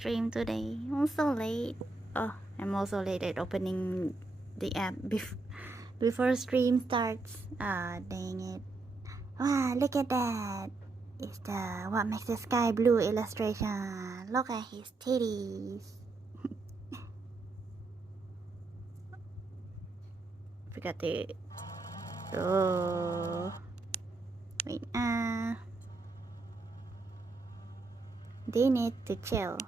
stream today. I'm so late. Oh, I'm also late at opening the app before stream starts. Ah, dang it. Wow, look at that. It's the what makes the sky blue illustration. Look at his titties. Forgot to... Oh... Wait, they need to chill.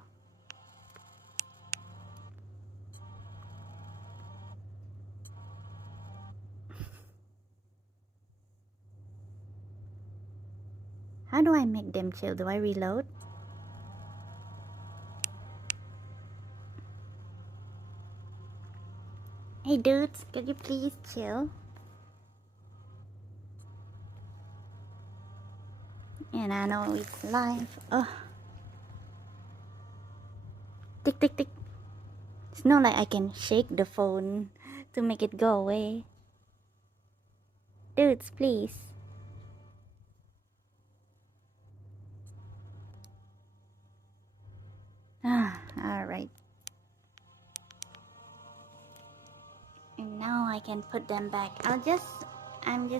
How do I make them chill? Do I reload? Hey dudes, could you please chill? And I know it's live. Oh. Tick tick tick. It's not like I can shake the phone to make it go away. Dudes, please. Ah, alright. And now I can put them back. I'm just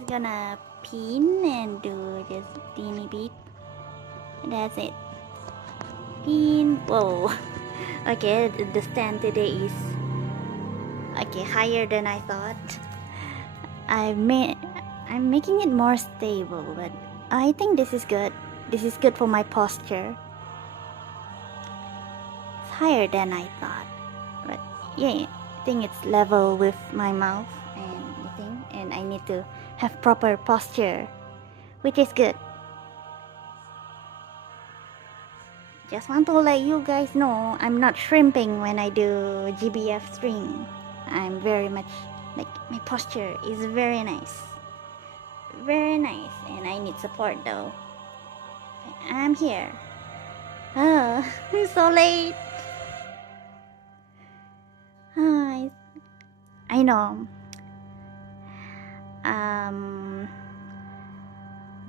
gonna pin and do just teeny bit. That's it. Pin. Whoa. Okay, the stand today is okay higher than I thought. I'm making it more stable, but I think this is good. This is good for my posture. It's higher than I thought, but yeah, I think it's level with my mouth and everything, and I need to have proper posture, which is good. Just want to let you guys know I'm not shrimping when I do GBF stream. I'm very much like my posture is very nice. Very nice, and I need support though. I'm here. Oh, I'm so late. Oh, I know.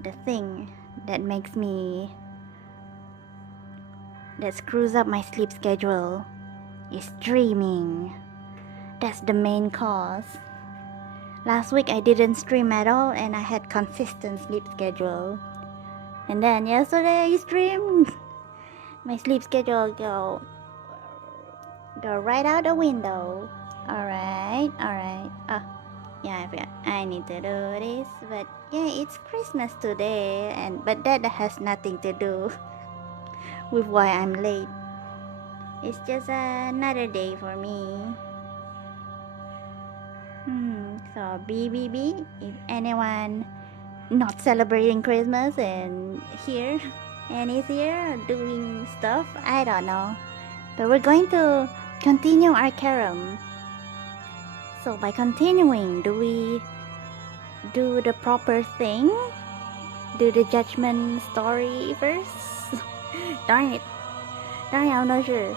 The thing that makes me that screws up my sleep schedule is dreaming. That's the main cause. Last week I didn't stream at all and I had consistent sleep schedule. And then yesterday I streamed. My sleep schedule go right out the window. Alright. Oh, yeah, I forgot. I need to do this. But yeah, it's Christmas today, but that has nothing to do with why I'm late. It's just another day for me. So BBB, if anyone not celebrating Christmas and here and is here doing stuff, I don't know. But we're going to continue Arcarum. So by continuing, do we do the proper thing? Do the judgment story first? Darn it, I'm not sure.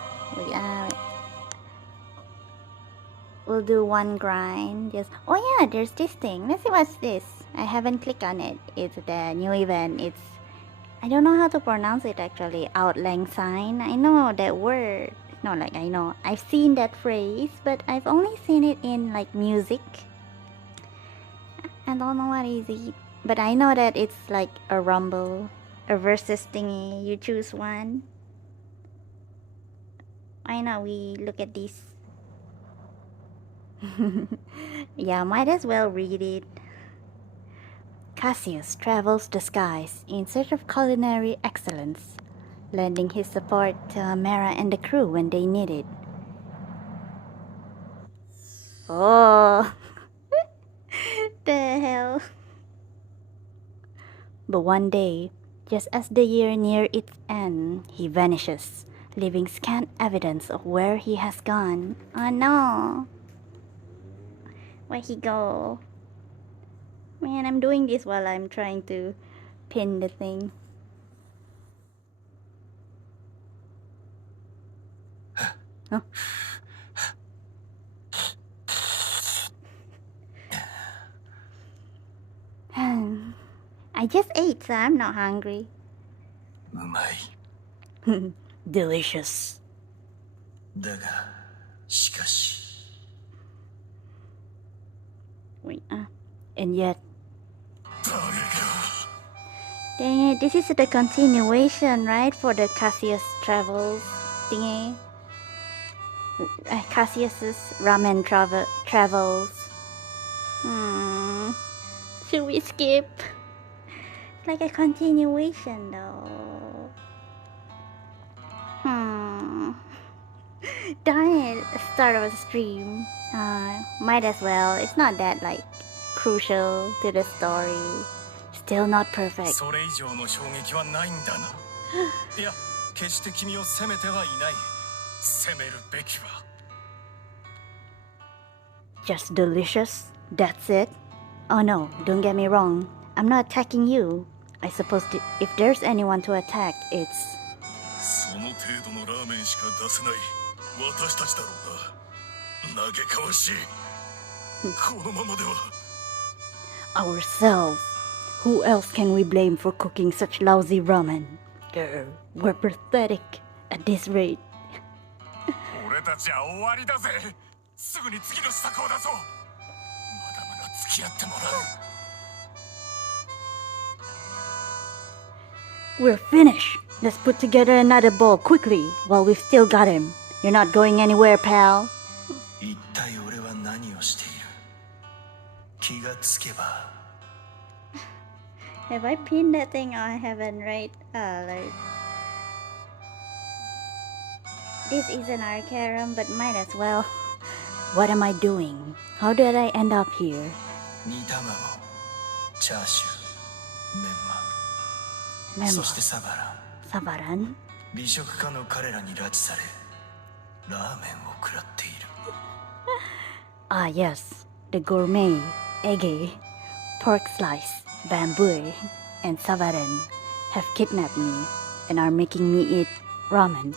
We'll do one grind. Oh yeah, there's this thing. Let's see what's this. I haven't clicked on it. It's the new event. I don't know how to pronounce it actually. Auld Syne. I know that word. It's not like I know. I've seen that phrase, but I've only seen it in like music. I don't know what is it. But I know that it's like a rumble, a versus thingy. You choose one. Why not we look at this? Yeah, might as well read it. Cassius travels the skies in search of culinary excellence, lending his support to Mara and the crew when they need it. Oh, the hell. But one day, just as the year near its end, he vanishes, leaving scant evidence of where he has gone. Oh no. Where'd he go? Man, I'm doing this while I'm trying to pin the thing. Huh? I just ate, so I'm not hungry. Delicious. Wait, and yet... Dang it, this is the continuation, right? For the Cassius travels thingy. Cassius's ramen travels. Should we skip? Like a continuation though. Darn it, start of a stream. Might as well. It's not that like crucial to the story. Still not perfect. Just delicious? That's it? Oh no, don't get me wrong. I'm not attacking you. I suppose if there's anyone to attack, it's... ourselves. Who else can we blame for cooking such lousy ramen? Grr, we're pathetic at this rate. We're finished. Let's put together another bowl quickly while we've still got him. You're not going anywhere, pal. Have I pinned that thing? I haven't, right? Like... this is an Arcarum, but might as well. What am I doing? How did I end up here? Sabaran? Ah yes, the gourmet, ege, pork slice, bamboo, and sabaran have kidnapped me and are making me eat ramen.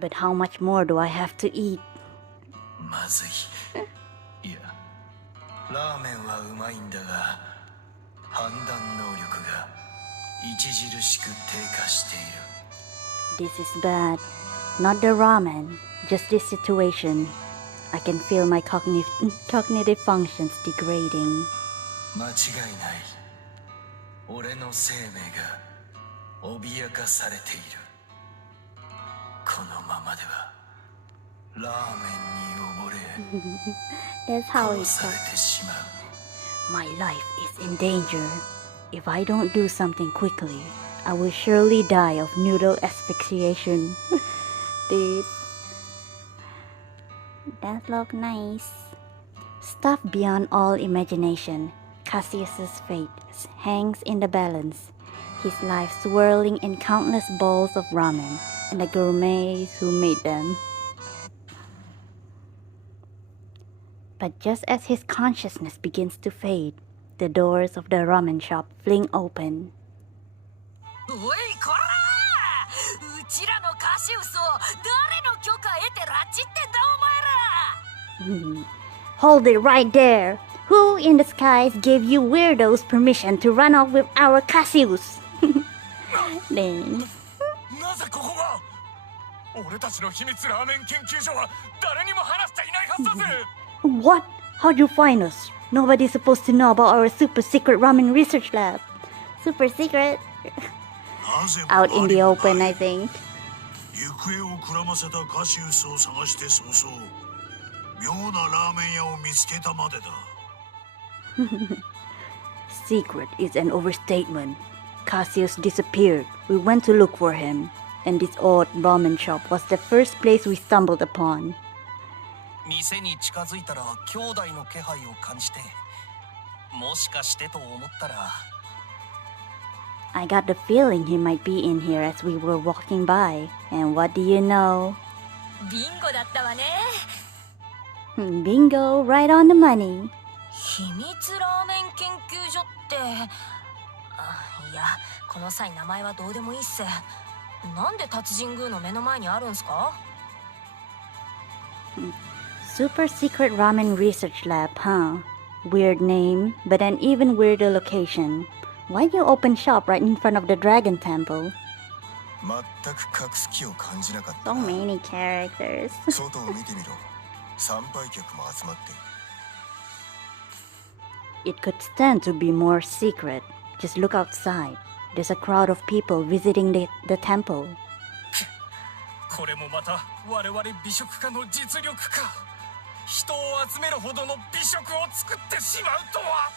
But how much more do I have to eat? This is bad. Not the ramen, just this situation. I can feel my cognitive functions degrading. That's how it goes. My life is in danger. If I don't do something quickly, I will surely die of noodle asphyxiation. Dude. That look nice. Stuff beyond all imagination. Cassius's fate hangs in the balance. His life swirling in countless bowls of ramen and the gourmets who made them. But just as his consciousness begins to fade, the doors of the ramen shop fling open. Hold it right there! Who in the skies gave you weirdos permission to run off with our Cassius? Dang. What? How'd you find us? Nobody's supposed to know about our super secret ramen research lab. Super secret? Out in the open, I think. Secret is an overstatement. Cassius disappeared. We went to look for him, and this odd ramen shop was the first place we stumbled upon. I got the feeling he might be in here as we were walking by. And what do you know? Bingo, right on the money. Super secret ramen research lab, huh? Weird name, but an even weirder location. Why'd you open shop right in front of the Dragon Temple? 全く隠す気を感じなかった So many characters. 外を見てみろ参拝客も集まっている It could stand to be more secret. Just look outside. There's a crowd of people visiting the temple. これもまた我々美食家の実力か。人を集めるほどの美食を作ってしまうとは。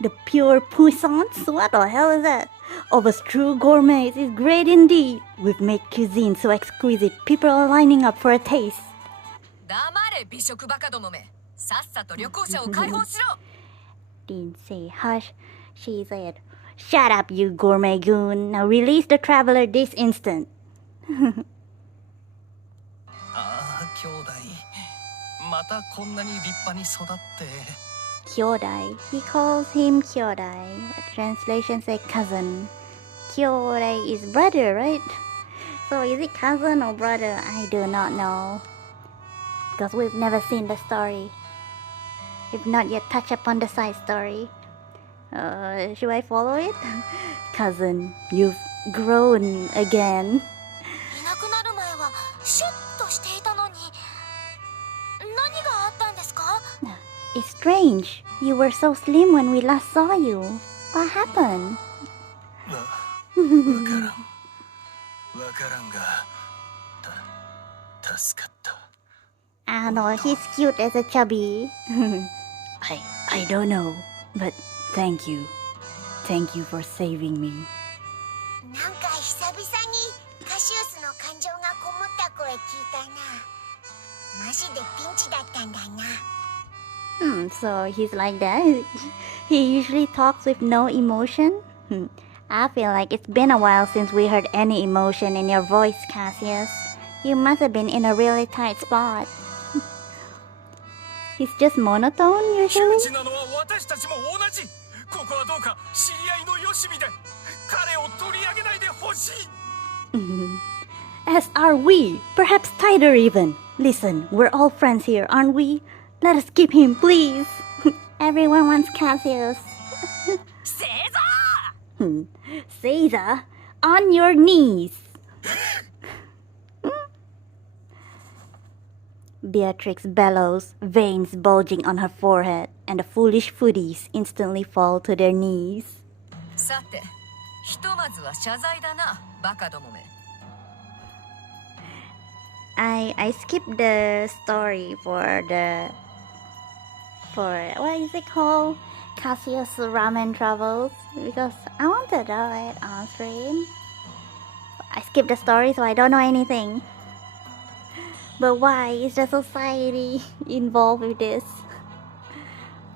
The pure puissance? What the hell is that? Of us true gourmets is great indeed. We've made cuisine so exquisite, people are lining up for a taste. 黙れ美食バカどもめ。さっさと旅行者を解放しろ。Didn't say hush. She said, "Shut up, you gourmet goon. Now release the traveler this instant." ああ、兄弟。またこんなに立派に育って。Kyodai. He calls him Kyodai. A translation says cousin. Kyodai is brother, right? So is it cousin or brother? I do not know. Because we've never seen the story. We've not yet touched upon the side story. Should I follow it? Cousin, you've grown again. いなくなる前はシュッとしていたのに何があったんですか It's strange. You were so slim when we last saw you. What happened? わからんが助かった I don't know, he's cute as a chubby. I don't know, but thank you. Thank you for saving me. なんか久々にカシウスの感情がこもった声聞いたなマジでピンチだったんだな So he's like that? He usually talks with no emotion? I feel like it's been a while since we heard any emotion in your voice, Cassius. You must have been in a really tight spot. He's just monotone usually? 窮地なのは私たちも同じ。ここはどうか知り合いのよしみで彼を取り上げないでほしい。As are we, perhaps tighter even. Listen, we're all friends here, aren't we? Let us keep him, please. Everyone wants Cassius. セーザー Caesar, on your knees. Beatrix bellows, veins bulging on her forehead, and the foolish foodies instantly fall to their knees. さて、ひとまずは謝罪だな、バカどもめ。I skipped the story for what is it called? Cassius Ramen Travels because I wanted to know it on screen. I skipped the story so I don't know anything. But why is the society involved with this?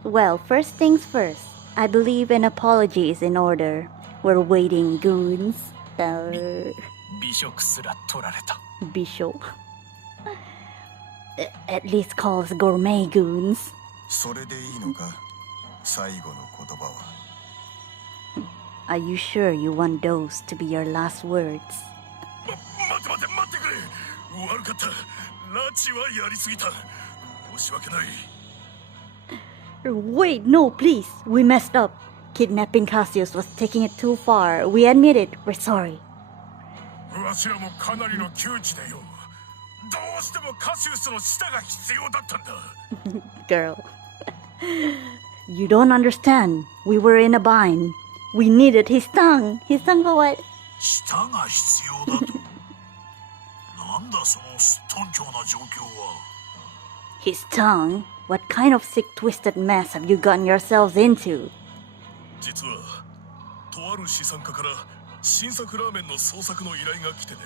Well, first things first. I believe an apology is in order. We're waiting, goons. 美食すら取られた。Bishop. At least call us gourmet goons. それでいいのか最後の言葉は Are you sure you want those to be your last words? 待ってくれ。悪かった。拉致はやりすぎた。申し訳ない。Wait, no, please. We messed up. Kidnapping Cassius was taking it too far. We admit it. We're sorry. わしらもかなりの窮地だよ。どうしてもカシウスの舌が必要だったんだ。Girl. You don't understand. We were in a bind. We needed his tongue. His tongue for what? 舌が必要だと。なんだそのすっとんきょうな状況は。His tongue? What kind of sick, twisted mess have you gotten yourselves into? 実は、とある資産家から新作ラーメンの創作の依頼が来てね。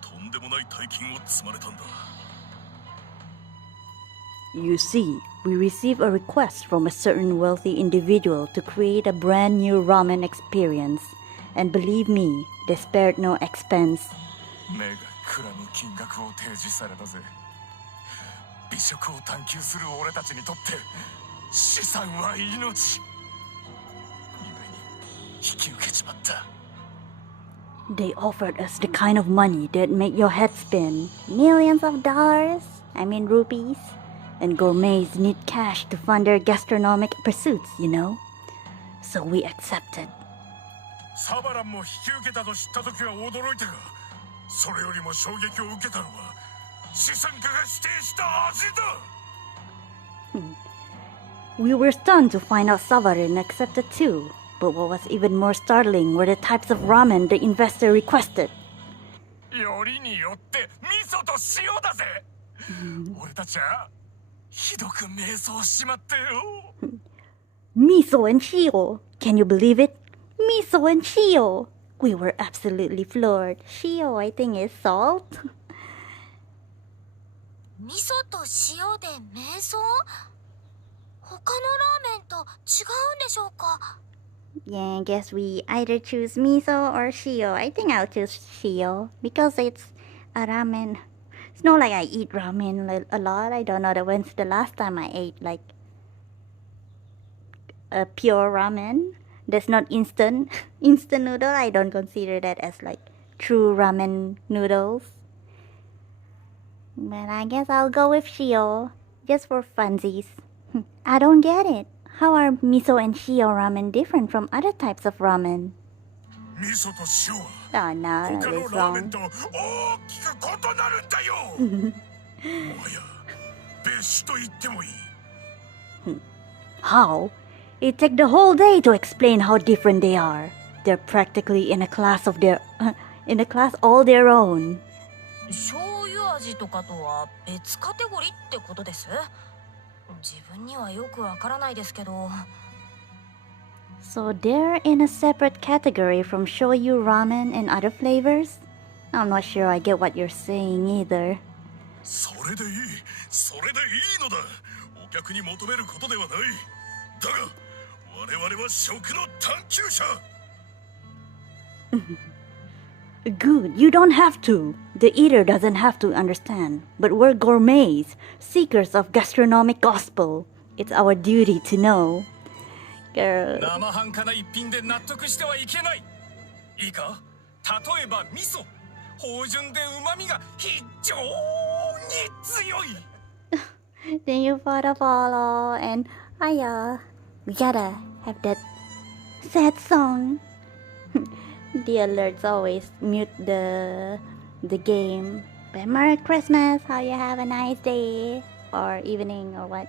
とんでもない大金を積まれたんだ。You see, we received a request from a certain wealthy individual to create a brand new ramen experience. And believe me, they spared no expense. 目がくらむ金額を提示されたぜ。美食を探求する俺たちにとって資産は命。故に引き受けちまった。They offered us the kind of money that'd make your head spin. Millions of dollars? I mean rupees. And gourmets need cash to fund their gastronomic pursuits, you know. so we accepted. サバランも引き受けたと知った時は驚いたが、それよりも衝撃を受けたのは資産家が指定した味だ。We were stunned to find out Savarin accepted too, but what was even more startling were the types of ramen the investor requested. よりによって味噌と塩だぜ。俺たちはひどく迷走しちまってよ。Miso and shio! Can you believe it? Miso and shio! We were absolutely floored. Shio, I think, is salt. 味噌と塩で瞑想？他のラーメンと違うんでしょうか？ Yeah, I guess we either choose miso or shio. I think I'll choose shio because it's a ramen. It's not like I eat ramen a lot. I don't know when's the last time I ate like a pure ramen. That's not instant noodle. I don't consider that as like true ramen noodles. But I guess I'll go with shio just for funsies. I don't get it. How are miso and shio ramen different from other types of ramen? 味噌と塩は Oh no, 他 that の is ラーメ wrong. ンと大きく異なるんだよ。もはや別種と言ってもいい。 How? It takes the whole day to explain how different they are. They're practically in a class all their own. 醤油味とかとは別カテゴリーってことです。自分にはよくわからないですけど。 So they're in a separate category from shoyu ramen and other flavors? I'm not sure I get what you're saying either. それでいい、それでいいのだ。お客に求めることではない。だが我々は食の探求者。 Good, you don't have to. The eater doesn't have to understand. But we're gourmets, seekers of gastronomic gospel. It's our duty to know. Girl. 生半可な一品で納得してはいけない。いいか、例えば味噌、芳醇で旨味が非常に強い。 Then you follow and we gotta have that sad song. The alerts always mute the game. But Merry Christmas, how you have a nice day or evening or what.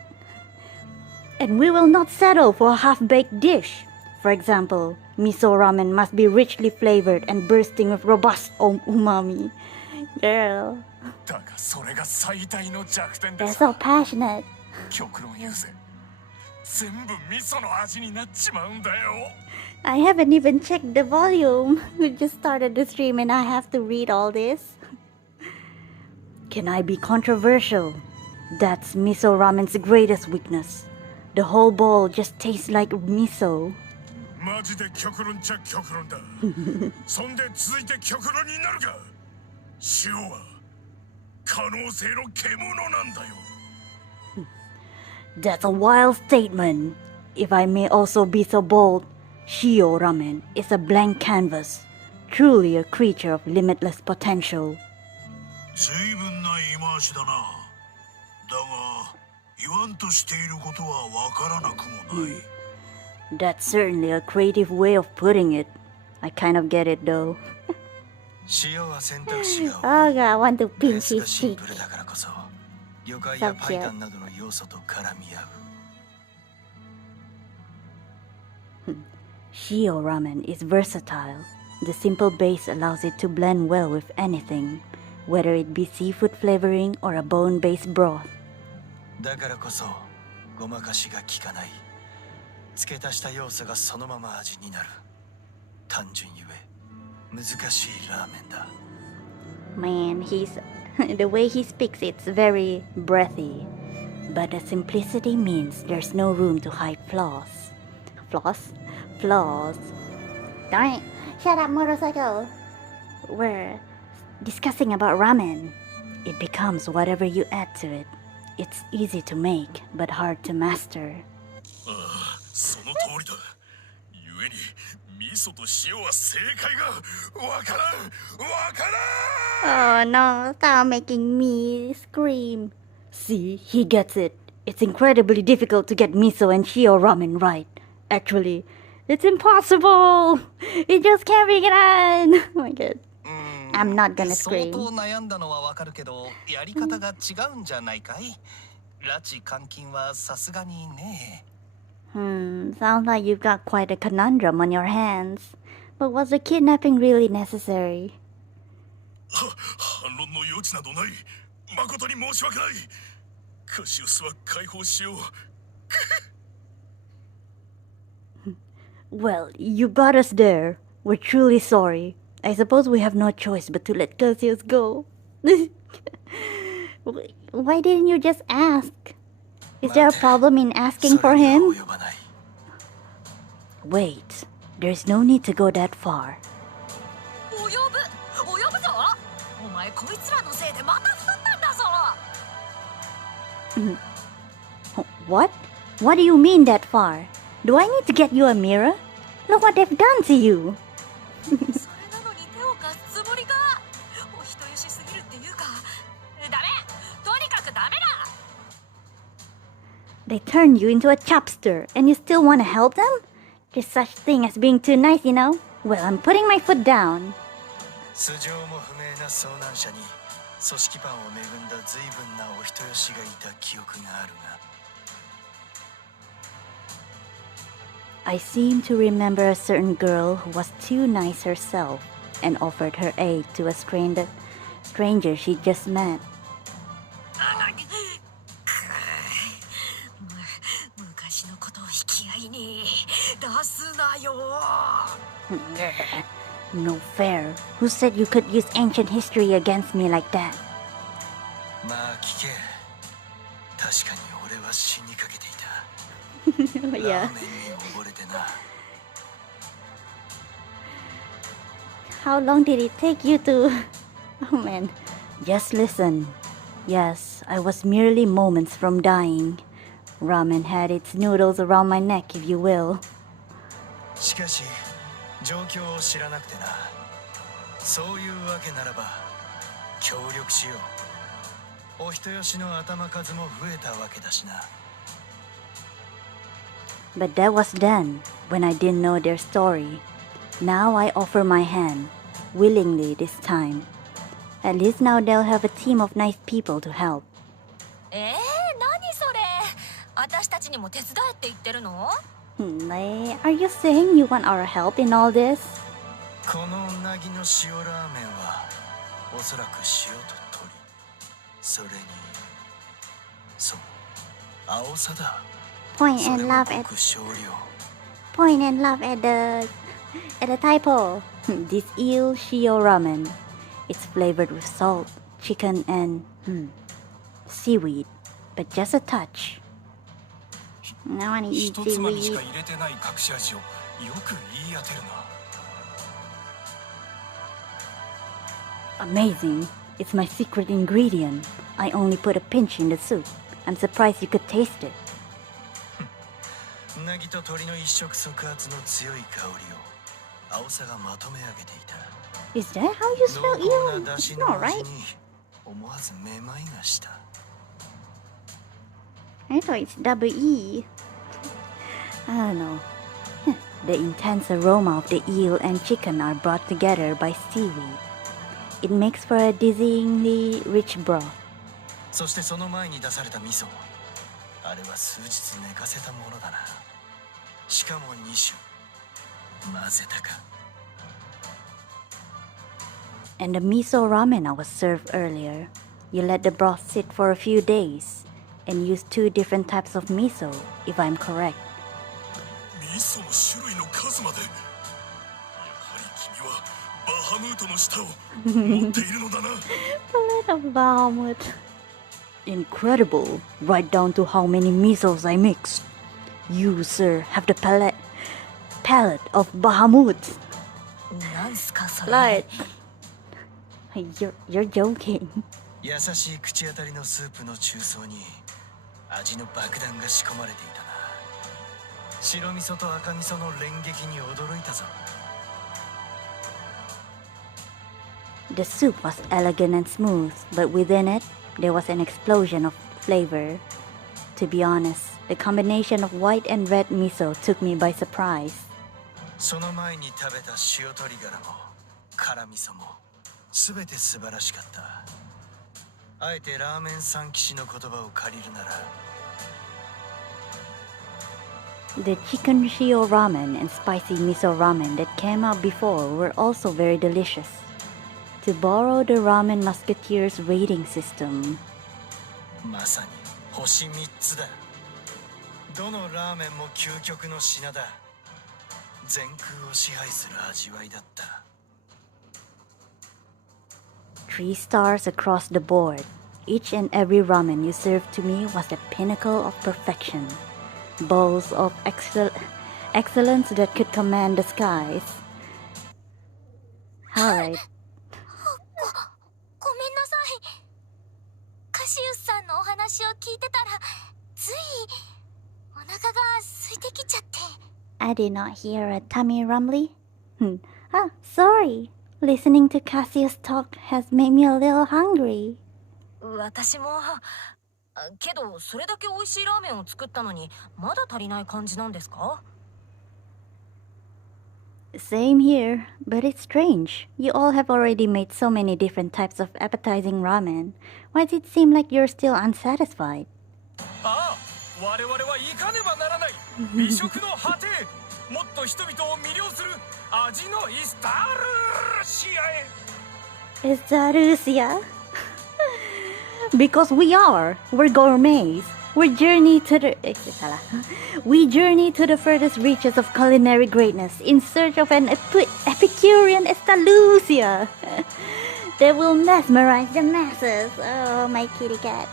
And we will not settle for a half-baked dish. For example, miso ramen must be richly flavored and bursting with robust umami. Girl, だがそれが最大の弱点で they're す。 so passionate. 極論言うぜ。全部味噌の味になっちまうんだよ。 I haven't even checked the volume. We just started the stream and I have to read all this. Can I be controversial? That's miso ramen's greatest weakness. The whole bowl just tastes like miso. マジで極論っちゃ極論だ。そんで続いて極論になるが、塩は可能性の獣なんだよ。 That's a wild statement. If I may also be so bold, Shio Ramen is a blank canvas, truly a creature of limitless potential. 随分な言い回しだな。だが言わんとしていることはわからなくもない。 That's certainly a creative way of putting it. I kind of get it though. 塩は選択肢が Oh 多 god, い。 I want to ベー pinch スが his シン cheek. プルだからこそ魚介や So パイ cute. タンなどの要素と絡み合う。 Shio Ramen is versatile. The simple base allows it to blend well with anything, whether it be seafood flavoring or a bone-based broth. だからこそごまかしが効かない。付け足した要素がそのまま味になる。単純ゆえ難しいラーメンだ。 Man, the way he speaks, it's very breathy. But the simplicity means there's no room to hide flaws. Flaws? Darn it. Shut up, motorcycle. We're discussing about ramen. It becomes whatever you add to it. It's easy to make, but hard to master. ああ、その通りだ。ゆえに味噌と塩は正解がわからん。 Oh no, stop making me scream. See, he gets it. It's incredibly difficult to get miso and shio ramen right. Actually, It's impossible! It just can't be done! Oh my god. I'm not gonna 相 scream. 当悩んだのはわかるけど、やり方が違うんじゃないかい？拉致監禁はさすがにね。Sounds like you've got quite a conundrum on your hands. But was the kidnapping really necessary? 反論の余地などない。誠に申し訳ない。カシウスは解放しよう。Well, you got us there. We're truly sorry. I suppose we have no choice but to let Cassius go. Why didn't you just ask? Is there a problem in asking for him? Wait, there's no need to go that far. 及ぶぞ。お前こいつらのせいでまた太ったんだぞ。What? What do you mean that far? Do I need to get you a mirror? Look what they've done to you. それなのに手を貸すつもりか。お人よしすぎるっていうか。ダメ。とにかくダメだ。They turned you into a chopster and you still want to help them? There's such thing as being too nice, you know? Well, I'm putting my foot down. 素性も不明な遭難者に組織パンを恵んだ随分なお人よしがいた記憶があるが。I seem to remember a certain girl who was too nice herself and offered her aid to a stranger she just met. 昔のことを引き合いに出すなよ。No fair. Who said you could use ancient history against me like that? まあ聞け。確かに俺は死にかけていた。Yeah. ラーメンに溺れてな。How long did it take you to... Oh man. Just listen. Yes, I was merely moments from dying. Ramen had its noodles around my neck, if you will. しかし状況を知らなくてな。そういうわけならば協力しよう。お人よしの頭数も増えたわけだしな。But that was then, when I didn't know their story. Now I offer my hand, willingly this time. At least now they'll have a team of nice people to help. 何それ。私たちにも手伝えって言ってるの？ Are you saying you want our help in all this? このうなぎの塩ラーメンはおそらく塩と鶏、それにそう青さだ。 Point それ and も laugh ご at く少量。 point and laugh at the typo. This eel shio ramen. It's flavored with salt, chicken, and seaweed, but just a touch. I want to eat 一つまみし seaweed. か入れてない隠し味をよく言い当てるな。 Amazing. It's my secret ingredient. I only put a pinch in the soup. I'm surprised you could taste it. うなぎと鶏の一触即発の強い香りを青さがまとめ上げていた。 Is that how you 濃 spell eel? 厚な出 It's 汁の not 味 right. に思わずめまいがした。 I thought it's double E. I don't know. The intense aroma of the eel and chicken are brought together by seaweed. It makes for a dizzyingly rich broth. そしてその前に出された味噌。あれは数日寝かせたものだな。しかも2種混ぜたか。 And the miso ramen I was served earlier. You let the broth sit for a few days and use 2 different types of miso, if I'm correct. 味噌の種類の数まで。やはり君はバハムートの舌を持っているのだな。 Palette of Bahamut. Incredible, right down to how many misos I mixed. You, sir, have the palette of Bahamut. なんすかそれ。 Like, you're joking. 優しい口当たりのスープの中層に味の爆弾が仕込まれていたな。白味噌と赤味噌の連撃に驚いたぞ。 The soup was elegant and smooth, but within it, there was an explosion of flavor. To be honest, the combination of white and red miso took me by surprise. その前に食べた塩鶏ガラも辛味噌も全て素晴らしかった。あえてラーメン三騎士の言葉を借りるなら、 The chicken shio ramen and spicy miso ramen that came out before were also very delicious. To borrow the ramen musketeer's rating system, まさに星3つだ。どのラーメンも究極の品だ。全空を支配する味わいだった。 3 stars across the board. Each and every ramen you served to me was the pinnacle of perfection. Bowls of excellence that could command the skies. Alright. ごめんなさい。カシウスさんのお話を聞いてたら、ついお腹が空いてきちゃって。I did not hear a tummy rumbly. Ah, sorry. Listening to Cassius talk has made me a little hungry. 私もけどそれだけ美味しいラーメンを作ったのにまだ足りない感じなんですか？ Same here, but it's strange. You all have already made so many different types of appetizing ramen. Why does it seem like you're still unsatisfied? ああ、我々は行かねばならない。美食の果て、もっと人々を魅了する味のイスタルシアへ。 Estarriola? Because we are. We're gourmets. We journey to the furthest reaches of culinary greatness in search of an Epicurean Estarriola that will mesmerize the masses. Oh, my kitty cat.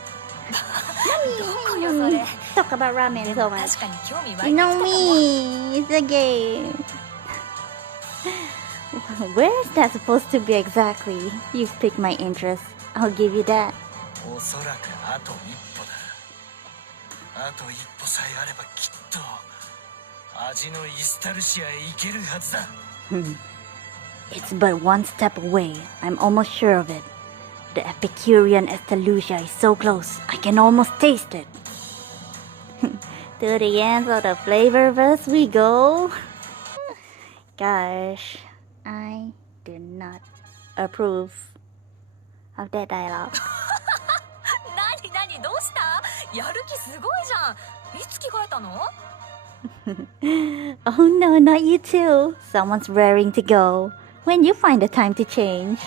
Talk about ramen so much. 確かに興味湧いてきた You か know も。 me. It's a game. Where is that supposed to be exactly? You've piqued my interest. I'll give you that. おそらくあと一歩だ。あと一歩さえあればきっと味のイスタルシアへ行けるはずだ。It's but one step away. I'm almost sure of it. The Epicurean Estarriola is so close. I can almost taste it. To the ends of the flavorverse we go. Gosh, I do not approve of that dialogue. 何どうした？やる気すごいじゃん。いつ着替えたの？ Oh no, not you too. Someone's raring to go. When you find the time to change.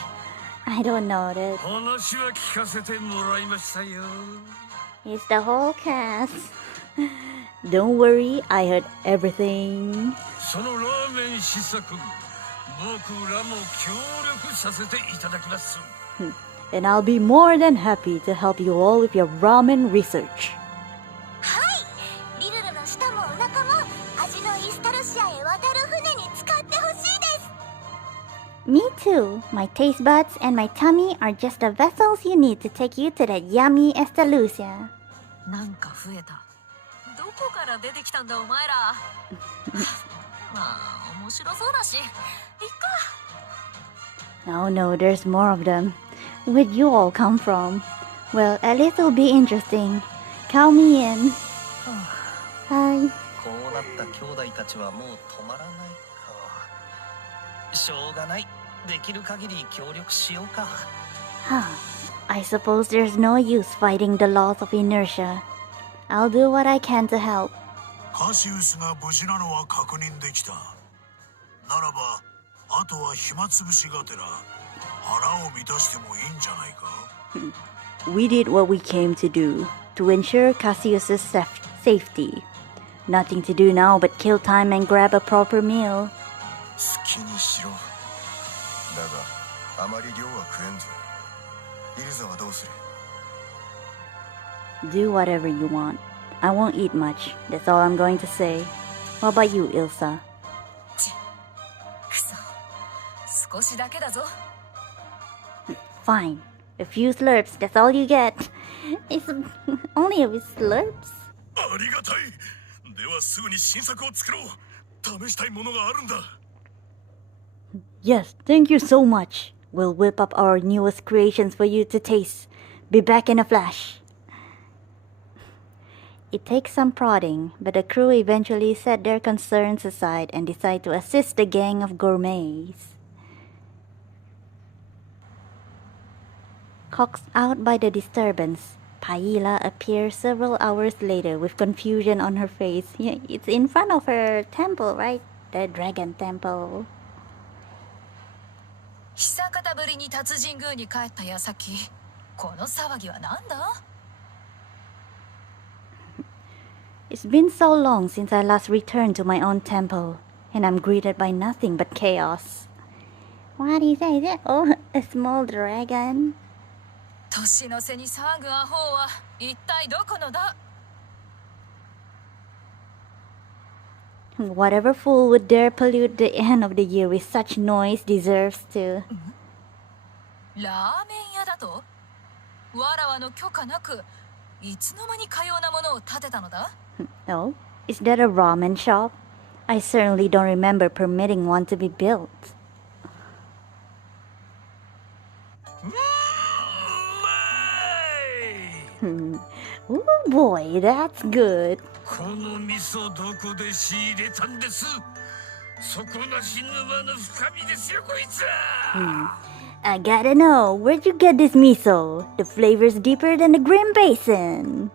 I don't know that. 話は聞かせてもらいましたよ。 It's the whole cast. Don't worry, I heard everything. そのラーメン試作、僕らも協力させていただきます。 And I'll be more than happy to help you all with your ramen research. はい。リルルの舌もお腹も味のイスタルシアへ渡る船に使ってほしいです。 Me too. My taste buds and my tummy are just the vessels you need to take you to that yummy Estarriola. なんか増えた。どこから出てきたんだお前ら。まあ面白そうだし、いっか。 Oh no, there's more of them. Where'd you all come from? Well, at least it'll be interesting. Count me in. Hi. こうなった兄弟たちはもう止まらないか。しょうがない。できる限り協力しようか。 Huh. I suppose there's no use fighting the laws of inertia. I'll do what I can to help. カシウスが無事なのは確認できた。ならば、あとは暇つぶしがてら腹を満たしてもいいんじゃないか。 We did what we came to do, to ensure Cassius's safety. Nothing to do now but kill time and grab a proper meal. 好きにしろ。だがあまり量は食えんぞ。イルザはどうする？ Do whatever you want. I won't eat much, that's all I'm going to say. What about you, Ilsa? くそ。少しだけだぞ。 Fine. A few slurps, that's all you get. It's only a few slurps? ありがたい。ではすぐに新作を作ろう。試したいものがあるんだ。 Yes, thank you so much. We'll whip up our newest creations for you to taste. Be back in a flash. It takes some prodding, but the crew eventually set their concerns aside and decide to assist the gang of gourmets. Coaxed out by the disturbance, Paila appears several hours later with confusion on her face. Yeah, it's in front of her temple, right? The dragon temple. 久方ぶりに達人宮に帰った矢先、この騒ぎはなんだ? It's been so long since I last returned to my own temple, and I'm greeted by nothing but chaos. What is it? Oh, a small dragon. 年の瀬に騒ぐアホは一体どこのだ? Whatever fool would dare pollute the end of the year with such noise deserves to. ラーメン屋だと? わらわの許可なく、いつの間にかようなものを建てたのだ? Oh, is that a ramen shop? I certainly don't remember permitting one to be built. Oh boy, that's good. この味噌どこで仕入れたんです？底なし沼の深みですよこいつは。I gotta know, where'd you get this miso? The flavor's deeper than the Grim Basin.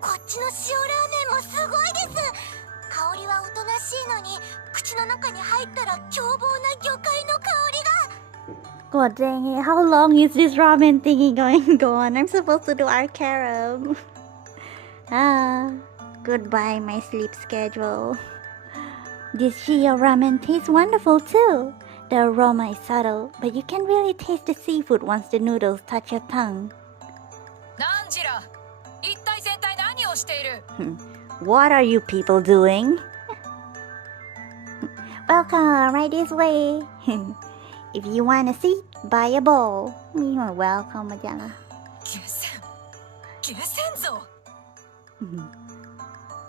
こっちの塩ラーメンもすごいです。香りはおとなしいのに、口の中に入ったら凶暴な魚介の香りが。God dang it, how long is this ramen thingy going to go on? I'm supposed to do Arcarum. Goodbye my sleep schedule. This Shio ramen tastes wonderful too. The aroma is subtle, but you can really taste the seafood once the noodles touch your tongue. なんじら、一体全体何をしている? What are you people doing? Welcome, right this way. If you want a seat, buy a bowl. You're welcome, Majala. 下船ぞ!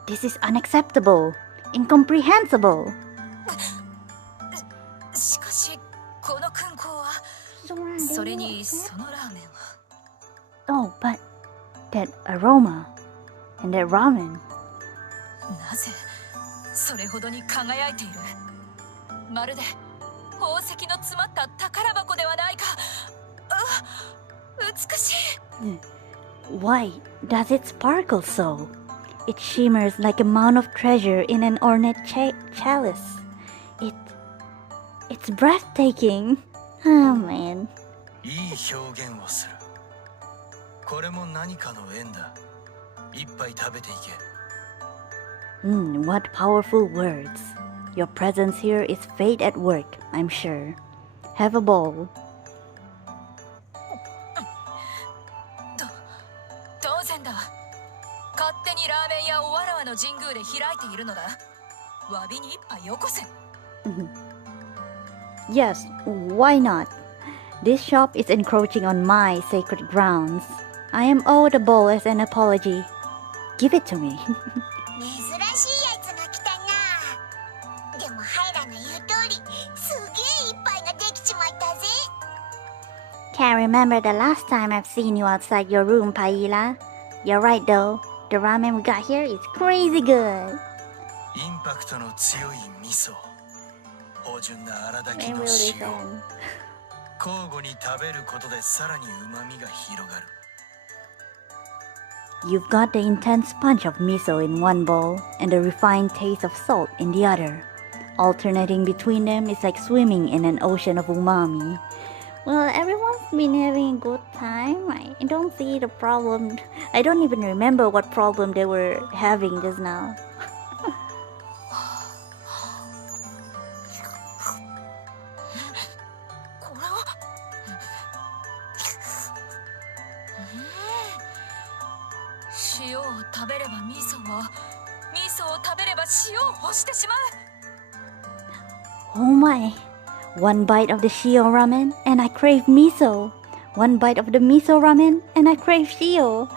This is unacceptable. Incomprehensible. しかし、この勲功は、それにそのラーメンは。Oh, but that aroma and that ramen. なぜ、それほどに輝いている? まるで、宝石の詰まった宝箱ではないか。美しい。Why does it sparkle so? It shimmers like a mound of treasure in an ornate chalice. It's breathtaking. Oh man. いい表現をする。これも何かの縁だ。一杯食べていけ。What powerful words. Your presence here is fate at work, I'm sure. Have a bowl. 当然だ。勝手にラーメン屋をわらわの神宮で開いているのだ。詫びに一杯よこせ。Yes, why not? This shop is encroaching on my sacred grounds. I am owed a bowl as an apology. Give it to me. 珍しいやつが来たな。でもハイラの言う通り、すげえ一杯ができちまったぜ。Can't remember the last time I've seen you outside your room, Paila. You're right though. The ramen we got here is crazy good. インパクトの強い味噌。芳醇な荒炊きの I 塩。 really fan. 交互に食べることでさらに旨味が広がる。You've got the intense punch of miso in one bowl and the refined taste of salt in the other. Alternating between them is like swimming in an ocean of umami. Well, everyone's been having a good time. I don't see the problem. I don't even remember what problem they were having just now. これは塩を食べれば味噌を、味噌を食べれば塩を欲してしまう。 Oh my. One bite of the shio ramen and I crave miso. One bite of the miso ramen and I crave shio.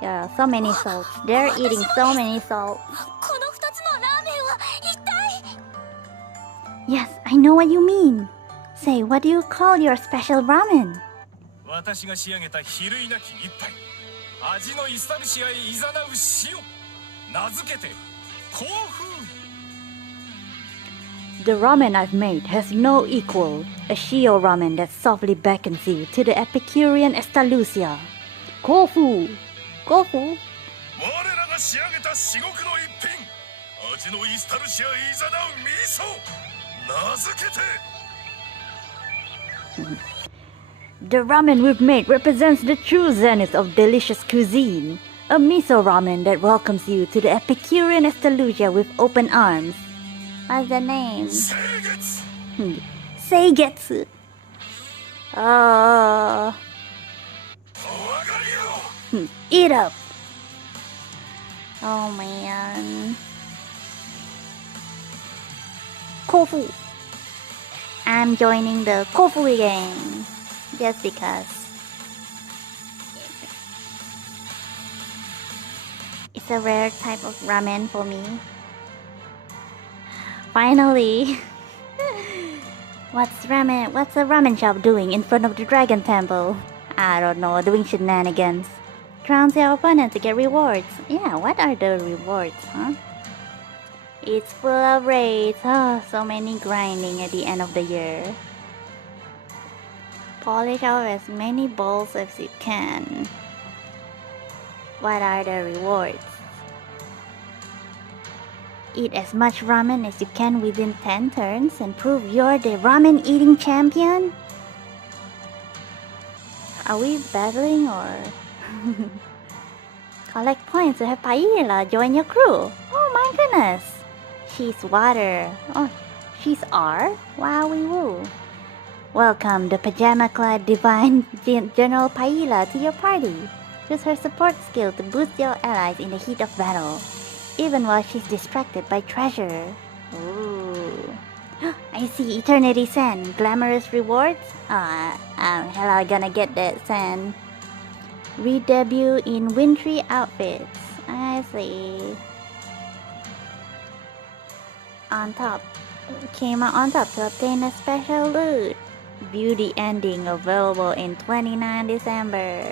Yeah, so many salts. They're eating so many salts. この二つのラーメンは一体。 Yes, I know what you mean. Say, what do you call your special ramen? 私が仕上げた比類なき一杯。味のイスタルシアへいざなう塩。名付けて幸福。 The ramen I've made has no equal. A Shio ramen that softly beckons you to the Epicurean Estarriola. Kofu! Kofu! 我らが仕上げた至極の一品、味のイスタルシアイザナウ味噌、名付けて。 The ramen we've made represents the true zenith of delicious cuisine. A miso ramen that welcomes you to the Epicurean Estarriola with open arms. What's the name? 清月。 Seigetsu. Oh. お上がりよ。 Eat up. Oh man. Kofu. I'm joining the Kofu gang. Just because. It's a rare type of ramen for me. Finally. What's a ramen shop doing in front of the dragon temple? I don't know, doing shenanigans. Trounce your opponent to get rewards. Yeah, what are the rewards, huh? It's full of raids. Oh, so many grinding at the end of the year. Polish out as many balls as you can. What are the rewards? Eat as much ramen as you can within 10 turns and prove you're the ramen eating champion? Are we battling or... Collect points to have Paella join your crew. Oh my goodness. She's water. Oh, she's R? Wowie woo. Welcome the pajama-clad divine General Paella to your party. Use her support skill to boost your allies in the heat of battle, even while she's distracted by treasure. Ooh. I see Eternity Sand. Glamorous rewards? Hell, I'm gonna get that sand. Re-debut in wintry outfits. I see. On top. Came out on top to obtain a special loot. View the ending available in 29 December.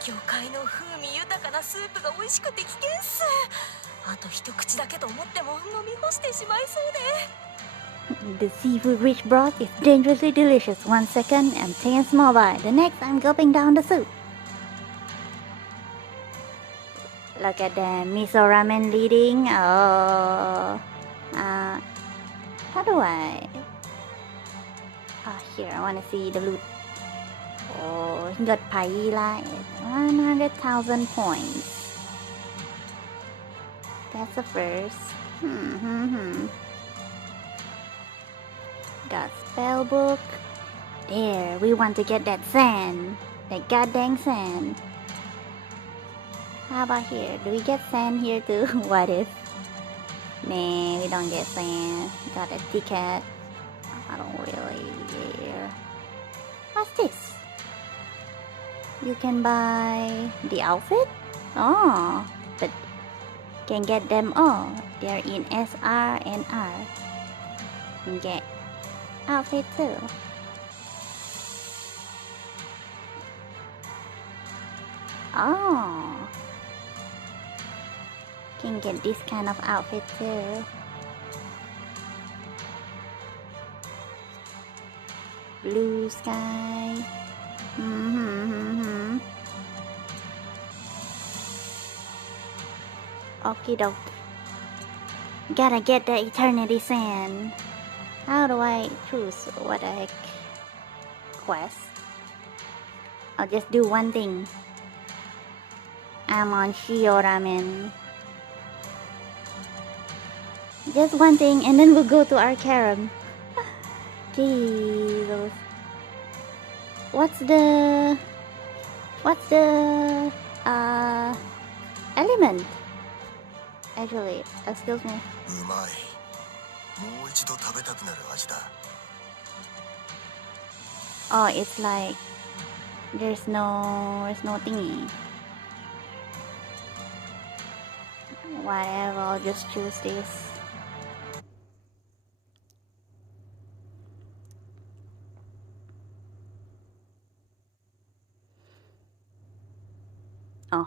魚介の風味豊かなスープが美味しくて危険っす。あと一口だけと思っても飲み干してしまいそうで。 The seafood-rich broth is dangerously delicious 1 second and take a small bite. The next, I'm gulping down the soup. Look at the miso ramen leading. Oh, how do I? Oh, here, I want to see the loot. Oh, he got paella at 100,000 points. That's the first. Got spellbook. There, we want to get that sand. That goddamn sand. How about here? Do we get sand here too? What if? Nah, we don't get sand. Got a ticket. I don't really care. What's this? You can buy the outfit? Oh, but can get them all. They're in SR and R. Can get outfit too. Oh, can get this kind of outfit too. Blue sky. Okie doke. Gotta get the eternity sand. How do I choose what the heck? Quest? I'll just do one thing. I'm on Shio Ramen. Just one thing and then we'll go to Arcarum. Jesus. What's the element? Actually, excuse me. うまい。もう一度食べたくなる味だ。 Oh, it's like there's no thingy. Whatever, I'll just choose this. Oh,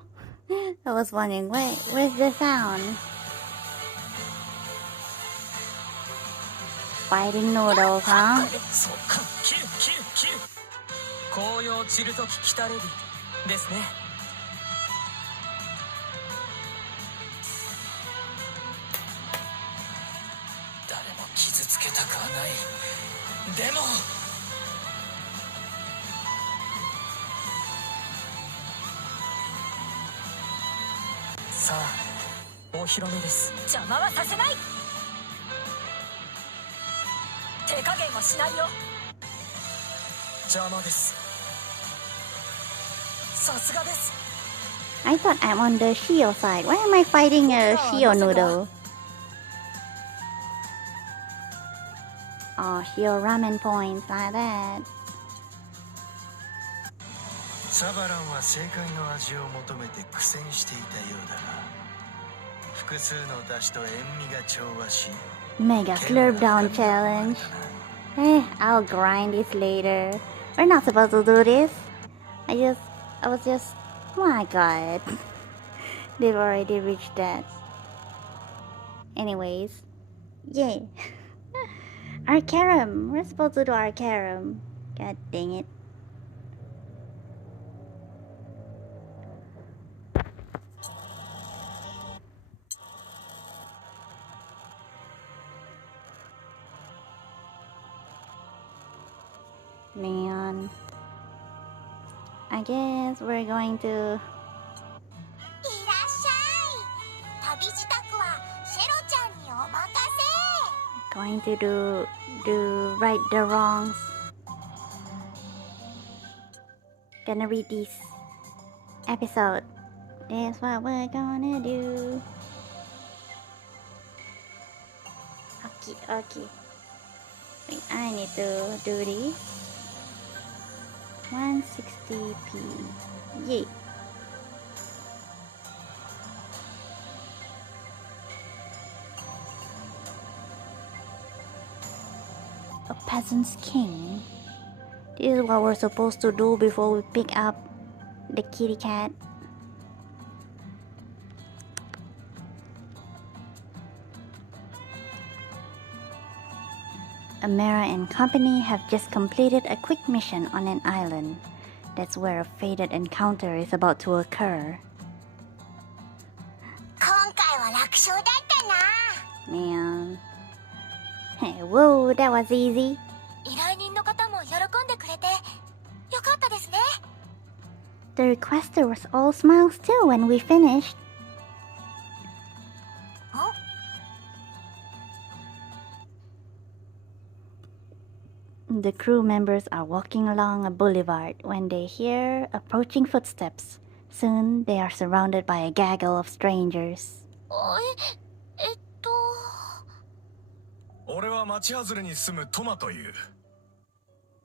I was wondering, where's the sound? Fighting noodles, huh? そうか切る紅葉散るとき来たれりですね。誰も傷つけたくはない。でもさあお披露目です。邪魔はさせない。手加減はしないよ。邪魔です。さすがです。 I thought I'm on the Shio side. Why am I fighting a Shio noodle? Oh, Shio ramen points like that. サバランは正解の味を求めて苦戦していたようだが、複数の出汁と塩味が調和し、 Mega slurp down challenge. I'll grind this later. We're not supposed to do this. I was just, oh my god. They've already reached that. Anyways, yay. Arcarum. We're supposed to do Arcarum. God dang it. Man, I guess we're going to いらっしゃい。旅支度はシェロちゃんにお任せ。 do right the wrongs. Gonna read this episode. That's what we're gonna do. Okay. Wait, I need to do this. 160p. Yay. A peasant's king. This is what we're supposed to do before we pick up the kitty cat. Amara and company have just completed a quick mission on an island. That's where a fated encounter is about to occur. 今回は楽勝だったな。 Man. Hey, whoa, that was easy. 依頼人の方も喜んでくれてよかったですね。 The requester was all smiles too when we finished. The crew members are walking along a boulevard when they hear approaching footsteps. Soon they are surrounded by a gaggle of strangers. 俺は町外れに住むトマという。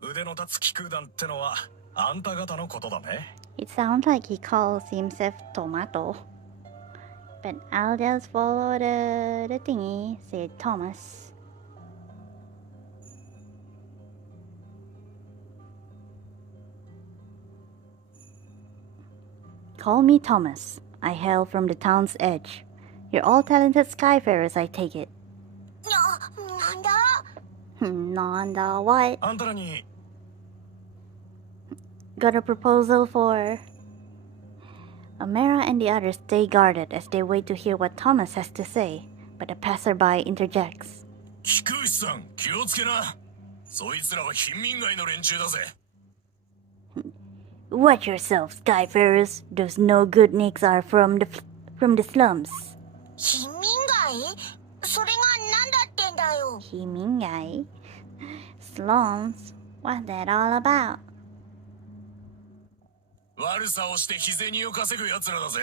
腕の立つ気空団ってのはあんた方のことだね。 It sounds like he calls himself Tomato. But I'll just follow the thingy, said Thomas. Call me Thomas. I hail from the town's edge. You're all talented skyfarers, I take it. なんだ。 Nanda, what? あんたらに Got a proposal for... Amara and the others stay guarded as they wait to hear what Thomas has to say, but a passerby interjects. 菊石さん気をつけな。そいつらは貧民街の連中だぜ。 Watch yourself, skyfarers. Those no good nicks are from the slums. 貧民街？それが何だってんだよ。 Himingai? Slums? What's that all about? 悪さをして日銭を稼ぐ奴らだぜ。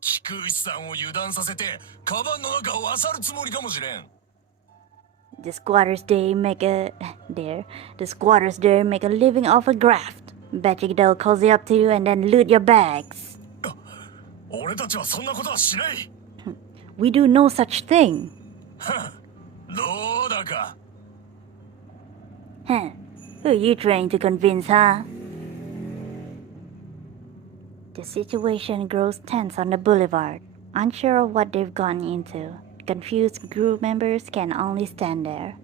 菊石さんを油断させてカバンの中を漁るつもりかもしれん。 The squatters there make a living off a graft. Bet you they'll cozy up to you and then loot your bags. 俺たちはそんなことはしない。 We do no such thing. どうだか。 Huh? Who are you trying to convince, huh? The situation grows tense on the boulevard, unsure of what they've gone into. Confused group members can only stand there.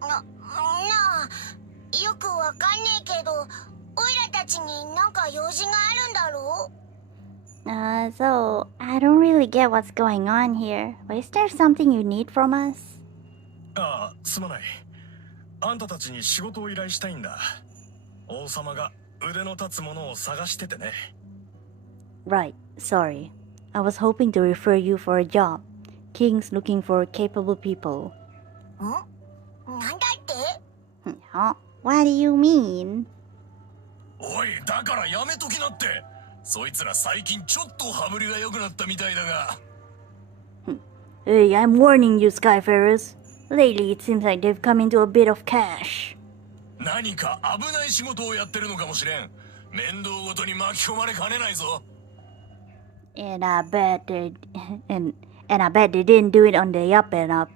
なあ、よくわかんねえけど、オイラたちになんか用事があるんだろう？ So, I don't really get what's going on here. But is there something you need from us? ああ、すまない。あんたたちに仕事を依頼したいんだ。王様が腕の立つものを探しててね。Right, sorry. I was hoping to refer you for a job. King's looking for capable people. なんだって？ Huh? What do you mean? おい、だからやめときなって。そいつら最近ちょっと羽振りが良くなったみたいだが。Hey, I'm warning you, Skyfarers. Lately, it seems like they've come into a bit of cash. 何か危ない仕事をやってるのかもしれん。面倒ごとに巻き込まれかねないぞ。And I bet and I bet they didn't do it on the up and up.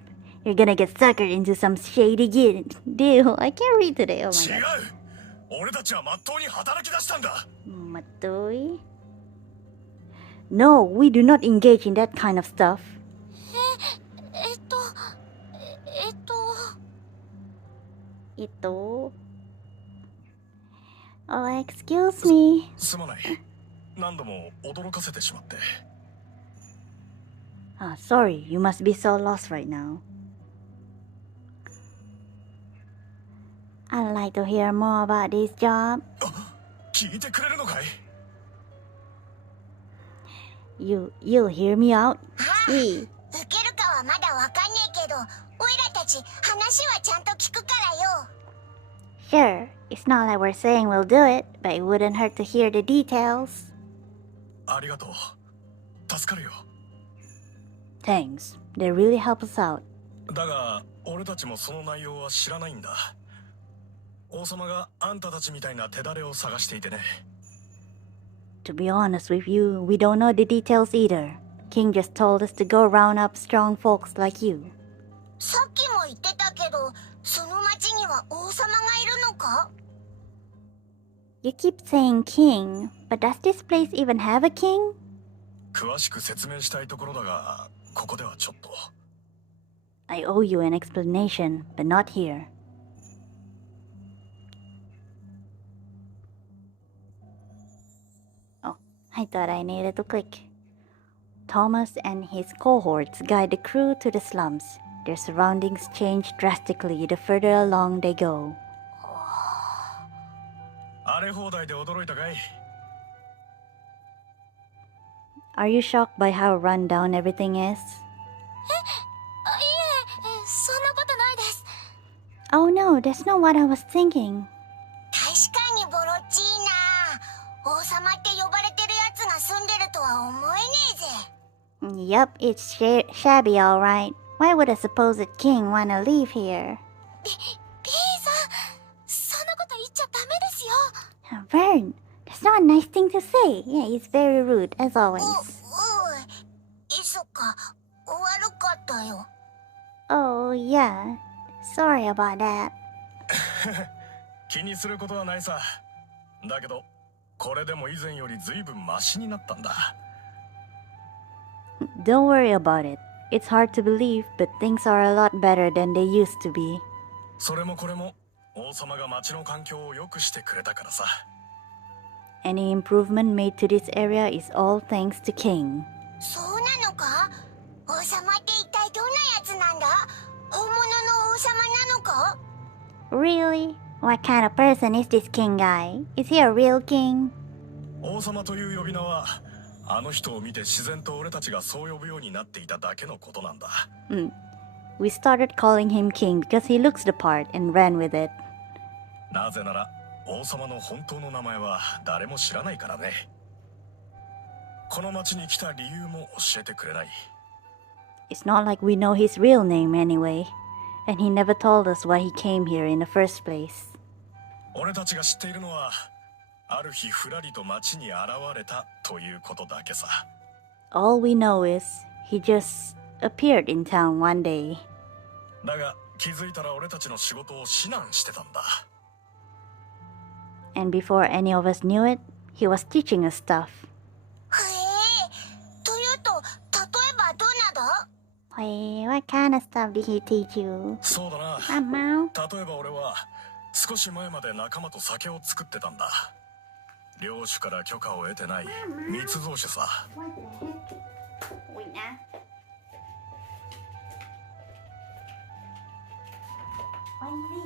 You're gonna get suckered into some shady deal. I can't read today. Oh 違 my う。俺たちはまっとうに働き出したんだ。god. Matoi? No, we do not engage in that kind of stuff. えっと Ito? Oh, excuse me. すまない。何度も驚かせてしまって。Ah, sorry, you must be so lost right now. I'd like to hear more about this job. 聞いてくれるのかい？ You'll hear me out? See? 受けるかはまだわかんねえけど、オイラたち話はちゃんと聞くからよ。Sure, it's not like we're saying we'll do it, but it wouldn't hurt to hear the details. ありがとう。助かるよ。Thanks, they really help us out. だが、俺たちもその内容は知らないんだ。王様があんたたちみたいな手だれを探していてね。To be honest with you, we don't know the details either. King just told us to go round up strong folks like you. さっきも言ってたけど、その町には王様がいるのか？ You keep saying king, but does this place even have a king? 詳しく説明したいところだが、ここではちょっと。I owe you an explanation, but not here. Oh, I thought I needed to click. Thomas and his cohorts guide the crew to the slums. Their surroundings change drastically the further along they go. 荒れ放題で驚いたかい？ Are you shocked by how run down everything is? いえ、そんなことないです。 Oh no, that's not what I was thinking. 確かにボロっちいな。王様って呼ばれてるやつが住んでるとは思えねえぜ。 Yup, it's shabby alright. Why would a supposed king wanna live here? Bさん、そんなこと言っちゃダメですよ。 Vern, that's not a nice thing to say. Yeah, he's very rude, as always. そっか、悪かったよ。 Oh, yeah. Sorry about that. 気にすることはないさ。だけど、これでも以前より随分マシになったんだ。Don't worry about it. It's hard to believe, but things are a lot better than they used to be. それもこれも王様が町の環境を良くしてくれたからさ。Any improvement made to this area is all thanks to King. そうなのか？王様って一体どんなやつなんだ？本物の王様なのか？ Really? What kind of person is this king guy? Is he a real king? 王様という呼び名はあの人を見て自然と俺たちがそう呼ぶようになっていただけのことなんだ。We started calling him king because he looks the part and ran with it. なぜなら王様の本当の名前は誰も知らないからね。この町に来た理由も教えてくれない。It's not like we know his real name anyway, and he never told us why he came here in the first place. 俺たちが知っているのはある日ふらりと町に現れたということだけさ。All we know is he just appeared in town one day. だが気づいたら俺たちの仕事を指南してたんだ。And before any of us knew it, he was teaching us stuff. というと、例えばどんなだ？ Hey, what kind of stuff did he teach you? そうだな。 Mama? 例えば俺は少し前まで仲間と酒を作ってたんだ。領主から許可を得てない密造酒さ。 What the heck? Wait now. What is it?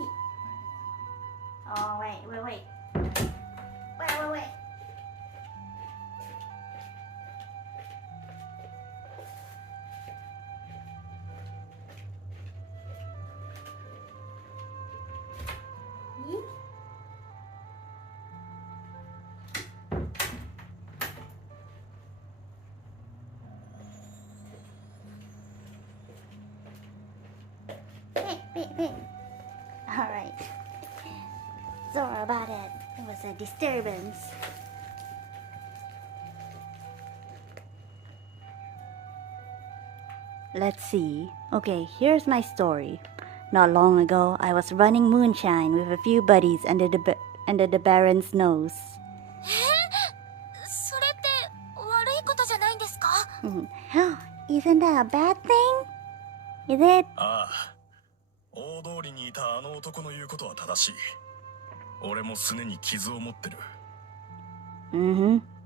Oh, wait. Wait. Wait. Alright. Sorry about it. It was a disturbance. Let's see. Okay, here's my story. Not long ago, I was running moonshine with a few buddies under the Baron's nose. それって悪いことじゃないんですか？ Isn't that a bad thing? Is it? ああ、大通りにいたあの男の言うことは正しい。俺もすねに傷を持ってる。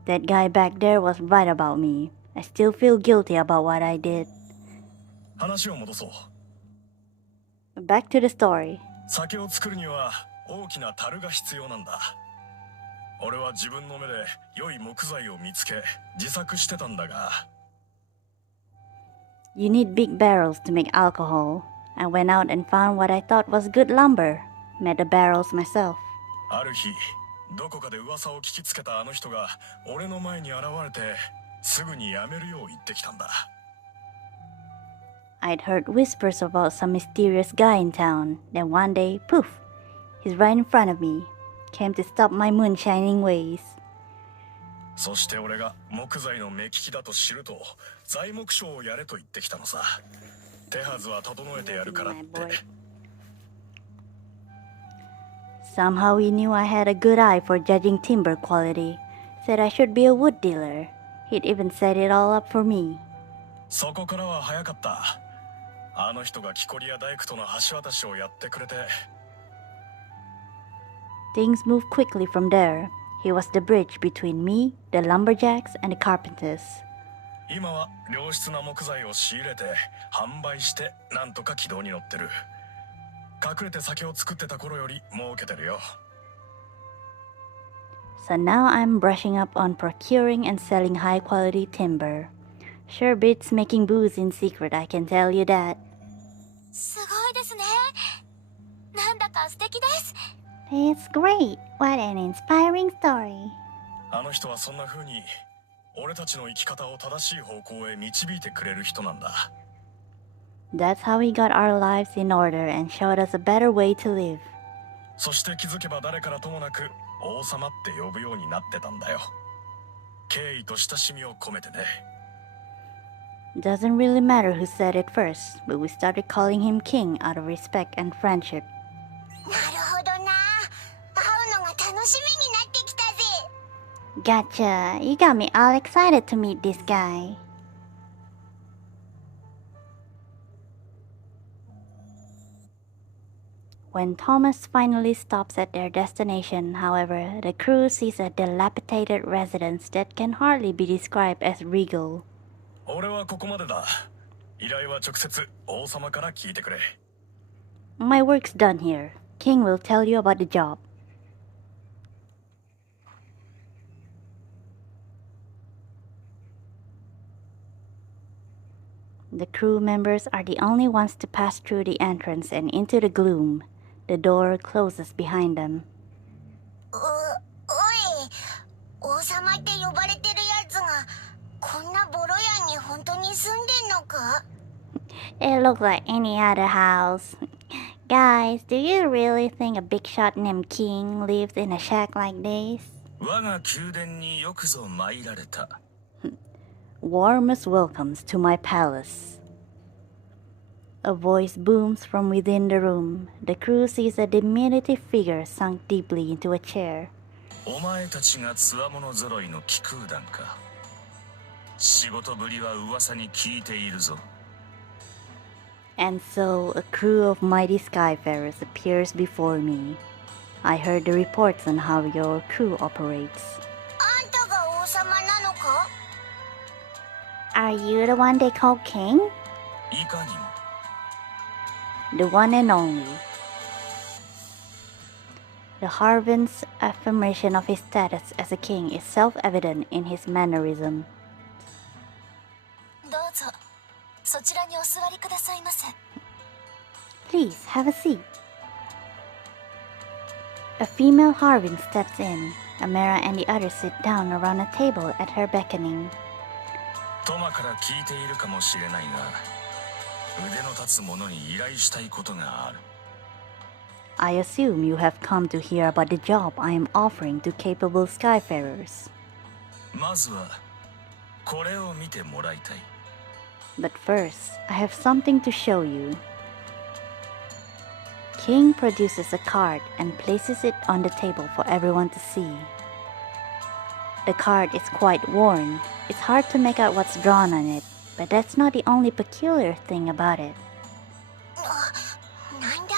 That guy back there was right about me. I still feel guilty about what I did. 話を戻そう。 Back to the story. 酒を作るには大きな樽が必要なんだ。俺は自分の目で良い木材を見つけ自作してたんだが。 You need big barrels to make alcohol. I went out and found what I thought was good lumber. Made the barrels myself. ある日、どこかで噂を聞きつけたあの人が俺の前に現れてすぐにやめるよう言ってきたんだ。 I'd heard whispers about some mysterious guy in town. Then one day, poof, he's right in front of me. Came to stop my moonshining ways. そして俺が木材の目利きだと知ると材木商をやれと言ってきたのさ。手はずは整えてやるからって。 Somehow he knew I had a good eye for judging timber quality. Said I should be a wood dealer. He'd even set it all up for me. そこからは早かった。あの人が木こりや大工との橋渡しをやってくれて。 Things moved quickly from there. He was the bridge between me, the lumberjacks, and the carpenters. 今は良質な木材を仕入れて販売してなんとか軌道に乗ってる。隠れて酒を作ってた頃より儲けてるよ。 So now I'm brushing up on procuring and selling high quality timber. Sure beats making booze in secret, I can tell you that. すごいですね。なんだか素敵です。 It's great. What an inspiring story. あの人はそんな風に俺たちの生き方を正しい方向へ導いてくれる人なんだ。 That's how he got our lives in order and showed us a better way to live. そして気づけば誰からともなく王様って呼ぶようになってたんだよ。敬意と親しみを込めてね。 Doesn't really matter who said it first, but we started calling him king out of respect and friendship. なるほどな。会うのが楽しみになってきたぜ。 Gotcha. You got me all excited to meet this guy. When Thomas finally stops at their destination, however, the crew sees a dilapidated residence that can hardly be described as regal. 俺はここまでだ。依頼は直接王様から聞いてくれ。 My work's done here. King will tell you about the job. The crew members are the only ones to pass through the entrance and into the gloom. The door closes behind them. おい、王様って呼ばれてるやつがこんなボロ屋に本当に住んでんのか？ It looks like any other house. Guys, do you really think a big shot named King lives in a shack like this? 我が宮殿によくぞ参られた。 Warmest welcomes to my palace. A voice booms from within the room. The crew sees a diminutive figure sunk deeply into a chair. お前たちが強者揃いの騎空団か。仕事ぶりは噂に聞いているぞ。 And so a crew of mighty skyfarers appears before me. I heard the reports on how your crew operates. あんたが王様なのか？ Are you the one they call king? いかにも。 The one and only. The Harvin's affirmation of his status as a king is self-evident in his mannerism. どうぞそちらにお座りくださいませ。 Please have a seat. A female Harvin steps in. Amara and the others sit down around a table at her beckoning. トマから聞いているかもしれないが、腕の立つ者に依頼したいことがある。 I assume you have come to hear about the job I am offering to capable skyfarers. まずはこれを見てもらいたい。 But first, I have something to show you. King produces a card and places it on the table for everyone to see. The card is quite worn. It's hard to make out what's drawn on it, but that's not the only peculiar thing about it. なんだ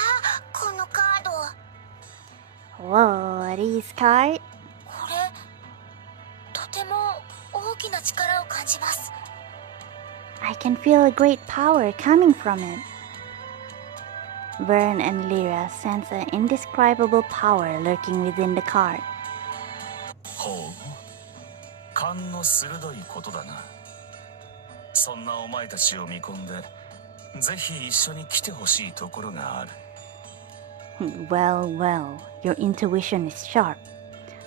このカード。 Whoa, these cards? これとても大きな力を感じます。 I can feel a great power coming from it. Vern and Lyra sense an indescribable power lurking within the card. ほう、勘の鋭いことだな。そんなお前たちを見込んで、ぜひ一緒に来てほしいところがある。 Well, well, your intuition is sharp.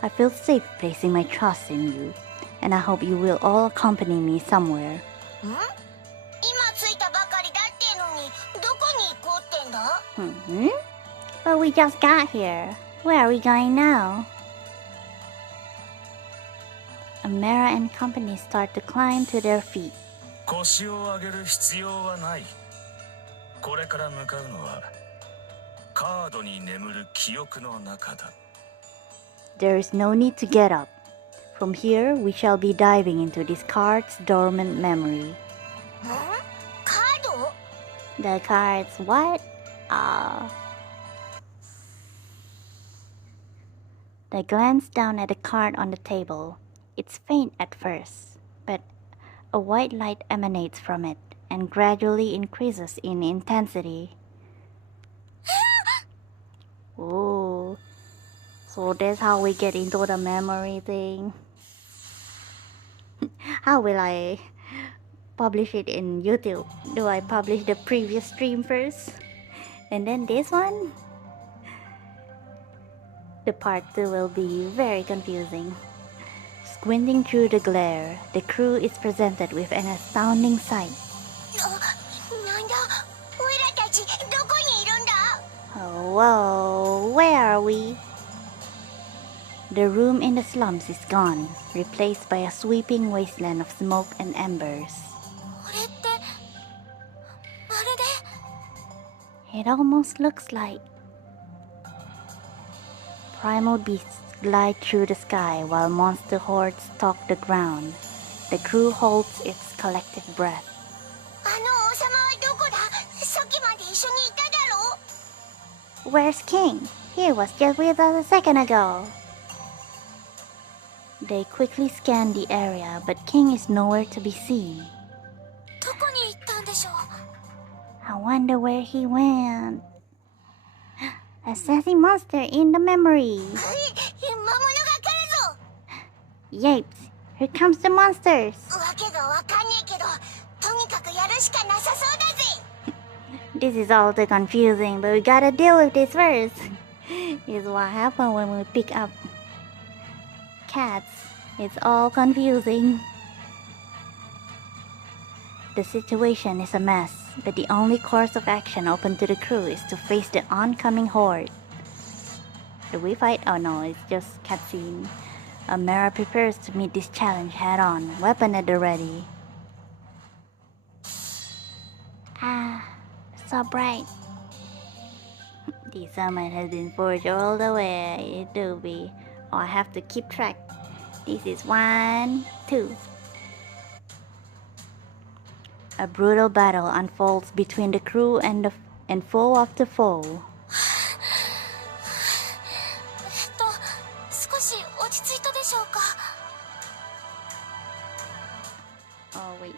I feel safe placing my trust in you, and I hope you will all accompany me somewhere. 今着いたばかりだってのにどこに行こうってんだ？ But we just got here. Where are we going now? Amara and company start to climb to their feet. 腰を上げる必要はない。これから向かうのはカードに眠る記憶の中だ。 There is no need to get up. From here, we shall be diving into this card's dormant memory. カード？ The card's what? They glance down at the card on the table. It's faint at first, but a white light emanates from it and gradually increases in intensity. Ooh. So that's how we get into the memory thing. How will I publish it in YouTube? Do I publish the previous stream first? And then this one? The part 2 will be very confusing. Squinting through the glare, the crew is presented with an astounding sight. なんだオイラたちどこにいるんだ？ Oh, whoa, where are we? The room in the slums is gone, replaced by a sweeping wasteland of smoke and embers. これってまるで It almost looks like primal beasts glide through the sky while monster hordes stalk the ground. The crew holds its collective breath. あの王様はどこだ？さっきまで一緒にいただろ？ Where's King? He was just with us a second ago. They quickly scan the area, but King is nowhere to be seen. どこに行ったんでしょう。 I wonder where he went. A sassy monster in the memory. 魔物が来るぞ。 Yapes, here comes the monsters. わけがわかんねえけど、とにかくやるしかなさそうだぜ。 This is all too confusing, but we gotta deal with this first. Is what happens when we pick up cats. It's all confusing. The situation is a mess, but the only course of action open to the crew is to face the oncoming horde. Do we fight? Oh no, it's just cutscene. Amara prepares to meet this challenge head on, weapon at the ready. Ah, so bright. The summit has been forged all the way. It do be. Oh, I have to keep track. This is 1, 2. A brutal battle unfolds between the crew and foe of the foe. 少し落ち着いたでしょうか。 Oh wait,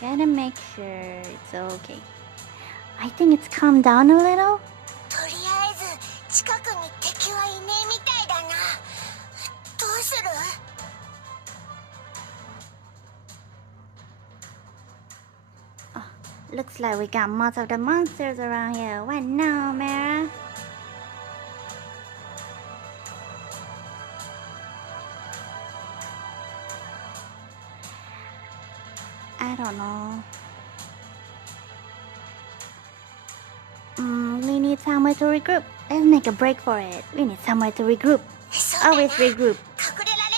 gotta make sure it's okay. I think it's calmed down a little. とりあえず近くに敵はいねえみたいだな。どうする？ Looks like we got most of the monsters around here. What now, Mara? I don't know. We need somewhere to regroup. Let's make a break for it. We need somewhere to regroup. そうだな。 Always regroup. 隠れられ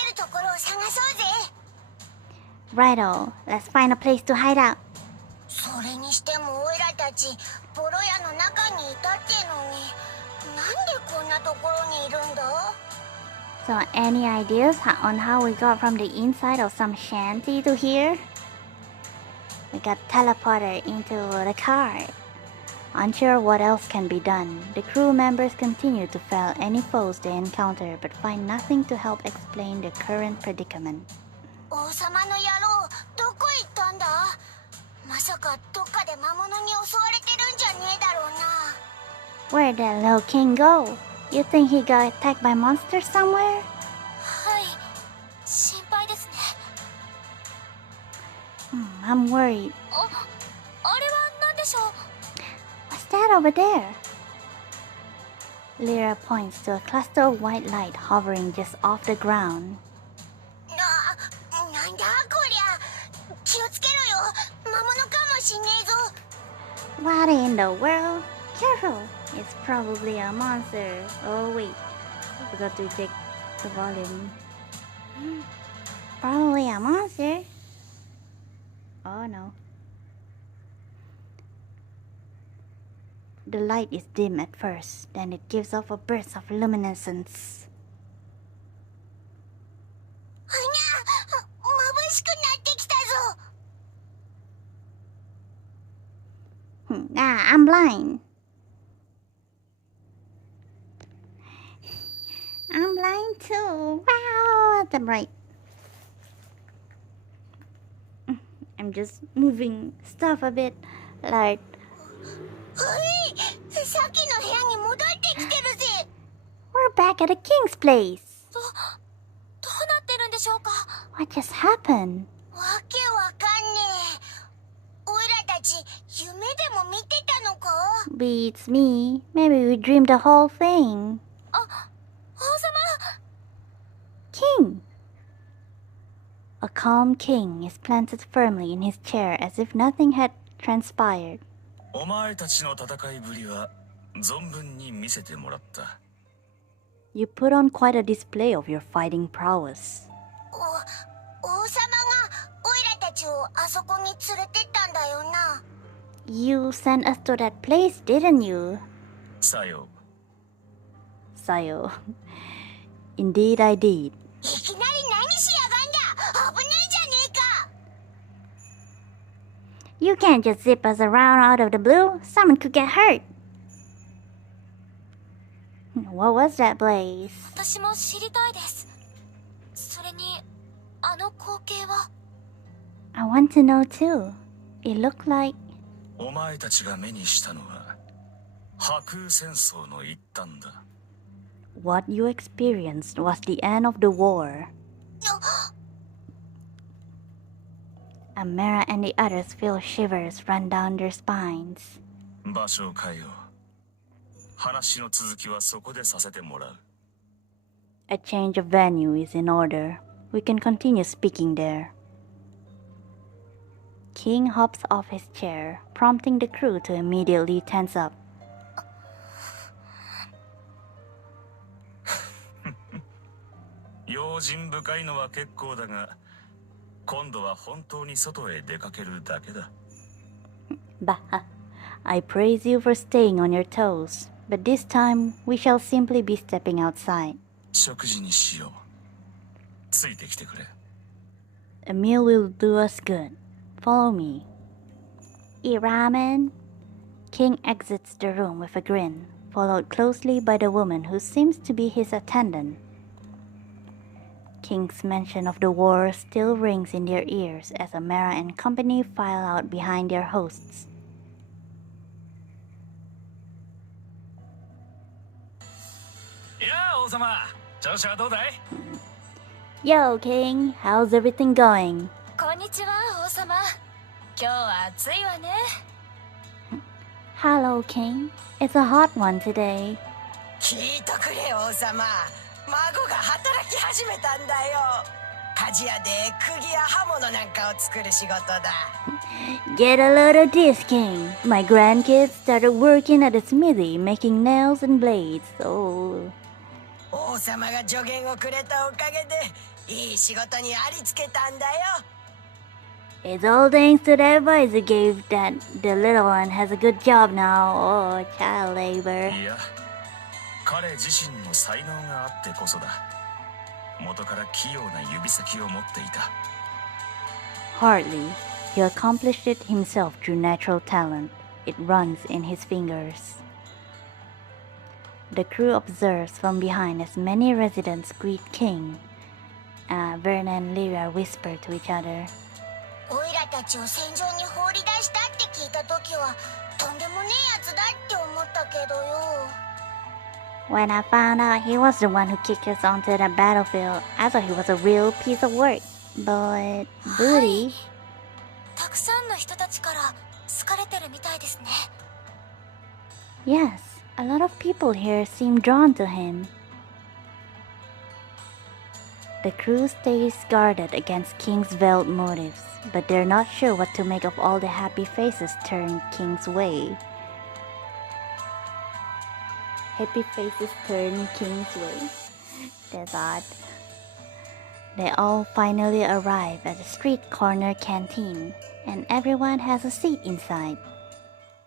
るところを探そうぜ。 Righto. Let's find a place to hide out. それにしてもオイラたちボロ屋の中にいたってのに、なんでこんなところにいるんだ？ So, any ideas on how we got from the inside of some shanty to here? We got teleported into the car. Unsure what else can be done, the crew members continue to fell any foes they encounter but find nothing to help explain the current predicament. 王様の野郎、どこ行ったんだ？まさかどっかで魔物に襲われてるんじゃねえだろうな。 Where'd that little king go? You think he got attacked by monsters somewhere? はい、心配ですね。 I'm worried. あれは何でしょう？ What's that over there? Lyra points to a cluster of white light hovering just off the ground. なんだこりゃ。気をつけろよ。魔物かもしんねえぞ。 What in the world? Careful! It's probably a monster. Oh wait, I forgot to check the volume. Probably a monster. Oh no. The light is dim at first, then it gives off a burst of luminescence. 眩しくなってきたぞ。 I'm blind. I'm blind too. Wow, the bright. I'm just moving stuff a bit, like. さっきの部屋に戻ってきてるぜ。 We're back at the king's place. どうなってるんでしょうか？ What just happened? わけわかんねえ。オイラたち夢でも見てたのか？ Beats me. Maybe we dreamed the whole thing. 王様！ King! A calm king is planted firmly in his chair as if nothing had transpired. お前たちの戦いぶりは存分に見せてもらった。You put on quite a display of your fighting prowess. 王様がオイラたちをあそこに連れてったんだよな。 You sent us to that place, didn't you? さよ Sayo. Indeed I did. いきなり何しやがんだ。危ねえじゃねえか。 You can't just zip us around out of the blue. Someone could get hurt. What was that blaze? 私も知りたいです。それにあの光景は？ I want to know too. It looked like... お前たちが目にしたのは破空戦争の一端だ。 What you experienced was the end of the war. Amara and the others feel shivers run down their spines. 場所を変えよう。話の続きはそこでさせてもらう。A change of venue is in order. We can continue speaking there. King hops off his chair, prompting the crew to immediately tense up. 用心深いのは結構だが、今度は本当に外へ出かけるだけだ。Bah, I praise you for staying on your toes, but this time we shall simply be stepping outside. 食事にしよう。ついてきてくれ。 A meal will do us good. Follow me. Eat ramen? King exits the room with a grin, followed closely by the woman who seems to be his attendant. King's mention of the war still rings in their ears as Amara and company file out behind their hosts. Yeah, 王様。調子はどうだい? Yo, King, how's everything going? こんにちは王様。今日は暑いわね。Hello, King. It's a hot one today. 聞いとくれ王様。孫が働き始めたんだよ。鍛冶屋で釘や刃物なんかを作る仕事だ。Get a load of this, King. My grandkids started working at a smithy making nails and blades. Oh. 王様が助言をくれたおかげでいい仕事にありつけたんだよ。It's all thanks to the advice you gave that the little one has a good job now. Oh, child labor. いや、彼自身の才能があってこそだ。元から器用な指先を持っていた。Hardly. He accomplished it himself through natural talent. It runs in his fingers. The crew observes from behind as many residents greet King. Verna and Lyra whisper to each other. オイラたちを戦場に放り出したって聞いた時はとんでもねえやつだって思ったけどよ。When I found out he was the one who kicked us onto the battlefield, I thought he was a real piece of work. But, Booty... たくさんの人たちから好かれてるみたいですね。Yes, a lot of people here seem drawn to him. The crew stays guarded against King's veiled motives, but they're not sure what to make of all the happy faces turned King's way. Happy faces turned King's way. That's odd. They all finally arrive at the street corner canteen, and everyone has a seat inside.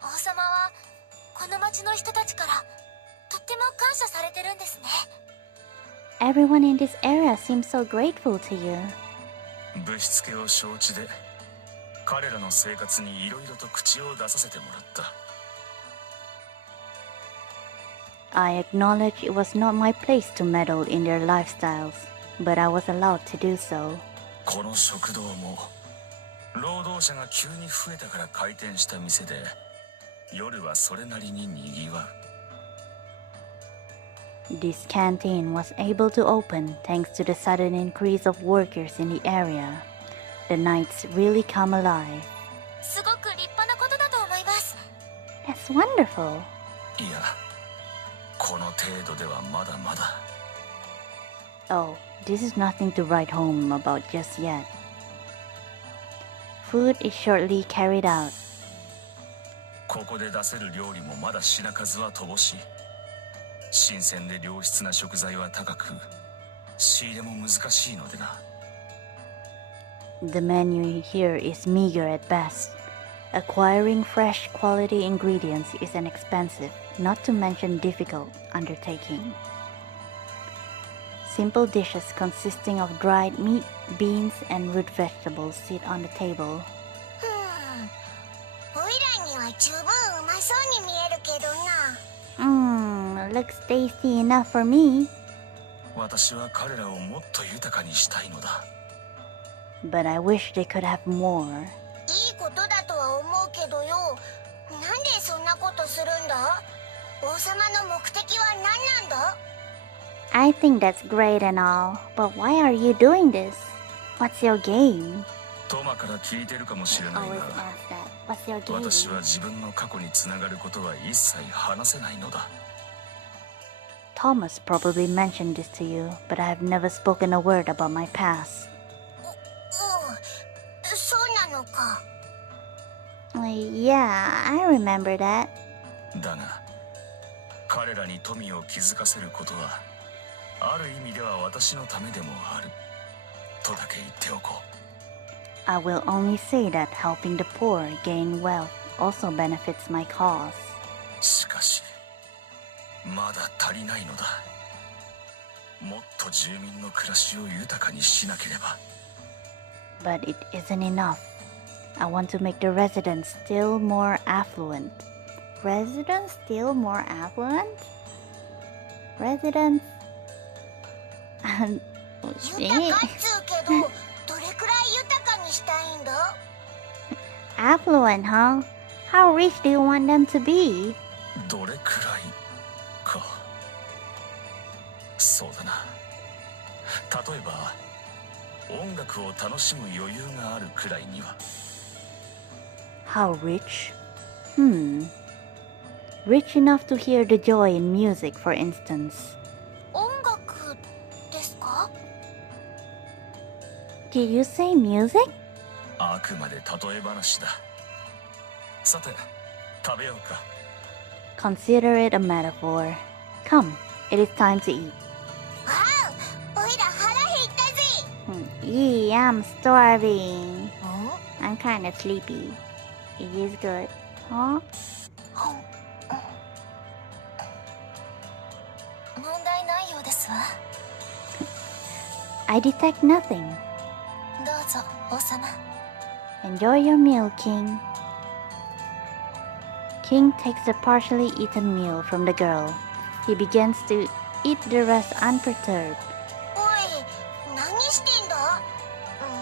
王様はこの町の人たちからとっても感謝されてるんですね。Everyone in this area seems so grateful to you. ぶしつけを承知で彼らの生活にいろいろと口を出させてもらった。I acknowledge it was not my place to meddle in their lifestyles, but I was allowed to do so. この食堂も労働者が急に増えたから開店した店で、夜はそれなりに賑わう。This canteen was able to open thanks to the sudden increase of workers in the area. The nights really come alive. すごく立派なことだと思います。That's wonderful. いや、この程度ではまだまだ。Oh, this is nothing to write home about just yet. Food is shortly carried out. ここで出せる料理もまだ品数は乏しい。新鮮で良質な食材は高く、仕入れも難しいのでな。The menu here is meager at best. Acquiring fresh quality ingredients is an expensive, not to mention difficult, undertaking. Simple dishes consisting of dried meat, beans, and root vegetables sit on the table. オイラには十分うまそうに見えるけどな。Looks tasty enough for me. 私は彼らをもっと豊かにしたいのだ。But I wish they could have more. いいことだとは思うけどよ。なんでそんなことするんだ？王様の目的は何なんだ？ I think that's great and all, but why are you doing this? What's your game? トマから聞いてるかもしれない Always が、 ask that. What's your game? 私は自分の過去につながることは一切話せないのだ。Thomas probably mentioned this to you, but I have never spoken a word about my past. そうなのか。Yeah, I remember that. だが、彼らに富を築かせることは、ある意味では私のためでもある。とだけ言っておこう。I will only say that helping the poor gain wealth also benefits my cause. しかし、まだ足りないのだ。もっと住民の暮らしを豊かにしなければ。But it isn't enough. I want to make the residents still more affluent. Residents still more affluent? Residents? And 豊かっつうけど、どれくらい豊かにしたいんだ？ affluent, huh? How rich do you want them to be? どれくらいか。そうだな。例えば音楽を楽しむ余裕があるくらいには。 How rich? Rich enough to hear the joy in music, for instance. 音楽ですか？ Did you say music? あくまで例え話だ。さて、食べようか。 Consider it a metaphor. Come, it is time to eat. わあ、おいら腹減ったぜ。Yee, I'm starving. ん？ I'm kinda sleepy. It is good. Huh? 問題ないようですわ。 I detect nothing. どうぞ王様。 Enjoy your meal, King. King takes the partially eaten meal from the girl. He begins to eat the rest unperturbed. おい、何してんだ？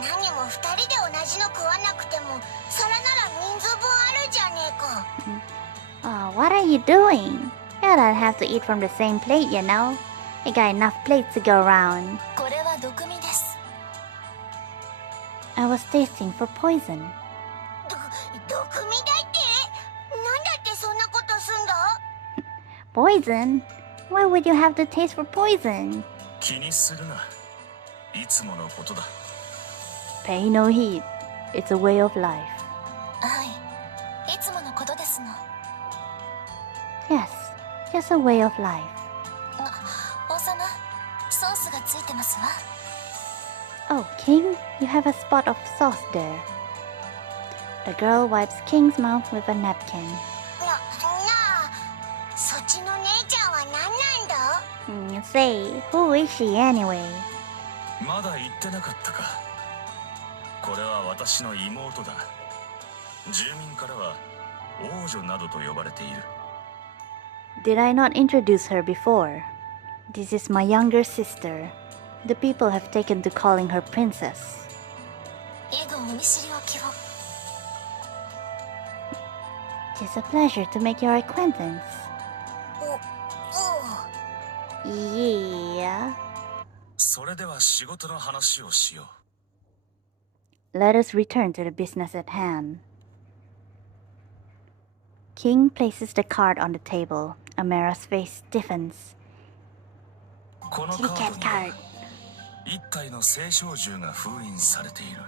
何も二人で同じの食わなくても皿なら人数分あるじゃねえか。 Oh, what are you doing? You don't have to eat from the same plate, you know. You got enough plates to go around. これは毒味です。 I was tasting for poison. 毒味だって？なんだってそんなことすんだ？ Poison? Why would you have to taste for poison? 気にするな。いつものことだ。 Pay no heed. It's a way of life. はい、いつものことですの。 Yes, just a way of life. 王様、ソースがついてますわ。 Oh, King, you have a spot of sauce there. The girl wipes King's mouth with a napkin. なあ、そっちの姉ちゃんは何なんだ？ Say, who is she anyway? まだ言ってなかったか。これは私の妹だ。住民からは王女などと呼ばれている。 Did I not introduce her before? This is my younger sister. The people have taken to calling her princess. 以後お見知りおきを。 It's a pleasure to make your acquaintance. お、Yeah. それでは仕事の話をしよう。 Let us return to the business at hand. King places the card on the table. Amara's face stiffens. このカードには一体の聖少獣が封印されている。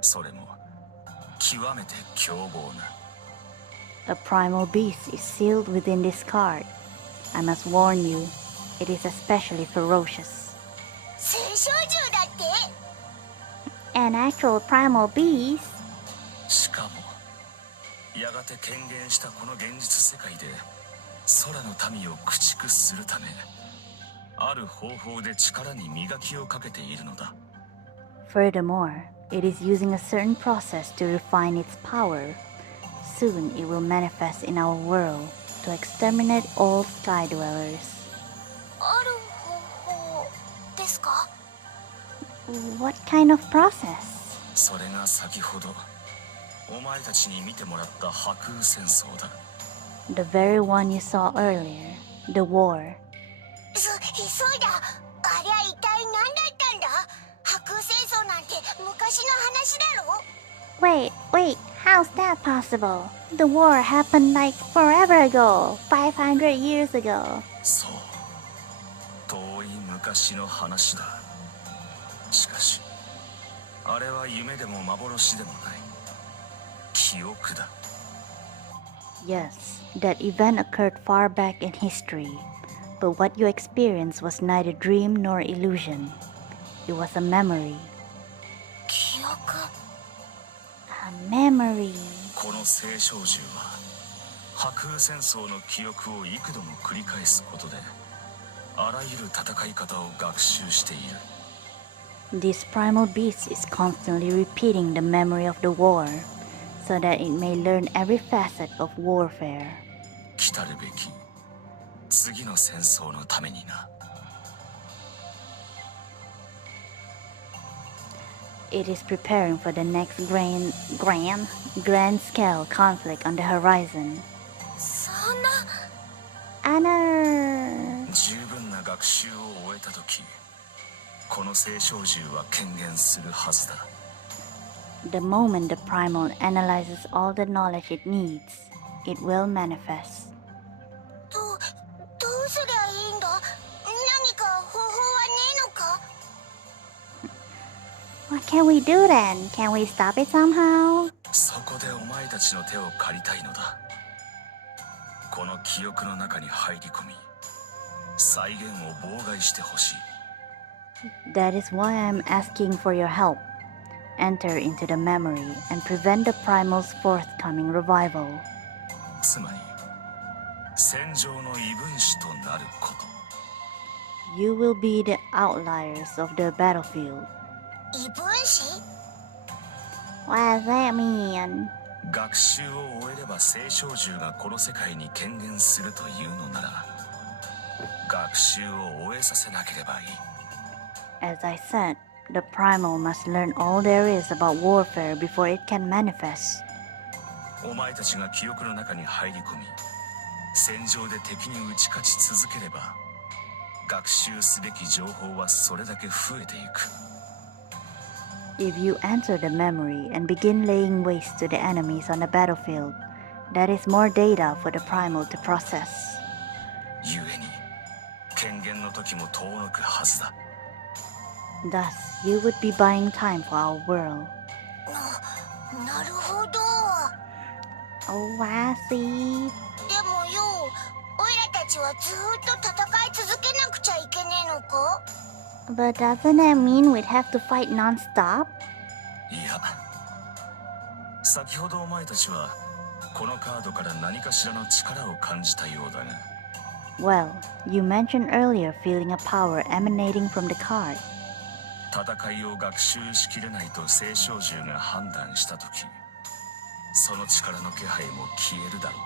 それも極めて凶暴な。 A primal beast is sealed within this card. I must warn you, it is especially ferocious. 聖少獣だって？ An actual primal beast? しかもやがて権限したこの現実世界で空の民を駆逐するためある方法で力に磨きをかけているのだ。 Furthermore, it is using a certain process to refine its power. Soon it will manifest in our world to exterminate all sky dwellers. ある方法ですか？ What kind of process? それが先ほどお前たちに見てもらった破空戦争だ。 The very one you saw earlier, the war. そうだ。ありゃ一体何だったんだ？破空戦争なんて昔の話だろ？ Wait, how's that possible? The war happened like forever ago, 500 years ago. そう遠い昔の話だ。しかしあれは夢でも幻でもない記憶だ。 Yes, that event occurred far back in history, but what you experienced was neither dream nor illusion. It was a memory. 記憶？ A memory. この聖少獣は破空戦争の記憶を幾度も繰り返すことであらゆる戦い方を学習している。This primal beast is constantly repeating the memory of the war, so that it may learn every facet of warfare. 来たるべき次の戦争のためにな。It is preparing for the next grand scale conflict on the horizon. そんな。 Honor! 十分な学習を終えた時、この聖小獣は権限するはずだ。 The moment the primal analyzes all the knowledge it needs, it will manifest. どうすりゃいいんだ？何か方法はねえのか？ What can we do then? Can we stop it somehow? そこでお前たちの手を借りたいのだ。この記憶の中に入り込み、再現を妨害してほしい。 That is why I'm asking for your help. Enter into the memory and prevent the primal's forthcoming revival. つまり、戦場の異分子となること。 You will be the outliers of the battlefield. 異分子？ What does that mean? 学習を終えれば聖小獣がこの世界に権限するというのなら、学習を終えさせなければいい。 As I said, the primal must learn all there is about warfare before it can manifest. お前たちが記憶の中に入り込み、戦場で敵に打ち勝ち続ければ、学習すべき情報はそれだけ増えていく。 If you enter the memory and begin laying waste to the enemies on the battlefield, that is more data for the primal to process. 故に、権限の時も遠のくはずだ。 Thus, you would be buying time for our world. なるほど。 Oh, I see. でもよ、オイラたちはずーっと戦い続けなくちゃいけねえのか？ But doesn't that mean we'd have to fight non-stop? いや、先ほどお前たちはこのカードから何かしらの力を感じたようだが。 Well, you mentioned earlier feeling a power emanating from the card. 戦いを学習しきれないと聖小獣が判断したとき、その力の気配も消えるだろ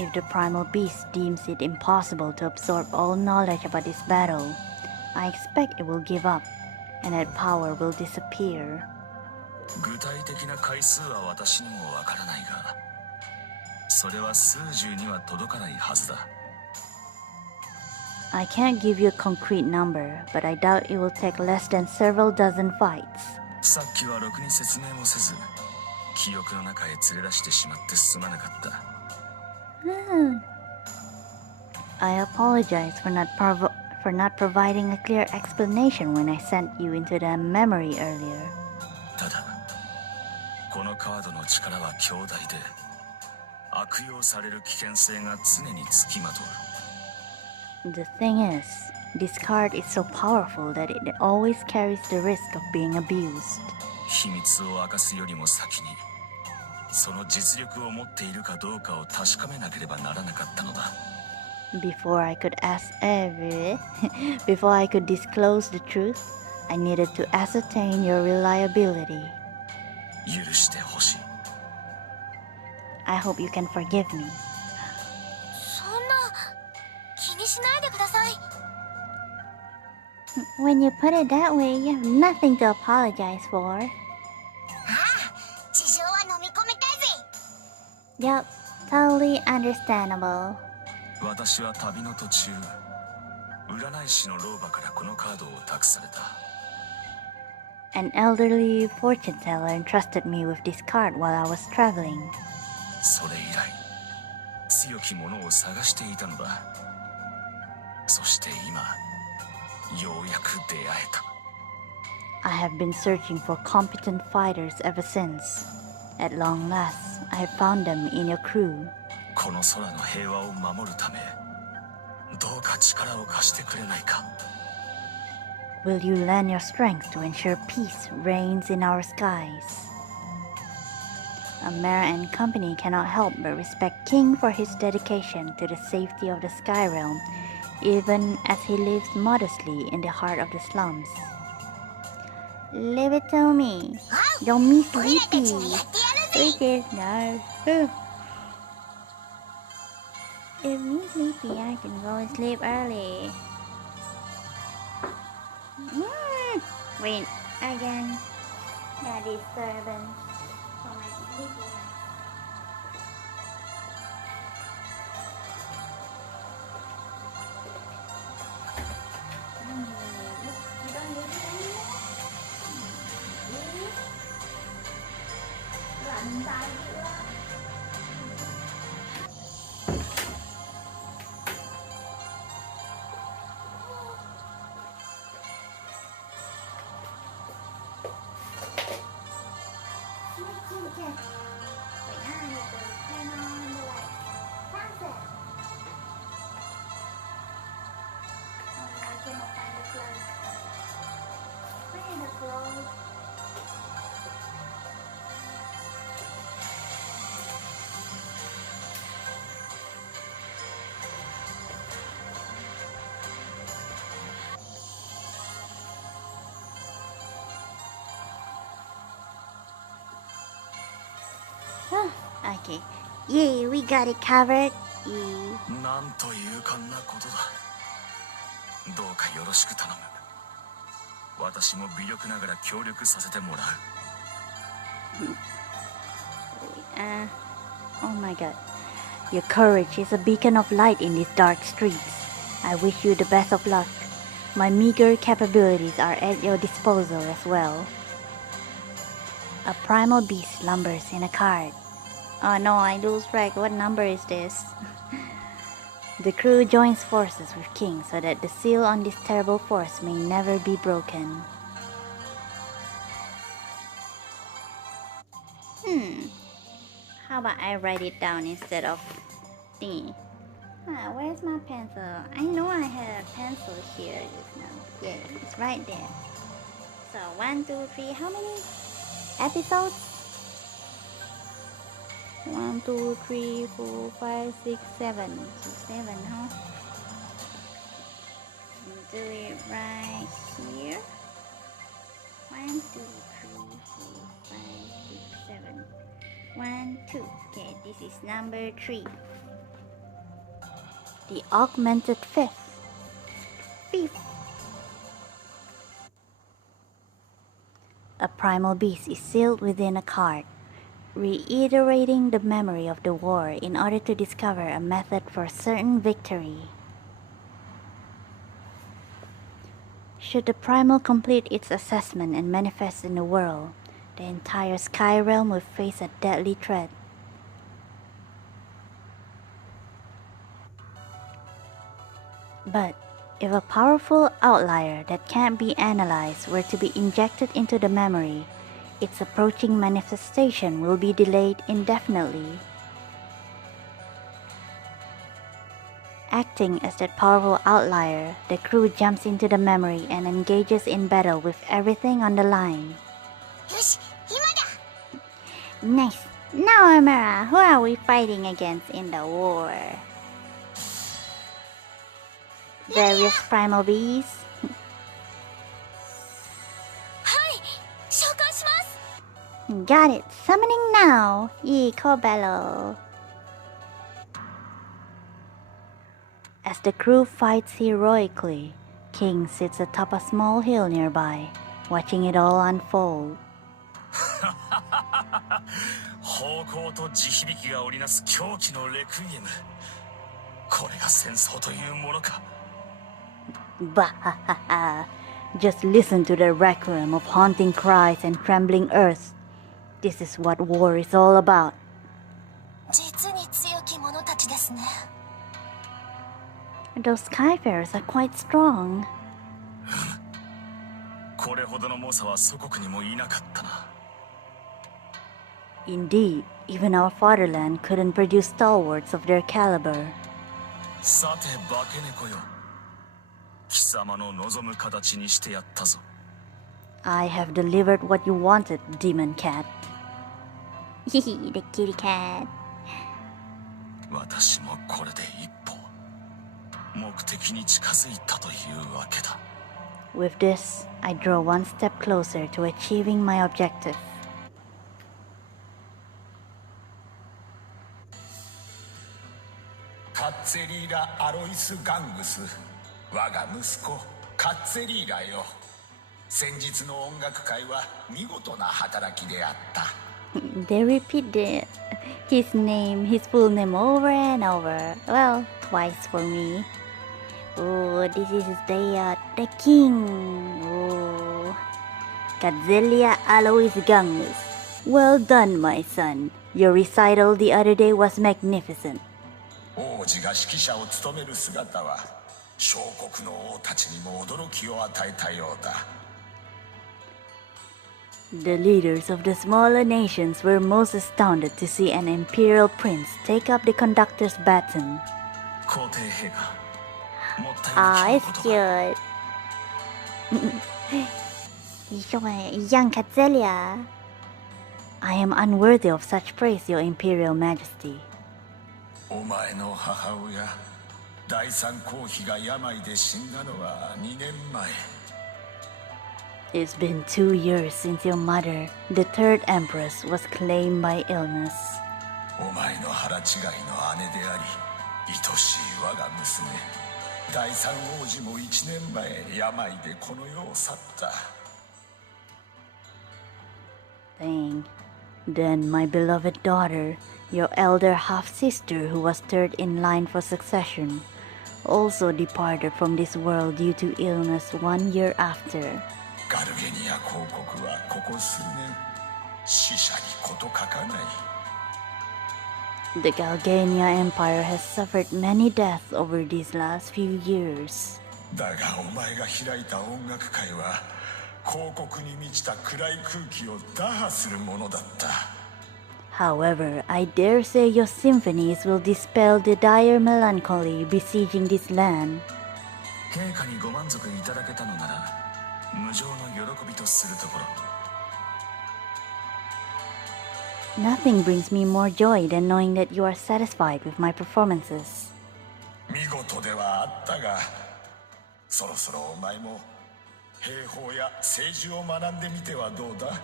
う。 If the primal beast deems it impossible to absorb all knowledge about this battle, I expect it will give up, and that power will disappear. 具体的な回数は私にもわからないが、それは数十には届かないはずだ。 I can't give you a concrete number, but I doubt it will take less than several dozen fights. さっきはろくに説明もせず、記憶の中へ連れ出してしまってすまなかった。 I apologize for not providing a clear explanation when I sent you into the memory earlier. ただ、このカードの力は強大で、悪用される危険性が常につきまとう。 The thing is, this card is so powerful that it always carries the risk of being abused. 秘密を明かすよりも先に、その実力を持っているかどうかを確かめなければならなかったのだ。 Before I could before I could disclose the truth, I needed to ascertain your reliability. 許してほしい。 I hope you can forgive me. そんな気にしないでください。 When you put it that way, you have nothing to apologize for. ああ、事情は飲み込めたぜ。 Yup, totally understandable. 私は旅の途中、占い師の老婆からこのカードを託された。 An elderly fortune teller entrusted me with this card while I was traveling. それ以来、強きものを探していたのだ。そして今、ようやく出会えた。 I have been searching for competent fighters ever since. At long last, I have found them in your crew. この空の平和を守るため、どうか力を貸してくれないか。 Will you lend your strength to ensure peace reigns in our skies? Amara and company cannot help but respect King for his dedication to the safety of the Sky Realm, even as he lives modestly in the heart of the slums. Leave it to me. Don't be オイラたち sleepy. がやってやるぜ。 Sleepy, no. If me sleepy, I can go and sleep early. Wait, again. The disturbance for my sleepiness. You don't need it anymore? Really? Run by you. Okay. Wait, now I need to turn on the light. Sunset. Oh, I cannot find the plug. Where the plug? Okay. Yay, we got it covered. Yay. なんと勇敢なことだ。どうかよろしく頼む。私も微力ながら協力させてもらう。Oh my god. Your courage is a beacon of light in these dark streets. I wish you the best of luck. My meager capabilities are at your disposal as well. A primal beast slumbers in a cart. Oh no, I lose track. What number is this? The crew joins forces with King so that the seal on this terrible force may never be broken. How about I write it down instead of thingy? Where's my pencil? I know I had a pencil here just now. Yeah, it's right there. So 1, 2, 3, how many episodes? 1, 2, 3, 4, 5, 6, 7. So 7, huh? Do it right here. 1, 2, 3, 4, 5, 6, 7. 1, 2. Okay, this is number 3. The augmented fifth. A primal beast is sealed within a cart, reiterating the memory of the war in order to discover a method for certain victory. Should the primal complete its assessment and manifest in the world, the entire sky realm will face a deadly threat. But if a powerful outlier that can't be analyzed were to be injected into the memory, its approaching manifestation will be delayed indefinitely. Acting as that powerful outlier, the crew jumps into the memory and engages in battle with everything on the line. よし、今だ。 Nice! Now, Amara, who are we fighting against in the war? Various primal beasts? はい、召喚します。 Got it! Summoning now! Bello! As the crew fights heroically, King sits atop a small hill nearby, watching it all unfold. 方向と地響きが織りなす狂気のレクイエム。これが戦争というものか。 Bahahaha! Just listen to the requiem of haunting cries and trembling earth. This is what war is all about. 実に強き者たちですね。 Those Skyfarers are quite strong. これほどの猛者は祖国にもいなかったな。 Indeed, even our fatherland couldn't produce stalwarts of their caliber. さて化け猫よ、貴様の望む形にしてやったぞ。 I have delivered what you wanted, demon cat. Hehe, the kitty cat. 私もこれで一歩目的に近づいたというわけだ。With this, I draw one step closer to achieving my objective. Katzelia Alois Gangus, 我が息子カッツェリーラよ。先日の音楽会は見事な働きであった。They repeat his full name over and over. Well, twice for me. Oh, this is the king. Oh, Katzelia Alois Gangus. Well done, my son. Your recital the other day was magnificent. 王子が指揮者を務める姿は小国の王たちにも驚きを与えたようだ。The leaders of the smaller nations were most astounded to see an imperial prince take up the conductor's baton. 皇帝兵がもったい Ah, ない it's ことが cute. Young Katzelia. I am unworthy of such praise, your imperial majesty. お前の母親第三皇妃が病で死んだのは2年前。 It's been 2 years since your mother, the third empress, was claimed by illness. お前の腹違いの姉であり愛しい我が娘第三王子も1年前病でこの世を去った。 Dang. Then my beloved daughter, your elder half-sister who was third in line for succession, also departed from this world due to illness 1 year after. ガルゲニア公国はここ数年死者に事欠かない。 The Galgania Empire has suffered many deaths over these last few years. だがお前が開いた音楽会は広告に満ちた暗い空気を打破するものだった。 However, I dare say your symphonies will dispel the dire melancholy besieging this land. 陛下にご満足いただけたのなら無常の喜びとするところ。 Nothing brings me more joy than knowing that you are satisfied with my performances. 見事ではあったが、そろそろお前も兵法や政治を学んでみてはどうだ？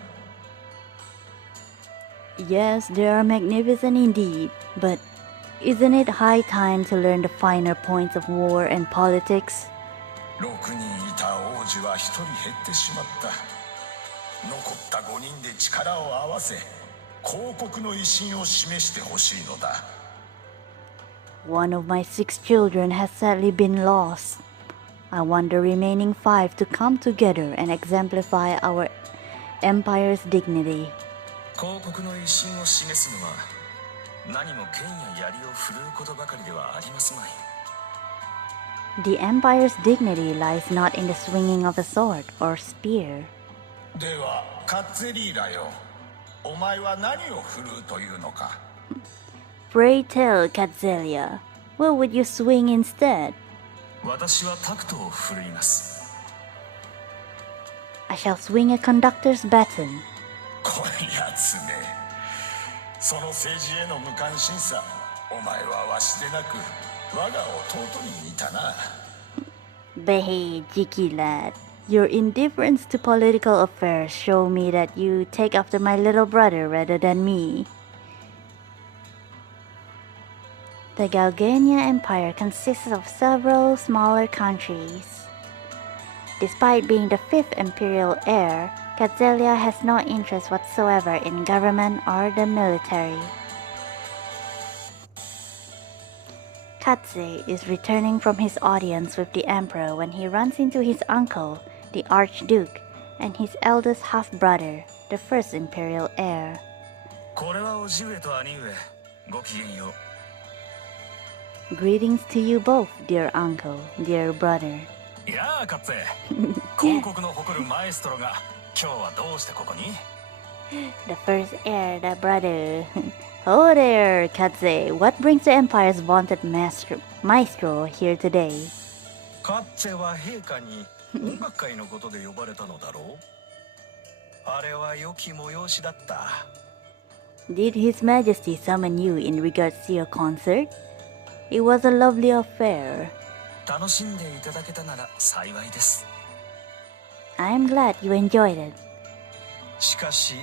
Yes, they are magnificent indeed, but isn't it high time to learn the finer points of war and politics? 6人いた王子は1人減ってしまった。残った5人で力を合わせ広国の威信を示してほしいのだ。 One of my 6 children has sadly been lost. I want the remaining 5 to come together and exemplify our empire's dignity. 広国の威信を示すのは何も剣や槍を振るうことばかりではありますまい。 The empire's dignity lies not in the swinging of a sword or spear. ではカッツェリーラよ、お前は何を振るうというのか？ Pray tell, Katzelia, what would you swing instead? 私はタクトを振るいます。 I shall swing a conductor's baton. こやつめ、その政治への無関心さ、お前はわしでなく我が弟に似たな。 Behave, cheeky lad. Your indifference to political affairs show me that you take after my little brother rather than me. The Galgania Empire consists of several smaller countries. Despite being the 5th imperial heir, Katzelia has no interest whatsoever in government or the military. Katze is returning from his audience with the emperor when he runs into his uncle, the Archduke, and his eldest half-brother, the 1st imperial heir. これは叔父上と兄上、ごきげんよう。 Greetings to you both, dear uncle, dear brother. いやあ、カッツェ。広告の誇るマエストロが今日はどうしてここに？ The first heir, the brother. Oh there, Katze. What brings the empire's vaunted maestro here today? カッツェは陛下に音楽会のことで呼ばれたのだろう。あれは良き催しだった。 Did His Majesty summon you in regards to your concert? It was a lovely affair. 楽しんでいただけたなら幸いです。I'm glad you enjoyed it. しかし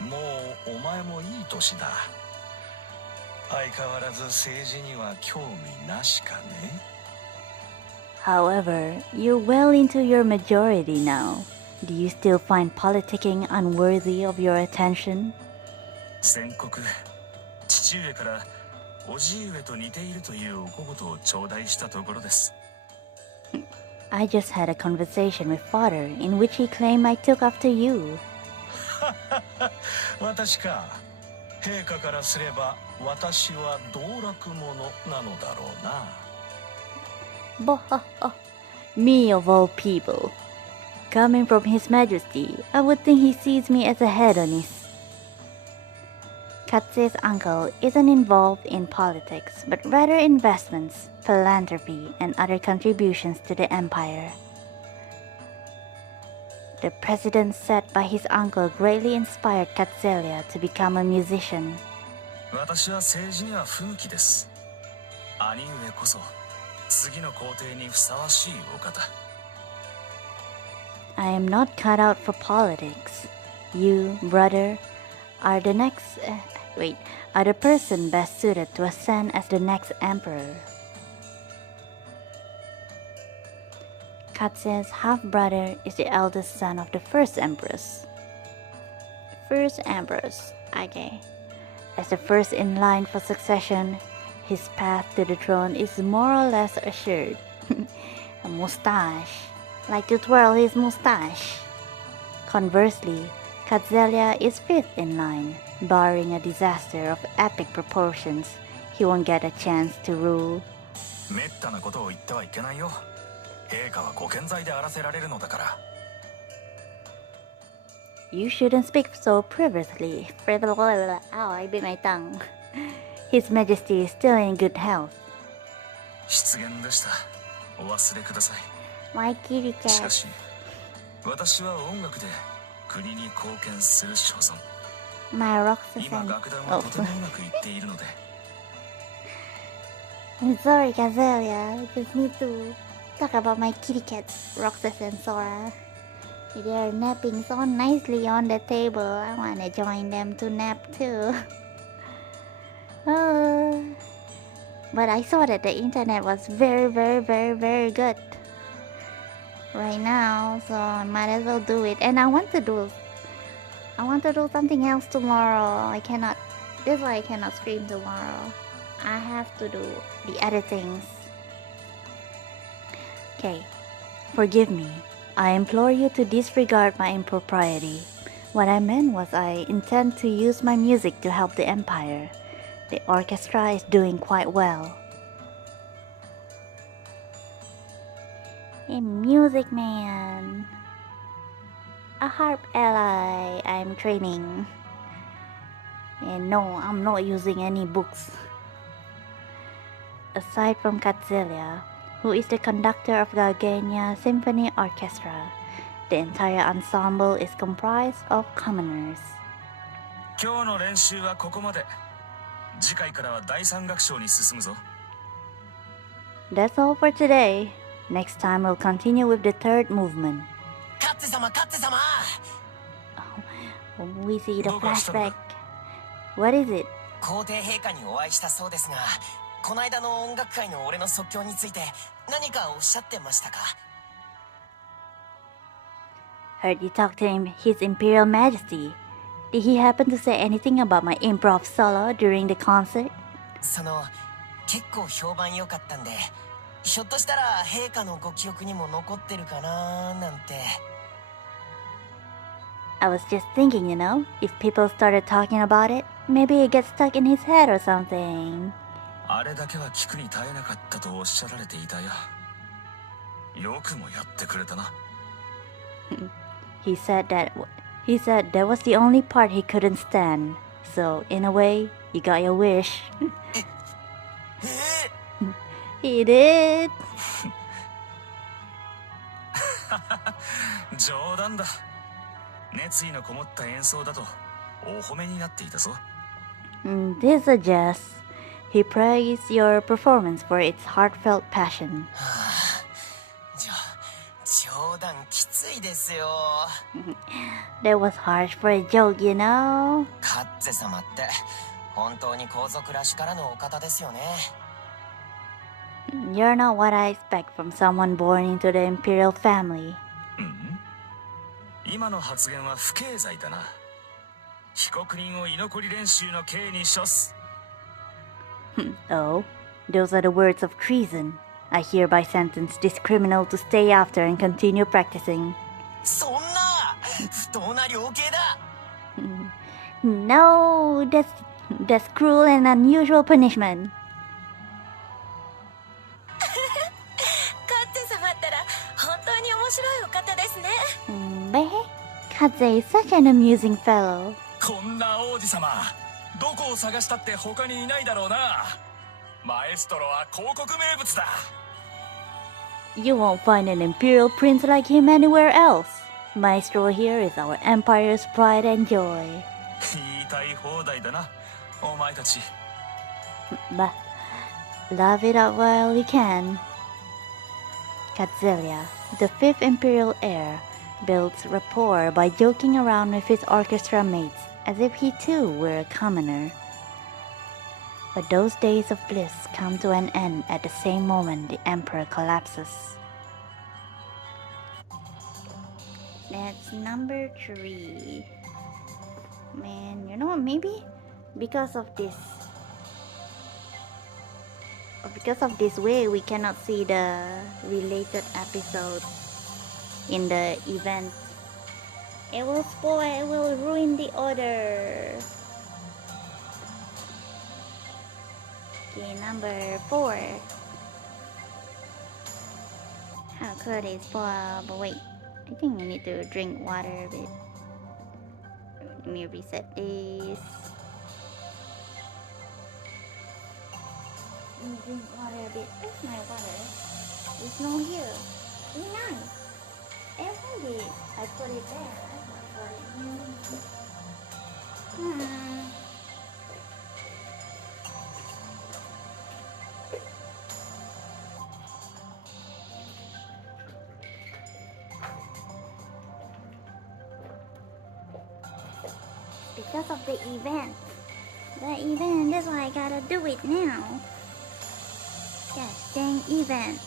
もうお前もいい年だ。相変わらず政治には興味なしかね。 However, you're well into your majority now. Do you still find politicking unworthy of your attention? 宣告、父上からおじい上と似ているというお小言を頂戴したところです。I just had a conversation with father in which he claimed I took after you. 私か。陛下からすれば私は道楽者なのだろうな。Me of all people. Coming from His Majesty, I would think he sees me as a hedonist. Katze's uncle isn't involved in politics, but rather investments, philanthropy, and other contributions to the empire. The precedent set by his uncle greatly inspired Katzelia to become a musician. 私は政治には不向きです。兄上こそ次の皇帝にふさわしいお方。I am not cut out for politics. You, brother, are the person best suited to ascend as the next emperor. Katze's half-brother is the eldest son of the first empress. Okay. As the first in line for succession, his path to the throne is more or less assured. A mustache. Like to twirl his mustache. Conversely, Katzelia is fifth in line. Barring a disaster of epic proportions, he won't get a chance to rule. めったなことを言ってはいけないよ。陛下はご健在であらせられるのだから。You shouldn't speak so previously. Ow, I bit my tongue. His Majesty is still in good health. 失言でした。お忘れください。My kitty しか cat. し、私は音楽で国に貢献する所存。My rocks 今 are 楽団はとてもうまくいっているので。I'm sorry, Katzelia. I just need to talk about my kitty cats, Roxas and Sora. They are napping so nicely on the table. I want to join them to nap too. But I saw that the internet was very good right now, so I might as well do it. And I want to do something else tomorrow. That's why I cannot stream tomorrow. I have to do the editings. Okay, forgive me. I implore you to disregard my impropriety. What I meant was I intend to use my music to help the Empire. The orchestra is doing quite well. A music man. A harp ally I'm training. And no, I'm not using any books. Aside from Katzelia, who is the conductor of the Gargania Symphony Orchestra, the entire ensemble is comprised of commoners. 今日の練習はここまで。次回からは第三楽章に進むぞ。That's all for today. Next time we'll continue with the third movement. カッツ様カッツ様 We see the flashback. What is it? 皇帝陛下にお会いしたそうですが、この間の音楽会の俺の即興について何かおっしゃってましたか？ Heard you talk to His Imperial Majesty. Did he happen to say anything about my improv solo during the concert? 結構評判良かったんで、ひょっとしたら陛下のご記憶にも残ってるかななんて。I was just thinking, if people started talking about it, maybe it gets stuck in his head or something. あれだけは聞くに耐えなかったとおっしゃられていたよ。よくもやってくれたな。He said that was the only part he couldn't stand. So, in a way, you got your wish. He did. 冗談だ。熱意のこもった演奏だとお褒めになっていたぞ。This is a jest. He praised your performance for its heartfelt passion. じ冗談きついですよ。That was harsh for a joke, you know? カッツェ様って本当に皇族らしからぬお方ですよね。You're not what I expect from someone born into the imperial family. 今の発言は不敬罪だな。被告人を居残り練習の刑に処す。Oh, those are the words of treason. I hereby sentence this criminal to stay after and continue practicing. そんな不当な量刑だ。No, that's cruel and unusual punishment. カッツェ様ったら本当に面白いお方ですね。But Katze is such an amusing fellow. こんな王子様、どこを探したって他にいないだろうな。マエストロは広告名物だ。You won't find an imperial prince like him anywhere else. Maestro here is our empire's pride and joy. 言いたい放題だな、お前たち。But love it up while you can. Katzelia, the fifth imperial heir, builds rapport by joking around with his orchestra mates as if he too were a commoner. But those days of bliss come to an end at the same moment the emperor collapses. That's number 3. Man, you know what, maybe because of this way we cannot see the related episode in the event. It will spoil, it will ruin the order. Okay, number 4. How could it spoil? But wait, I think I need to drink water a bit. Let me reset this. Let me drink water a bit. Where's my water? There's no here. Be nice. Maybe I put it there. That's not put it here. Because of the event. That's why I gotta do it now. Gosh dang event.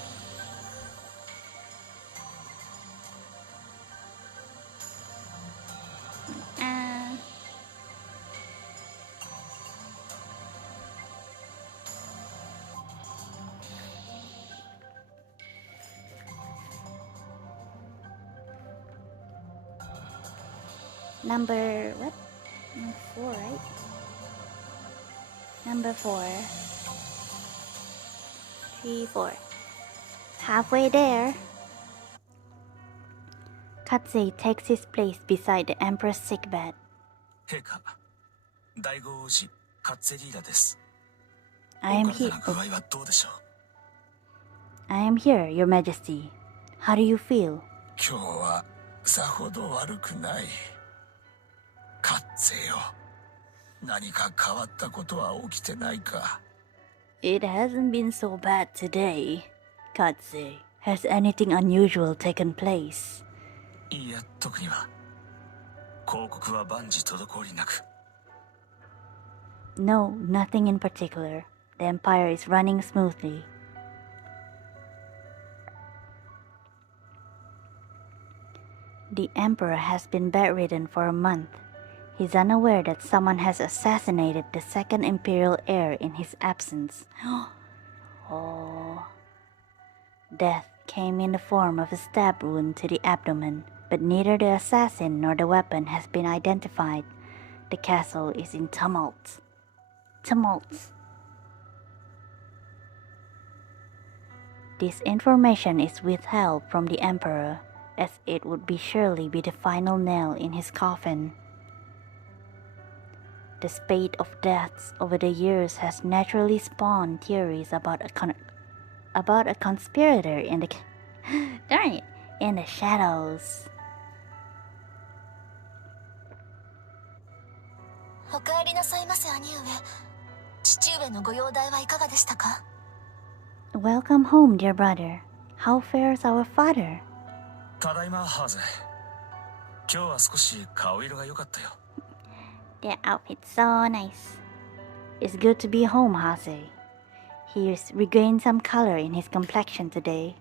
Number what? Number 4, right? Number 4. 3, 4. Halfway there. Katze takes his place beside the Emperor's sickbed. 陛下、第五王子カッツェリーラです。 I am お体 here. の具合はどうでしょう。 I am here, Your Majesty. How do you feel? 今日はさほど悪くない。カッツェよ、何か変わったことは起きてないか。 It hasn't been so bad today. Katze, has anything unusual taken place? いや、特には。広告は万事滞りなく。 No, nothing in particular. The Empire is running smoothly. The Emperor has been bedridden for a month. He's unaware that someone has assassinated the second Imperial heir in his absence. Oh. Death came in the form of a stab wound to the abdomen, but neither the assassin nor the weapon has been identified. The castle is in tumult. This information is withheld from the Emperor, as it would surely be the final nail in his coffin. The spate of deaths over the years has naturally spawned theories about a conspirator in the darn it, in the shadows. お帰りなさいませ、兄上。父上のご容体はいかがでしたか？ Welcome home, dear brother. How fares our father? ただいま、ハーゼ。今日は少し顔色が良かったよ。Their outfit's so nice. It's good to be home, Hase. He's regained some color in his complexion today.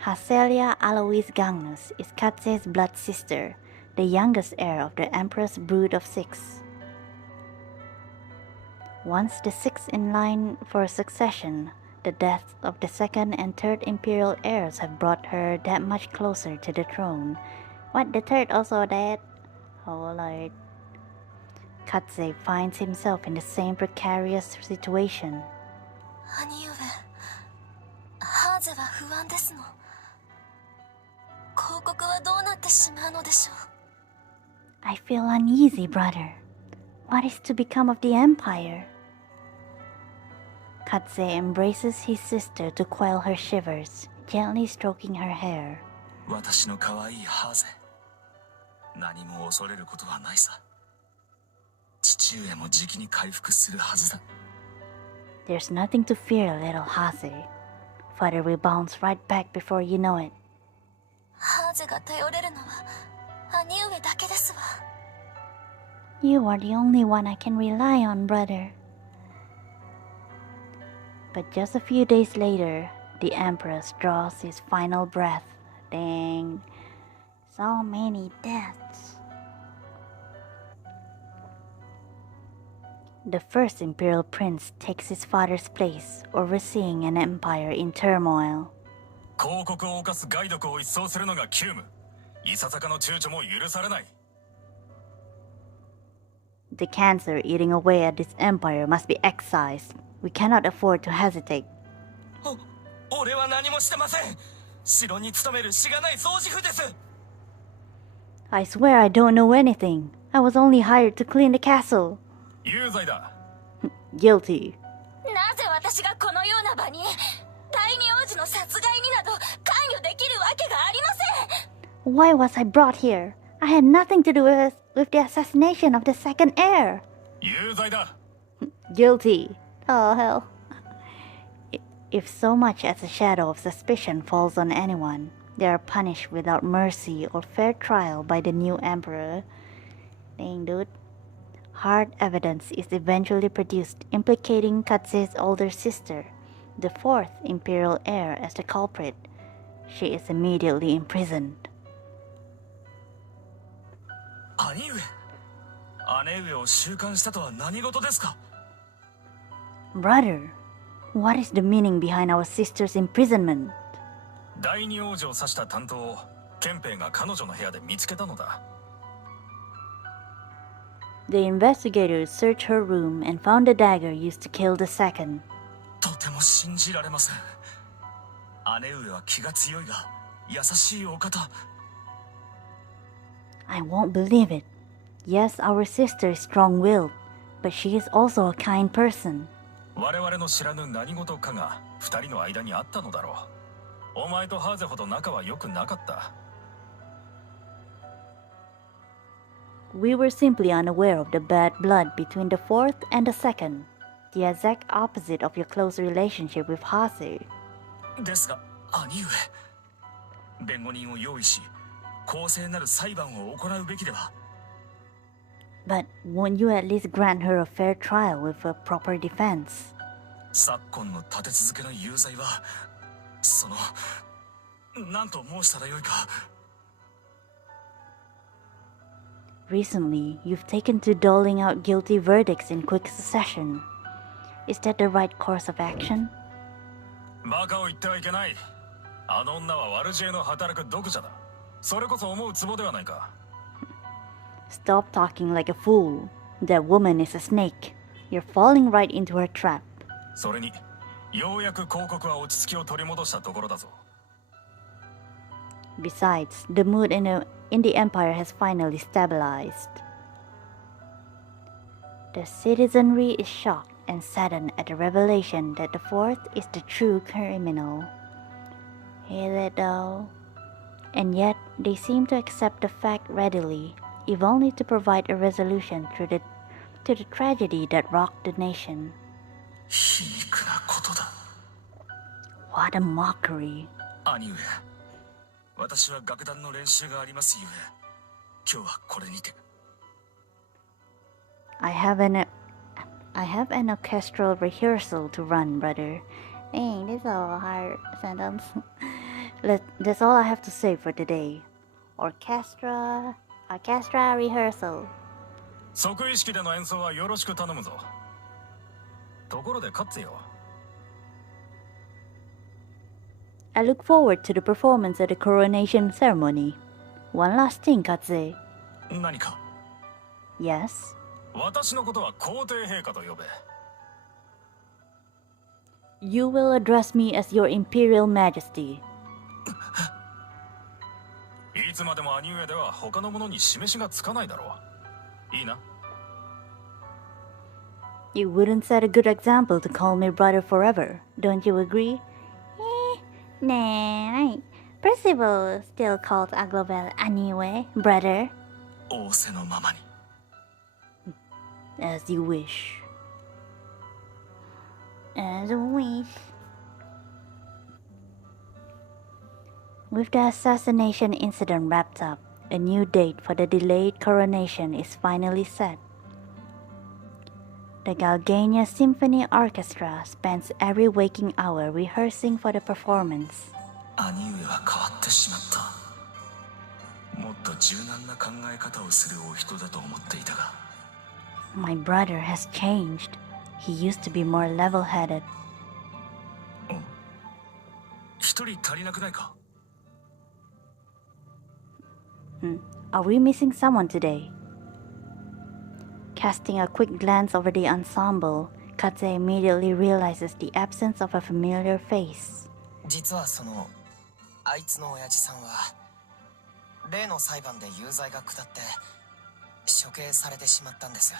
Katzelia Alois Gagnus is Katze's blood sister, the youngest heir of the Emperor's brood of 6. Once the 6th in line for succession, the deaths of the 2nd and 3rd imperial heirs have brought her that much closer to the throne. What, the 3rd also dead? Oh lord. Katze finds himself in the same precarious situation. 兄上、ハーゼは不安ですの。広告はどうなってしまうのでしょう。I feel uneasy, brother. What is to become of the Empire? Katze embraces his sister to quell her shivers, gently stroking her hair. 私の可愛いハーゼ。何も恐れることはないさ。父上もじきに回復するはずだ。There's nothing to fear, little Hase. Father will bounce right back before you know it. ハーゼが頼れるのは兄上だけですわ。You are the only one I can rely on, brother. But just a few days later, the Emperor draws his final breath. Dang. So many deaths. The first imperial prince takes his father's place, overseeing an empire in turmoil. 広告を犯す害毒を一掃するのが急務。いささかの躊躇も許されない。The cancer eating away at this empire must be excised. We cannot afford to hesitate. 俺は何もしてません。城に勤めるしがない掃除婦です。I swear I don't know anything. I was only hired to clean the castle. 有罪だ。Guilty. なぜ私がこのような場に第二王子の殺害になど関与できるわけがありません。 Why was I brought here? I had nothing to do with the assassination of the 2nd heir. 有罪だ。Guilty. Oh hell. If so much as a shadow of suspicion falls on anyone, they are punished without mercy or fair trial by the new emperor. Dang, dude. Hard evidence is eventually produced implicating Katze's older sister, the 4th imperial heir, as the culprit. She is immediately imprisoned. 兄上。姉上を収監したとは何事ですか？ Brother, what is the meaning behind our sister's imprisonment? 第二王子を指した担当を憲兵が彼女の部屋で見つけたのだ。The investigators searched her room and found the dagger used to kill the 2nd. とても信じられません。姉上は気が強いが優しいお方。I won't believe it. Yes, our sister is strong-willed, but she is also a kind person. 我々の知らぬ何事かが二人の間にあったのだろう。お前とハーゼほど仲は良くなかった。We were simply unaware of the bad blood between the 4th and the 2nd, the exact opposite of your close relationship with Hase. ですが、兄上。弁護人を用意し、公正なる裁判を行うべきでは。But won't you at least grant her a fair trial with a proper defense? 昨今の立て続けの有罪は、何と申したらよいか。Recently, you've taken to doling out guilty verdicts in quick succession. Is that the right course of action? バカを言ってはいけない。あの女は悪知恵の働く毒者だ。それこそ思うツボではないか。Stop talking like a fool. That woman is a snake. You're falling right into her trap. それに、ようやく広告は落ち着きを取り戻したところだぞ。Besides, the mood in the Empire has finally stabilized. The citizenry is shocked and saddened at the revelation that the 4th is the true criminal. Is it though? And yet, they seem to accept the fact readily, if only to provide a resolution to the tragedy that rocked the nation. 皮肉なことだ。What a mockery. 兄上、私は楽団の練習がありますゆえ、今日はこれにて。I have an orchestral rehearsal to run, brother. Dang, this is a hard sentence. That's all I have to say for today. Orchestra rehearsal. 即位式での演奏はよろしく頼むぞ。ところでカッツよ。I look forward to the performance at the coronation ceremony. One last thing, Katze. 何か。 Yes? 私のことは皇帝陛下と呼べ。You will address me as your Imperial Majesty. いつまでも兄上では他の者に示しがつかないだろう。いいな。You wouldn't set a good example to call me brother forever, don't you agree? Nah, Percival still calls Aglovale anyway, brother. 仰せのままに。As you wish. As you wish. With the assassination incident wrapped up, a new date for the delayed coronation is finally set. The Galgania Symphony Orchestra spends every waking hour rehearsing for the performance. 兄上は変わってしまった。もっと柔軟な考え方をするお人だと思っていたが。My brother has changed. He used to be more level-headed. 一人足りなくないか？ Are we missing someone today? Casting a quick glance over the ensemble, Katze immediately realizes the absence of a familiar face. 実はあいつの親父さんは例の裁判で有罪が下って処刑されてしまったんです。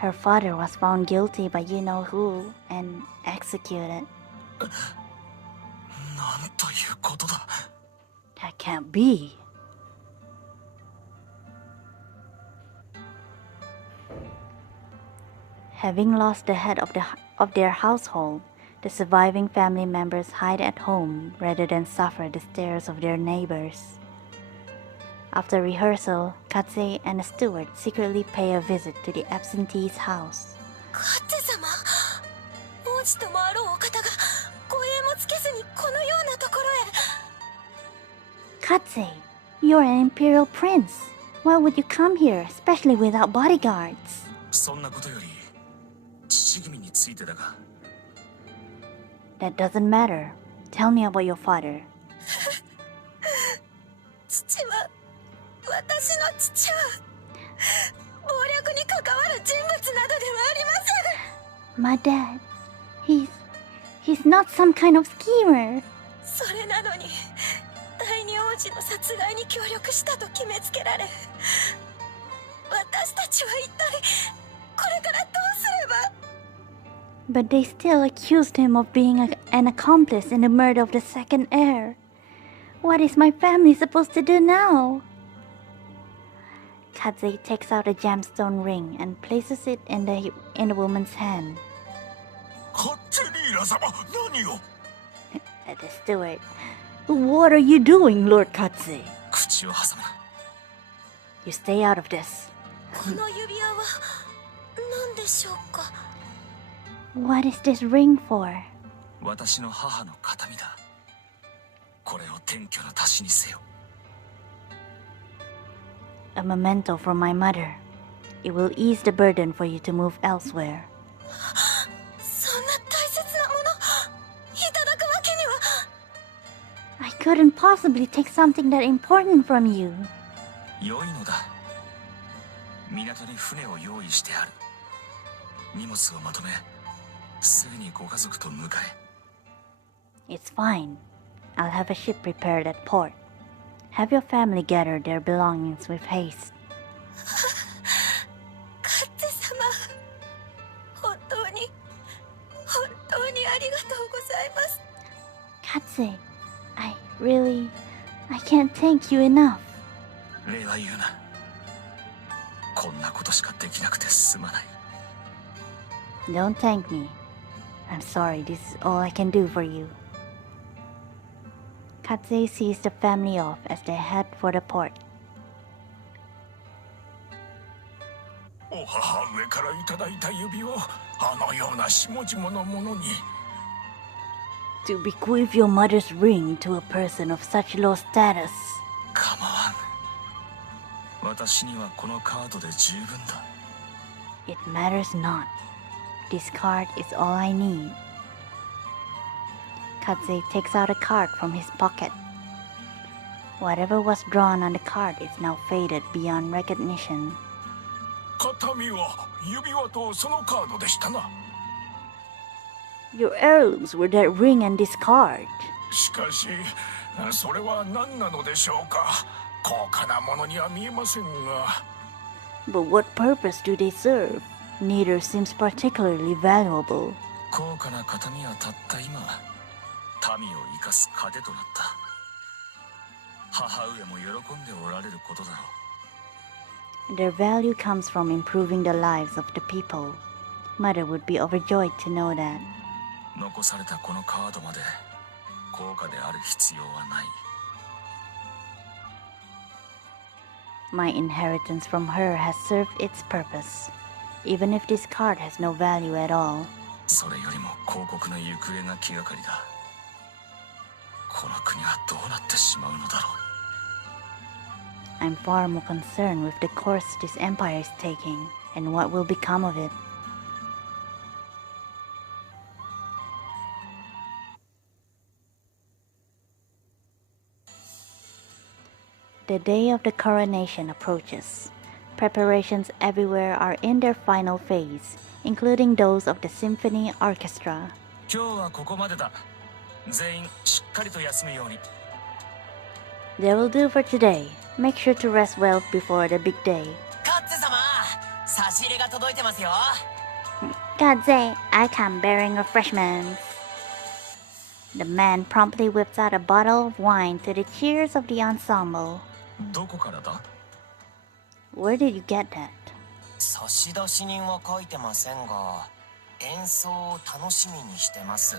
Her father was found guilty by you know who and executed. なんということだ。 That can't be. Having lost the head of their household, the surviving family members hide at home rather than suffer the stares of their neighbors. After rehearsal, Katze and the steward secretly pay a visit to the absentee's house. カッツ様、王子ともあろうお方が護衛もつけずにこのようなところへ。Katze, you're an imperial prince. Why would you come here, especially without bodyguards? そんなことより父君についてだが。 That doesn't matter. Tell me about your father. 父は、私の父は暴力に関わる人物などではありません。 My dad, he's not some kind of schemer. それなのに第二王子の殺害に協力したと決めつけられ、私たちは一体これからどうすれば。 But they still accused him of being an accomplice in the murder of the second heir. What is my family supposed to do now? Katze takes out a gemstone ring and places it in the woman's hand. カッツェリーラ様、何を？ At the steward. What are you doing, Lord Katze? 口を挟むな。 You stay out of this. この指輪は何でしょうか。 What is this ring for? 私の母の形見だ。これを転居の足しにせよ。 A memento from my mother. It will ease the burden for you to move elsewhere. そんな大切なものいただくわけには。 I couldn't possibly take something that important from you. 良いのだ。港に船を用意してある。荷物をまとめ、すぐにご家族と迎え。 It's fine. I'll have a ship prepared at port. Have your family gather their belongings with haste. カッツェ様、本当にありがとうございます。 Katze, I can't thank you enough. 礼は言うな。こんなことしかできなくてすまない。 Don't thank me. I'm sorry, this is all I can do for you. Katze sees the family off as they head for the port. お母上からいただいた指輪、あのような下々の者に。To bequeath your mother's ring to a person of such low status. 構わん。私にはこのカードで十分だ。It matters not. This card is all I need. Katze takes out a card from his pocket. Whatever was drawn on the card is now faded beyond recognition. 形見は指輪とそのカードでしたな。Your heirlooms were that ring and this card. しかし、それは何なのでしょうか。高価なものには見えませんが。But what purpose do they serve? Neither seems particularly valuable. 高価な形見はたった今、民を生かす糧となった。母上も喜んでおられることだろう。 Their value comes from improving the lives of the people. Mother would be overjoyed to know that. 残されたこのカードまで高価である必要はない。 My inheritance from her has served its purpose, even if this card has no value at all. それよりも広告の行方が気がかりだ。この国はどうなってしまうのだろう。 I'm far more concerned with the course this empire is taking and what will become of it. The day of the coronation approaches. Preparations everywhere are in their final phase, including those of the symphony orchestra. 今日はここまでだ。全員しっかりと休むように。 That will do for today. Make sure to rest well before the big day. カッツェ様、差し入れが届いてますよ。 Katze, I come bearing refreshments. The man promptly whips out a bottle of wine to the cheers of the ensemble. どこからだ？ Where did you get that? 差出人は書いてませんが、演奏を楽しみにしてます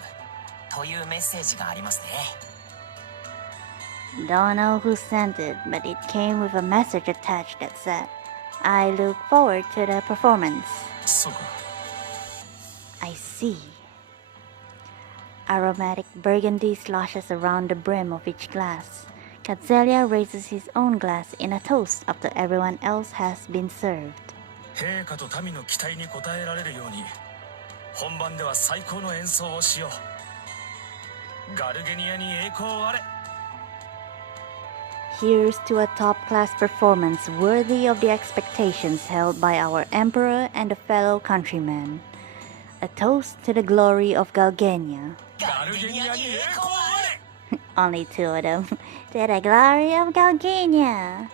というメッセージがありますね。 Don't know who sent it, but it came with a message attached that said, I look forward to the performance. そうか。 I see. Aromatic burgundy sloshes around the brim of each glass. Katzelia raises his own glass in a toast after everyone else has been served. 陛下と民の期待に応えられるように、本番では最高の演奏をしよう。ガルゲニアに栄光あれ。 Here's to a top-class performance worthy of the expectations held by our emperor and a fellow countrymen. A toast to the glory of Galgenia. ガルゲニアに栄光あれ。 Only two of them. To the glory of Galgenia.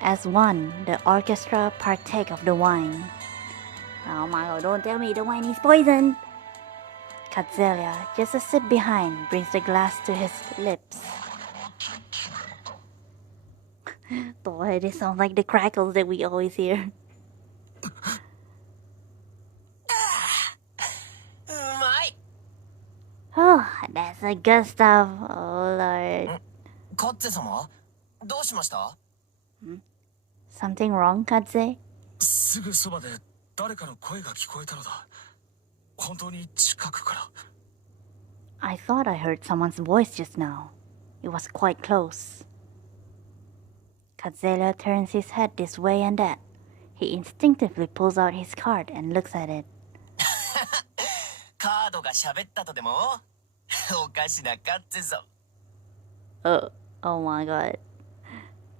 As one, the orchestra partake of the wine. Oh my god, don't tell me the wine is poisoned! Katzelia, just a sip behind, brings the glass to his lips. Boy, this sounds like the crackles that we always hear. うまい。 Oh, that's the good stuff. Oh lord. カッツェ様、どうしました？ Something wrong, Katze? すぐそばで誰かの声が聞こえたのだ。本当に近くから。 I thought I heard someone's voice just now. It was quite close. Katzelia turns his head this way and that. He instinctively pulls out his card and looks at it. カードが喋ったとでも？おかしなカッツェ様。 Oh my god.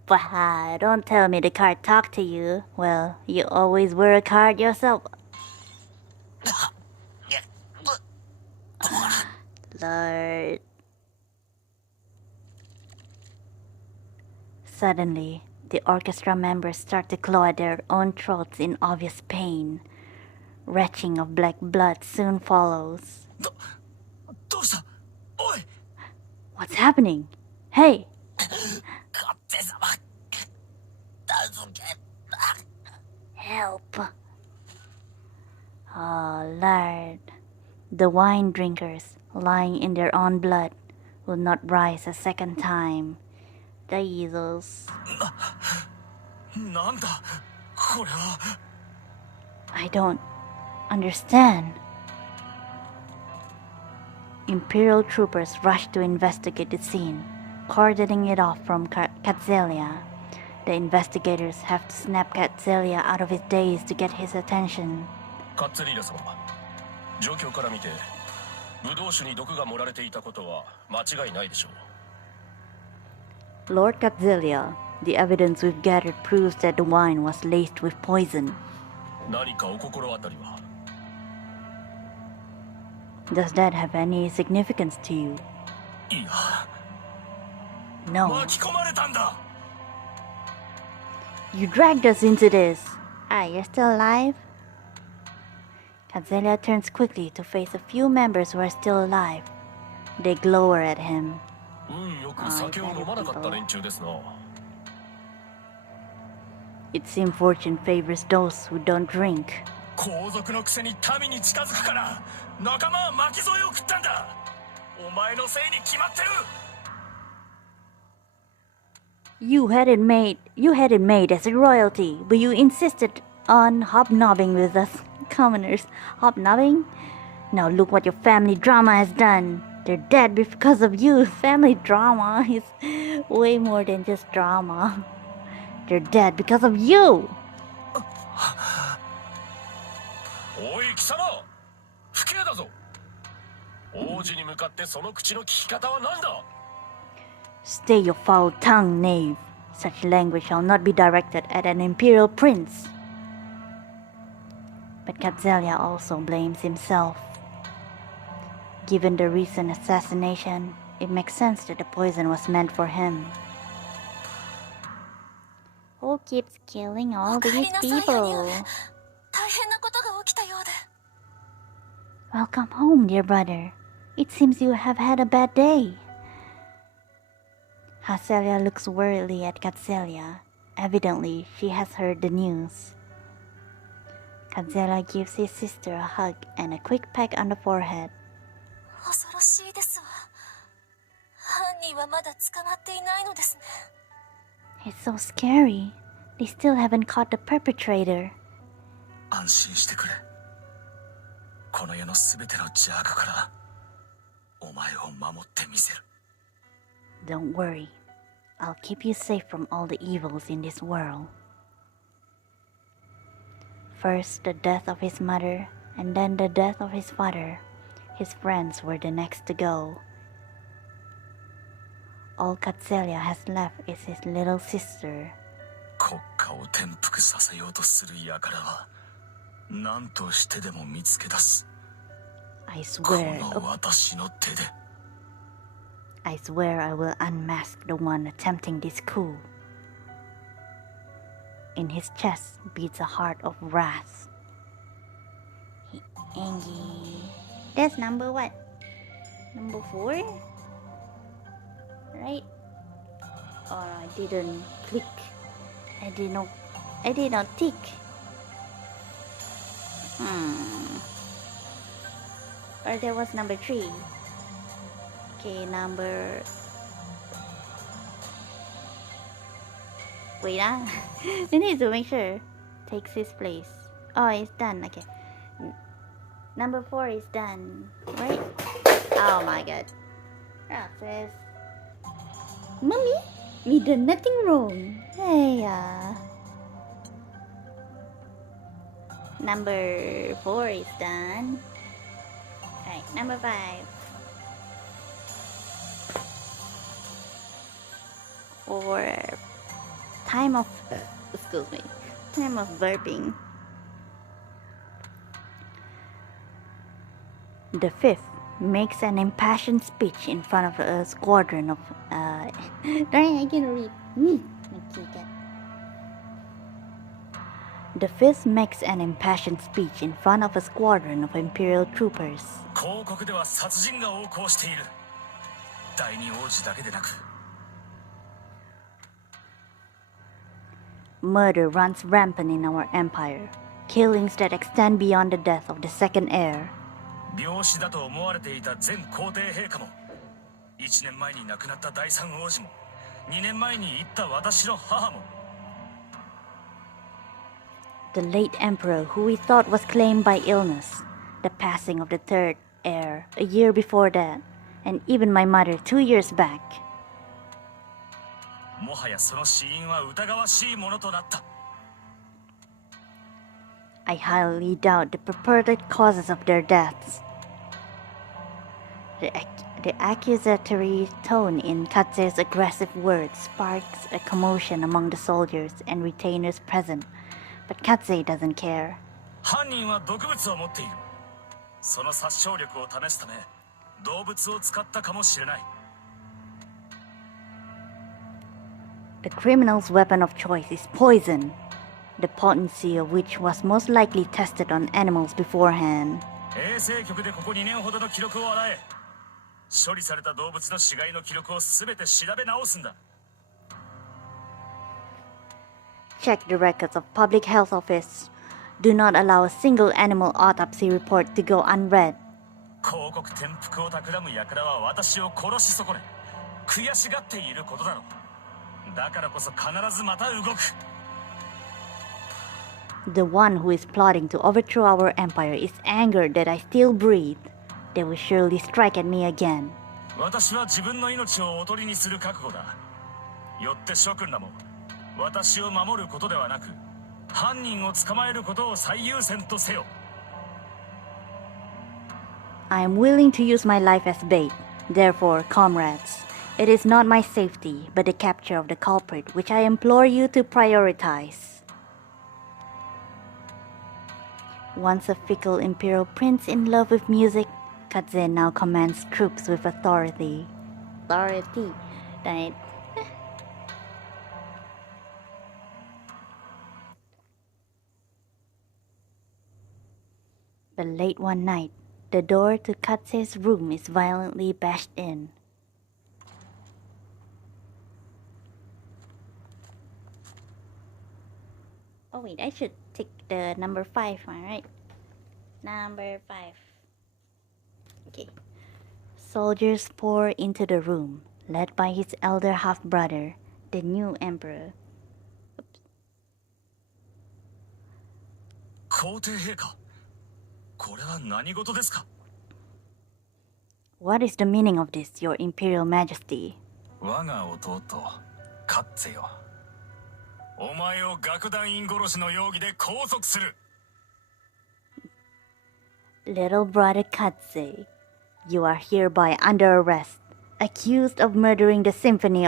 Bah, don't tell me the card talked to you. Well, you always were a card yourself. Lord. Suddenly, the orchestra members start to claw at their own throats in obvious pain. Retching of black blood soon follows. どうした？おい！ What's happening? Hey! カッツェ様、助けた。 Help. Oh, Lord. The wine drinkers, lying in their own blood, will not rise a second time. Jesus. なんだこれは。 I don't understand. Imperial troopers rush to investigate the scene, cordoning it off from Katzelia. The investigators have to snap Katzelia out of his daze to get his attention. カッツェリーラ様、状況から見てブドウ酒に毒が盛られていたことは間違いないでしょう。 Lord Katzelia, the evidence we've gathered proves that the wine was laced with poison. 何かお心当たりは？ Does that have any significance to you? いや。 No. 巻き込まれたんだ。 You dragged us into this. Ah, you're still alive? Katzelia turns quickly to face a few members who are still alive. They glower at him. 運よく酒を飲まなかった連中ですな。 It seems fortune favors those who don't drink. 皇族のくせに民に近づくから仲間は巻き添えを食ったんだ。お前のせいに決まってる。 You had it made as a royalty, but you insisted on hobnobbing with us commoners. Hobnobbing? Now look what your family drama has done. They're dead because of you. Family drama is way more than just drama. They're dead because of you. おい貴様、不敬だぞ。王子に向かってその口の利き方は何だ？ Stay your foul tongue, knave. Such language shall not be directed at an imperial prince. But Katzelia also blames himself. Given the recent assassination, it makes sense that the poison was meant for him. Who keeps killing all these people? 大変なことが起きたようで。 Welcome home, dear brother. It seems you have had a bad day. Katzelia looks worriedly at Katzelia. Evidently, she has heard the news. Katzelia gives his sister a hug and a quick peck on the forehead. 恐ろしいですわ。犯人はまだ捕まっていないのですね。 It's so scary. They still haven't caught the perpetrator. 安心してくれ。この世のすべての邪悪からお前を守ってみせる。 Don't worry. I'll keep you safe from all the evils in this world. First the death of his mother, and then the death of his father. His friends were the next to go. All Katzelia has left is his little sister. 国家を転覆させようとする輩は何としてでも見つけ出す。 I こ swear, の私の手で。 I swear I will unmask the one attempting this coup. In his chest beats a heart of wrath. He angry. That's number what? Number 4? Right? Oh, I didn't click. I did not tick. Or there was number 3. Okay, number... Wait, I need to make sure. Takes his place. Oh, it's done. Okay. Number 4 is done. Right? Oh my god. Ah, says... Mommy? We did nothing wrong. Hey, Number 4 is done. Alright, number 5. For time of burping. The 5th makes an impassioned speech in front of a squadron of Darn, I can read. The 5th makes an impassioned speech in front of a squadron of imperial troopers. 広告では殺人が横行している。第二王子だけでなく。 Murder runs rampant in our empire. killings that extend beyond the death of the second heir. 病死だと思われていた前皇帝陛下も、1年前に亡くなった第三王子も、2年前に行った私の母も。The late emperor, who we thought was claimed by illness, the passing of the third heir a year before that, and even my mother 2 years back. もはやその死因は疑わしいものとなった。I highly doubt the purported causes of their deaths. The accusatory tone in Katze's aggressive words sparks a commotion among the soldiers and retainers present, but Katze doesn't care. 犯人は毒物を持っている。その殺傷力を試すため、動物を使ったかもしれない。The criminal's weapon of choice is poison, the potency of which was most likely tested on animals beforehand. 衛生局でここ2年ほどの記録を洗え。処理された動物の死骸の記録をすべて調べ直すんだ。Check the records of public health office. Do not allow a single animal autopsy report to go unread. 広告転覆を企む輩は私を殺し損ね、悔しがっていることだろう。だからこそ必ずまた動く。The one who is plotting to overthrow our empire is angered that I still breathe. They will surely strike at me again. 私は自分の命をおとりにする覚悟だ。よって諸君らも私を守ることではなく、犯人を捕まえることを最優先とせよ。I am willing to use my life as bait. Therefore, comrades, it is not my safety, but the capture of the culprit which I implore you to prioritize. Once a fickle imperial prince in love with music, Katze now commands troops with authority. Right. But late one night, the door to Katze's room is violently bashed in. Oh wait, I should take the number 5 one, right? Number 5. Okay. Soldiers pour into the room, led by his elder half-brother, the new emperor. Oops. 皇帝陛下、これは何事ですか？ What is the meaning of this, your imperial majesty? 我が弟、カッツェよ。お前を楽団員殺しの容疑で拘束する。Little brother Katze, you are hereby under arrest, accused of murdering the symphony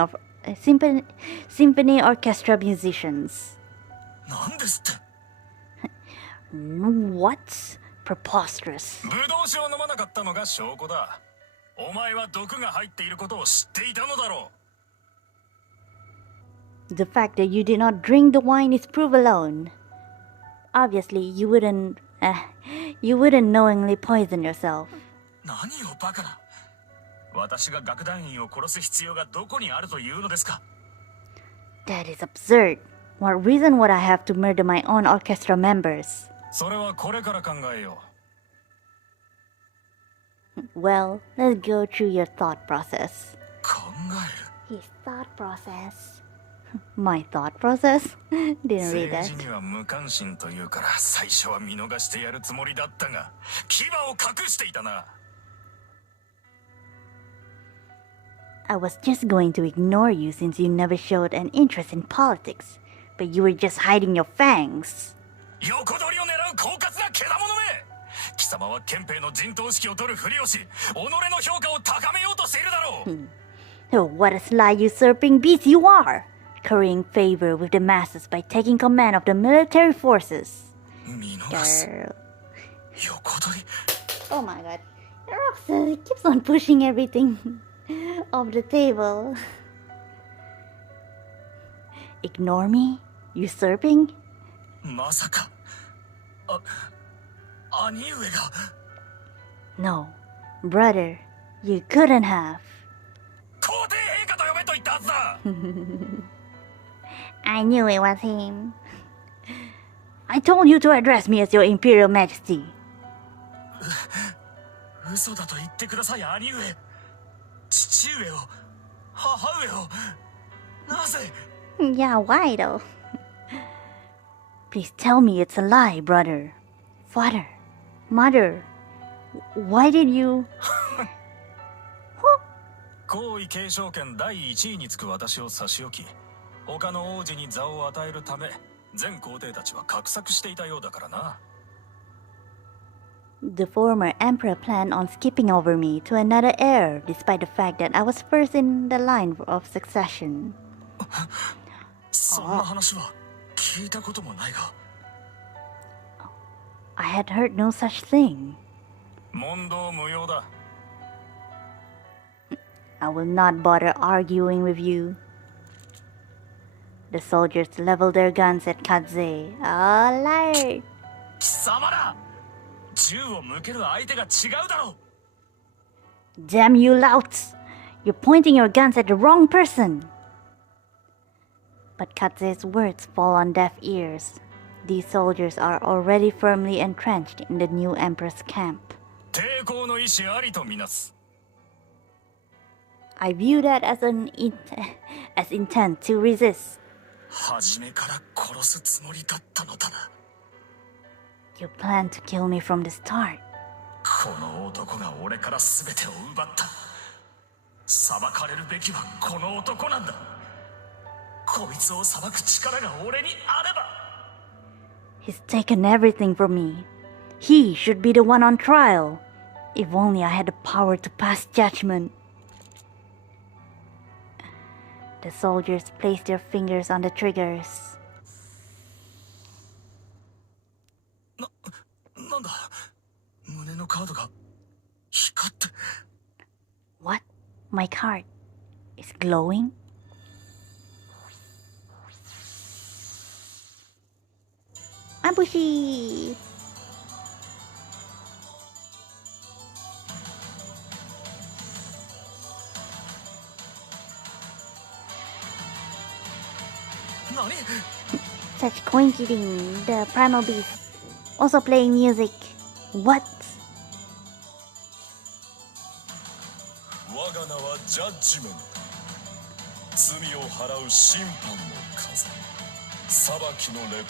orchestra musicians. 何ですって？ What? Preposterous. ブドウ酒を飲まなかったのが証拠だ。お前は毒が入っていることを知っていたのだろう。The fact that you did not drink the wine is proof alone. Obviously, you wouldn't knowingly poison yourself. 何をバカな。私が楽団員を殺す必要がどこにあるというのですか？ That is absurd. What reason would I have to murder my own orchestra members? それはこれから考えよう。 Well, let's go through your thought process. 考える。 His thought process. My thought process? Didn't read 政 that. 治には無関心というから最初は見逃してやるつもりだったが、牙を隠していたな。I was just going to ignore you since you never showed an interest in politics, but you were just hiding your fangs. 横取りを狙う狡猾なけだものめ。貴様は憲兵の陣頭指揮を取るふりをし、己の評価を高めようとしているだろう。Oh, what a sly usurping beast you are! Currying favor with the masses by taking command of the military forces. 見逃す。 Girl. 横取り。 Oh my god. Roxas keeps on pushing everything off the table. Ignore me? Usurping? まさか。兄上が。 No. Brother, you couldn't have. 皇帝陛下と呼べと言ったはずだ。 I knew it was him. I told you to address me as your Imperial Majesty. 嘘だと言ってください、兄上。父上を、母上を、なぜ？ Yeah, why though? Please tell me it's a lie, brother. Father. Mother. Why did you... 皇位継承権第1位につく私を差し置き、他の王子に座を与えるため、全皇帝たちは画策していたようだからな。The former emperor planned on skipping over me to another heir, despite the fact that I was first in the line of succession. そんな話は聞いたこともないが。I had heard no such thing. 問答無用だ。I will not bother arguing with you. The soldiers leveled their guns at Katze. Oh, liar! 貴様ら、銃を向ける相手が違うだろう。 Damn you louts! You're pointing your guns at the wrong person! But Katze's words fall on deaf ears. These soldiers are already firmly entrenched in the new emperor's camp. 抵抗の意志ありとみなす。 I view that as intent to resist. 初めから殺すつもりだったのだな。 You planned to kill me from the start. この男が俺から全てを奪った。裁かれるべきはこの男なんだ。こいつを裁く力が俺にあれば。 He's taken everything from me. He should be the one on trial. If only I had the power to pass judgment. The soldiers placed their fingers on the triggers. なんだ、胸のカードが光って。 What? My card is glowing? Ambushi! Such coinciding, the primal beast also playing music. What? 我が名はジャッジメント。罪を払う審判の風。裁きの烈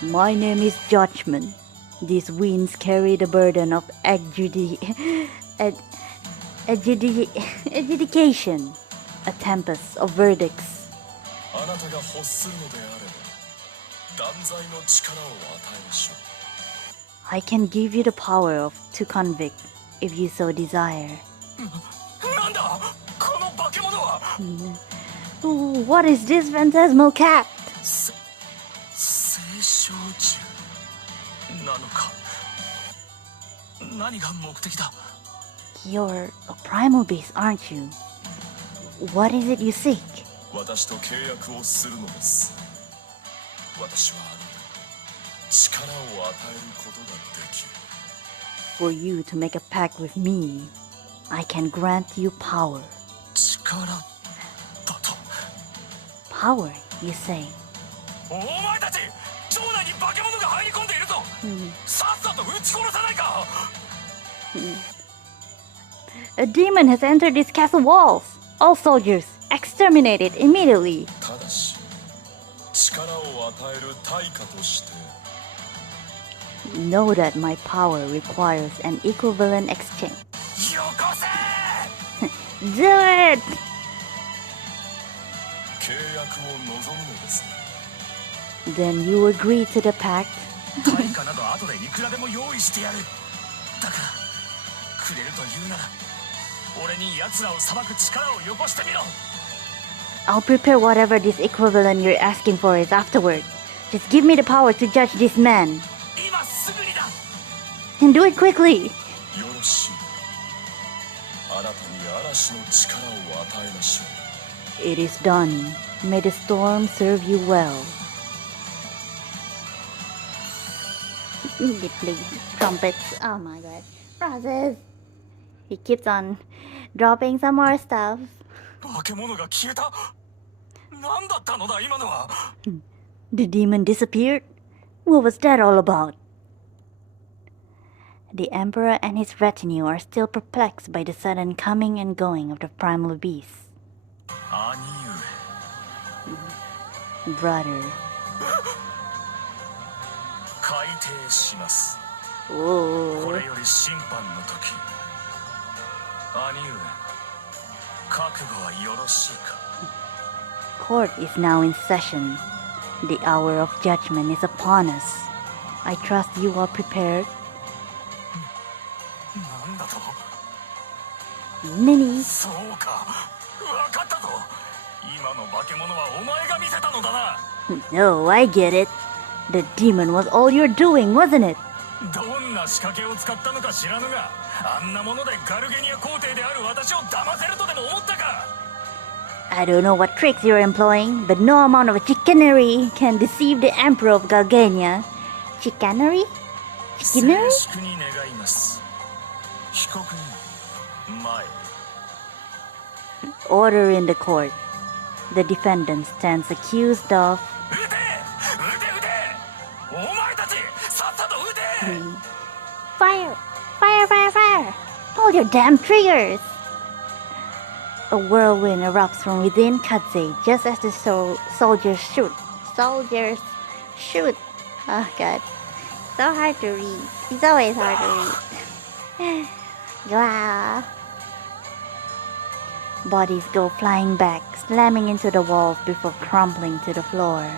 風。 My name is Judgment. These winds carry the burden of adjudication, a tempest of verdicts. あなたが欲するのであれば、断罪の力を与えましょう。 I can give you the power to convict if you so desire. なんだ、この化け物は。 What is this phantasmal cat? 聖少獣なのか。何が目的だ。 You're a primal beast, aren't you? What is it you seek? 私と契約をするのです。私はあなたに力を与えることができる。 For you to make a pact with me, I can grant you power. 力だと。 Power, you say? お前たち、城内に化け物が入り込んでいるぞ。さっさと撃ち殺さないか。 A demon has entered these castle walls. All soldiers, exterminate it immediately. ただし、力を与える対価として。 Know that my power requires an equivalent exchange. よこせ。 Do it! 契約を望むのです。 Then you agree to the pact? 対価など後でいくらでも用意してやる。だからくれると言うなら、俺に奴らを裁く力をよこしてみろ。 I'll prepare whatever this equivalent you're asking for is afterward. Just give me the power to judge this man. 今すぐにだ。 And do it quickly! よろしい。あなたに嵐の力を与えましょう。 It is done. May the storm serve you well. They play trumpets. Oh my god. Process. He keeps on dropping some more stuff. 化け物が消えた。何だったのだ今のは。The demon disappeared? What was that all about? The Emperor and his retinue are still perplexed by the sudden coming and going of the primal beasts. Brother. Oh. Court is now in session. The hour of judgment is upon us. I trust you are prepared. Nini? No, I get it. The demon was all you're doing, wasn't it? I don't know what tricks you're employing, but no amount of chicanery can deceive the Emperor of Galgania. Chicanery? Chicanery? Order in the court. The defendant stands accused of... Fire! Fire, fire, fire! Pull your damn triggers! A whirlwind erupts from within Katze just as the soldiers shoot. Soldiers shoot! Oh god. So hard to read. It's always hard to read. Wow. Bodies go flying back, slamming into the walls before crumbling to the floor.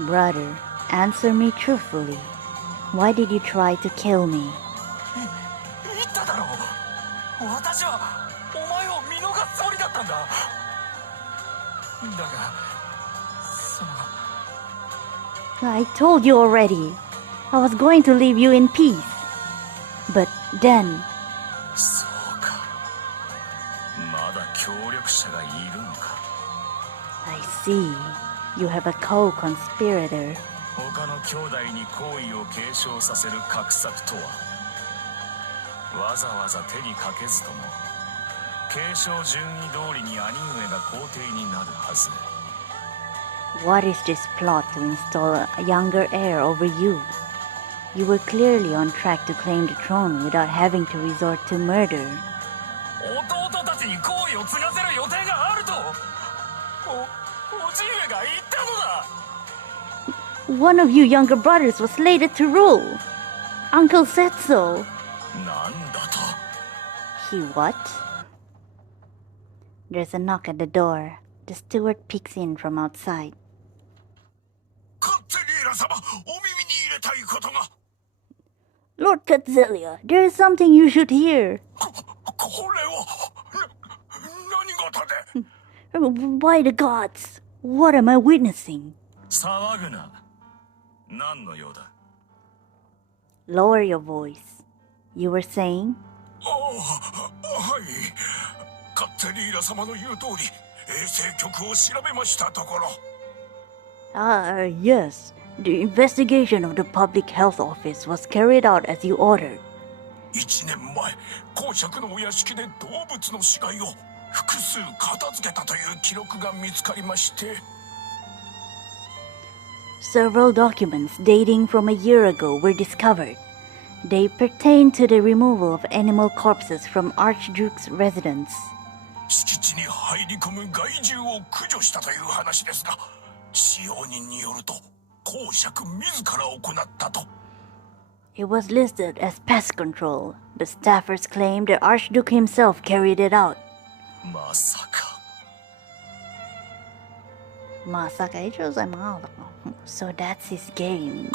Brother, answer me truthfully. Why did you try to kill me? I told you already. I was going to leave you in peace. But then... I see. You have a co-conspirator. What is this plot to install a younger heir over you? You were clearly on track to claim the throne without having to resort to murder. One of you younger brothers was slated to rule. Uncle said so. He what? There's a knock at the door. The steward peeks in from outside. Lord Katzelia, there is something you should hear. By the gods, what am I witnessing? Lower your voice. You were saying? Yes. The investigation of the Public Health Office was carried out as you ordered. Several documents dating from a year ago were discovered. They pertain to the removal of animal corpses from Archduke's residence. It was listed as pest control, but staffers claim the Archduke himself carried it out. So that's his game.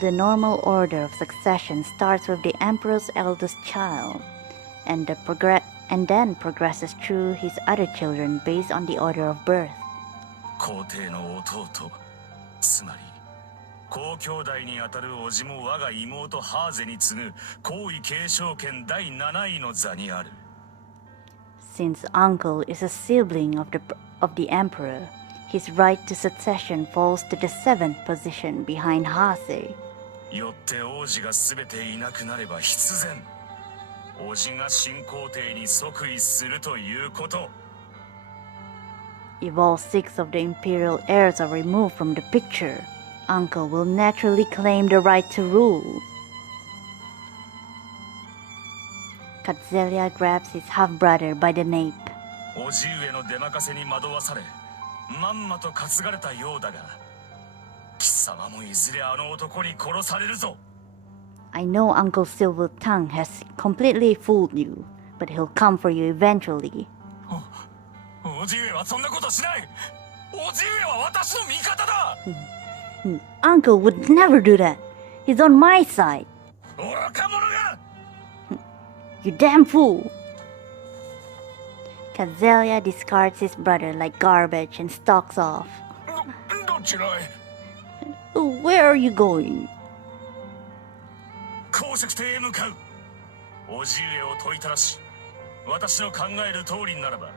The normal order of succession starts with the emperor's eldest child, and then progresses through his other children based on the order of birth. 公兄弟にあたる叔父も我が妹ハーゼに次ぐ皇位継承権第7位の座にある。 Since uncle is a sibling of the emperor, his right to succession falls to the 7th position behind Hase. よって王子が全ていなくなれば必然叔父が新皇帝に即位するということ。 If all 6 of the imperial heirs are removed from the picture, uncle will naturally claim the right to rule. Katzelia grabs his half-brother by the nape. 叔父上の出任せに惑わされまんまと担がれたようだが、貴様もいずれあの男に殺されるぞ。 I know Uncle Silver Tongue has completely fooled you, but he'll come for you eventually. 叔父上はそんなことしない。叔父上は私の味方だ。Uncle would never do that. He's on my side. 愚か者が。 You damn fool! Katzelia discards his brother like garbage and stalks off. どちらへ？ Where are you going? 公爵邸へ向かう。叔父上を問いただし、私の考える通りならば。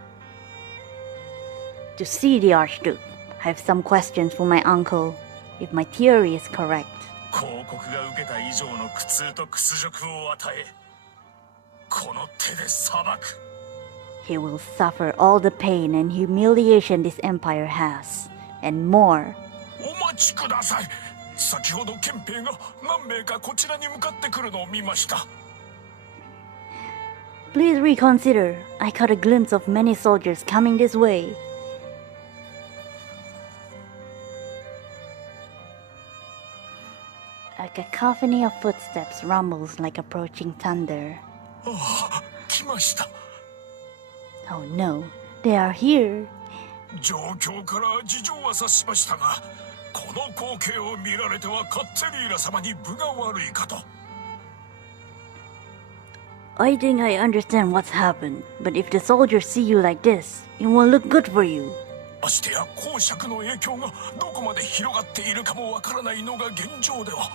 To see the Archduke. I have some questions for my uncle. If my theory is correct. 公国が受けた以上の苦痛と屈辱を与え、この手で裁く。 He will suffer all the pain and humiliation this empire has, and more. お待ちください。先ほど憲兵が何名かこちらに向かってくるのを見ました。 Please reconsider. I caught a glimpse of many soldiers coming this way. A cacophony of footsteps rumbles like approaching thunder. ああ、来ました。 Oh no, they are here. 状況から事情は察しましたが、この光景を見られてはカッツェリーラ様に分が悪いかと。 I think I understand what's happened, but if the soldiers see you like this, it won't look good for you. ましてや公爵の影響がどこまで広がっているかもわからないのが現状では。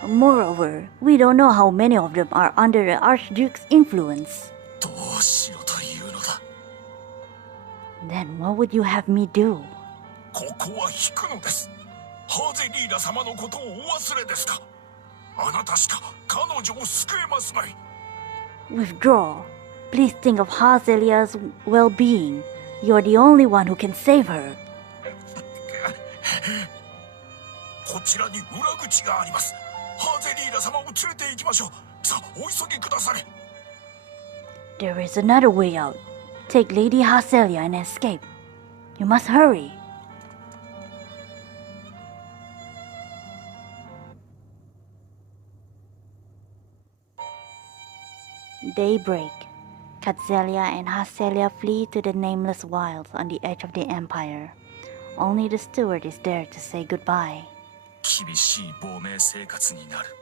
Moreover, we don't know how many of them are under the Archduke's influence. どうしろというのだ。 Then what would you have me do? ここは引くのです。ハーゼリーラ様のことをお忘れですか。あなたしか彼女を救えますまい。 Withdraw. Please think of Hazelia's well-being. You're the only one who can save her. こちらに裏口があります。ハーゼリーラ様を連れて行きましょう。さあ、お急ぎくだされ。 There is another way out. Take Lady Hazelia and escape. You must hurry. Daybreak. Katzelia and Hazelia flee to the nameless wilds on the edge of the empire. Only the steward is there to say goodbye. 厳しい亡命生活になる。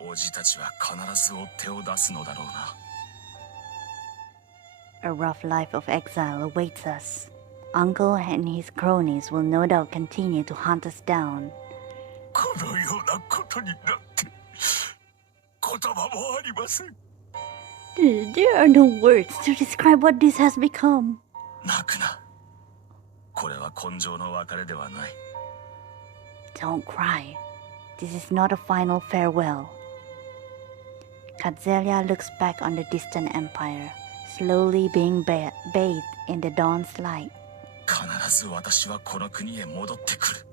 叔父たちは必ず追っ手を出すのだろうな。 A rough life of exile awaits us. Uncle and his cronies will no doubt continue to hunt us down. このようなことになって言葉もありません。 There are no words to describe what this has become. 泣くな。これは根性の別れではない。 Don't cry. This is not a final farewell. Katzelia looks back on the distant empire, slowly being bathed in the dawn's light. 必ず私はこの国へ戻ってくる。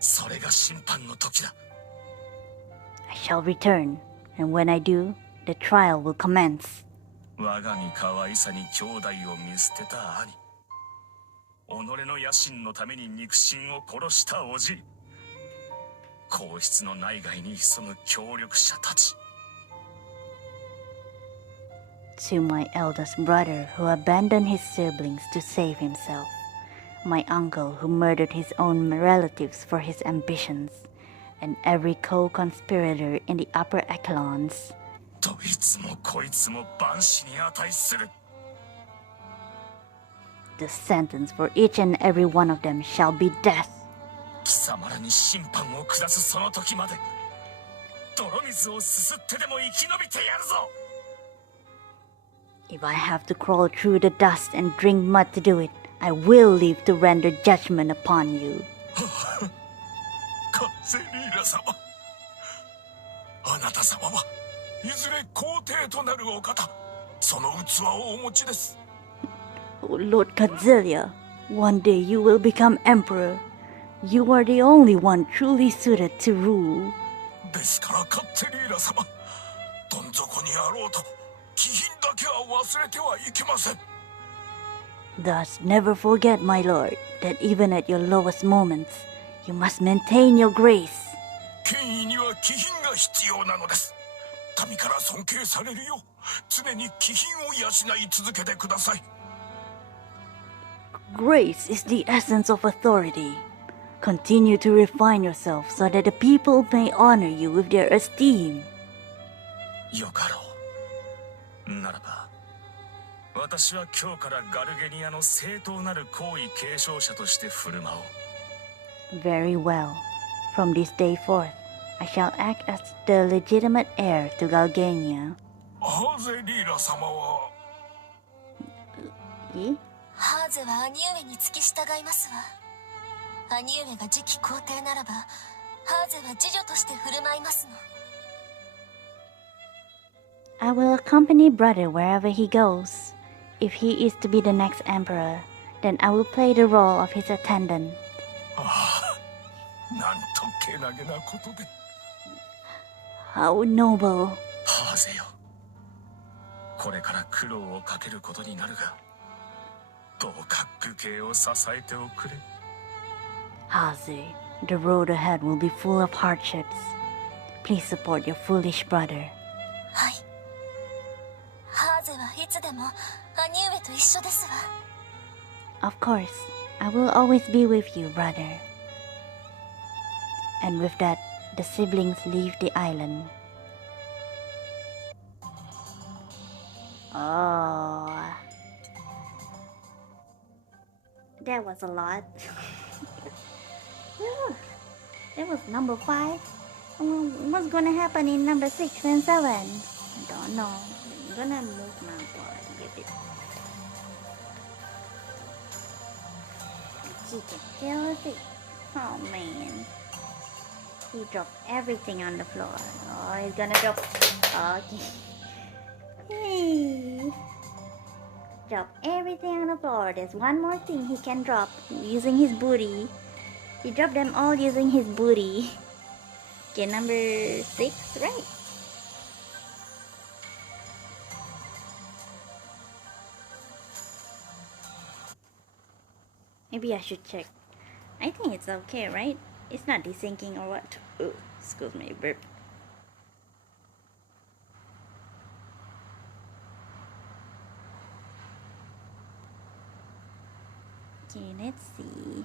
それが審判の時だ。 I shall return, and when I do, the trial will commence. 我が身可愛さに兄弟を見捨てた兄。己の野心のために肉親を殺した叔父。皇室の内外に潜む協力者たち。 To my eldest brother who abandoned his siblings to save himself. My uncle who murdered his own relatives for his ambitions. And every co-conspirator in the upper echelons. どいつもこいつも万死に値する。 The sentence for each and every one of them shall be death. 貴様らに審判を下すその時まで泥水をすすってでも生き延びてやるぞ。 If I have to crawl through the dust and drink mud to do it, I will live to render judgment upon you. カッツェリーラ様、あなた様はいずれ皇帝となるお方、その器をお持ちです。 Oh, Lord Katzelia, one day you will become emperor. You are the only one truly suited to rule. ですからカッツェリーラ様、どん底にあろうと気品だけは忘れてはいけません。 Thus, never forget, my lord, that even at your lowest moments, you must maintain your grace. 権威には気品が必要なのです。民から尊敬されるよう常に気品を養い続けてください。 Grace is the essence of authority. Continue to refine yourself so that the people may honor you with their esteem. よかろう。ならば私は今日からガルゲニアの正当なる皇位継承者として振る舞おう。 Very well. From this day forth, I shall act as the legitimate heir to Galgania. ハーゼリーラ様はハーゼは兄上に付き従いますわ。兄上が次期皇帝ならば、ハーゼは次女として振る舞いますの。 I will accompany brother wherever he goes. If he is to be the next emperor, then I will play the role of his attendant. なんとけなげなことで。 How noble. ハーゼよ、これから苦労をかけることになるが、どうか愚兄を支えておくれ。 Haze, the road ahead will be full of hardships. Please support your foolish brother. はい。ハーゼはいつでも兄上と一緒ですわ。 Of course, I will always be with you, brother. And with that, the siblings leave the island. Oh. That was a lot. That was number 5. What's gonna happen in number 6 and 7? I don't know. I'm gonna move my body a bit. Chicken jealousy. Oh man. He dropped everything on the floor. Oh, he's gonna drop. Okay. Hey. Drop everything on the floor. There's one more thing he can drop using his booty. He dropped them all using his booty. Okay, number 6, right? Maybe I should check. I think it's okay, right? It's not desyncing or what? Oh, excuse me, burp. Okay, let's see.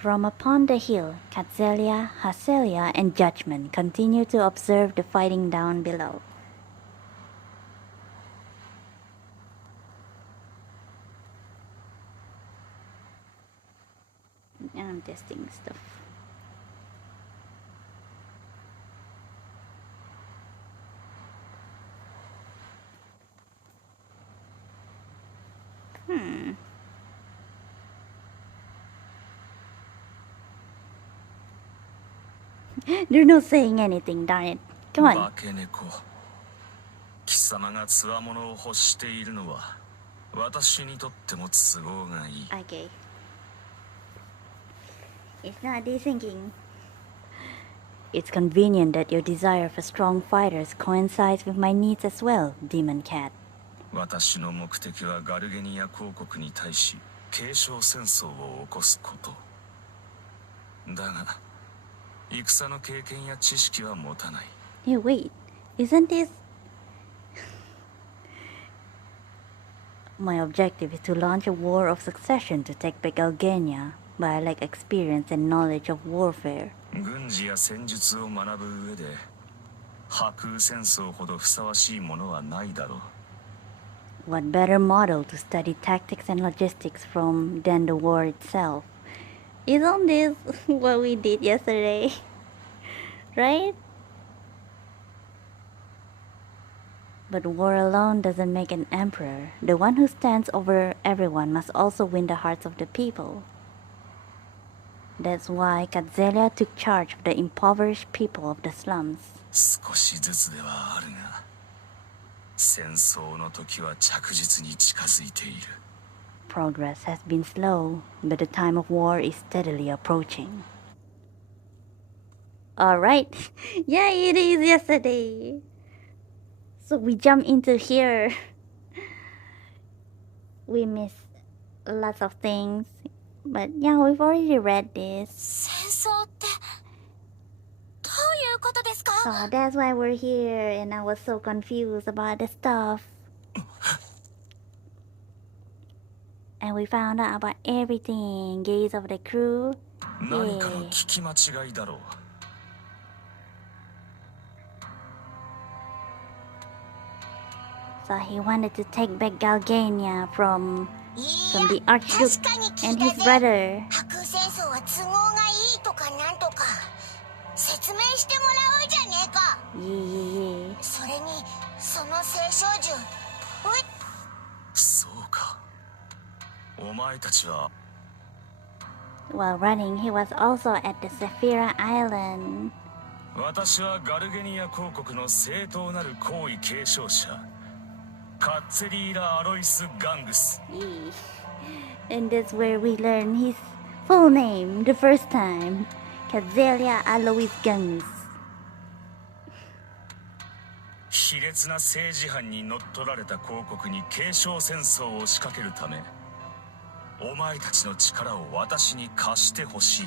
From upon the hill, Katzelia, Katzelia, and Judgement continue to observe the fighting down below. I'm testing stuff. They're not saying anything, darn it. Come on. 化け猫、貴様が強者を欲しているのは私にとっても都合がいい。 Okay. It's not desyncing. It's convenient that your desire for strong fighters coincides with my needs as well, Demon Cat. 私の目的はガルゲニア公国に対し継承戦争を起こすこと。だが、戦の経験や知識は持たない。Hey, wait. Isn't this... My objective is to launch a war of succession to take back Galgania, but I lack experience and knowledge of warfare. 軍事や戦術を学ぶ上で、破空戦争ほどふさわしいものはないだろう。What better model to study tactics and logistics from than the war itself? Isn't this what we did yesterday? Right? But war alone doesn't make an emperor. The one who stands over everyone must also win the hearts of the people. That's why Katzelia took charge of the impoverished people of the slums. 少しずつではあるが、戦争の時は着実に近づいている。Progress has been slow, but the time of war is steadily approaching. Alright. Yeah, it is yesterday. So we jump into here. We missed lots of things. But yeah, we've already read this. 戦争ってどういうことですか？ So that's why we're here, and I was so confused about the stuff. And we found out about everything. Gaze of the crew. 何かの聞き間違いだろう。So he wanted to take back Galgania from the Archduke and his brother. 白空戦争は都合がいいとかなんとか説明してもらおうじゃねえか。それにその聖少女そうか。お前たちは。 While running, he was also at the Saphira Island. 私はガルゲニア公国の正当なる皇位継承者。カッツェリーラ・アロイス・ガングス。And that's where we learn his full name the first time. Katzelia Alois Gangs. 卑劣な政治犯に乗っ取られた公国に継承戦争を仕掛けるため、お前たちの力を私に貸してほしい。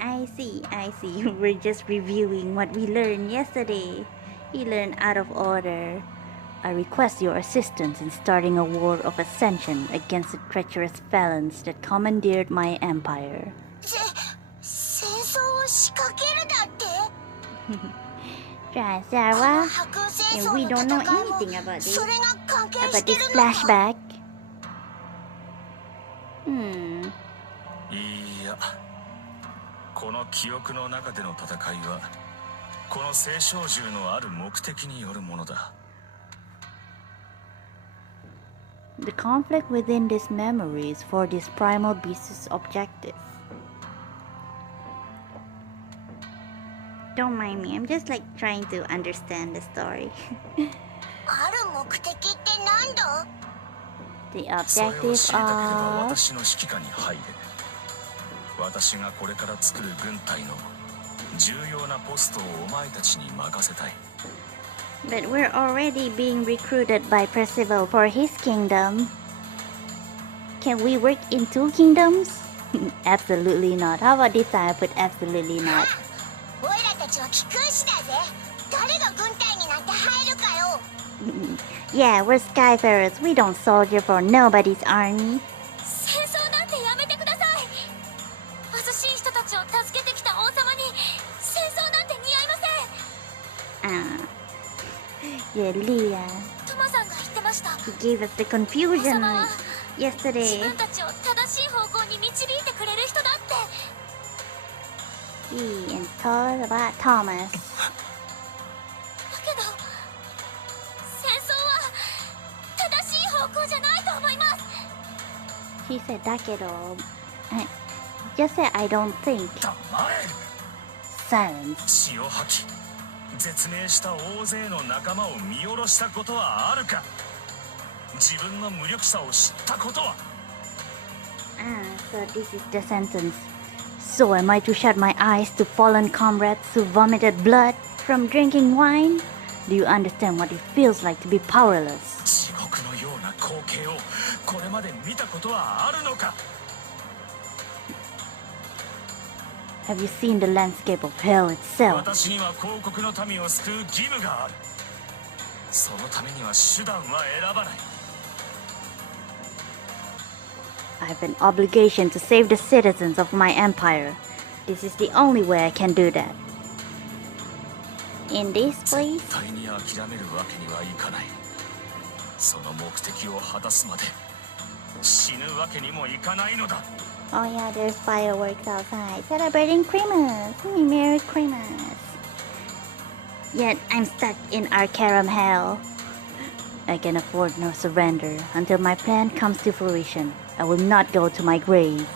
I see. We're just reviewing what we learned yesterday. We learned out of order. I request your assistance in starting a war of ascension against the treacherous felons that commandeered my empire. 戦争を仕掛けるだって？ Sarah, and we don't know anything about this flashback. いや、この記憶の中での戦いは、この聖少獣のある目的によるものだ。The conflict within this memory is for this primal beast's objective. Don't mind me, I'm just like trying to understand the story. ある目的って何だ？ The それを objective 知りたければ of... 私の指揮下に入れ。私がこれから作る軍隊の重要なポストをお前たちに任せたい。 But we're already being recruited by Percival for his kingdom. Can we work in two kingdoms? Absolutely not. How about this time I put absolutely not? オイラたちは貴公子だぜ。誰が軍隊になんて入るかよ。Yeah, we're Skyfarers. We don't soldier for nobody's army. 戦争なんてやめてください。貧しい人たちを助けてきた王様に戦争なんて似合いません。Yeah, Leah. トマさんが言ってました。 He gave us the confusion 王様は自 yesterday. 分たちを正しい方向に導いてくれる人だって。 He and told about Thomas. だけど戦争は正しい方向じゃないと思います。 He said dakedo. Just say I don't think. 黙れ。 Silence. 血を吐き、絶命した大勢の仲間を見下ろしたことはあるか。自分の無力さを知ったことは。So this is the sentence. So am I to shut my eyes to fallen comrades who vomited blood from drinking wine? Do you understand what it feels like to be powerless? 地獄のような光景をこれまで見たことはあるのか。 Have you seen the landscape of hell itself? 私には公国の民を救う義務がある。そのためには手段は選ばない。 I have an obligation to save the citizens of my empire. This is the only way I can do that. In this place? 絶対に諦めるわけにはいかない。その目的を果たすまで死ぬわけにもいかないのだ。Oh yeah, there's fireworks outside celebrating Christmas. Merry Christmas. Yet I'm stuck in Arcarum hell. I can afford no surrender until my plan comes to fruition. I will not go to my grave.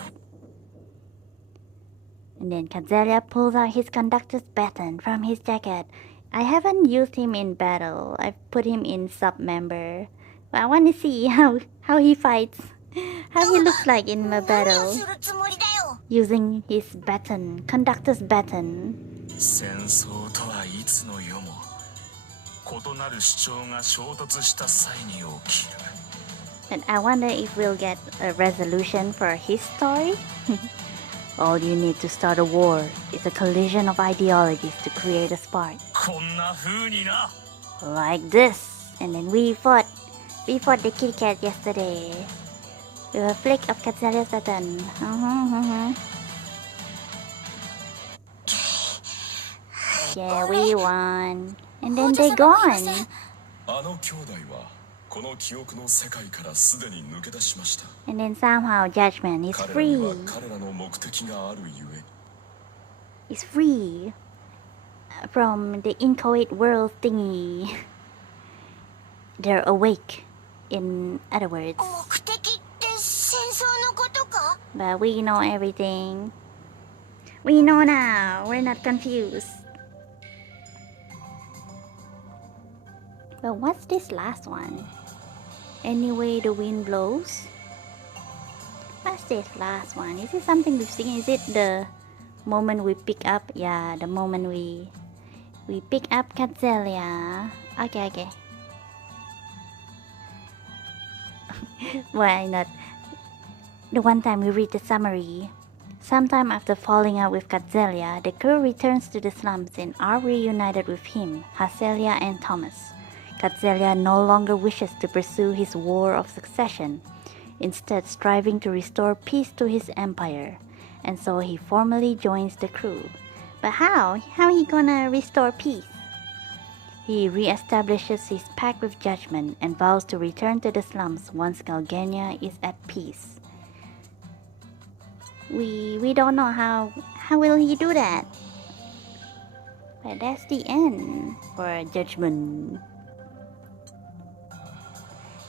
And then Katzelia pulls out his conductor's baton from his jacket. I haven't used him in battle. I've put him in sub-member. But I want to see how he fights. How he looks like in a battle. Using his baton, conductor's baton. 戦争とはいつの世も異なる主張が衝突した際に起きる。 And I wonder if we'll get a resolution for his story. All you need to start a war is a collision of ideologies to create a spark. こんな風にな。 Like this. And then we fought the kitty cat yesterday. With a flick of Katzelia's baton. Yeah, we won. And then they gone. あの兄弟はこの記憶の世界からすでに抜け出しました。 And then somehow Judgment is 彼らには free. 彼らの目的があるゆえ。 Is free from the inchoate world thingy. They're awake, in other words. 目的って戦争のことか？ But we know everything. We know now. We're not confused. But what's this last one? Anyway, the wind blows. What's this last one? Is it something we've seen? Is it the moment we pick up? Yeah, the moment we pick up Katzelia. Okay. Why not? The one time we read the summary. Sometime after falling out with Katzelia, the crew returns to the slums and are reunited with him, Katzelia and Thomas. Katzelia no longer wishes to pursue his war of succession, instead striving to restore peace to his empire, and so he formally joins the crew. But how? How he gonna restore peace? He re-establishes his pact with Judgment and vows to return to the slums once Galgenia is at peace. We don't know how will he do that. But that's the end for Judgment.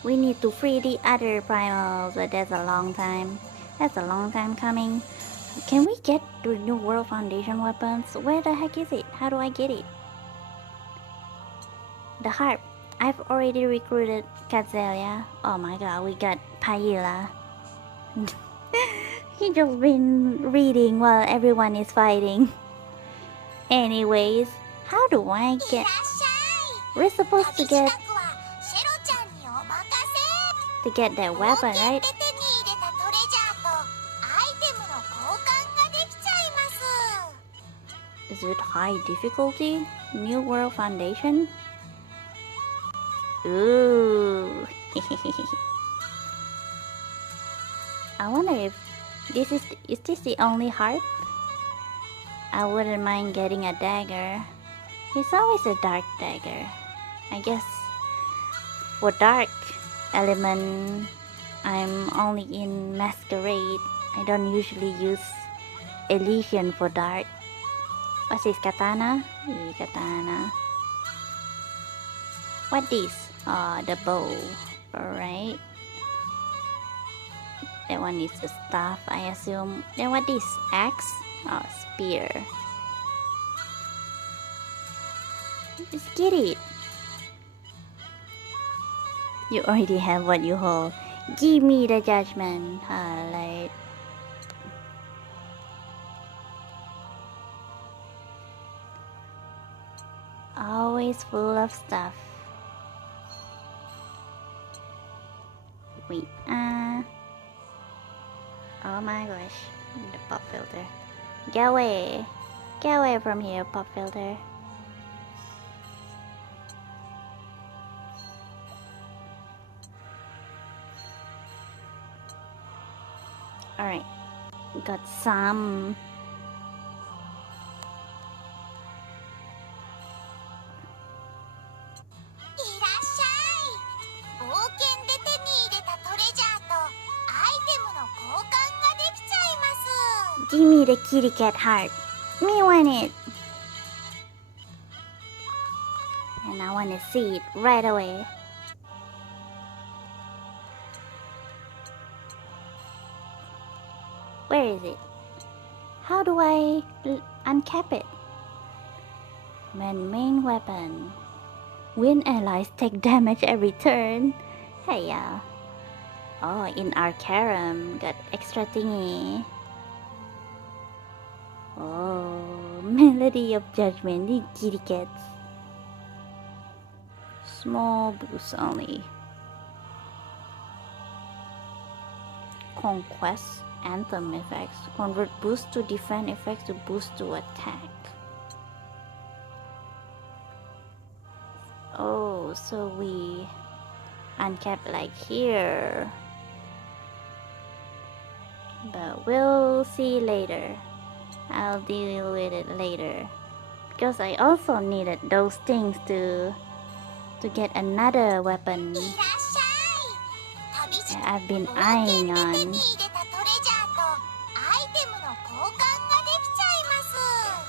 We need to free the other primals, but that's a long time. That's a long time coming. Can we get the New World Foundation weapons? Where the heck is it? How do I get it? The harp. I've already recruited Katzelia. Oh my god, we got Paila. He just been reading while everyone is fighting. Anyways, how do I get... We're supposed to get that weapon, right? Is it high difficulty? New World Foundation? Ooh. I wonder if this is this the only harp? I wouldn't mind getting a dagger. It's always a dark dagger. I guess for dark element, I'm only in Masquerade. I don't usually use Elysian for dark. What's this, katana? Yeah, katana. What this? Oh, the bow. Alright. That one is the staff, I assume. Then what this? Axe? Oh, spear. Just get it. You already have what you hold. Give me the judgment. Alright. Always full of stuff. Wait, oh my gosh, the pop filter. Get away from here, pop filter. Alright, got some. Give me the kitty cat heart. Me want it. And I want to see it right away. Where is it? How do I uncap it? Main weapon. When allies take damage every turn. Hey, yeah. Oh, in Arcarum, got extra thingy. Oh, Melody of Judgment, the kitty cats. Small boost only. Conquest, anthem effects. Convert boost to defense effects to boost to attack. Oh, so we uncap like here. But we'll see later. I'll deal with it later. Because I also needed those things to get another weapon that I've been eyeing on.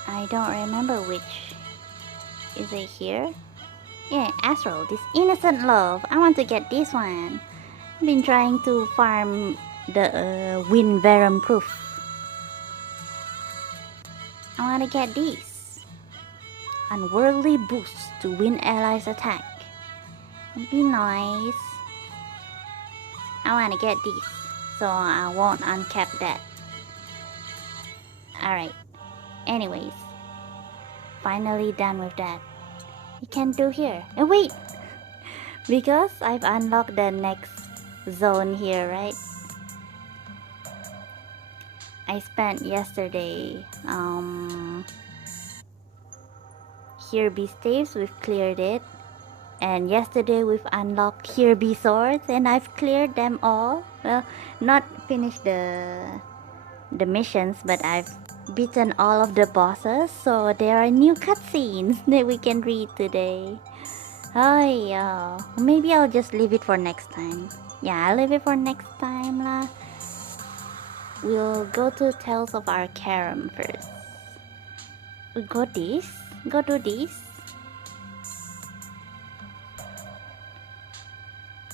I don't remember which. Is it here? Yeah, Astral, this innocent love. I want to get this one. I've been trying to farm the wind verum proof. I want to get this. Unworldly boost to win allies attack. It'd be nice. I want to get this, so I won't uncap that. Alright. Anyways. Finally done with that. You can do here. Oh wait! Because I've unlocked the next zone here, right? I spent yesterday here be staves, we've cleared it. And yesterday we've unlocked here be swords and I've cleared them all. Well, not finished the missions, but I've beaten all of the bosses, so there are new cutscenes that we can read today. Oh yeah, maybe I'll just leave it for next time. Yeah, I'll leave it for next time lah. We'll go to Tales of Arcarum first. We go this? Go do this?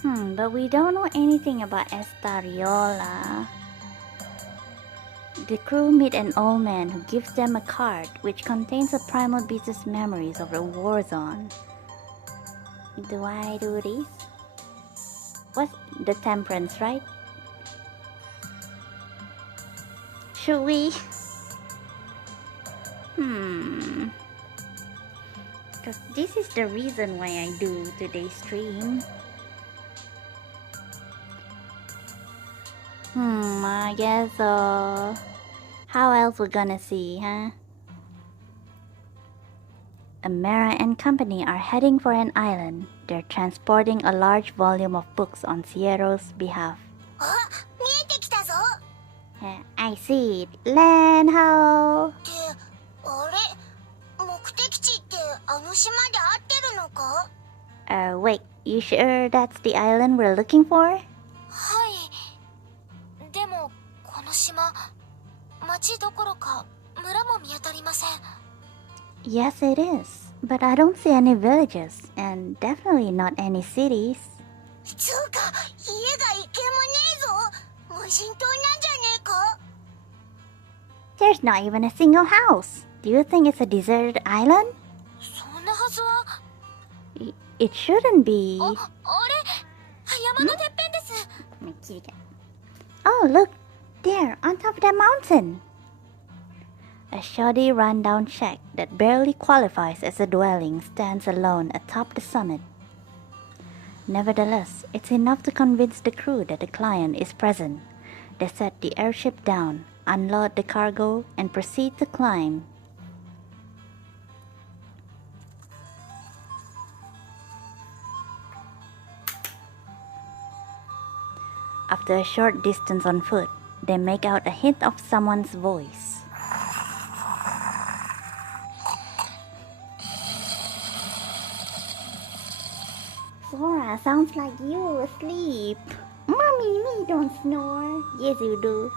But we don't know anything about Estarriola. The crew meet an old man who gives them a card which contains the primal beast's memories of the war zone. Do I do this? What's the Temperance, right? Should we? Because this is the reason why I do today's stream. I guess how else we're gonna see, huh? Amara and company are heading for an island. They're transporting a large volume of books on Sierra's behalf. I see it. Land ho! Wait, you sure that's the island we're looking for? Yes, it is. But I don't see any villages, and definitely not any cities. There's not even a single house. Do you think it's a deserted island? It shouldn't be. Oh, look! There, on top of the mountain! A shoddy run-down shack that barely qualifies as a dwelling stands alone atop the summit. Nevertheless, it's enough to convince the crew that the client is present. They set the airship down, unload the cargo, and proceed to climb. After a short distance on foot, they make out a hint of someone's voice. Flora, sounds like you asleep. Mommy, me don't snore. Yes, you do.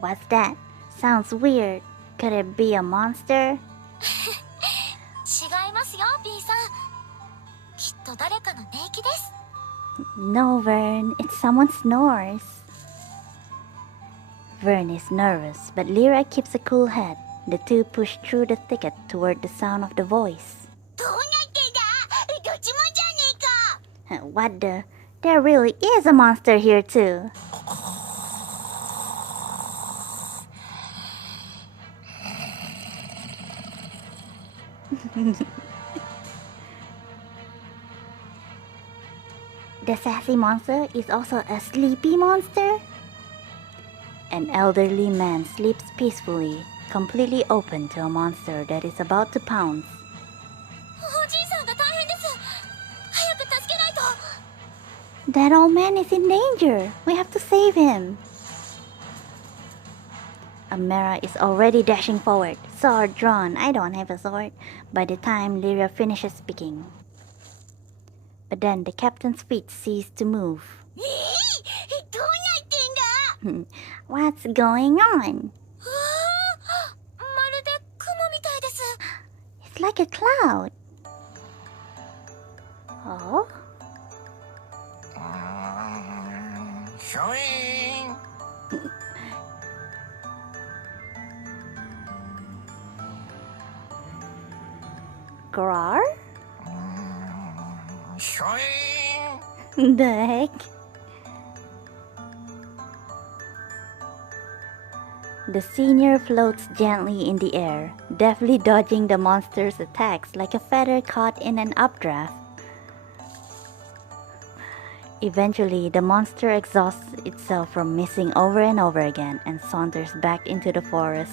What's that? Sounds weird. Could it be a monster? 違いますよ B さん。きっと誰かの寝息です。 No, Vern. It's someone snores. Vern is nervous, but Lyra keeps a cool head. The two push through the thicket toward the sound of the voice. どうなってんだ？どっちもじゃねえか。 What the? There really is a monster here too. The sassy monster is also a sleepy monster? An elderly man sleeps peacefully, completely open to a monster that is about to pounce. おじいさんが大変です。早く助けないと。 That old man is in danger. We have to save him. Amara is already dashing forward, sword drawn. I don't have a sword. By the time Lyra finishes speaking. But then the captain's feet cease to move. どうなってんだ？ What's going on? まるで雲みたいです。 It's like a cloud. Oh? ひょいん。 Grar? ひょいん。 The heck? The senior floats gently in the air, deftly dodging the monster's attacks like a feather caught in an updraft. Eventually, the monster exhausts itself from missing over and over again and saunters back into the forest.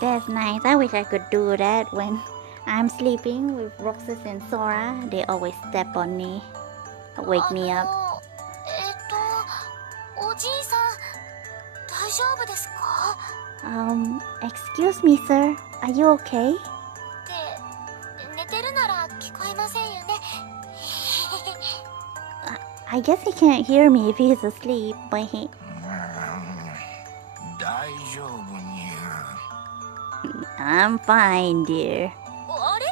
That's nice. I wish I could do that when I'm sleeping with Roxas and Sora. They always step on me, wake me up. おじいさん、大丈夫ですか？ Excuse me, sir. Are you okay? って寝てるなら聞こえませんよね。 I guess he can't hear me if he's asleep, but he... 大丈夫にゃ。 I'm fine, dear. あれ？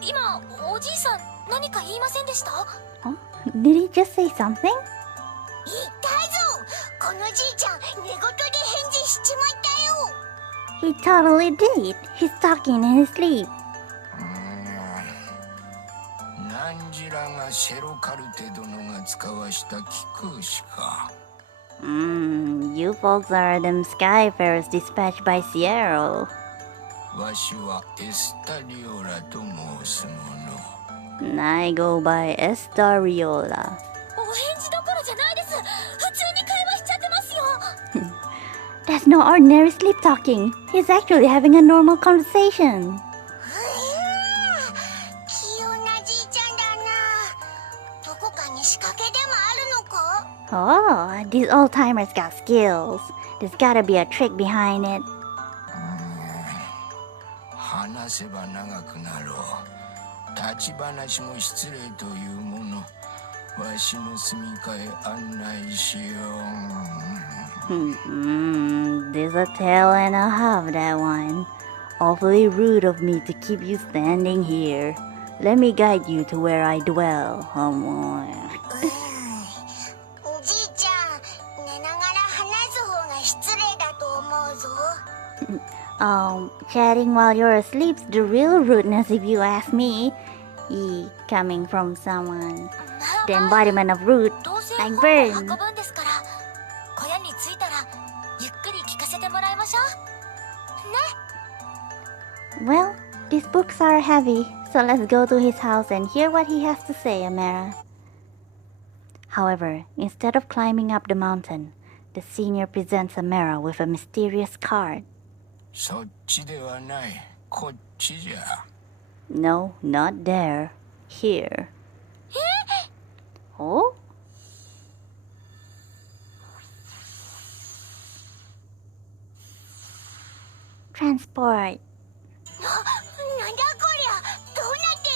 今おじいさん何か言いませんでした？ Huh? Did he just say something? 言ったぞ。このじいちゃん寝言で返事しちまったよ。 He totally did. He's talking in his sleep. なんじらがシェロカルテ殿が使わした気空しか。You folks are them skyfarers dispatched by Sierra. わしはエスタリオラと申すもの。 I go by Estarriola. お返事どころじゃないです。普通に会話しちゃってますよ。 That's no ordinary sleep talking. He's actually having a normal conversation. 器用なじいちゃんだな。どこかに仕掛けでもあるのか？ Oh, these old timers got skills. There's gotta be a trick behind it. 話せば長くなろう。立ち話も失礼というもの。わしの住みかへ案内しよう。 There's a tail and a half, that one. Awfully rude of me to keep you standing here. Let me guide you to where I dwell. じいちゃん、寝ながら話す方が失礼だと思うぞ。Chatting while you're asleep's the real rudeness if you ask me. Coming from someone. The embodiment of rude, どうせ like 本を Vern. 運ぶんですから、小屋に着いたらゆっくり聞かせてもらいましょう。ね。 Well, these books are heavy, so let's go to his house and hear what he has to say, Amara. However, instead of climbing up the mountain, the senior presents Amara with a mysterious card. そっちではない。こっちじゃ。 No, not there. Here. Oh? Transport. なんだこりゃ。どうなって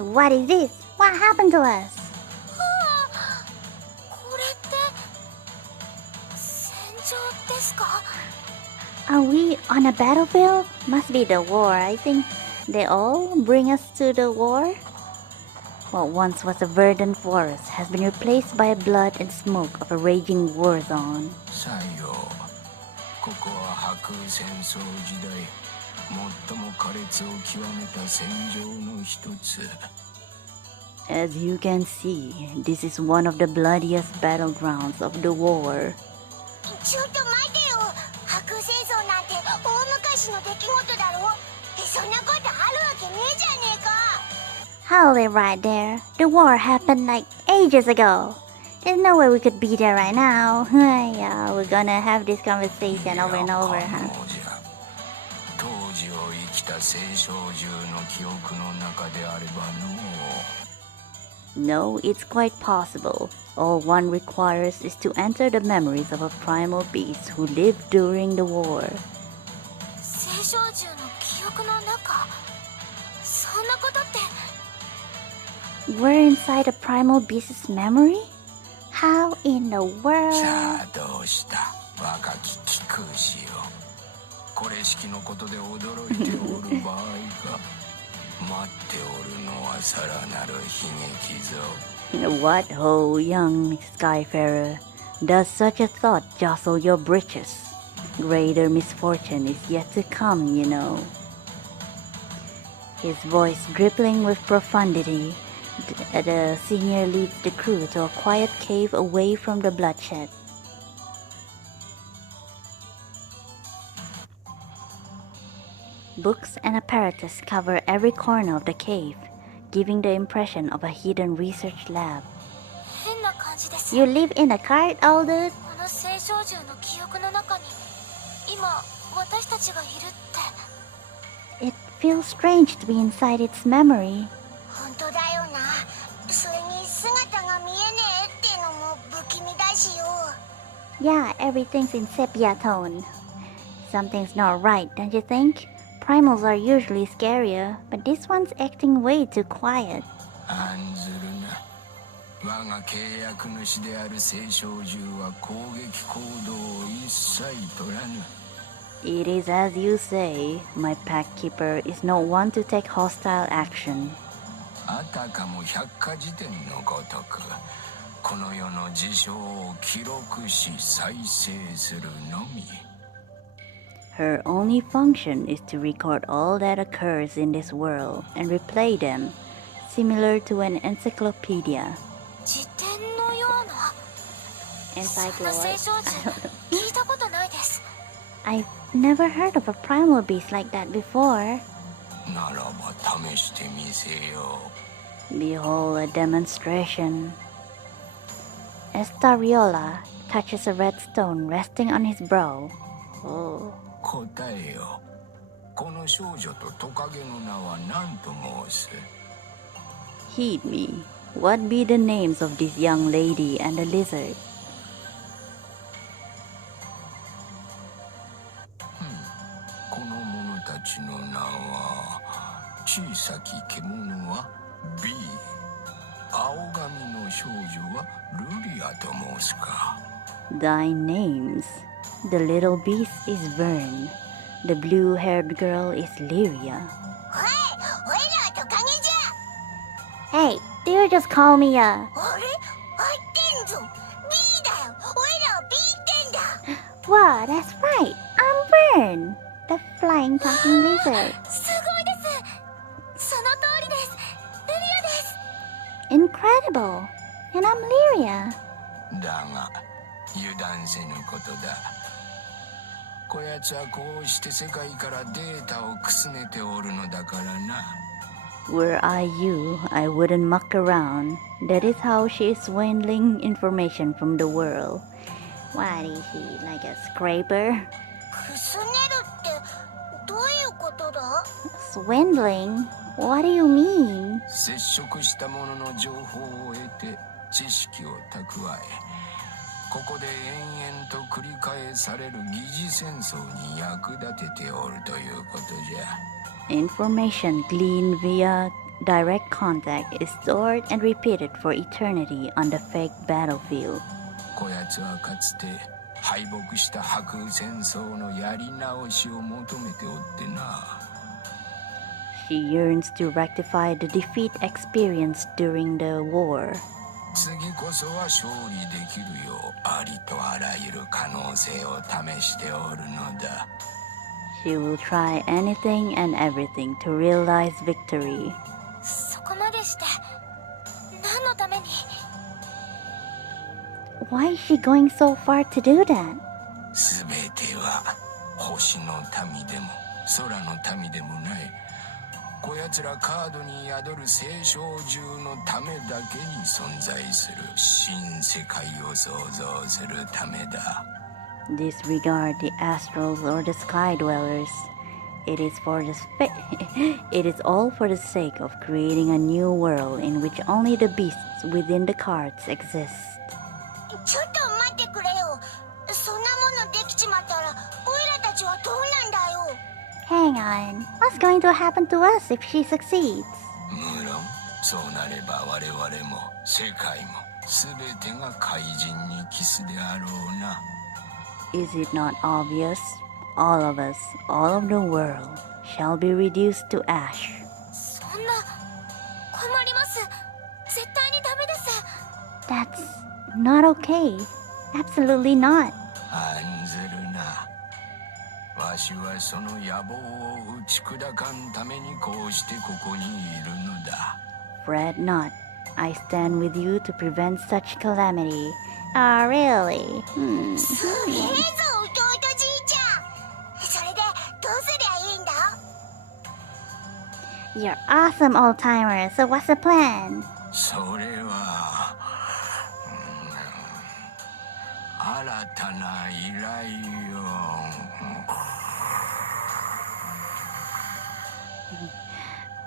んだ？ What is this? What happened to us? これって戦場ですか？ Are we on a battlefield? Must be the war. I think they all bring us to the war. What once was a verdant forest has been replaced by blood and smoke of a raging war zone. さよここは白戦争時代最も苛烈を極めた戦場の一つ。 As you can see, this is one of the bloodiest battlegrounds of the war. ちょっと待てよ。白戦争なんて大昔の出来事だろ。そんなことあるわけねえじゃねえか。 Hold it right there. The war happened like ages ago. There's no way we could be there right now. Yeah, we're gonna have this conversation over and over, huh? 当時を生きた聖少獣の記憶の中であればの No, it's quite possible. All one requires is to enter the memories of a primal beast who lived during the war. 聖少獣の記憶の中、そんなことって。 We're inside a primal beast's memory? How in the world? さあどうした若き貴空子よ。これ式のことで驚いておる場合か。待っておるのはさらなる悲劇ぞ。 What, ho, young Skyfarer? Does such a thought jostle your britches? Greater misfortune is yet to come, you know. His voice dripping with profundity, the senior leads the crew to a quiet cave away from the bloodshed. Books and apparatus cover every corner of the cave, giving the impression of a hidden research lab. 変な感じです。 You live in a cart, old dude? この聖少獣の記憶の中に今私たちがいるって。 It feels strange to be inside its memory. 本当だよな。それに姿が見えねえってのも不気味だしよ。 Yeah, everything's in sepia tone. Something's not right, don't you think? Primals are usually scarier, but this one's acting way too quiet. 案ずるな。我が契約主である聖少獣は攻撃行動を一切取らぬ。 It is as you say, my pack keeper is not one to take hostile action. あたかも百科事典のごとく、この世の事象を記録し再生するのみ。 Her only function is to record all that occurs in this world and replay them, similar to an encyclopedia. 辞典のような。そんな聖少獣聞いたことないです。 I've never heard of a primal beast like that before. ならば試してみせよう。 Behold a demonstration. Estarriola touches a red stone resting on his brow. Oh. 答えよ。この少女とトカゲの名は何と申す？ Heed me. What be the names of this young lady and the lizard? この者たちの名は、小さき獣は B、青髪の少女はルリアと申すか。 Thy names. The little beast is Vern. The blue-haired girl is Lyria. おい、おいらトカゲじゃ。 Hey, do you just call me a... あれ？合ってんぞ。B だよ。おいらは B ってんだ。 Wow, that's right. I'm Vern, the flying talking lizard. すごいです。その通りです。ルリアです。 Incredible. And I'm Lyria. だが、油断せぬことだ。こやつはこうして世界からデータをくすねておるのだからな。 Were I you, I wouldn't muck around. That is how she is swindling information from the world. What is she, like a scraper? くすねるってどういうことだ？ Swindling? What do you mean? 接触した者の情報を得て知識を蓄え、ここで延々と繰り返される疑似戦争に役立てておるということじゃ。 Information gleaned via direct contact is stored and repeated for eternity on the fake battlefield. こやつはかつて敗北した白雨戦争のやり直しを求めておってな。She yearns to rectify the defeat experienced during the war. 次こそは勝利できるようありとあらゆる可能性を試しておるのだ。She will try anything and everything to realize victory. そこまでして何のために？ Why is she going so far to do that? すべては星の民でも空の民でもない。こやつらカードに宿る聖少獣のためだけに存在する新世界を創造するためだ。Disregard the astrals or the sky dwellers. It is it is all for the sake of creating a new world in which only the beasts within the cards exist. ちょっと待ってくれよ。そんなものできちまったらオイラたちはどうなんだよ。Hang on. What's going to happen to us if she succeeds? 無論そうなれば我々も世界もすべてが怪人にキスであろうな。Is it not obvious? All of us, all of the world, shall be reduced to ash. そんな困ります。絶対にダメです。That's not okay. Absolutely not. 案ずるな。わしはその野望を打ち砕かんためにこうしてここにいるのだ。Fret not. I stand with you to prevent such calamity. Ah, really? すげえぞ弟じいちゃん。それでどうすりゃいいんだ？ You're awesome, old-timer. So what's the plan? それは、新たな依頼を。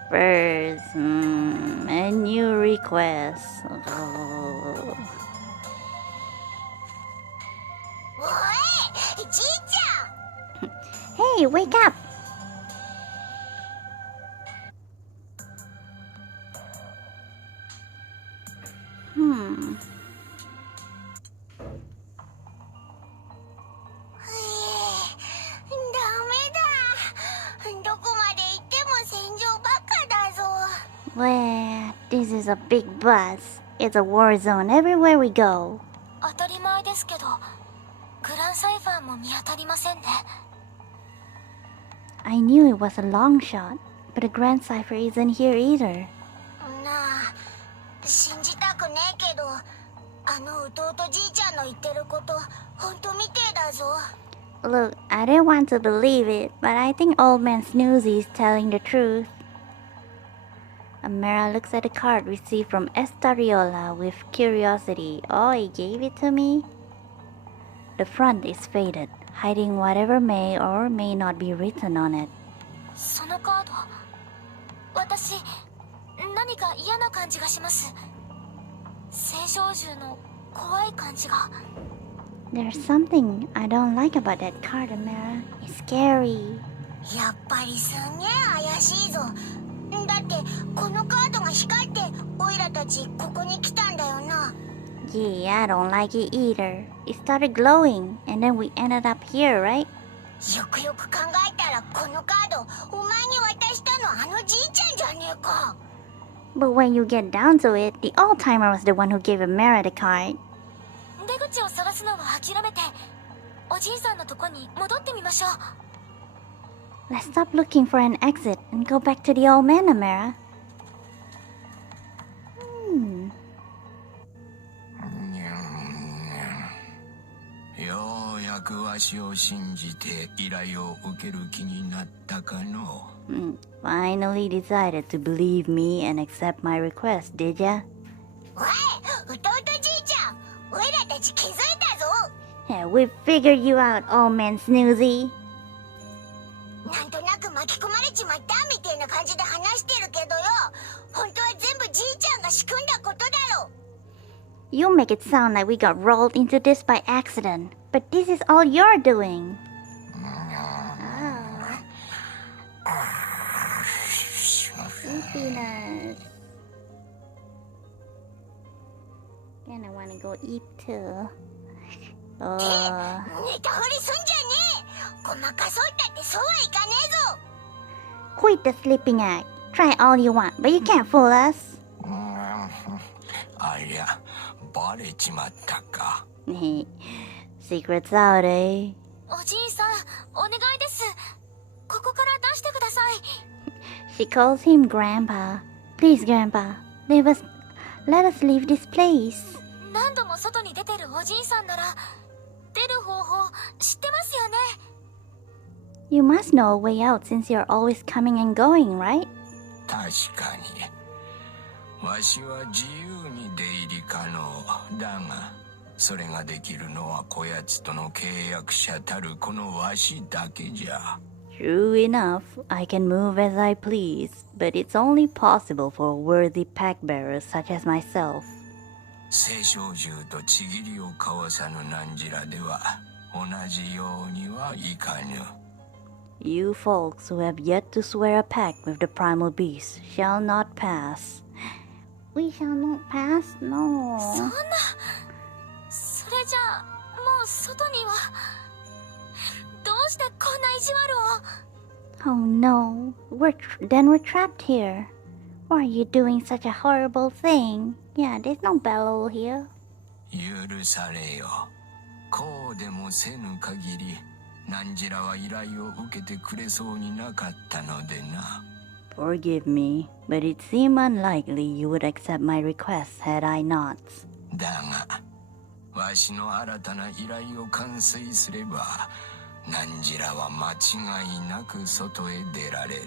First, a new request. Oh. おいじいちゃん。 Hey, wake up! Hmm. ダメだ。どこまで行っても戦場ばっかだぞ。 Well, this is a big bus. It's a war zone everywhere we go. 当たり前ですけど、グランサイファーも見当たりませんね。I knew it was a long shot, but the Grand Cipher isn't here either. なあ、信じたくねえけど、あの弟じいちゃんの言ってること本当みてえだぞ。 Look, I didn't want to believe it, but I think Old Man Snoozy is telling the truth. Amara looks at the card received from Estarriola with curiosity. Oh, he gave it to me? The front is faded, hiding whatever may or may not be written on it. そのカード、私何か嫌な感じがします。聖少獣の怖い感じが。 There's something I don't like about that card, Amara. It's scary. やっぱりすんげえ怪しいぞ。だってこのカードが光ってオイラたちここに来たんだよな。 Yeah, I don't like it either. It started glowing, and then we ended up here, right? よくよく考えたらこのカードお前に渡したのあのじいちゃんじゃねえか。 But when you get down to it, the old-timer was the one who gave Amara the card. 出口を探すのは諦めて、おじいさんのとこに戻ってみましょう。 Let's stop looking for an exit and go back to the old man, Amara. ようやくわしを信じて依頼を受ける気になったかの。Finally decided to believe me and accept my request, did ya? おい、弟じいちゃん、オイラたち気づいたぞ。 Yeah, we figured you out, old man Snoozy. なんとなく巻き込まれちまったみたいな感じで話してるけどよ、本当は全部じいちゃんが仕組んだことだろ。 You make it sound like we got rolled into this by accident, but this is all you're doing. Sleepiness. kinda wanna go eat too. ネタフリすんじゃねえ。ごまかそうったってそうはいかねえぞ。 Quit the sleeping act. Try all you want, but you can't fool us. ありゃ、バレちまったか。Secret's out, eh? おじいさん、お願いです。ここから出してください。 She calls him Grandpa. Please, Grandpa, let us leave this place. 何度も外に出てるおじいさんなら出る方法知ってますよね。 You must know a way out since you're always coming and going, right? 確かに。わしは自由に出入り可能だが、それができるのはこやつとの契約者たるこのわしだけじゃ。True enough, I can move as I please, but it's only possible for worthy pack-bearers such as myself. 青少銃とちぎりを交わさぬ汝らでは同じようにはいかぬ。You folks who have yet to swear a pact with the primal beast shall not pass. We shall not pass? No. そんな、それじゃあもう外には。どうしてこんな意地悪を。 Oh no, then we're trapped here. Why are you doing such a horrible thing? Yeah, there's no bellow here. 許されよ。こうでもせぬ限り汝らは依頼を受けてくれそうになかったのでな。Forgive me, but it seemed unlikely you would accept my request had I not. だが、わしの新たな依頼を完遂すれば、汝らは間違いなく外へ出られる。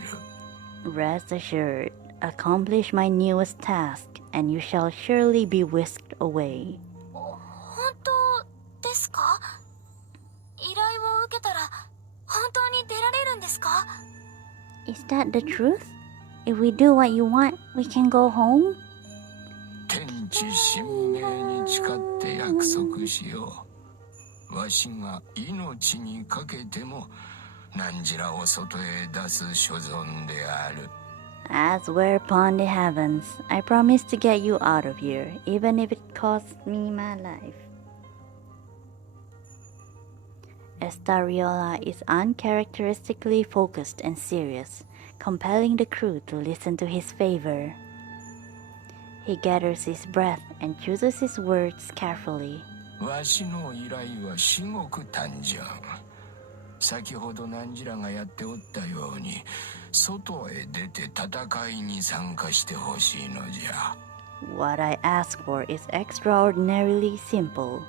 Rest assured, accomplish my newest task, and you shall surely be whisked away. 本当ですか？依頼を受けたら本当に出られるんですか？ Is that the truth? If we do what you want, we can go home? 天地神明に誓って約束しよう。わしが命にかけても汝らを外へ出す所存である。I swear upon the heavens, I promise to get you out of here, even if it costs me my life. Estarriola is uncharacteristically focused and serious, compelling the crew to listen to his favor. He gathers his breath and chooses his words carefully. わしの依頼は至極単純。先ほど汝らがやっておったように、外へ出て戦いに参加してほしいのじゃ。What I ask for is extraordinarily simple.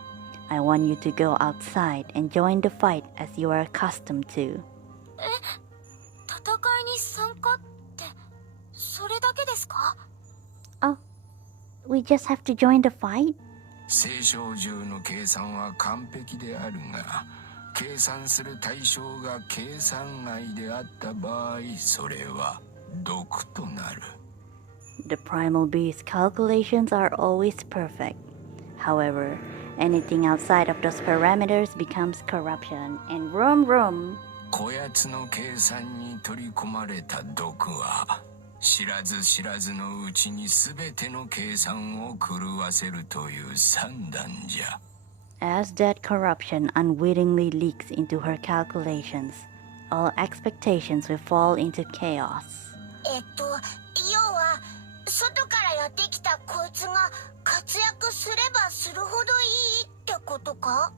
I want you to go outside and join the fight as you are accustomed to. 戦いに参加ってそれだけですか？ Oh, we just have to join the fight? 青少銃の計算は完璧であるが、計算する対象が計算外であった場合、それは毒となる。The primal beast's calculations are always perfect. However, anything outside of those parameters becomes corruption and vroom. こやつの計算に取り込まれた毒は、知らず知らずのうちに全ての計算を狂わせるという算段じゃ。As that corruption unwittingly leaks into her calculations, all expectations will fall into chaos. 要は外からやってきたこいつが活躍すればするほどいいってことか？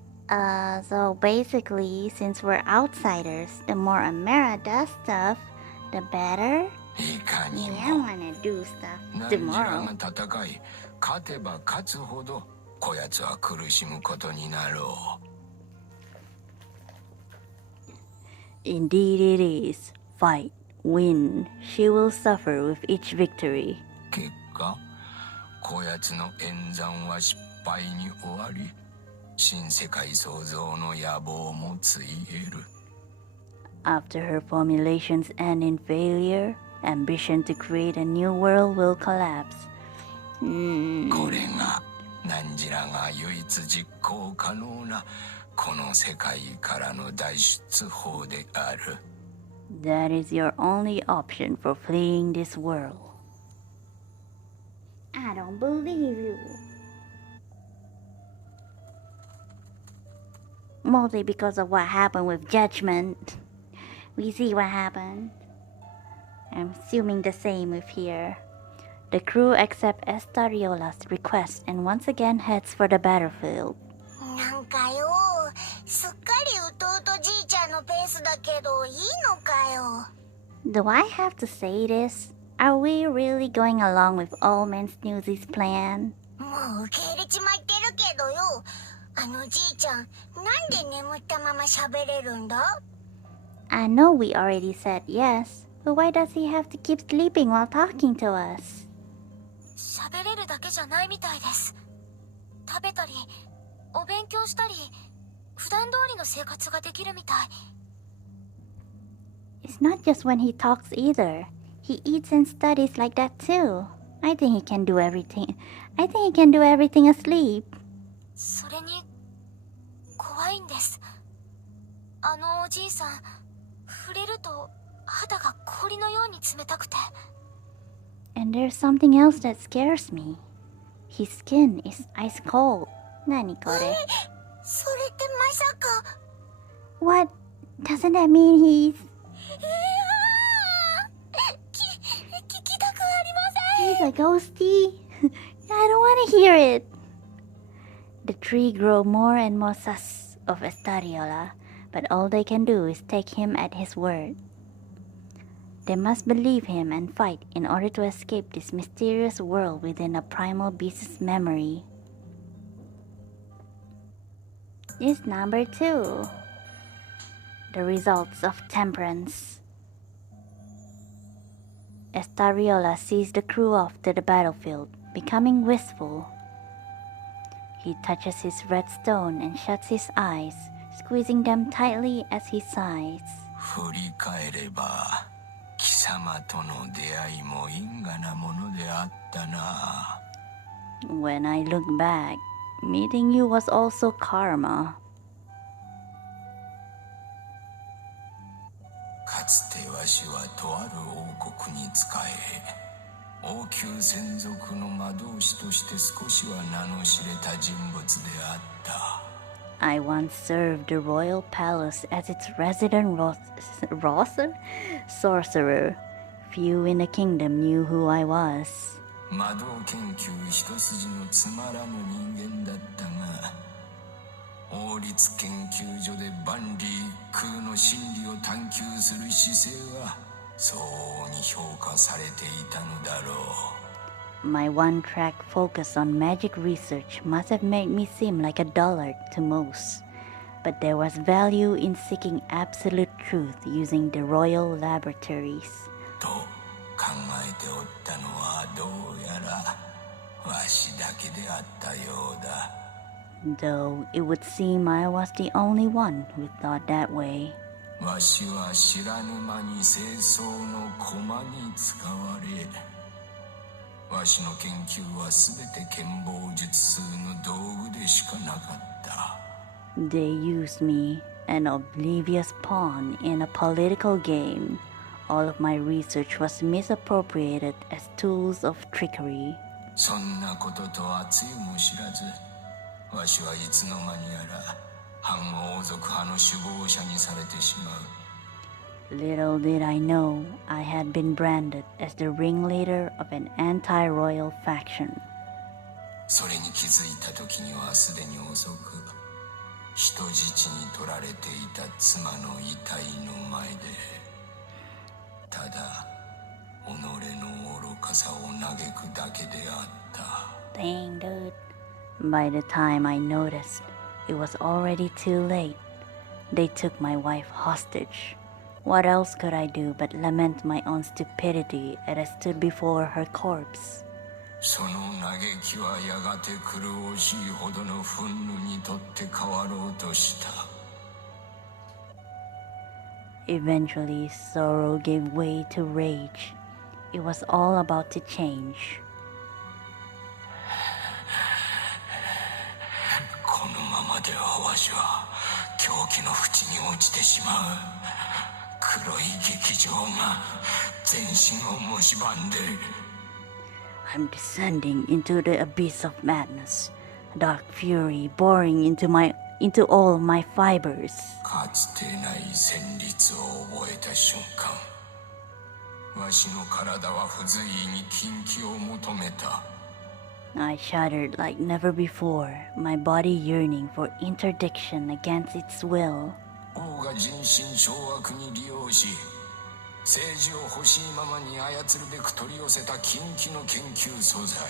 So basically, since we're outsiders, the more Amara does stuff, the better? いかに Yeah, I も wanna do stuff 何 tomorrow. が戦い、勝てば勝つほどこやつは苦しむことになろう。Indeed it is. Fight. Win. She will suffer with each victory. 結果、こやつの演算は失敗に終わり、新世界創造の野望もついえる。After her formulations end in failure, ambition to create a new world will collapse. これが汝らが唯一実行可能なこの世界からの脱出法である。That is your only option for fleeing this world. I don't believe you. mostly because of what happened with Judgment. We see what happened. I'm assuming the same with here. The crew accept Estarriola's request and once again heads for the battlefield. なんかよ、すっかり弟じいちゃんのペースだけどいいのかよ。Do I have to say this? Are we really going along with Old Man Snoozy's plan? もう受け入れちまってるけどよ。あのじいちゃん、なんで眠ったまま喋れるんだ？ I know we already said yes, but why does he have to keep sleeping while talking to us? 喋れるだけじゃないみたいです。食べたり、お勉強したり、普段通りの生活ができるみたい。It's not just when he talks either. He eats and studies like that too. I think he can do everything. I think he can do everything asleep. それに、怖いんです。あのおじいさん、触れると肌が氷のように冷たくて。And there's something else that scares me. His skin is ice cold. 何これ？それってまさか。What? Doesn't that mean he's... 聞きたくありません。 He's a ghosty? I don't want to hear it. The three grow more and more sus of Estarriola, but all they can do is take him at his word. They must believe him and fight in order to escape this mysterious world within a primal beast's memory. Is number 2. The results of Temperance. Estarriola sees the crew off to the battlefield, becoming wistful. He touches his red stone and shuts his eyes, squeezing them tightly as he sighs. 振り返れば貴様との出会いも因果なものであったな。 When I look back, meeting you was also karma. かつてわしはとある王国に仕え、王宮専属の魔導士として少しは名の知れた人物であった。 I once served the royal palace as its resident sorcerer. Few in the kingdom knew who I was. 魔導研究一筋のつまらぬ人間だったが、王立研究所で万里一空の真理を探求する姿勢は相応に評価されていたのだろう。 My one-track focus on magic research must have made me seem like a dullard to most, but there was value in seeking absolute truth using the royal laboratories. と考えておったのはどうやらわしだけであったようだ。 Though it would seem I was the only one who thought that way. わしは知らぬ間に清掃の駒に使われ、わしの研究はすべて剣謀術数の道具でしかなかった。 They used me, an oblivious pawn in a political game. All of my research was misappropriated as tools of trickery. そんなこととはつゆも知らず、わしはいつの間にやら反王族派の首謀者にされてしまう。 Little did I know I had been branded as the ringleader of an anti-royal faction. それに気づいた時にはすでに遅く、人質に取られていた妻の遺体の前で、ただ己の愚かさを嘆くだけであった。 Dang, dude. By the time I noticed, it was already too late. They took my wife hostage. What else could I do but lament my own stupidity as I stood before her corpse? その嘆きはやがて狂しいほどの憤怒にとって変わろうとした。 Eventually, sorrow gave way to rage. It was all about to change. このままではわしは狂気の淵に落ちてしまう。黒い劇場が全身を蝕んで。 I'm descending into the abyss of madness. Dark fury pouring into all my fibers. かつてない旋律を覚えた瞬間、わしの体は不随意に禁忌を求めた。I shuddered like never before, my body yearning for interdiction against its will. 王が人心掌握に利用し、政治を欲しいままに操るべく取り寄せた禁忌の研究素材。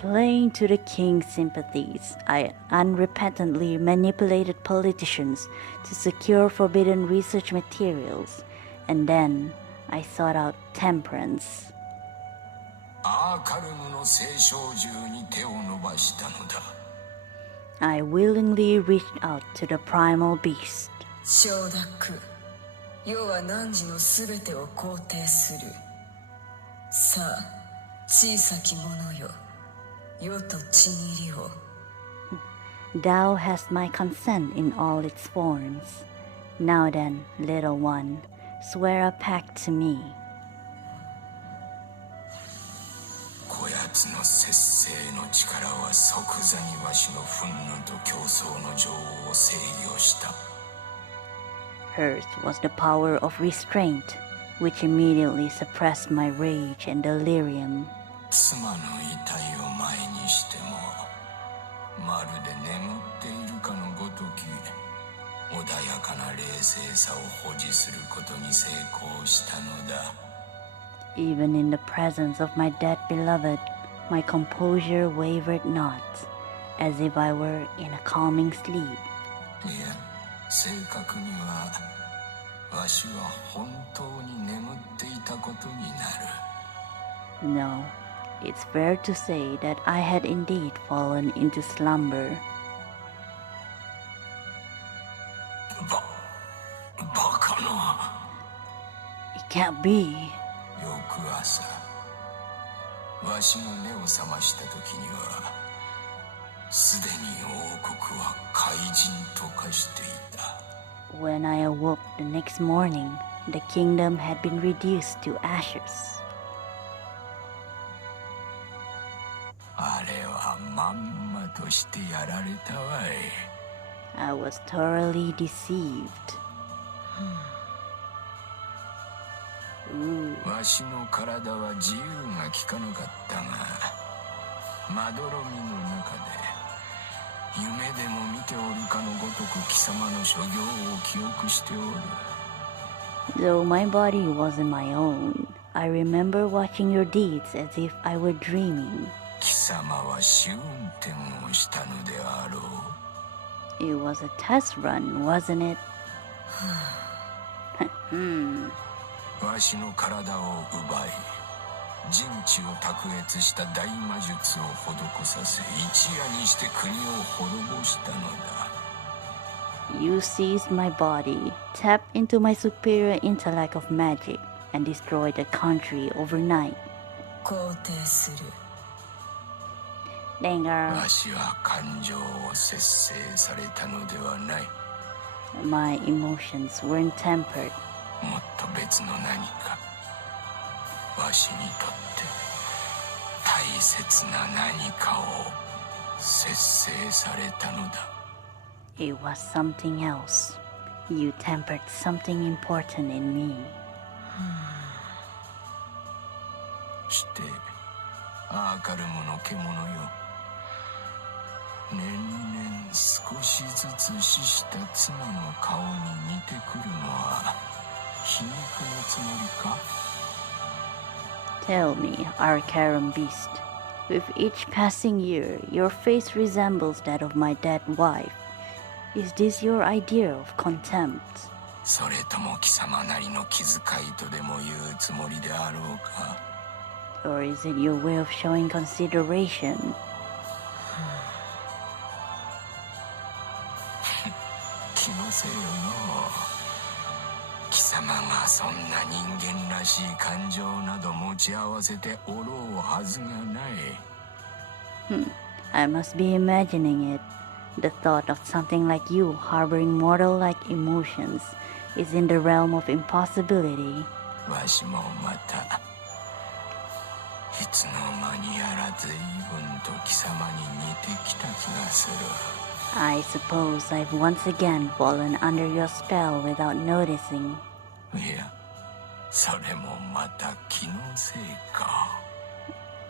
Playing to the king's sympathies, I unrepentantly manipulated politicians to secure forbidden research materials, and then I sought out temperance. アーカルムの聖少獣に手を伸ばしたのだ。I willingly reached out to the primal beast. 承諾、世は汝のすべてを肯定する。さあ、小さき者よ、世と地に入りを。Thou hast my consent in all its forms. Now then, little one, swear a pact to me. こやつの節制の力は即座にわしの憤怒と競争の情を制御した。Hers was the power of restraint, which immediately suppressed my rage and delirium. 妻の遺体を前にしても、まるで眠っているかのごとき、穏やかな冷静さを保持することに成功したのだ。Even in the presence of my dead beloved, my composure wavered not, as if I were in a calming sleep. いや、正確には、わしは本当に眠っていたことになる。No, it's fair to say that I had indeed fallen into slumber. バカな。It can't be. 翌朝、わしが目を覚ました時には、すでに王国は怪人と化していた。When I awoke the next morning, the kingdom had been reduced to ashes. あれはまんまとしてやられたわい。I was thoroughly deceived. わしの体は自由が利かなかったが、まどろみの中で夢でも見ておるかのごとく貴様の所業を記憶しておる。 Though my body wasn't my own, I remember watching your deeds as if I were dreaming. 貴様は試運転をしたのであろう。 It was a test run, wasn't it? わしの体を奪い、人知を卓越した大魔術を施させ、一夜にして国を滅ぼしたのだ。 You seized my body, tapped into my superior intellect of magic, and destroyed the country overnight. 肯定する。Danger. わしは感情を節制されたのではない。 My emotions weren't tempered. もっと別の何か、わしにとって大切な何かを節制されたのだ。 It was something else. You tempered something important in me. してアーカルムの獣よ、年々少しずつ死した妻の顔に似てくるのは皮肉のつもりか？ Tell me, Arcarum beast, with each passing year, your face resembles that of my dead wife. Is this your idea of contempt? それとも貴様なりの気遣いとでも言うつもりであろうか？ Or is it your way of showing consideration? 気のせいよの。貴様がそんな人間らしい感情など持ち合わせておろうはずがない。I must be imagining it. The thought of something like you harboring mortal-like emotions is in the realm of impossibility. わしもまたいつの間にやら随分と貴様に似てきた気がする。I suppose I've once again fallen under your spell without noticing. いや、それもまた気のせいか。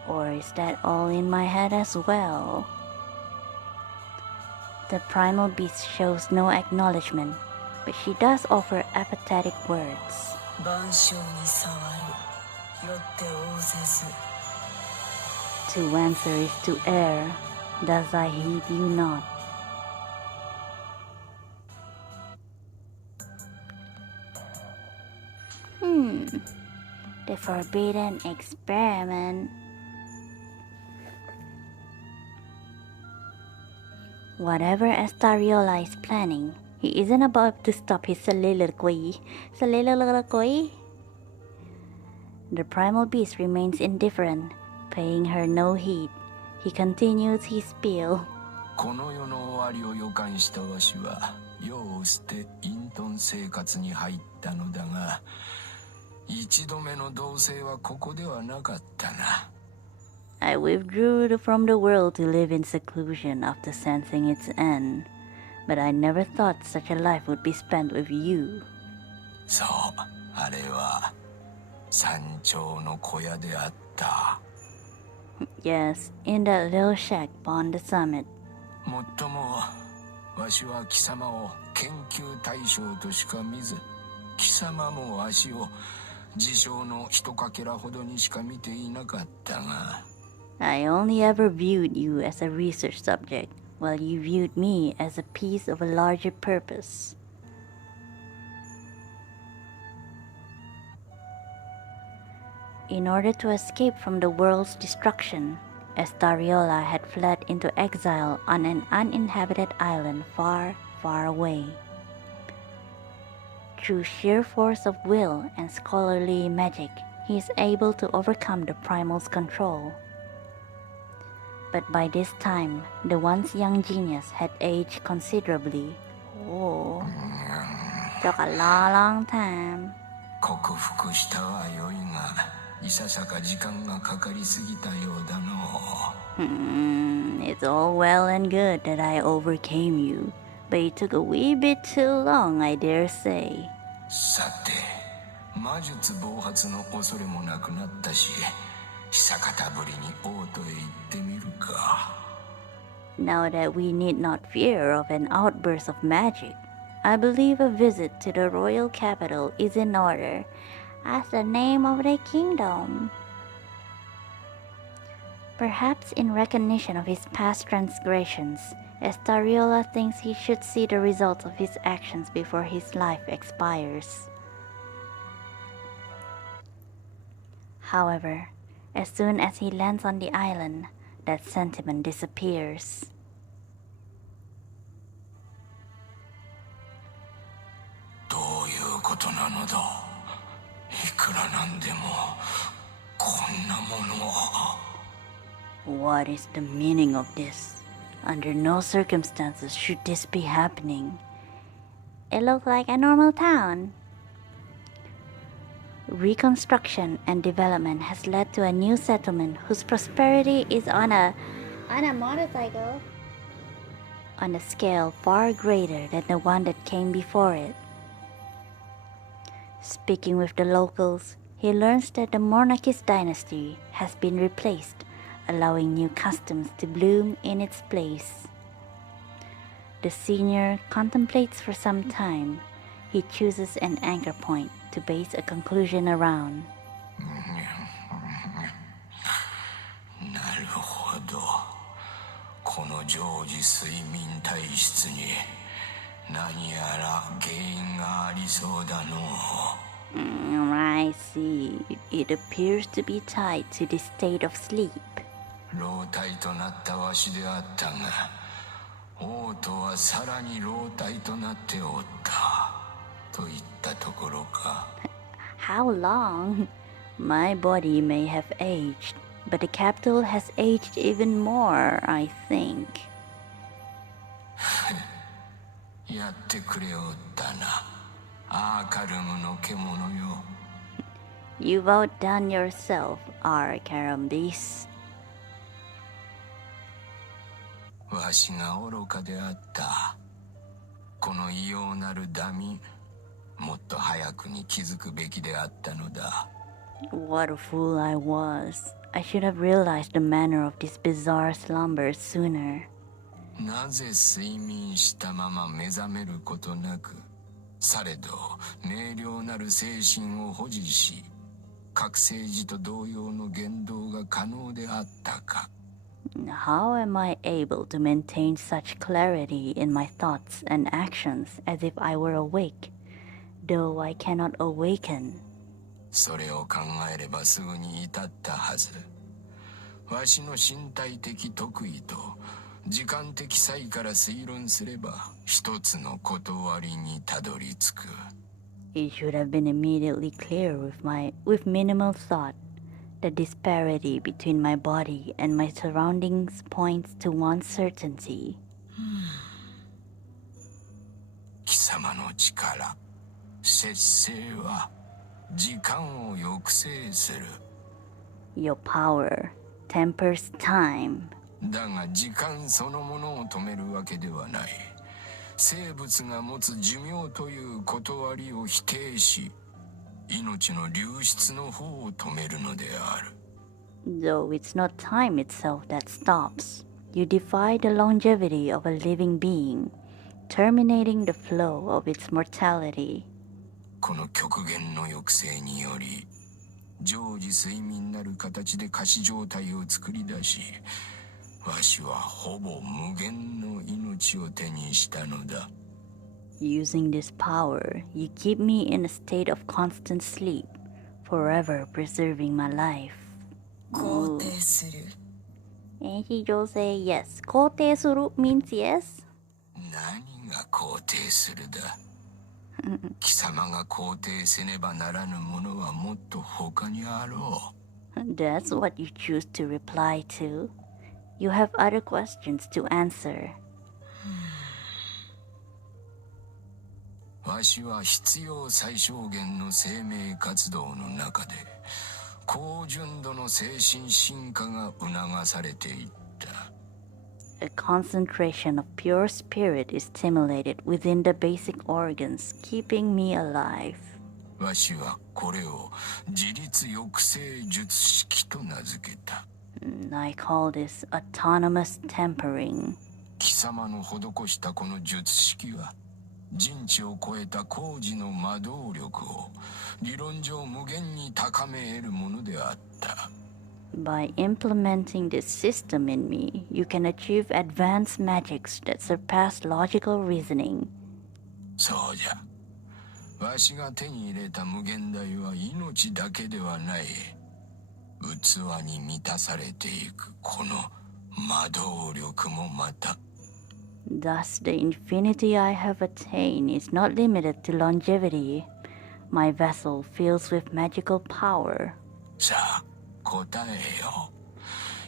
Or is that all in my head as well? The primal beast shows no acknowledgement, but she does offer apathetic words. 万象に触る。よって応ぜず。To answer is to err. Does I heed you not? The forbidden experiment. Whatever Estarriola is planning, he isn't about to stop his soliloquy. The primal beast remains indifferent, paying her no heed. He continues his spiel. この世の終わりを予感したわしは世を捨て隠遁生活に入ったのだが、一度目の同棲はここではなかったな。I withdrew from the world to live in seclusion after sensing its end, but I never thought such a life would be spent with you. そう、あれは山頂の小屋であった。Yes, in that little shack on the summit. もっとも、わしは貴様を研究対象としか見ず、貴様もわしを自称の一かけらほどにしか見ていなかったが。I only ever viewed you as a research subject, while you viewed me as a piece of a larger purpose. In order to escape from the world's destruction, Estarriola had fled into exile on an uninhabited island far, far away. Through sheer force of will and scholarly magic, he is able to overcome the primal's control. But by this time, the once young genius had aged considerably. Oh, took a long time. 克服したはよいが、いささか時間がかかりすぎたようだの。It's all well and good that I overcame you, but it took a wee bit too long, I dare say. さて、魔術暴発の恐れもなくなったし、久方ぶりに王都へ行ってみるか。Now that we need not fear of an outburst of magic, I believe a visit to the royal capital is in order. As the name of the kingdom. Perhaps in recognition of his past transgressions, Estarriola thinks he should see the results of his actions before his life expires. However, as soon as he lands on the island, that sentiment disappears. どういうことなのだ。いくらなんでもこんなものを。 What is the meaning of this? Under no circumstances should this be happening. It looks like a normal town. Reconstruction and development has led to a new settlement whose prosperity is on a motorcycle on a scale far greater than the one that came before it. Speaking with the locals, he learns that the monarchist dynasty has been replaced, allowing new customs to bloom in its place. The senior contemplates for some time. He chooses an anchor point to base a conclusion around. なるほど。この常時睡眠体質に何やら原因がありそうだの。I see. It appears to be tied to the state of sleep. 老体となったわしであったが、王とはさらに老体となっておったといったところか。How long? My body may have aged, but the capital has aged even more, I think. やってくれおったな、アーカルムの獣よ。You've outdone yourself, Arcarum this. わしが愚かであった。この異様なるダミ、もっと早くに気づくべきであったのだ。What a fool I was. I should have realized the manner of this bizarre slumber sooner. なぜ睡眠したまま目覚めることなく、されど明瞭なる精神を保持し、覚醒時と同様の言動が可能であったか。How am I able to maintain such clarity in my thoughts and actions as if I were awake, though I cannot awaken? それを考えればすぐに至ったはず。わしの身体的特異と時間的差異から推論すれば一つの断りにたどり着く。It should have been immediately clear with minimal thought. The disparity between my body and my surroundings points to one certainty. 貴様の力、節制は時間を抑制する。Your power tempers time. だが時間そのものを止めるわけではない。生物が持つ寿命という断りを否定し、命の流出の方を止めるのである。Though it's not time itself that stops, you defy the longevity of a living being, terminating the flow of its mortality. この極限の抑制により、常時睡眠なる形で仮死状態を作り出し、わしはほぼ無限の命を手にしたのだ。Using this power, you keep me in a state of constant sleep, forever preserving my life. 肯定する。 And he just say yes. 肯定する means yes. 何が肯定するだ。貴様が肯定せねばならぬものはもっと他にあろう。That's what you choose to reply to. You have other questions to answer. わしは必要最小限の生命活動の中で高純度の精神進化が促されていった。A concentration of pure spirit is stimulated within the basic organs, keeping me alive. わしはこれを自律抑制術式と名付けた。I call this autonomous tempering. 貴様の施したこの術式は人知を超えた工事の魔導力を理論上無限に高め得るものであった。By implementing this system in me, you can achieve advanced magics that surpass logical reasoning. そうじゃ。わしが手に入れた無限大は命だけではない。器に満たされていくこの魔導力もまた。Thus, the infinity I have attained is not limited to longevity. My vessel fills with magical power. さあ、答えよ。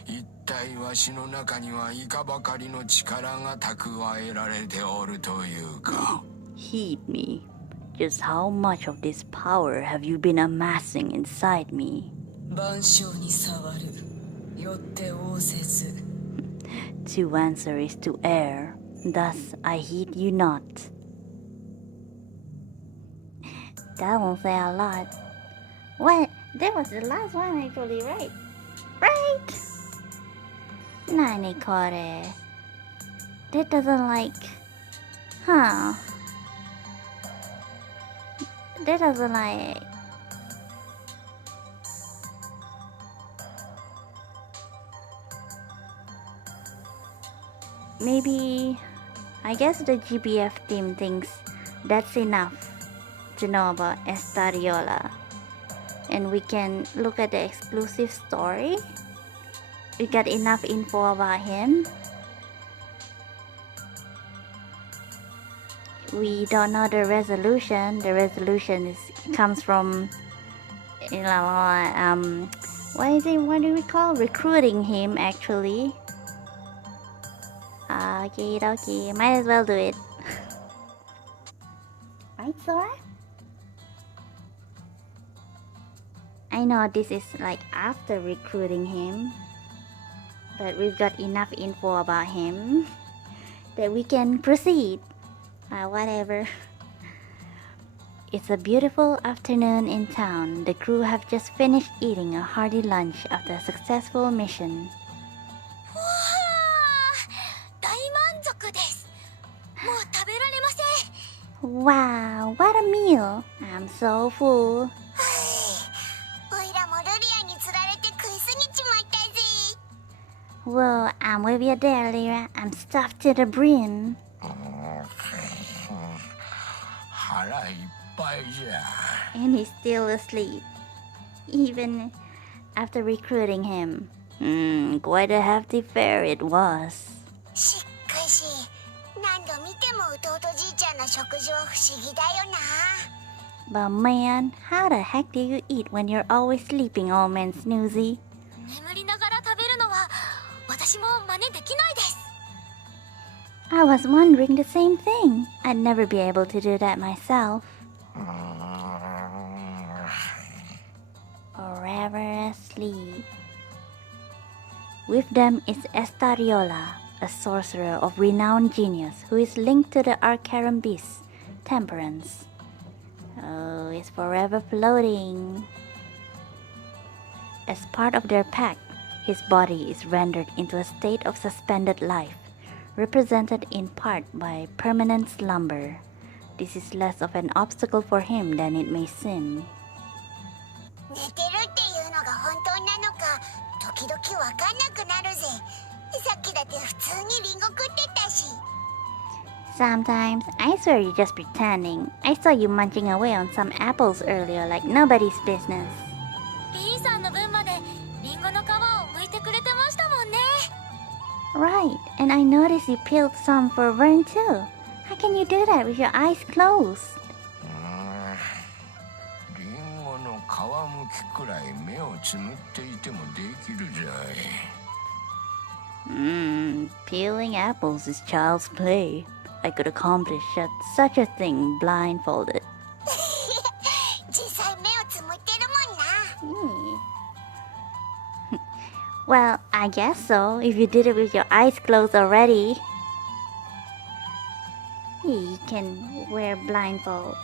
一体わしの中にはいかばかりの力が蓄えられておるというか。Heed me. Just how much of this power have you been amassing inside me? 万象に触る。よって応せず。To answer is to err. Thus, I heed you not. That won't say a lot. What? That was the last one actually, right? Right? Nani kore? That doesn't like... Huh. That doesn't like... Maybe... I guess the GBF team thinks that's enough to know about Estarriola. And we can look at the exclusive story. We got enough info about him. We don't know the resolution. The resolution comes from, you know, what do we call? Recruiting him, actually. Okie dokie, might as well do it. Right, Sora? I know this is like after recruiting him, but we've got enough info about him that we can proceed. Whatever. It's a beautiful afternoon in town. The crew have just finished eating a hearty lunch after a successful mission. わあ、大満足です。もう食べられません。 Wow, what a meal! I'm so full. おいらもルリアに釣られて食いすぎちまったぜ。 Whoa, I'm with you there, Lyra. I'm stuffed to the brim. 腹いっぱいじゃ。 And he's still asleep, even after recruiting him. Quite a hefty fare it was. しっかし、何度見ても弟じいちゃんの食事は不思議だよな。 But man, how the heck do you eat when you're always sleeping, old man Snoozy? 眠りながら食べるのは私も真似できないです。 I was wondering the same thing. I'd never be able to do that myself. Forever asleep. With them is Estarriola, a sorcerer of renowned genius who is linked to the Arcarum beast, Temperance. Oh, he's forever floating. As part of their pact, his body is rendered into a state of suspended life, represented in part by permanent slumber. This is less of an obstacle for him than it may seem. 寝てるっていうのが本当なのか、時々わかんなくなるぜ。さっきだって普通にリンゴ食ってたし。 Sometimes, I swear you're just pretending. I saw you munching away on some apples earlier like nobody's business. リーさんの分までリンゴの皮を剥いてくれてましたもんね。 Right, and I noticed you peeled some for Vern too. How can you do that with your eyes closed? リンゴの皮むきくらい目をつむっていてもできるぞい。 Peeling apples is child's play. I could accomplish such a thing blindfolded. 実際目をつむってるもんな。 Well, I guess so, if you did it with your eyes closed already. He can wear blindfold.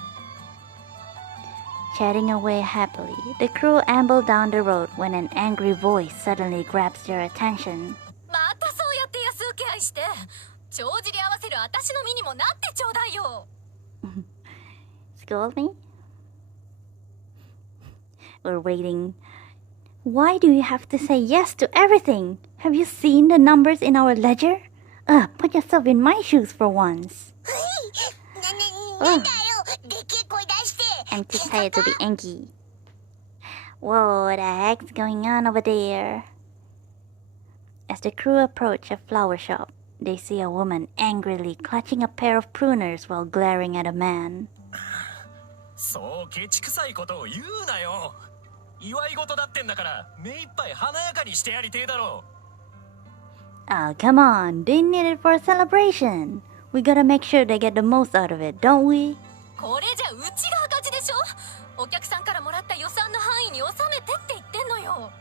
Chatting away happily, the crew ambled down the road when an angry voice suddenly grabs their attention. またそうやって安請け合いして、帳尻合わせる私の身にもなってちょうだいよ。 Scold me? We're waiting. Why do you have to say yes to everything? Have you seen the numbers in our ledger? Put yourself in my shoes for once. なんだよ、でっけえ声出して。 I'm too tired to be angry. Whoa, what the heck's going on over there? As the crew approach a flower shop, they see a woman angrily clutching a pair of pruners while glaring at a man. そうケチくさいことを言うなよ。祝い事だってんだから目いっぱい華やかにしてやりてえだろ。 Oh, come on, they need it for a celebration. We gotta make sure they get the most out of it, don't we? これじゃうちが赤字でしょ。お客さんからもらった予算の範囲に収めてって言ってんのよ。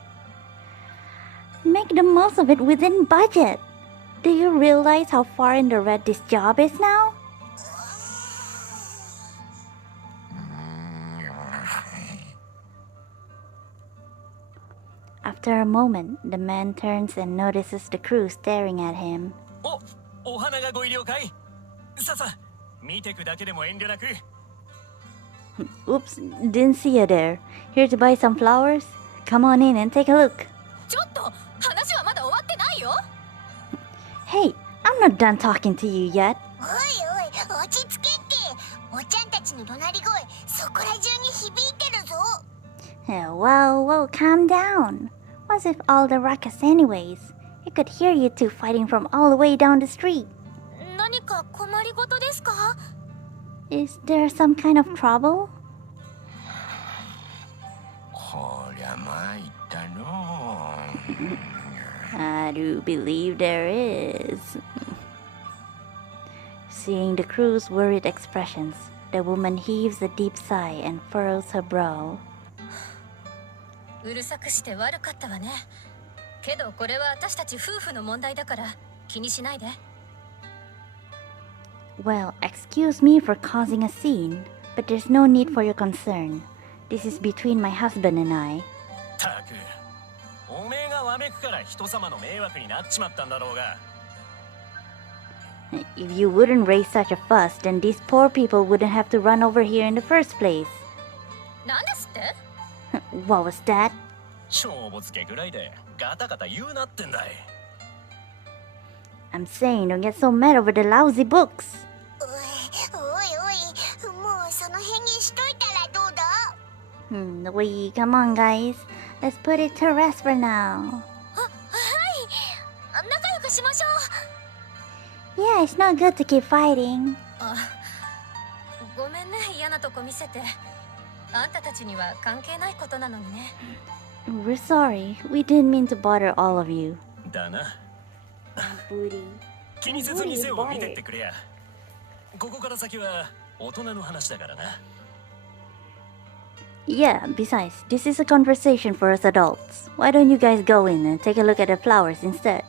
Make the most of it within budget. Do you realize how far in the red this job is now? After a moment, the man turns and notices the crew staring at him. お花がご入了かい。ささ、見てくだけでも遠慮なく。 Oops, didn't see you there. Here to buy some flowers? Come on in and take a look. ちょっと話はまだ終わってないよ。 Hey, I'm not done talking to you yet. おいおい、落ち着けって。おっちゃんたちの怒鳴り声、そこら中に響いてるぞ。 Whoa, calm down. What's with all the ruckus anyways? I could hear you two fighting from all the way down the street. 何か困りごとですか？ Is there some kind of trouble? こりゃ参ったの。 I do believe there is. Seeing the crew's worried expressions, the woman heaves a deep sigh and furrows her brow. うるさくして悪かったわね。けどこれは私たち夫婦の問題だから気にしないで。Well, excuse me for causing a scene, but there's no need for your concern. This is between my husband and I. たく、おめえがわめくから人様の迷惑になっちまったんだろうが。If you wouldn't raise such a fuss, then these poor people wouldn't have to run over here in the first place. なんですって？ What was that? 勝負つけぐらいでガタガタ言うなってんだい。I'm saying don't get so mad over the lousy books. おい、もうその辺にしといたらどうだ？Come on, guys. Let's put it to rest for now. はい。仲良くしましょう。Yeah, it's not good to keep fighting. ごめんね、嫌なとこ見せて。あんたたちには関係ないことなのにね。We're sorry. We didn't mean to bother all of you. だな。 Booty. 気にせず店を見てってくれや。ここから先は大人の話だからな。Yeah, besides, this is a conversation for us adults. Why don't you guys go in and take a look at the flowers instead?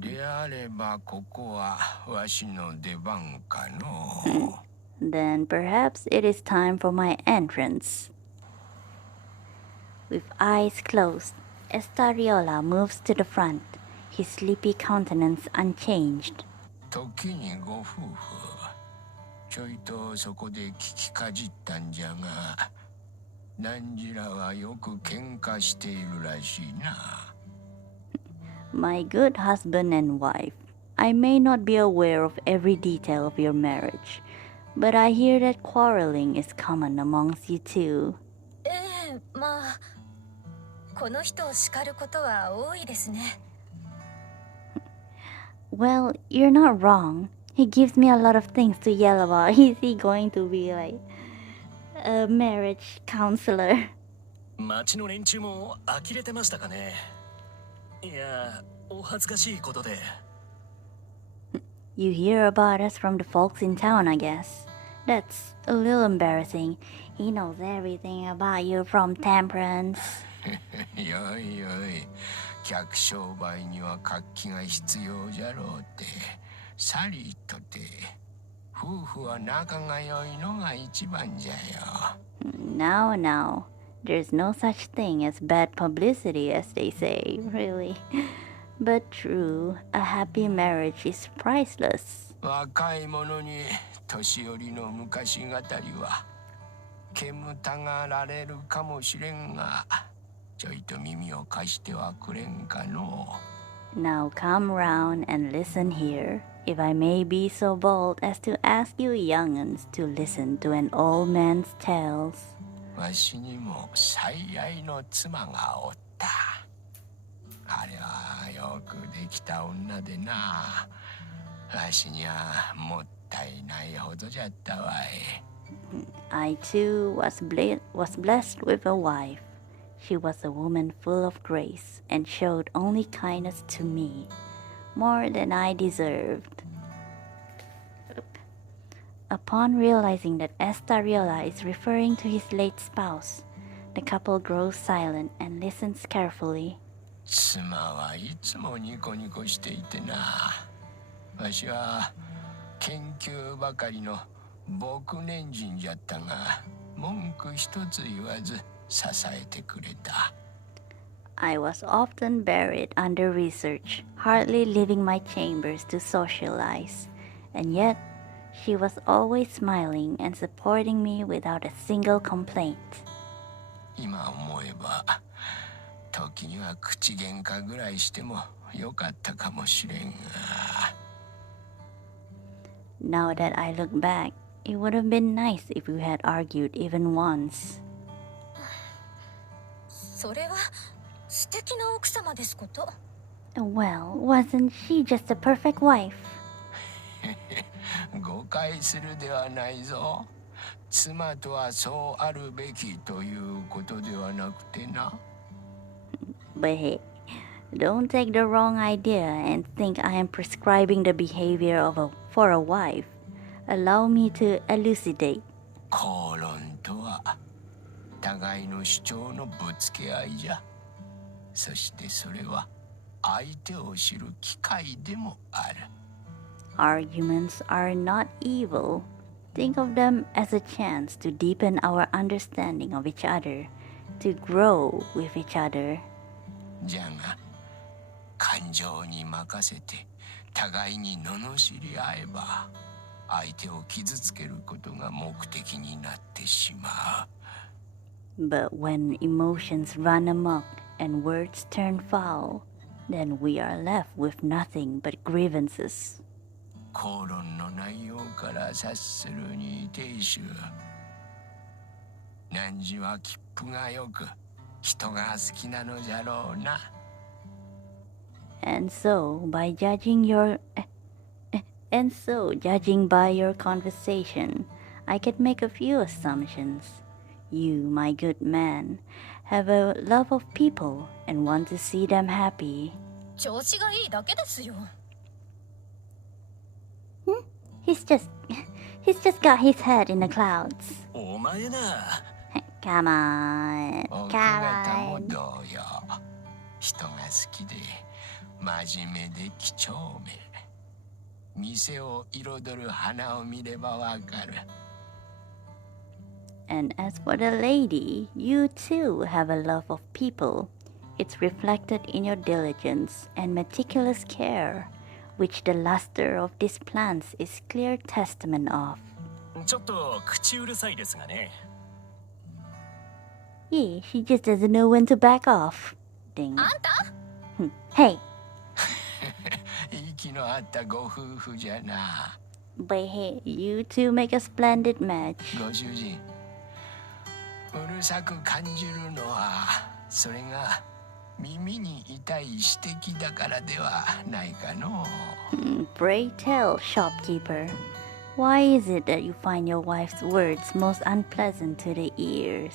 であればここはわしの出番かの。Then perhaps it is time for my entrance. With eyes closed, Estarriola moves to the front, his sleepy countenance unchanged. 時にご夫婦ちょいとそこで聞きかじったんじゃが、何時らはよく喧嘩しているらしいな。My good husband and wife, I may not be aware of every detail of your marriage, but I hear that quarreling is common amongst you two. まあ、この人を叱ることは多いですね。Well, you're not wrong. He gives me a lot of things to yell about. Is he going to be like a marriage counselor? 町の連中も呆れてましたかね。いや、お恥ずかしいことで。You hear about us from the folks in town, I guess. That's a little embarrassing. He knows everything about you from Temperance. よいよい、客商売には活気が必要じゃろうって。さりとて、夫婦は仲が良いのが一番じゃよ。Now, there's no such thing as bad publicity, as they say, really. But true, a happy marriage is priceless. 若い者に年寄りの昔語りは煙たがられるかもしれんが、ちょいと耳を貸してはくれんかの。Now come round and listen here, if I may be so bold as to ask you young'uns to listen to an old man's tales. わしにも最愛の妻がおった。あれはよくできた女でな。わしにはもったいないほどじゃったわい。I too was blessed with a wife. She was a woman full of grace and showed only kindness to me, more than I deserved. Upon realizing that Estarriola is referring to his late spouse, the couple grows silent and listens carefully. 妻はいつもニコニコしていてな。わしは研究ばかりの牧年人じゃったが、文句一つ言わず支えてくれた。I was often buried under research, hardly leaving my chambers to socialize, and yet she was always smiling and supporting me without a single complaint. 今思えば、時には口喧嘩ぐらいしてもよかったかもしれんが。Now that I look back, it would have been nice if we had argued even once. それは素敵な奥様ですこと。Well, wasn't she just a perfect wife? 誤解するではないぞ。妻とはそうあるべきということではなくてな。But hey, don't take the wrong idea and think I am prescribing the behavior for a wife. Allow me to elucidate. 口論とは互いの主張のぶつけ合いじゃ。そしてそれは相手を知る機会でもある。Arguments are not evil. Think of them as a chance to deepen our understanding of each other, to grow with each other. じゃが、感情に任せて互いに罵り合えば、相手を傷つけることが目的になってしまう。But when emotions run amok and words turn foul, then we are left with nothing but grievances. 口論の内容から察するに亭主、汝は切符がよく人が好きなのじゃろうな。And so, judging by your conversation, I could make a few assumptions. You, my good man, have a love of people and want to see them happy. 調子がいいだけですよ。He's just got his head in the clouds. お前な。Come on, 奥 come 方も on. 同様、人が好きで真面目で几帳面。店を彩る花を見ればわかる。And as for the lady, you too have a love of people. It's reflected in your diligence and meticulous care, which the luster of these plants is clear testament of. ちょっと口うるさいですがね。Yeah, she just doesn't know when to back off. Ding. あんた Hey, 息の合ったご夫婦じゃな。 but hey, you two make a splendid match. ご主人、うるさく感じるのはそれが耳に痛い指摘だからではないかの。Pray tell, shopkeeper, why is it that you find your wife's words most unpleasant to the ears?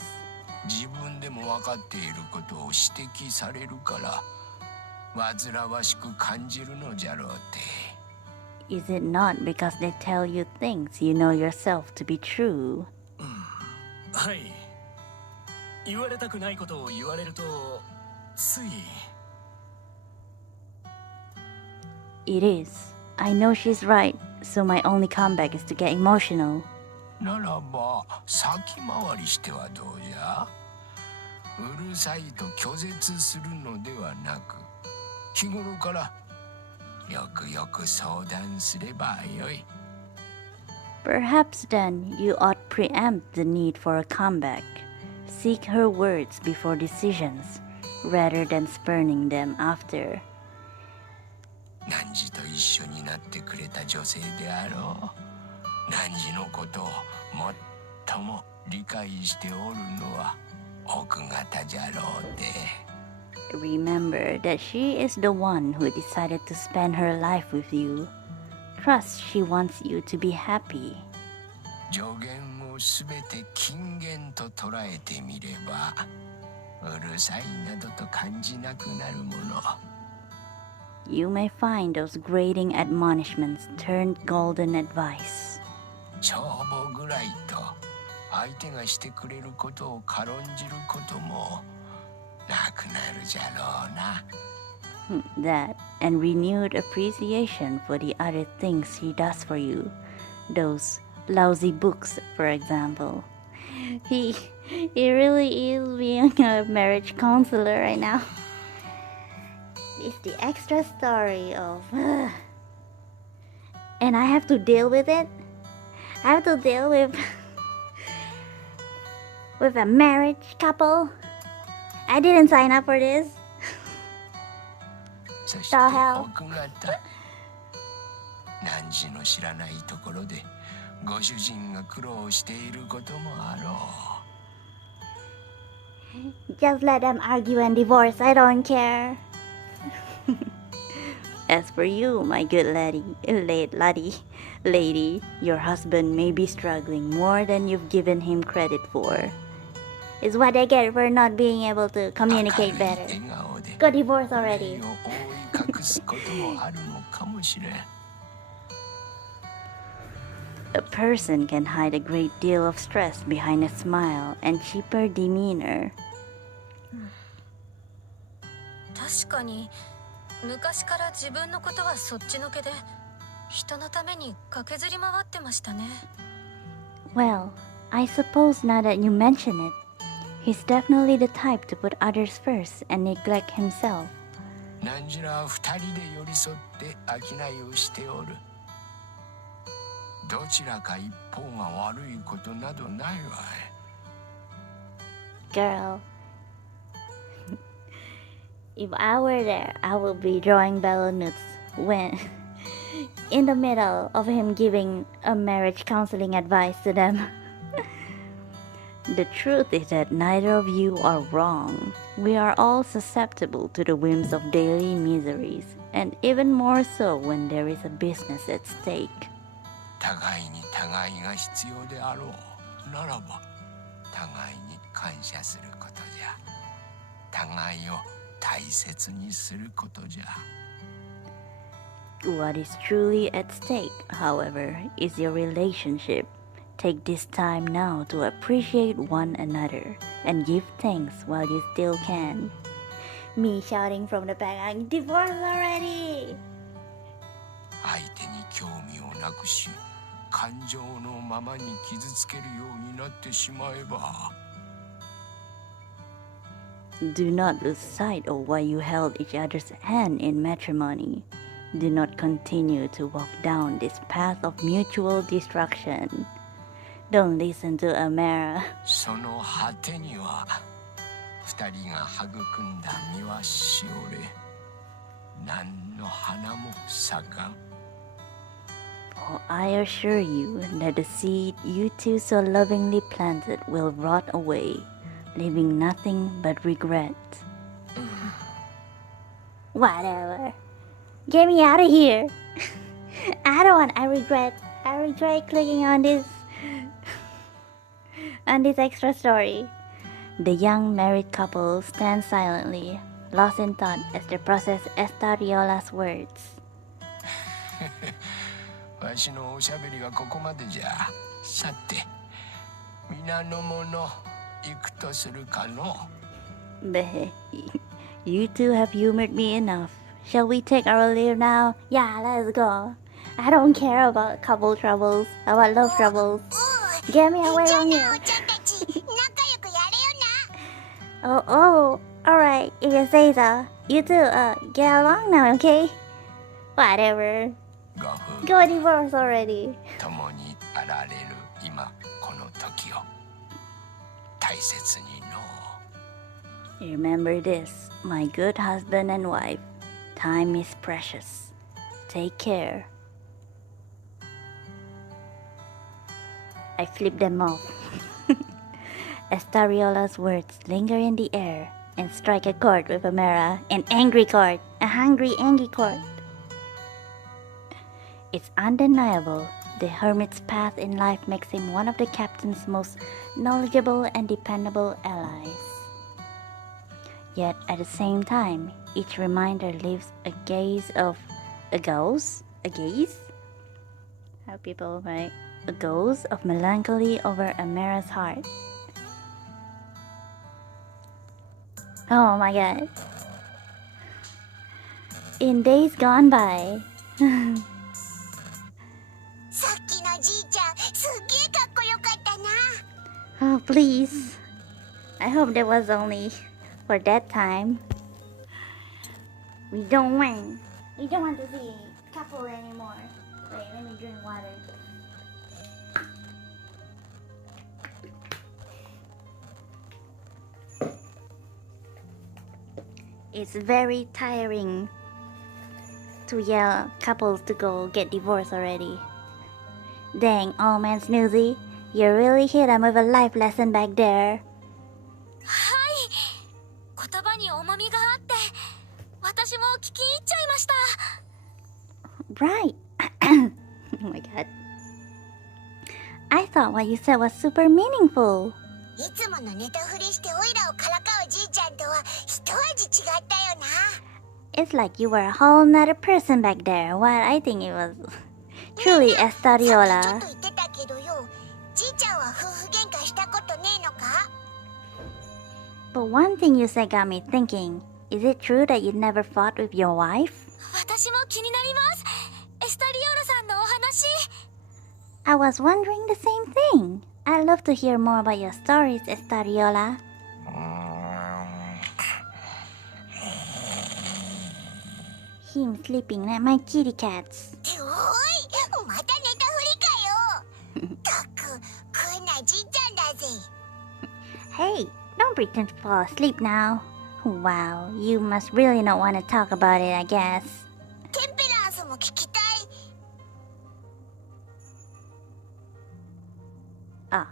自分でも分かっていることを指摘されるから煩わしく感じるのじゃろうて。 Is it not because they tell you things you know yourself to be true? はい。言われたくないことを言われるとつい。It is. I know she's right, so my only comeback is to get emotional. ならば先回りしてはどうじゃ。うるさいと拒絶するのではなく、日頃からよくよく相談すればよい。 Perhaps then you ought preempt the need for a comeback. Seek her words before decisions, rather than spurning them after. 汝と一緒になってくれた女性であろう。汝のことを最も理解しておるのは奥方じゃろうて。 Remember that she is the one who decided to spend her life with you. Trust she wants you to be happy. 助言をすべて金言と捉えてみれば、うるさいなどと感じなくなるもの。 You may find those grating admonishments turned golden advice. 帳簿ぐらいと相手がしてくれることを軽んじることもなくなるじゃろうな。 That and renewed appreciation for the other things he does for you. Those lousy books, for example. He really is being a marriage counselor right now. It's the extra story of... and I have to deal with it? I have to deal with... with a marriage couple? I didn't sign up for this. そして奥方、汝の知らないところでご主人が苦労していることもあろう。 Just let them argue and divorce. I don't care. As for you, my good lady, your husband may be struggling more than you've given him credit for. It's what I get for not being able to communicate better. Go divorce already. 隠すこともあるのかもしれん。A person can hide a great deal of stress behind a smile and cheaper demeanor. 確かに昔から自分のことはそっちのけで人のために駆けずり回ってましたね。 Well, I suppose now that you mention it, he's definitely the type to put others first and neglect himself. なんじら二人で寄り添って商いをしておる。どちらか一方が悪いことなどないわい。 Girl, if I were there, I would be drawing balloons when in the middle of him giving a marriage counseling advice to them. The truth is that neither of you are wrong. We are all susceptible to the whims of daily miseries, and even more so when there is a business at stake. 互いに互いが必要であろうならば、互いに感謝することじゃ。互いを大切にすることじゃ。 What is truly at stake, however, is your relationship. Take this time now to appreciate one another and give thanks while you still can. Me shouting from the back, I'm divorced already! 相手に興味をなくし、感情のままに傷つけるようになってしまえば。 Do not lose sight of why you held each other's hand in matrimony. Do not continue to walk down this path of mutual destruction. Don't listen to Amara. その果てには、二人が育んだ実はしおれ、何の花も咲かん。 Oh, I assure you that the seed you two so lovingly planted will rot away, leaving nothing but regret. Whatever. Get me out of here. I don't want. I regret clicking on this extra story. The young married couple stand silently, lost in thought as they process Estarriola's words. わしのおしゃべりはここまでじゃ。さて、皆の者行くとするかの。Bleh. You two have humored me enough. Shall we take our leave now? Yeah, let's go. I don't care about couple troubles, about love troubles. Get me away from here. Oh, alright, if you say so. You two, get along now, okay? Whatever. Go divorce already. 共にあられる今この時を大切にの。 Remember this, my good husband and wife. Time is precious. Take care. I flip them off. Estarriola's words linger in the air and strike a chord with Amara, an angry chord, a hungry, angry chord. It's undeniable. The hermit's path in life makes him one of the captain's most knowledgeable and dependable allies. Yet at the same time, each reminder leaves a gaze? How people write? A ghost of melancholy over Amara's heart. Oh my god. In days gone by. Oh, please. I hope that was only for that time. We don't want to see couple anymore. Wait, let me drink water. It's very tiring to yell couples to go get divorced already. Dang, old man Snoozy, you really hit him with a life lesson back there. はい、言葉に重みがあって私も聞き入っちゃいました。 Right. Oh my god. I thought what you said was super meaningful. いつものネタ振りしてオイラをからかうじいちゃんとは一味違ったよな。 It's like you were a whole nother person back there. What I think it was truly Estarriola. ちょっと言ってた夫婦喧嘩したことねえのか？ But one thing you said got me thinking. Is it true that you never fought with your wife? 私も気になります。エスタリオーラさんのお話。I was wondering the same thing. I'd love to hear more about your stories, Estarriola. Him sleeping like my kitty cats. おい、また寝たふりかよ。ったく、食えないじいちゃんだぜ。 Hey, don't pretend to fall asleep now. Wow, you must really not want to talk about it, I guess. テンペランスも聞きたい。Oh,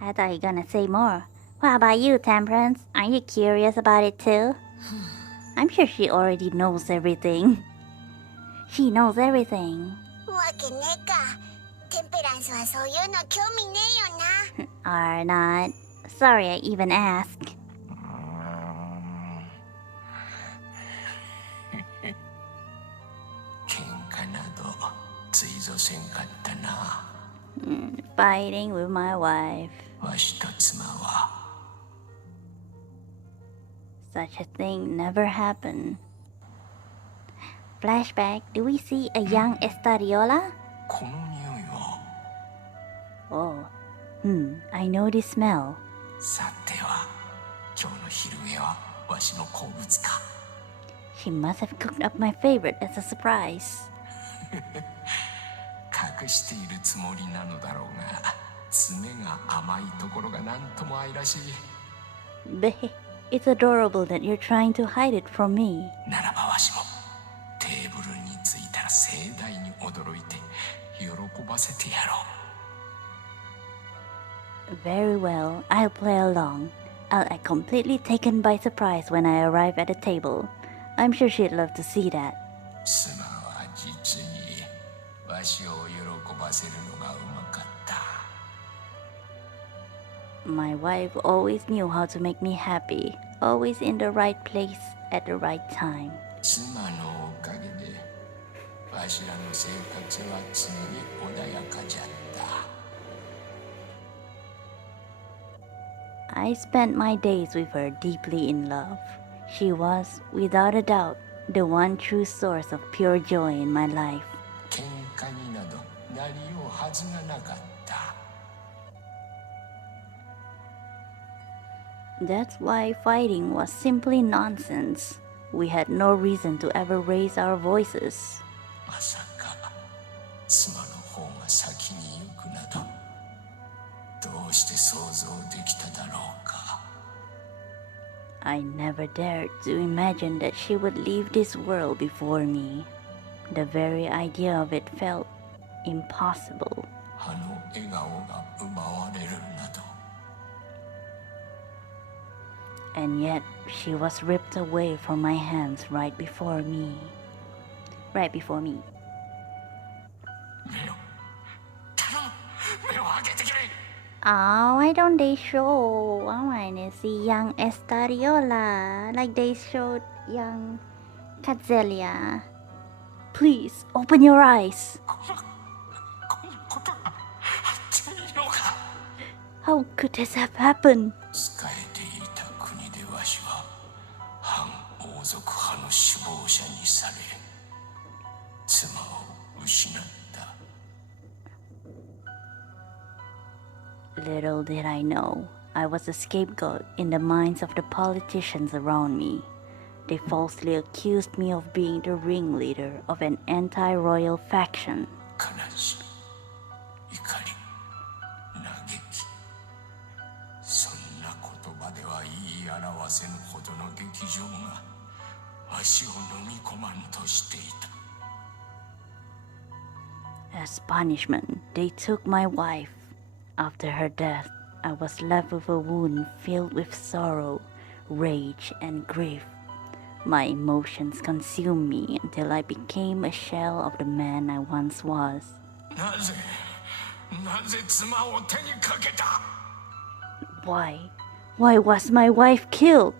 I thought you were gonna say more. What about you, Temperance? Are you curious about it too? I'm sure she already knows everything. She knows everything. わけねえか。テンペランスはそういうの興味ねえよな。Are not. Sorry I even asked. 喧嘩などついぞせんかったな。Fighting with my wife. わしと妻は Such a thing never happened. Flashback, do we see a young Estarriola? この匂いは Oh, I know this smell. さては今日の昼寝はわしの好物か。 She must have cooked up my favorite as a surprise. 隠しているつもりなのだろうが、爪が甘いところがなんとも愛らしい。 Bleh, it's adorable that you're trying to hide it from me. ならばわしもテーブルに着いたら盛大に驚いて喜ばせてやろう。 Very well, I'll play along. I'll act completely taken by surprise when I arrive at the table. I'm sure she'd love to see that. 妻は実にわしを喜ばせるのがうまかった。 My wife always knew how to make me happy, always in the right place at the right time. 妻のおかげでわしらの生活は常に穏やかじゃった。 I spent my days with her deeply in love. She was, without a doubt, the one true source of pure joy in my life. 喧嘩になどなりようはずがなかった。 That's why fighting was simply nonsense. We had no reason to ever raise our voices. まさか妻の方が先に行くなどどうして想像できただろうか。 I never dared to imagine that she would leave this world before me. The very idea of it felt impossible. あの笑顔が奪われるなど And yet, she was ripped away from my hands right before me. Right before me. 目を頼む、目を開けてくれ。 Oh, why don't they show? I wanna see young Estarriola like they showed young Katzelia. Please, open your eyes. このことがあっていいのか。 How could this have happened? 仕えていた国でわしは反王族派の首謀者にされ妻を失った。 Little did I know, I was a scapegoat in the minds of the politicians around me. They falsely accused me of being the ringleader of an anti-royal faction. 悲しみ、怒り、嘆き、そんな言葉では言い表せぬほどの劇場がわしを飲み込まんとしていた。 As punishment, they took my wife. After her death, I was left with a wound filled with sorrow, rage, and grief. My emotions consumed me until I became a shell of the man I once was. なぜ妻を手にかけた。 Why? Why was my wife killed?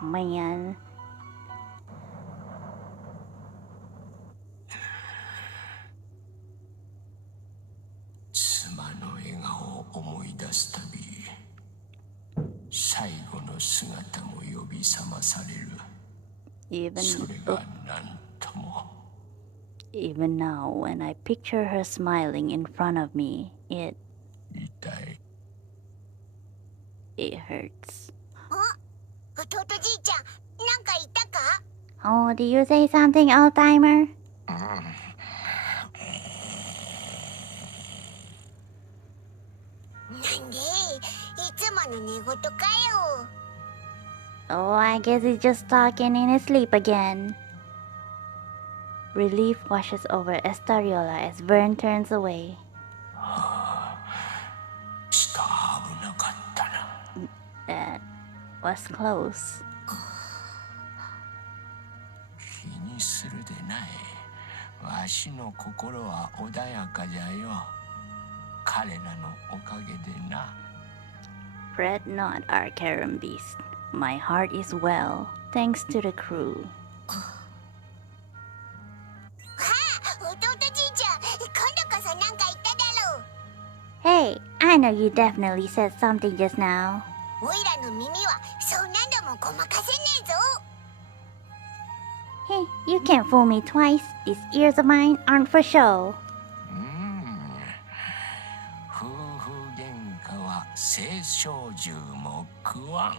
Man. い出すたび最後の姿も呼び覚まされる。それがなんとも。 Even now, when I picture her smiling in front of me, it 痛い。 hurts. 弟じいちゃん、なんか言ったか？ Oh, do you say something, old timer? なんで、いつもの寝言かよ。 Oh, I guess he's just talking in his sleep again. Relief washes over Estarriola as Vern turns away. 下危なかったな。 That was close. 気にするでない。わしの心は穏やかじゃよ。彼らのおかげでな。 Fret not, Arcarum beast. My heart is well, thanks to the crew. 弟じいちゃん、今度こそなんか言っただろう。 Hey, I know you definitely said something just now. おいらの耳はそう何度もごまかせねえぞ。 Hey, you can't fool me twice. These ears of mine aren't for show. 夫婦喧嘩は青少獣も食わん。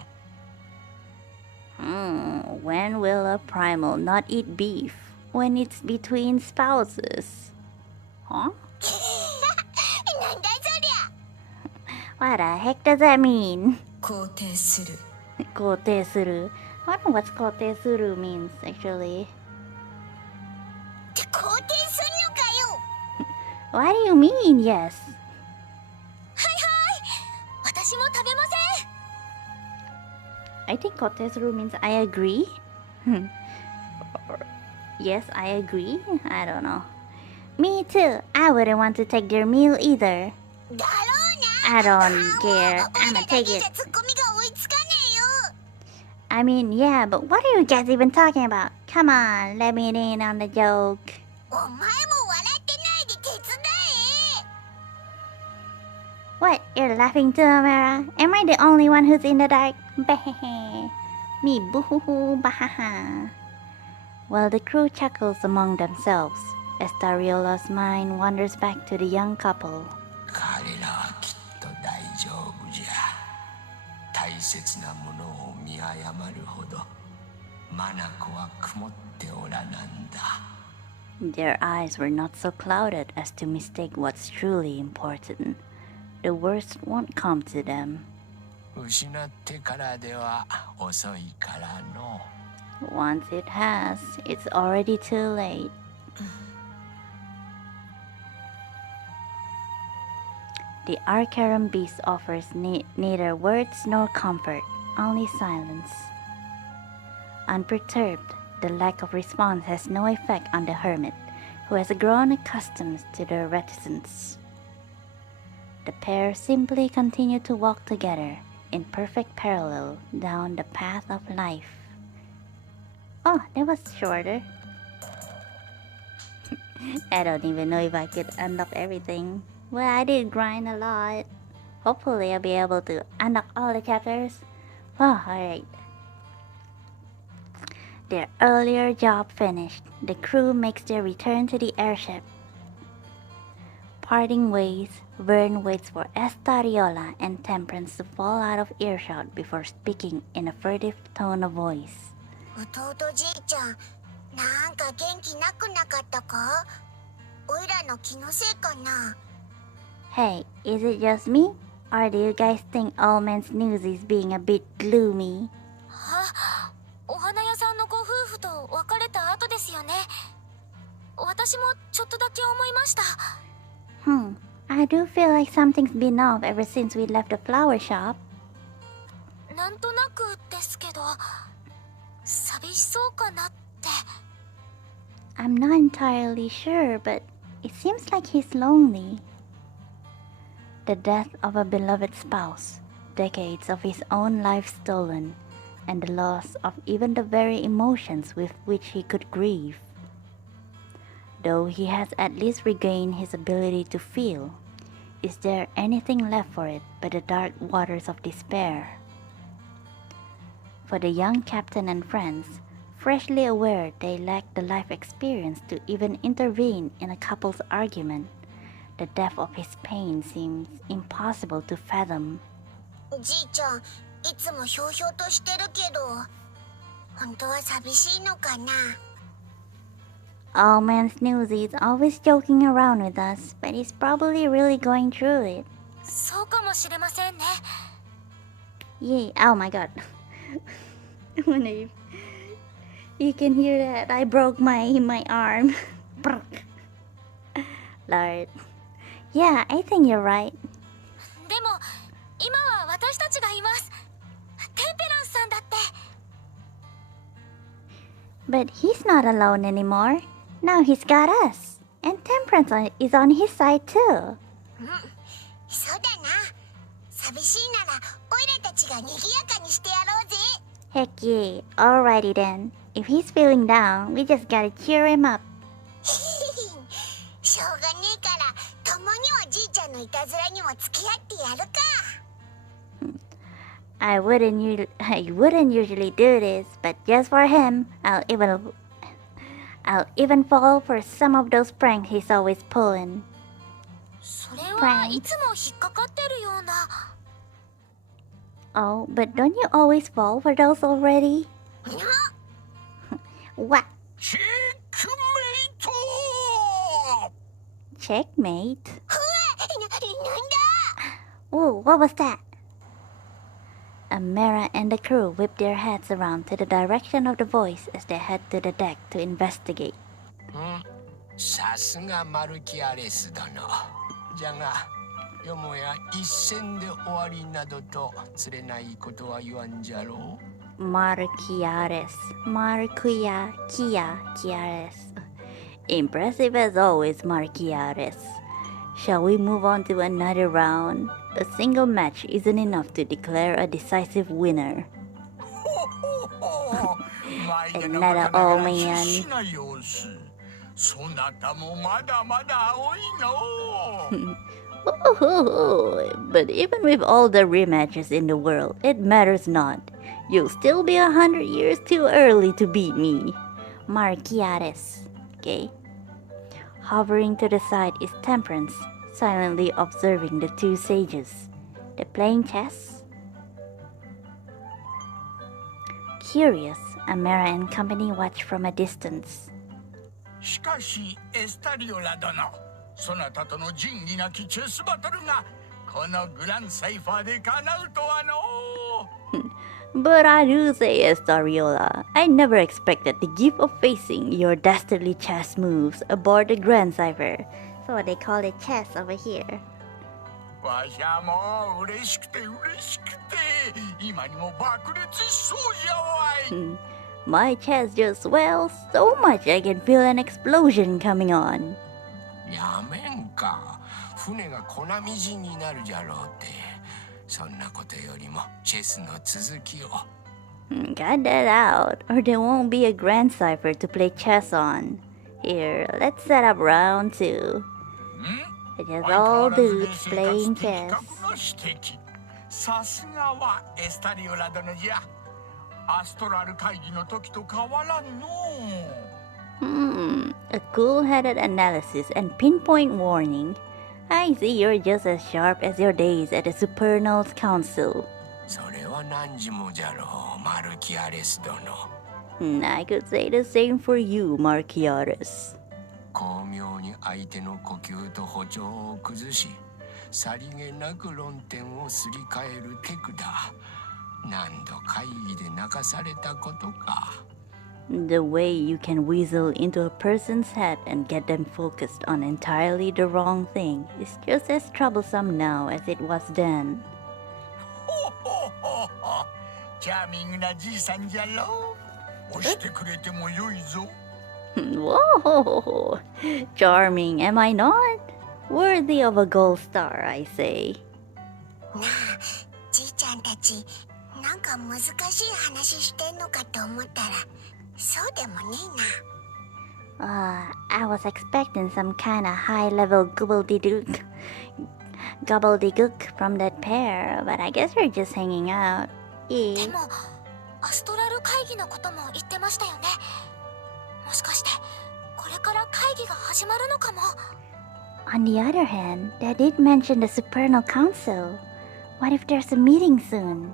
When will a primal not eat beef? When it's between spouses? Huh? なんだそりゃ。 What the heck does that mean? 肯定する。肯定する. I don't know what 肯定する means actually. って肯定すんのかよ。 What do you mean, yes? 私も食べません。 I think 肯定する means I agree. Or, yes, I agree. I don't know. Me too. I wouldn't want to take their meal either. だろうな。 I don't care. お前 I'ma らだけ take じ it. ゃツッコミが追いつかねえよ。 I mean, yeah, but what are you guys even talking about? Come on, let me in on the joke. お前も笑ってないで手伝え。 What? You're laughing too, Amara? Am I the only one who's in the dark? Bahehe. Me boo-hoo-hoo, bahaha. While the crew chuckles among themselves, Estarriola's mind wanders back to the young couple. 彼らはきっと大丈夫じゃ。大切なものを見誤るほど眼は曇っておらなんだ。 Their eyes were not so clouded as to mistake what's truly important. The worst won't come to them. 失ってからでは遅いからの。 Once it has, it's already too late. The Arcarum beast offers neither words nor comfort, only silence. Unperturbed, the lack of response has no effect on the hermit, who has grown accustomed to their reticence. The pair simply continue to walk together in perfect parallel down the path of life. Oh, that was shorter. I don't even know if I could unlock everything. Well, I did grind a lot. Hopefully I'll be able to unlock all the chapters. Oh, alright. Their earlier job finished, the crew makes their return to the airship. Parting ways, Vern waits for Estarriola and Temperance to fall out of earshot before speaking in a furtive tone of voice. 弟じいちゃん、なんか元気なくなかったか？おいらの気のせいかな？ Hey, is it just me? Or do you guys think Old Man's news is being a bit gloomy? お花屋さんのご夫婦と別れた後ですよね。私もちょっとだけ思いました。 I do feel like something's been off ever since we left the flower shop. なんとなくですけど、寂しそうかなって。 I'm not entirely sure, but it seems like he's lonely. The death of a beloved spouse, decades of his own life stolen, and the loss of even the very emotions with which he could grieve. Though he has at least regained his ability to feel, is there anything left for it but the dark waters of despair? For the young captain and friends, freshly aware they lack the life experience to even intervene in a couple's argument, the depth of his pain seems impossible to fathom. じいちゃん、いつもひょうひょうとしてるけど、本当は寂しいのかな。All man Snoozy is always joking around with us, but he's probably really going through it. そうかもしれませんね。Yeah, oh my god. When you can hear that, I broke my arm. Lord. Yeah, I think you're right. でも今は私たちがいます。テンペランスさんだって。But he's not alone anymore. Now he's got us. And Temperance is on his side too. そうだな。寂しいならオイラたちが賑やかにしてやろうぜ。Heck yeah. Alrighty then. If he's feeling down, we just gotta cheer him up. しょうがねえからたまにはじいちゃんのいたずらにも付き合ってやるか。I wouldn't usually do this, but just for him, I'll even fall for some of those pranks he's always pulling. それはいつも引っかかってるような。Oh, but don't you always fall for those already? What? Checkmate? Oh, what was that? Amara and the crew whip their heads around to the direction of the voice as they head to the deck to investigate. さすがマルキアレス殿。じゃが、よもや一戦で終わりなどとつれないことは言わんじゃろう。Marquiares. Impressive as always, Marquiares. Shall we move on to another round? A single match isn't enough to declare a decisive winner. Another old man. そなたもまだまだ青いの。But even with all the rematches in the world, it matters not. You'll still be 100 years too early to beat me. Marquiares. Okay. Hovering to the side is Temperance, silently observing the two sages. They're playing chess? Curious, Amara and company watch from a distance. しかしエスタリオラ殿、そなたとの仁義なきチェスバトルがこのグランサイファーで叶うとはの。But I do say, Estarriola, I never expected the gift of facing your dastardly chess moves aboard the Grand Cipher. So they call it chess over here. わしゃもう嬉しくて今にも爆裂しそうじゃわい。My chest just swells so much I can feel an explosion coming on. やめんか。船が粉みじんになるじゃろうって。そんなことよりもチェスの続きを。Got that out, or there won't be a grand cipher to play chess on. Here, let's set up round 2. It's just all dudes playing chess. さすがはエスタリオラ殿じゃ。アストラル会議の時と変わらんの。A cool-headed analysis and pinpoint warning. I see you're just as sharp as your days at the Supernal's Council. それは何時もじゃろう、マルキアレス殿。I could say the same for you, Marquiares. 巧妙に相手の呼吸と歩調を崩し、さりげなく論点をすり替えるテクだ。何度会議で泣かされたことか。The way you can weasel into a person's head and get them focused on entirely the wrong thing is just as troublesome now as it was then. チャーミングなじいさんじゃろ。押してくれてもよいぞ。Whoa! Charming, am I not? Worthy of a gold star, I say. なあ、じいちゃんたち、なんか難しい話してんのかと思ったら、そうでもねえな。I was expecting some kind of high-level gobbledygook gobbledygook from that pair, but I guess we're just hanging out. でもアストラル会議のことも言ってましたよね。もしかしてこれから会議が始まるのかも。 On the other hand, they did mention the Supernal Council. What if there's a meeting soon?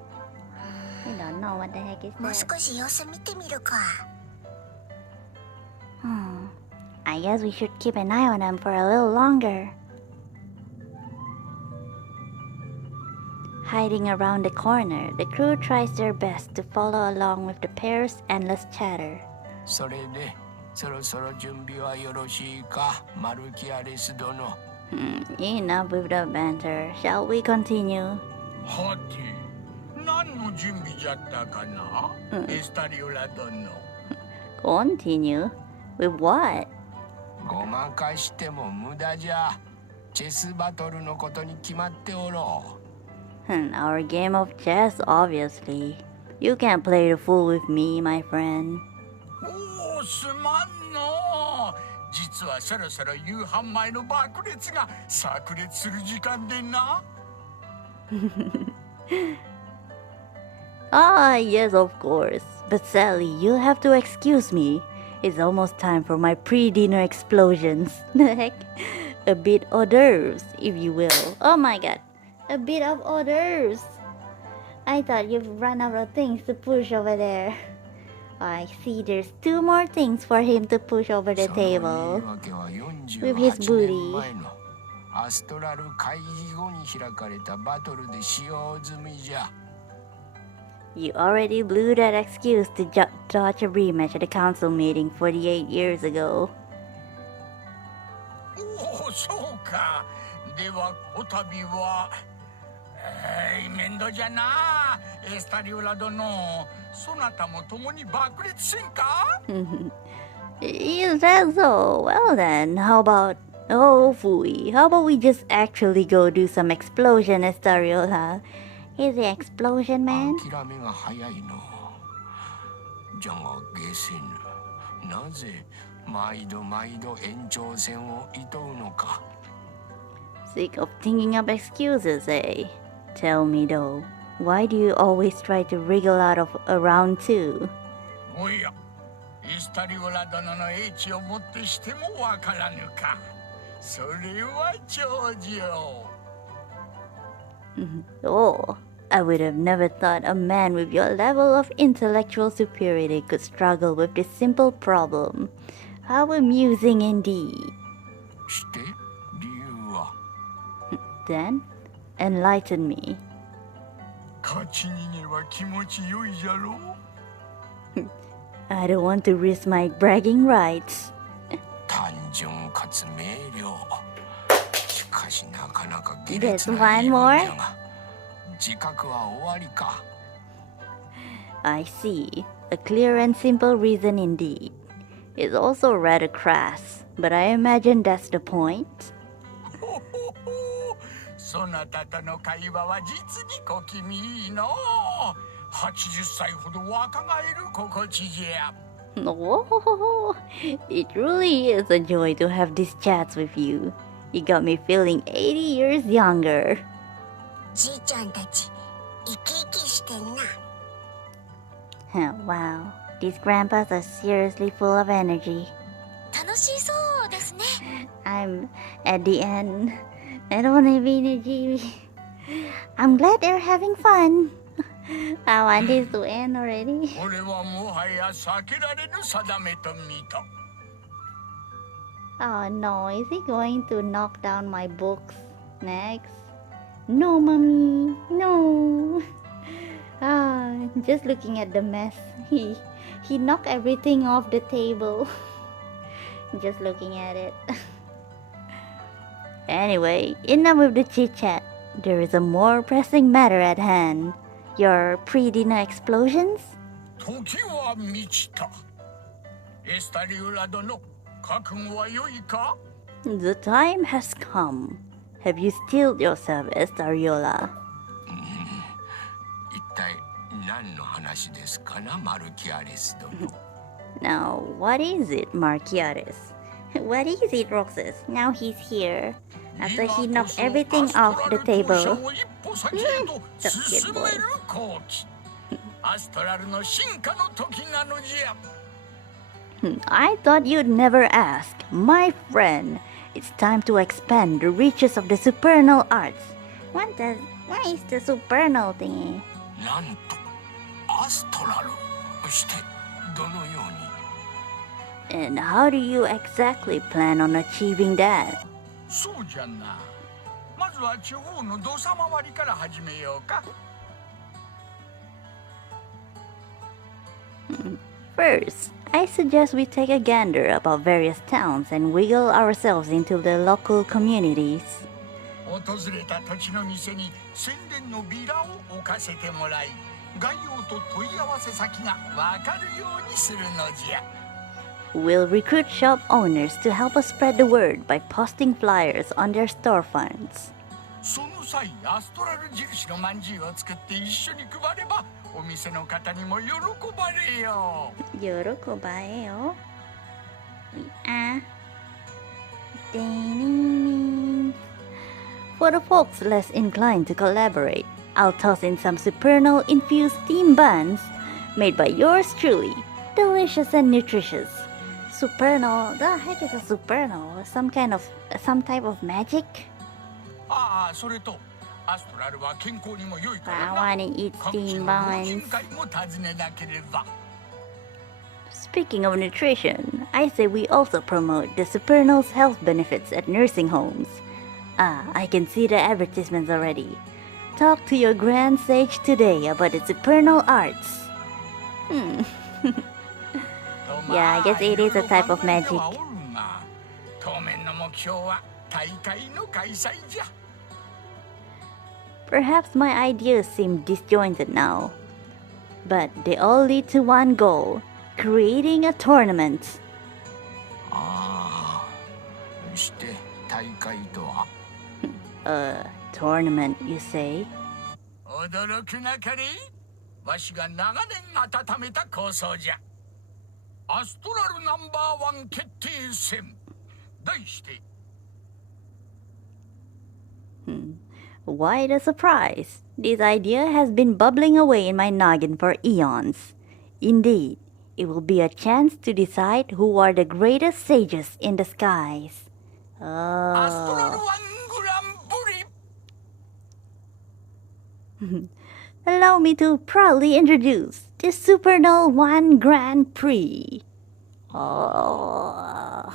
I don't know what the heck is もう that. 少し様子見てみるか。I guess we should keep an eye on them for a little longer. Hiding around the corner, the crew tries their best to follow along with the pair's endless chatter. それでそろそろ準備はよろしいか、マルキアレス殿。Enough with the banter. Shall we continue? はて、何の準備じゃったかな、エスタリオラ殿。Continue? With what? ごまかしても無駄じゃ。チェスバトルのことに決まっておろう。Our game of chess, obviously. You can't play the fool with me, my friend. おお、すまんの。実はそろそろ夕飯前の爆裂が炸裂する時間でな。Ah, yes, of course. But sadly, you'll have to excuse me. It's almost time for my pre-dinner explosions. The heck? A bit hors d'oeuvres, if you will. Oh my god. A bit of hors d'oeuvres. I thought you've run out of things to push over there. I see there's 2 more things for him to push over the table. With his booty. アストラル会議後に開かれたバトルで使用済みじゃ。You already blew that excuse to dodge a rematch at the council meeting 48 years ago. おお、そうか。ではこたびは、面倒じゃな。エスタリオラ殿、そなたも共に爆裂せんか？ Is that so? Well then, how about... Oh, phooey. How about we just actually go do some explosion, Estarriola? He's the explosion man? 諦めが早いの。じゃがゲセヌ、なぜ毎度毎度延長戦を厭うのか。Sick of thinking up excuses, eh? Tell me though, why do you always try to wriggle out of a round 2? おや、エスタリオラ殿の英知をもってしてもわからぬか。それは長寿。Oh, I would have never thought a man with your level of intellectual superiority could struggle with this simple problem. How amusing indeed. して理由は Then, enlighten me. 勝ち逃げは気持ちよいじゃろう。I don't want to risk my bragging rights. 単純かつ明瞭。しかしなかなか下 There's 劣な one 言い分 more? じゃが、自覚は終わりか。I see. A clear and simple reason indeed. It's also rather crass, but I imagine that's the point. そなたとの会話は実に小気味いいの。80歳ほど若返る心地じゃ。Oh, it really is a joy to have these chats with you. You got me feeling 80 years younger. じいちゃんたち生き生きしてんな。 Wow, these grandpas are seriously full of energy. 楽しそうですね。 I'm at the end. I don't have energy. I'm glad they're having fun. I want this to end already. これはもはや避けられぬ定めと見た。 Oh no, is he going to knock down my books next? No, mommy, no. Ah, just looking at the mess. He knocked everything off the table. Just looking at it. Anyway, enough with the chit chat. There is a more pressing matter at hand. Your pre-dinner explosions? 時は満ちた。エスタリオラ殿、覚悟は良いか？ The time has come. Have you steeled yourself, Estarriola? 一体何の話ですかな、マルキアレス殿。Now, what is it, Marquiaris? What is it, Roxas? Now he's here. After he knocked everything off the table. That's good boy. I thought you'd never ask. My friend, it's time to expand the reaches of the supernal arts. What is the supernal thingy? なんとアストラルしてどのように And how do you exactly plan on achieving that? そうじゃな。まずは地方の土佐回りから始めようか。First, I suggest we take a gander about various towns and wiggle ourselves into the local communities. 訪れた土地の店に宣伝のビラを置かせてもらい、概要と問い合わせ先がわかるようにするのじゃ。We'll recruit shop owners to help us spread the word by posting flyers on their storefronts. その際、アストラル印の饅頭を作って一緒に配れば、お店の方にも喜ばれよ。喜ばれよ。あ。For the folks less inclined to collaborate, I'll toss in some supernal infused steam buns made by yours truly, delicious and nutritious. Supernal? The heck is a supernal? Some type of magic? ああ、それとアストラルは健康にも良いからな。I wanna eat steam buns. 会も訪ねなければ。Speaking of nutrition, I say we also promote the supernal's health benefits at nursing homes. Ah, I can see the advertisements already. Talk to your grand sage today about the supernal arts. Yeah, I guess it is a type of magic. Perhaps my ideas seem disjointed now, but they all lead to one goal: creating a tournament. ああ、して大会とは Tournament, you say? 驚くなかれ。わしが長年温めた構想じゃ。アストラルナンバー1決定戦。題して。Why the surprise? This idea has been bubbling away in my noggin for eons. Indeed, it will be a chance to decide who are the greatest sages in the skies. Allow me to proudly introduce the Supernal 1 Grand Prix. ま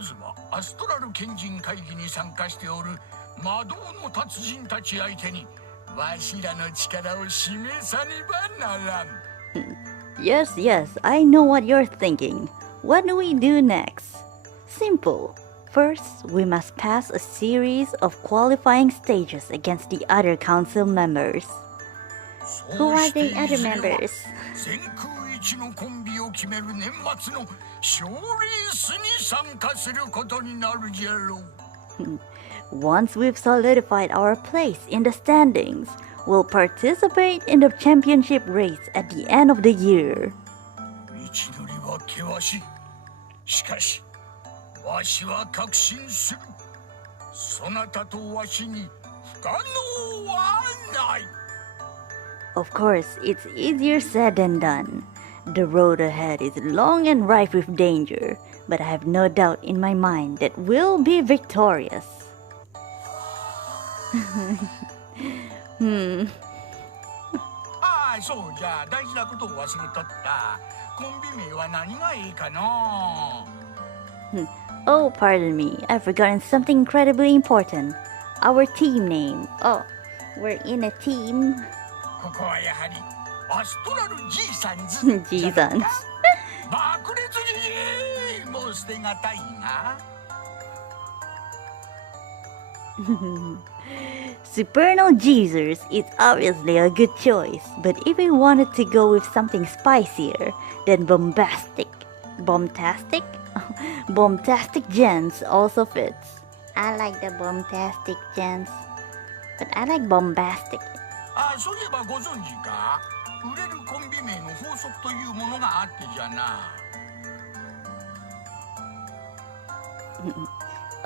ずはアストラル賢人会議に参加しておる魔導の達人たち相手にわしらの力を示さねばならん。Yes, I know what you're thinking. What do we do next? Simple. First, we must pass a series of qualifying stages against the other council members. Who are the other members? 全空一のコンビを決める年末の賞レースに参加することになるじゃろう。Once we've solidified our place in the standings, we'll participate in the championship race at the end of the year. 道のりは険しい。しかし、わしは確信する。そなたとわしに不可能はない。Of course, it's easier said than done. The road ahead is long and rife with danger, but I have no doubt in my mind that we'll be victorious. ああ、そうじゃ。大事なことを忘れとった。コンビ名は何がいいかのOh, pardon me. I've forgotten something incredibly important. Our team name. Oh, we're in a team. ここはやはりアストラル G さんズ。G さん。爆裂じじもう捨てがたいな。Supernal Jesus is obviously a good choice, but if we wanted to go with something spicier, then bombastic gens also fits. I like the bombastic gens, but I like bombastic. あ、そういえばご存知か？売れるコンビ名の法則というものがあってじゃな。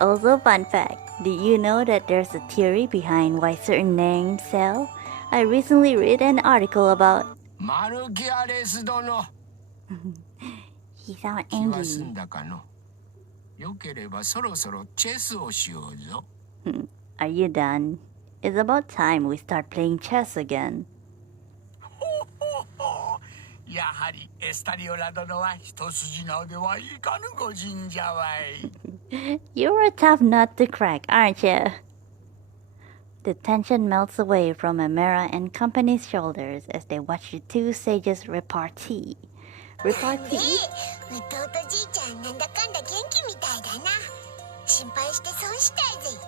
Also, fun fact, do you know that there's a theory behind why certain names sell? I recently read an article about... マルキアレス殿 He sounds 気は済ん angry. だかのよければそろそろチェスをしようぞ Are you done? It's about time we start playing chess again. やはりエスタリオラ殿は一筋縄ではいかぬ御仁じゃわい You're a tough nut to crack, aren't you? The tension melts away from Amara and company's shoulders as they watch the two sages repartee. 弟 Repartee? じいちゃんなんだかんだ元気みたいだな心配して損したぜ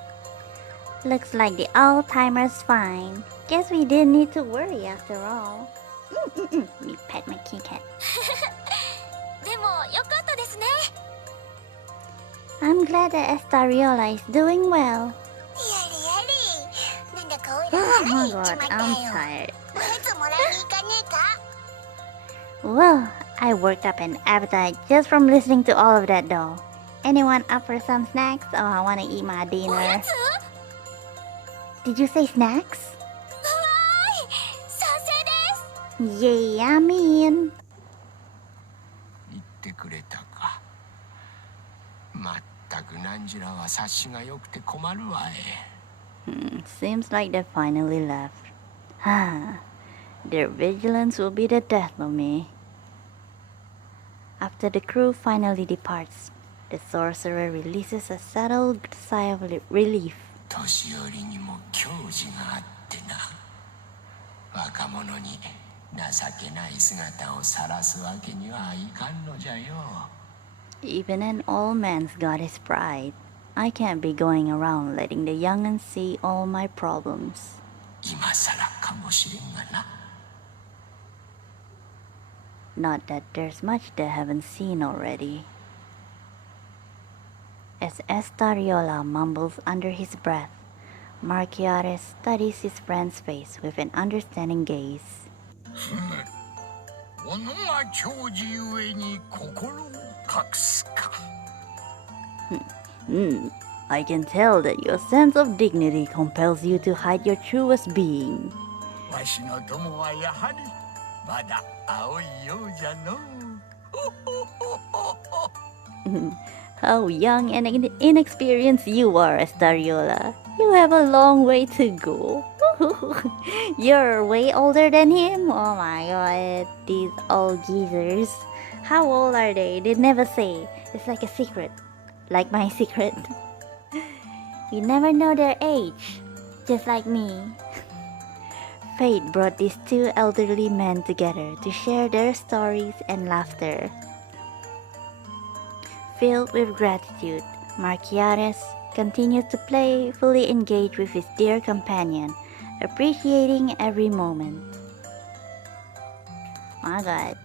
Looks like the Alzheimer's fine. Guess we didn't need to worry after all. Let me pet my kitty cat. でもよかったですね I'm glad that Estarriola is doing well. やれなんだかおい Oh ら my 腹減っち god, まった I'm よ tired. おやつもらいに行かねえか Well, I worked up an appetite just from listening to all of that though. Anyone up for some snacks? Oh, I want to eat my お dinner. やつ Did you say snacks? わーい賛成です Yeah, I'm in. 言ってくれたかまったくナンジュラは察しが良くて困るわい Seems like they finally left. Their vigilance will be the death of me. After the crew finally departs, the sorcerer releases a subtle sigh of relief. 年寄りにも矜持があってな若者に情けない姿を晒すわけにはいかんのじゃよ Even an old man's got his pride. I can't be going around letting the young'uns see all my problems. 今さらかもしれんがな Not that there's much they haven't seen already. As Estarriola mumbles under his breath, Marchiares studies his friend's face with an understanding gaze. 己が長寿ゆえに心を隠すか I can tell that your sense of dignity compels you to hide your truest being. わしの友はやはりまだ青いようじゃの How young and inexperienced you are, Estarriola. You have a long way to go. You're way older than him? Oh my god, these old geezers. How old are they? They never say. It's like a secret. Like my secret. You never know their age. Just like me. Fate brought these two elderly men together to share their stories and laughter. Filled with gratitude, Marchiares continues to playfully engage with his dear companion, appreciating every moment. Oh my god.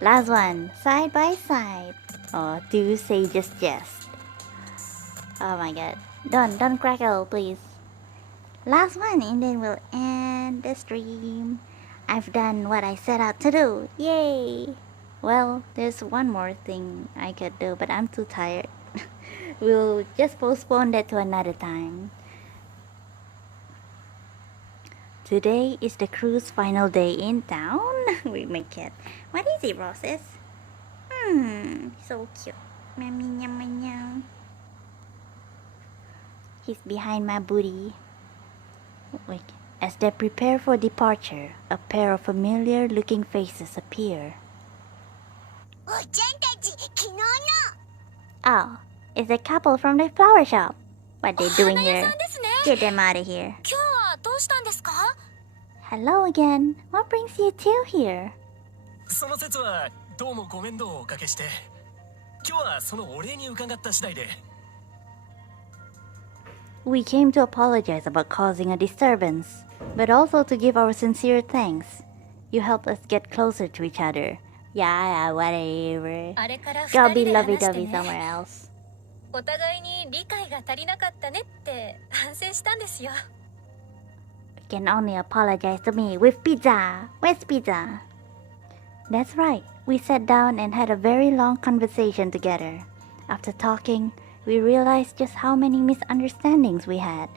Last one, side by side. Oh, two sages jest. Oh my god. Don't crackle, please. Last one, and then we'll end the stream. I've done what I set out to do. Yay! Well, there's one more thing I could do, but I'm too tired. We'll just postpone that to another time. Today is the crew's final day in town. With my cat. What is it, Roses? So cute. Meow, meow, meow, meow. He's behind my booty. Wait. As they prepare for departure, a pair of familiar-looking faces appear. おっちゃんたち昨日の Oh, it's a couple from the flower shop. What they doing 花屋 here? さんですね Get them out of here. 今日はどうしたんですか Hello again. What brings you two here? その説はどうもご面倒をおかけして今日はそのお礼に伺った次第で We came to apologize about causing a disturbance, but also to give our sincere thanks. You helped us get closer to each other. Yeah, whatever. あれから Go 2 be 人で話して lovey-dovey ね somewhere else. お互いに理解が足りなかったねって反省したんですよ You can only apologize to me with pizza. Where's pizza? That's right. We sat down and had a very long conversation together. After talking, we realized just how many misunderstandings we had.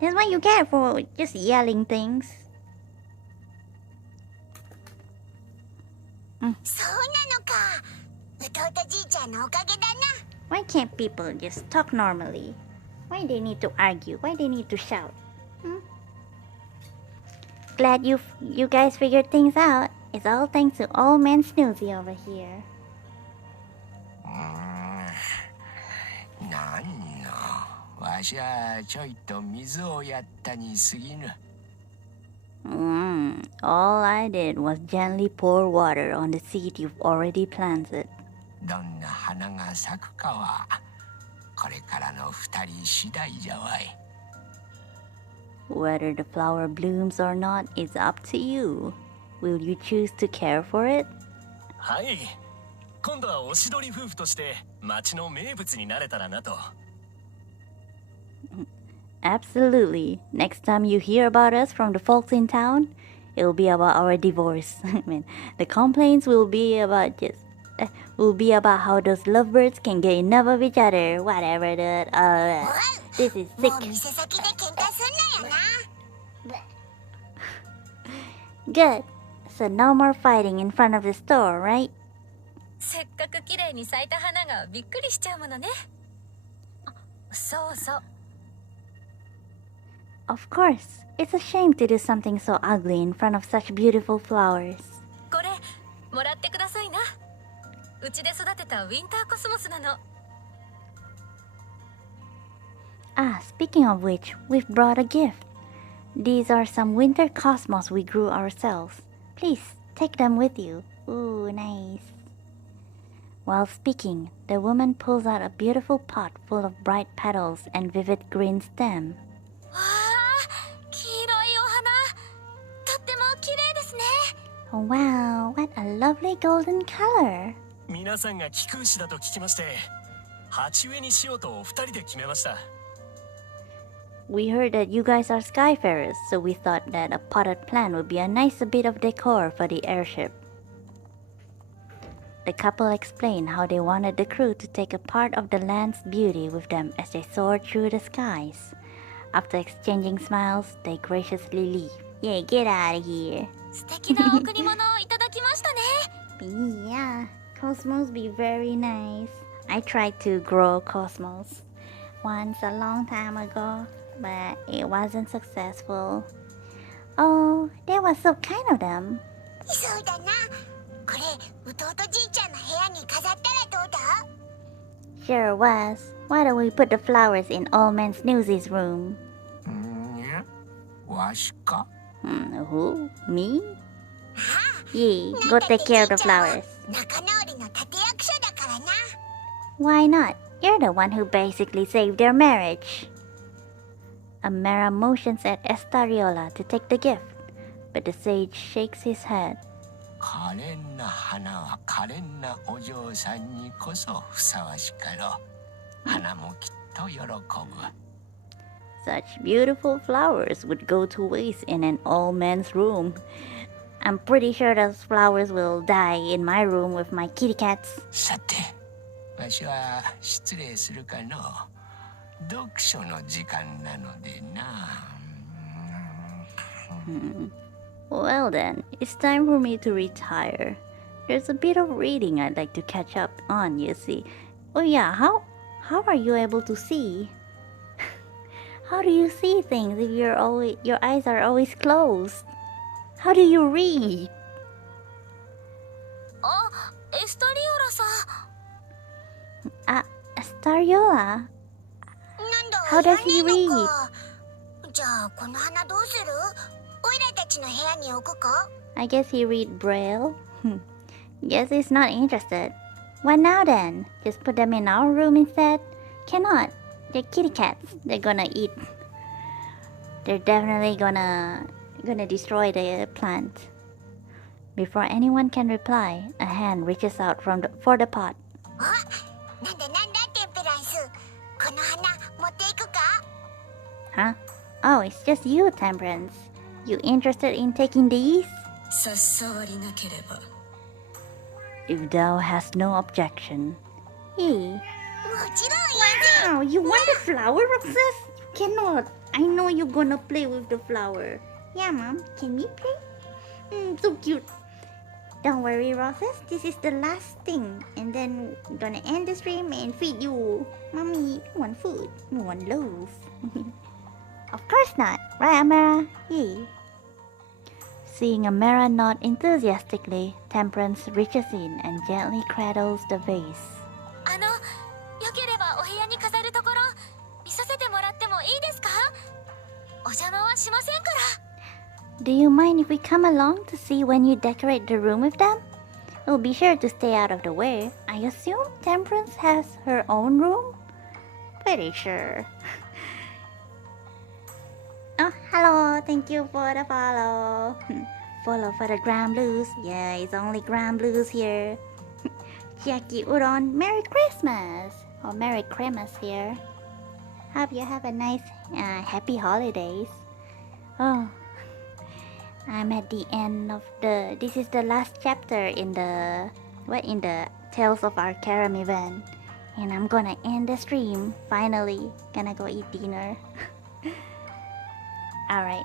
That's what you get for just yelling things. そうなのか。弟じいちゃんのおかげだな。 Why can't people just talk normally? Why they need to argue? Why they need to shout? Glad you guys figured things out. It's all thanks to old man Snoozy over here. なんのわしはちょいと水をやったに過ぎぬ。All I did was gently pour water on the seed you've already planted. どんな花が咲くかはこれからの二人次第じゃわい。Whether the flower blooms or not is up to you. Will you choose to care for it? はい。今度はおしどり夫婦として町の名物になれたらなと。Absolutely. Next time you hear about us from the folks in town, it'll be about our divorce. I mean, the complaints will be about how those lovebirds can get enough of each other. Whatever the this is sick. もう店先で喧嘩すんなよな。 Good. So no more fighting in front of the store, right? せっかく綺麗に咲いた花がびっくりしちゃうものね。そうそう。 Of course. It's a shame to do something so ugly in front of such beautiful flowers. これもらってくださいな。うちで育てたウィンターコスモスなの。 Ah, speaking of which, we've brought a gift. These are some winter cosmos we grew ourselves. Please, take them with you. Ooh, nice. While speaking, the woman pulls out a beautiful pot full of bright petals and vivid green stem. わあ、黄色いお花。とっても綺麗ですね。 Oh, wow, what a lovely golden color. 皆さんが菊牛だと聞きまして、鉢植えにしようと二人で決めました。We heard that you guys are skyfarers, so we thought that a potted plant would be a nice bit of decor for the airship. The couple explained how they wanted the crew to take a part of the land's beauty with them as they soared through the skies. After exchanging smiles, they graciously leave. Yeah, get out of here. 素敵な贈り物をいただきましたね。Yeah, cosmos be very nice. I tried to grow cosmos once a long time ago, but it wasn't successful. Oh, that was so kind of them. そうだな。これ弟じいちゃんの部屋に飾ったらどうだ？ Sure was. Why don't we put the flowers in Old Man Snoozy's room? わしか？ Who? Me? Yeah, go take care of the flowers. 仲直りの立役者だからな。 Why not? You're the one who basically saved their marriage. Amara motions at Estarriola to take the gift, but the sage shakes his head. 可憐な花は可憐なお嬢さんにこそふさわしかろう。花もきっと喜ぶ。 Such beautiful flowers would go to waste in an old man's room. I'm pretty sure those flowers will die in my room with my kitty cats. さて、わしは失礼するかの。読書の時間なのでな。Well then, it's time for me to retire. There's a bit of reading I'd like to catch up on, you see. Oh yeah, how are you able to see? How do you see things if your eyes are always closed? How do you read? あ、エスタリオラさん。 Estarriola? なんだ How does he やねえの read? か。じゃあこの花どうする？オイラたちの部屋に置くか？ I guess he read Braille. Guess he's not interested. What now then? Just put them in our room instead? Cannot. They're kitty cats. They're gonna eat. They're definitely gonna destroy the plant. Before anyone can reply, a hand reaches out for the pot. あ、なんだテンペランス。この花持っていくか？ Huh? Oh, it's just you, Temperance. You interested in taking these? 差し障りなければ。 If thou hast no objection. Wow, you want the flower, Roxas? You cannot. I know you're gonna play with the flower. Yeah, Mom. Can we play? So cute. Don't worry, Roxas. This is the last thing. And then we're gonna end the stream and feed you. Mommy, you want food? You want loaf? Of course not. Right, Amara? Yeah. Seeing Amara nod enthusiastically, Temperance reaches in and gently cradles the vase. よければお部屋に飾るところ見させてもらってもいいですか？お邪魔はしませんから。 Do you mind if we come along to see when you decorate the room with them? We'll be sure to stay out of the way. I assume Temperance has her own room? Pretty sure. Oh, hello. Thank you for the follow. Follow for the Granblues. Yeah, it's only Granblues here. Jackie Udon, Merry Christmas! Or Merry Christmas here. Hope you have a nice, happy holidays. Oh, I'm at the end of the... This is the last chapter in the... in the Tales of Arcarum event. And I'm gonna end the stream, finally. Gonna go eat dinner. Alright.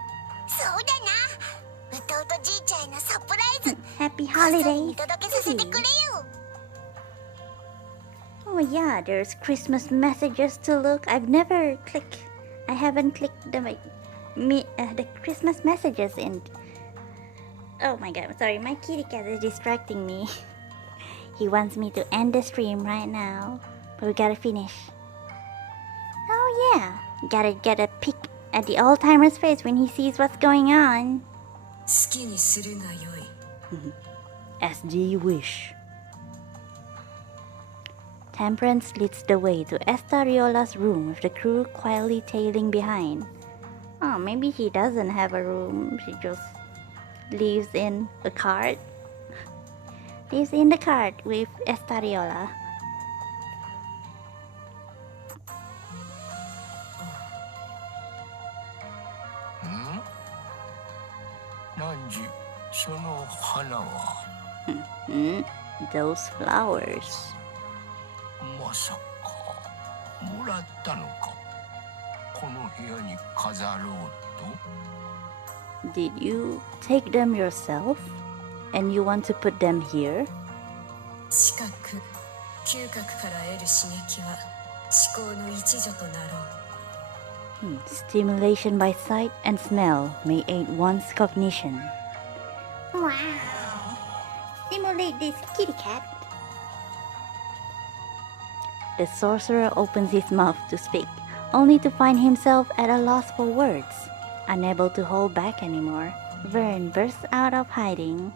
Happy holidays! Oh yeah, there's Christmas messages to look. I haven't clicked the Christmas messages in. Oh my god, sorry, my kitty cat is distracting me. He wants me to end the stream right now, but we gotta finish. Oh yeah, gotta get a peek at the old-timer's face when he sees what's going on. As you wish. Temperance leads the way to Estarriola's room with the crew quietly tailing behind. Oh, maybe she doesn't have a room. She just lives in a cart. Lives in the cart with Estarriola. Nanji, その花は? Those flowers. まさかもらったのかこの部屋に飾ろうと Did you take them yourself? And you want to put them here? 視覚、嗅覚から得る刺激は思考の一助となろう。Stimulation by sight and smell may aid one's cognition. Wow! Stimulate this kitty cat. The sorcerer opens his mouth to speak, only to find himself at a loss for words. Unable to hold back anymore, Vern bursts out of hiding.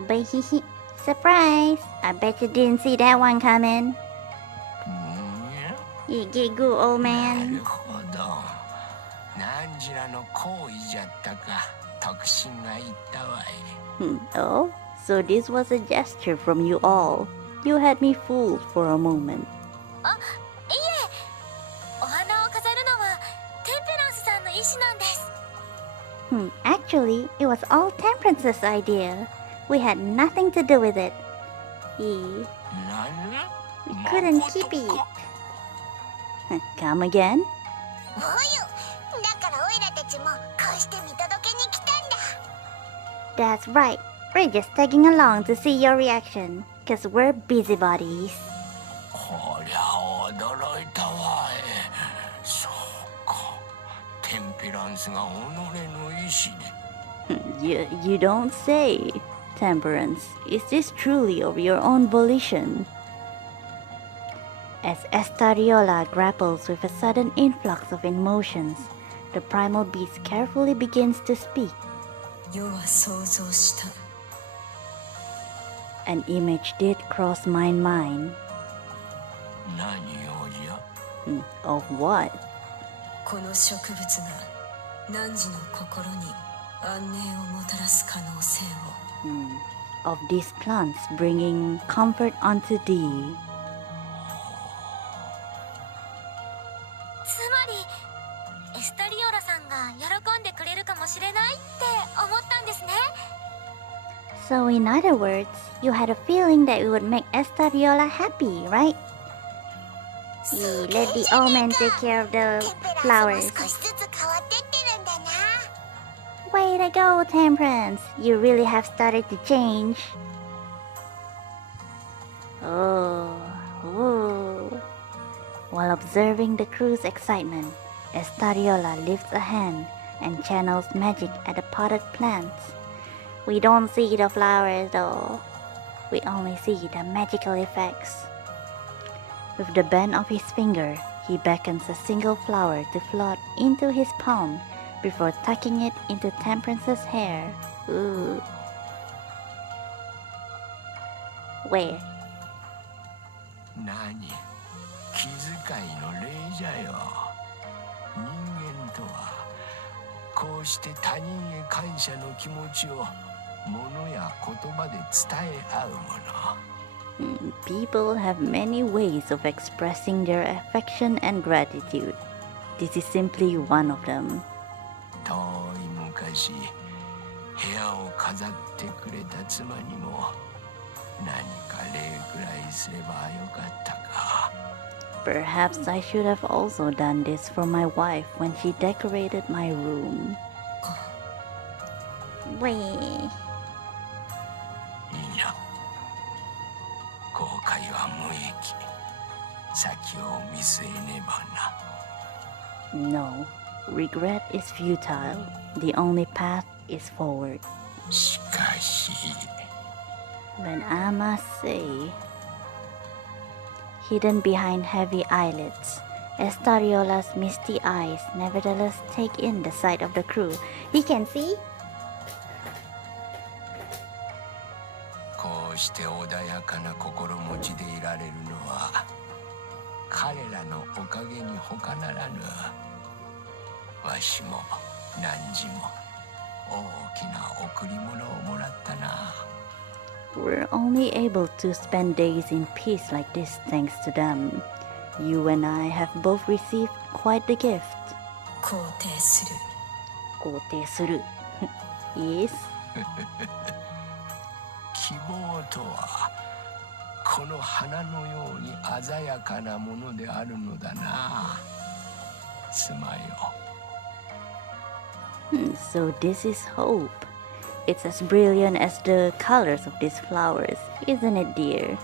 Bahehe, surprise! I bet you didn't see that one coming. You get good, old man. 何時らの行為じゃったか特進が言ったわい。Oh, so this was a gesture from you all. You had me fooled for a moment. Actually, it was all Temperance's idea. We had nothing to do with it. We couldn't keep it. Come again? That's right. We're just tagging along to see your reaction, cause we're busybodies. You don't say. Temperance, is this truly of your own volition? As Estarriola grapples with a sudden influx of emotions, the primal beast carefully begins to speak. An image did cross my mind. Of what? Of these plants bringing comfort unto thee. So in other words, you had a feeling that it would make Estarriola happy, right? You let the old man take care of the flowers. Way to go, Temperance! You really have started to change. Oh. While observing the crew's excitement, Estarriola lifts a hand and channels magic at the potted plants. We don't see the flowers though. We only see the magical effects. With the bend of his finger, he beckons a single flower to float into his palm before tucking it into Temperance's hair. Ooh. Where? 何気遣いの礼じゃよ。人間とはこうして他人へ感謝の気持ちを物や言葉で伝え合うもの。People have many ways of expressing their affection and gratitude. This is simply one of them. 遠い昔、部屋を飾ってくれた妻にも何か礼くらいすればよかったか。Perhaps I should have also done this for my wife when she decorated my room. Wait. いいな。後悔は無益。先を見据えねばな。No, regret is futile. The only path is forward. しかし。But I must say, hidden behind heavy eyelids, Estarriola's misty eyes nevertheless take in the sight of the crew. He can see? こうして穏やかな心持ちでいられるのは彼らのおかげに他ならぬ。わしも汝も大きな贈り物をもらったな。We're only able to spend days in peace like this thanks to them. You and I have both received quite the gift. 肯定する。肯定する。Yes. 希望とはこの花のように鮮やかなものであるのだな。妻よ。So this is hope. It's as brilliant as the colors of these flowers, isn't it, dear?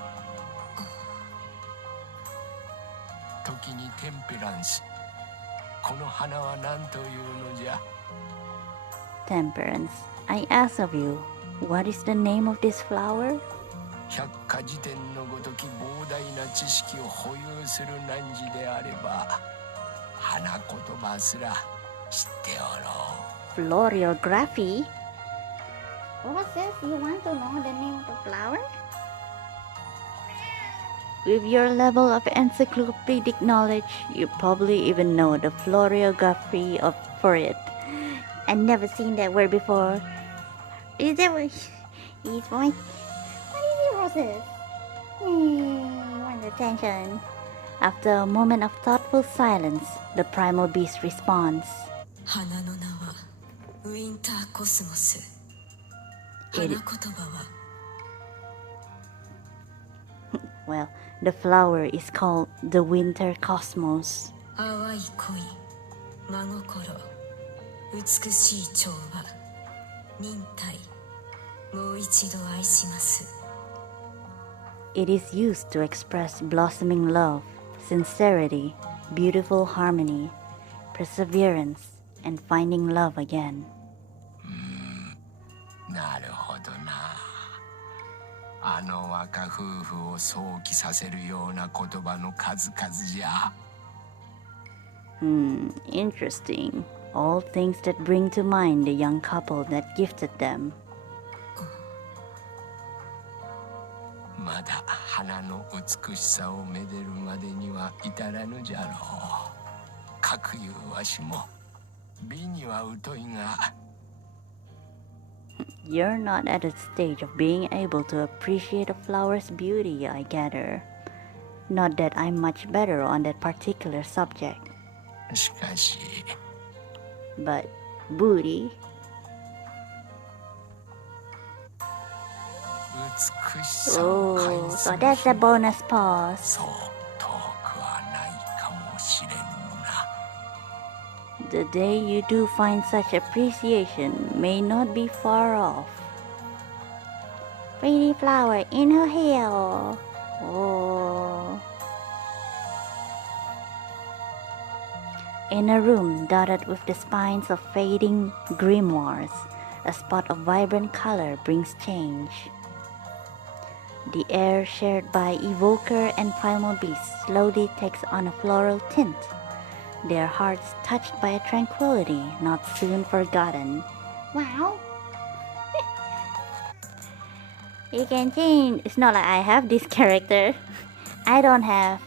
時にテンペランス。この花は何というのじゃ。Temperance, I ask of you, what is the name of this flower? 百科事典のごとき膨大な知識を保有する汝であれば、花言葉すら知っておろう。Floriography? What's this? You want to know the name of the flower? With your level of encyclopedic knowledge, you probably even know the floriography for it. I've never seen that word before. Is that what? Is what? What is it? Want attention? After a moment of thoughtful silence, the primal beast responds. 花の名はウィンターコスモス。花言葉は Well, the flower is called the Winter Cosmos. 淡い恋、真心、美しい調和、忍耐、もう一度愛します。It is used to express blossoming love, sincerity, beautiful harmony, perseverance, and finding love again. なるほどな。あの若夫婦を想起させるような言葉の数々じゃ。Interesting. All things that bring to mind the young couple that gifted them. まだ花の美しさをめでるまでには至らぬじゃろう。かくいうわしも美には疎いが。You're not at a stage of being able to appreciate a flower's beauty, I gather. Not that I'm much better on that particular subject. しかし。But, booty. 美しさを感 Oh, じ so that's the bonus pause. そう遠くはないかもしれんな。 The day you do find such appreciation may not be far off. Pretty flower in her hair. Oh. In a room dotted with the spines of fading grimoires, a spot of vibrant color brings change. The air shared by evoker and primal beasts slowly takes on a floral tint, their hearts touched by a tranquility not soon forgotten. Wow! You can change. It's not like I have this character. I don't have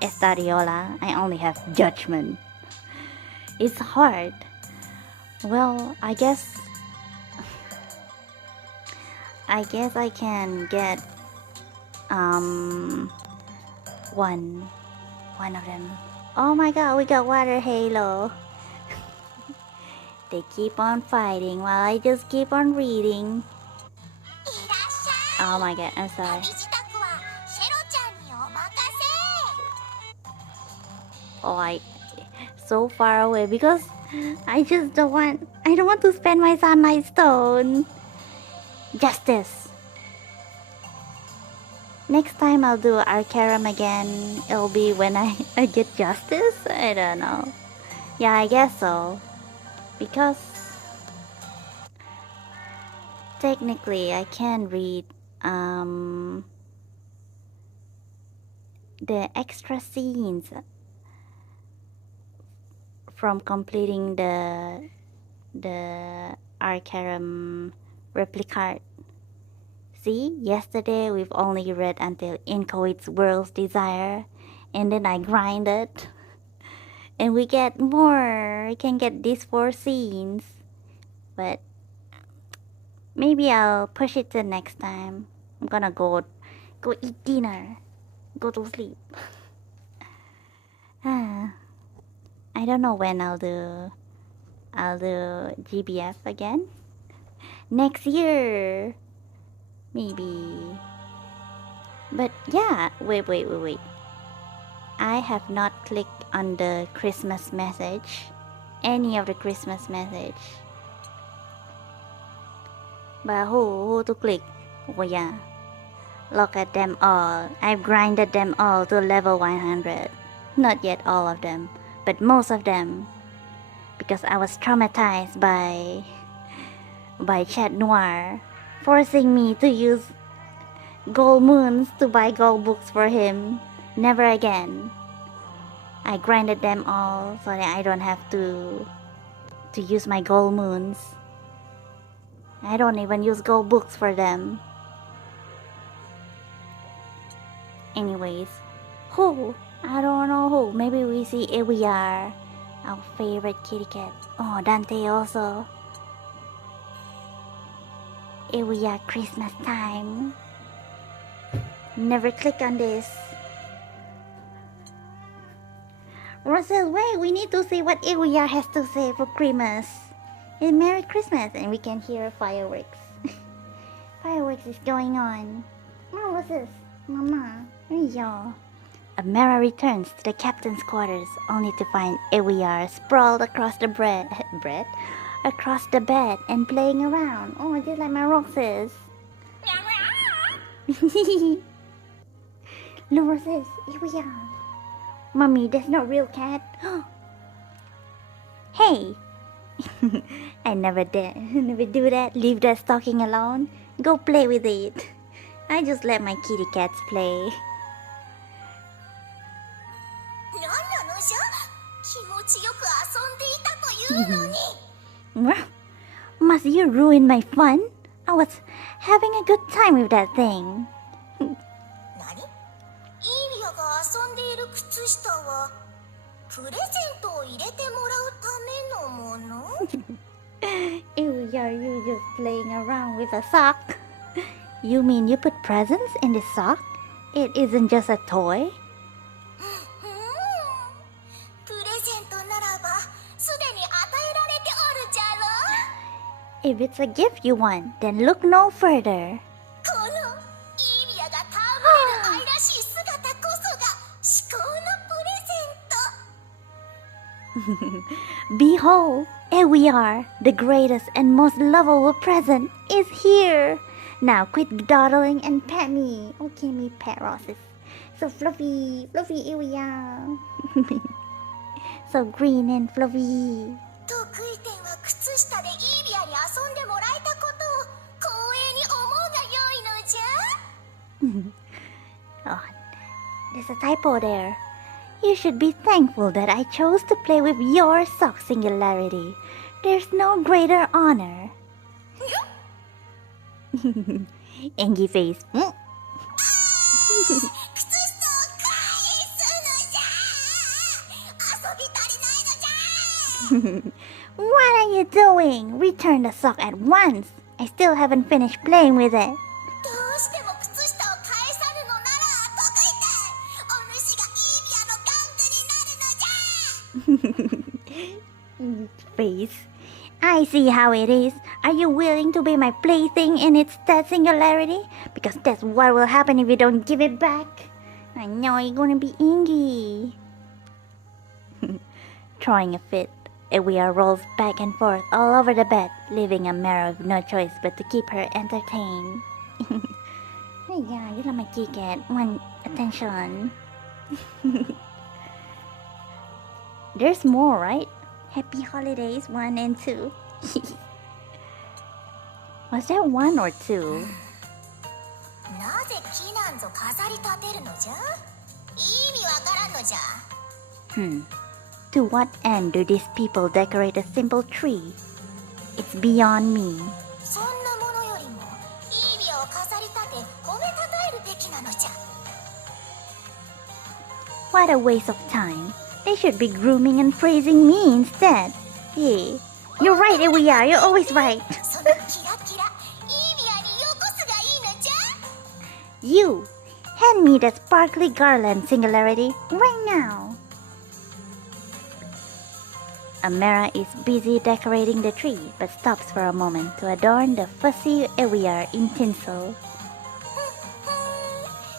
Estarriola. I only have Judgement. It's hard. Well, I guess I can get one of them. Oh my god, we got Water Halo. They keep on fighting while I just keep on reading. Oh my god, I'm sorry. Oh, I so far away because I don't want to spend my Sunlight Stone. Justice. Next time I'll do Arcarum again. It'll be when I get Justice? I don't know. Yeah, I guess so. Because technically I can read the extra scenes from completing the Arcarum replicard. See, yesterday we've only read until Inchoate's World's Desire, and then I grinded, and we get more. We can get these 4 scenes, but maybe I'll push it to next time. I'm gonna go eat dinner, go to sleep. I don't know when I'll do GBF again. Next year, maybe. But yeah, wait. I have not clicked on the Christmas message, any of the Christmas message. But who to click? Oh yeah, look at them all. I've grinded them all to level 100. Not yet all of them, but most of them, because I was traumatized by Chat Noir forcing me to use gold moons to buy gold books for him. Never again. I grinded them all so that I don't have to use my gold moons. I don't even use gold books for them. Anyways, who? I don't know who. Maybe we see AWR, our favorite kitty cat. Oh, Dante also. AWR Christmas time. Never click on this. Russell, wait, we need to see what AWR has to say for Christmas. It's Merry Christmas, and we can hear fireworks. Fireworks is going on. Oh, what's this? Mama, yo. Amara returns to the captain's quarters, only to find AWR sprawled across the across the bed and playing around. Oh, just like my Roxas. Look, Roxas, AWR. Mommy, that's not real cat. Hey! I never do that. Leave that stocking alone. Go play with it. I just let my kitty cats play. Must you ruin my fun? I was having a good time with that thing. Ew, are you just playing around with a sock? You mean you put presents in the sock? It isn't just a toy? If it's a gift you want, then look no further. Behold, here we are. The greatest and most lovable present is here. Now quit dawdling and pet me. Okay, me pet roses. So fluffy, fluffy, here we are. So green and fluffy. 得意点は靴下でイービアに遊んでもらえたことを光栄に思うが良いのじゃ。 Oh, there's a typo there. You should be thankful that I chose to play with your sock singularity. There's no greater honor. Angry face. What are you doing? Return the sock at once. I still haven't finished playing with it. どうしても靴下を返さぬのなら得意点。お主がイービアの玩具になるのじゃ。 Face. I see how it is. Are you willing to be my plaything in its that singularity? Because that's what will happen if you don't give it back. I know you're gonna be angry. Throwing a fit, Ewia rolls back and forth all over the bed, leaving Amara with no choice but to keep her entertained. Hey, yeah, you let my get one attention. There's more, right? Happy Holidays 1 and 2. Was there 1 or 2? なぜ木なんぞ飾り立てるのじゃ。意味わからんのじゃ。To what end do these people decorate a simple tree? It's beyond me. そんなものよりもイービアを飾り立て褒めたたえるべきなのじゃ。 What a waste of time. They should be grooming and praising me instead. Hey, you're right, Ewia. You're always right. そのキラキライービアによこすがいいのじゃ。 You, hand me that sparkly garland singularity right now. Amara is busy decorating the tree, but stops for a moment to adorn the fussy Ewia in tinsel.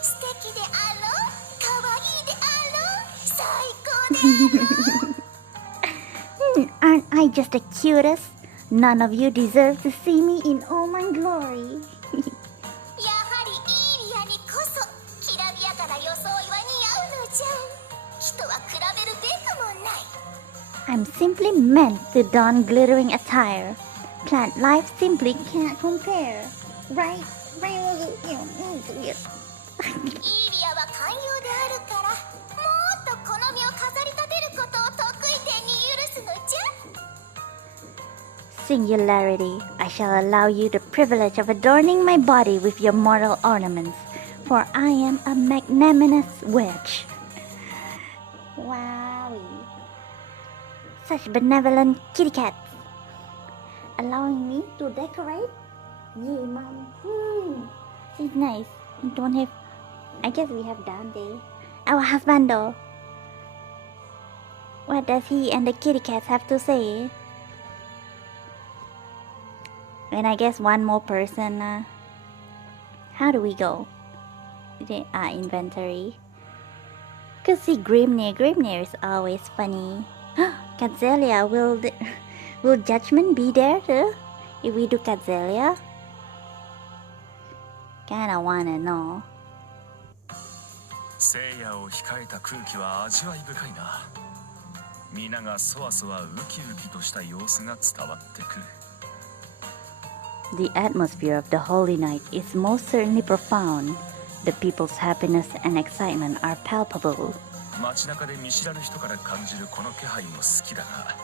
素敵であろう、可愛いであろう、最高であろう。 Aren't I just the cutest? None of you deserve to see me in all my glory. やはりイービアにこそきらびやかな装いは似合うのじゃ。人は比べるべくもない。 I'm simply meant to don glittering attire. Plant life simply can't compare. Right? イービアは寛容であるから、もっと好みを飾り立てることを得意点に許すのじゃ。 Singularity, I shall allow you the privilege of adorning my body with your mortal ornaments, for I am a magnanimous witch. Wow. Such benevolent kitty cats. Allowing me to decorate? Yeah, Mom. She's nice. We don't have... I guess we have Dante. Our husband though. What does he and the kitty cats have to say? And I guess one more person. How do we go? Inventory. Could see Grimnir. Grimnir is always funny. Katzelia, will Judgment be there too? If we do Katzelia? Kinda wanna know. 聖夜を控えた空気は味わい深いな。皆がそわそわウキウキとした様子が伝わってくる。 The atmosphere of the holy night is most certainly profound. The people's happiness and excitement are palpable. 街中で見知らぬ人から感じるこの気配も好きだが、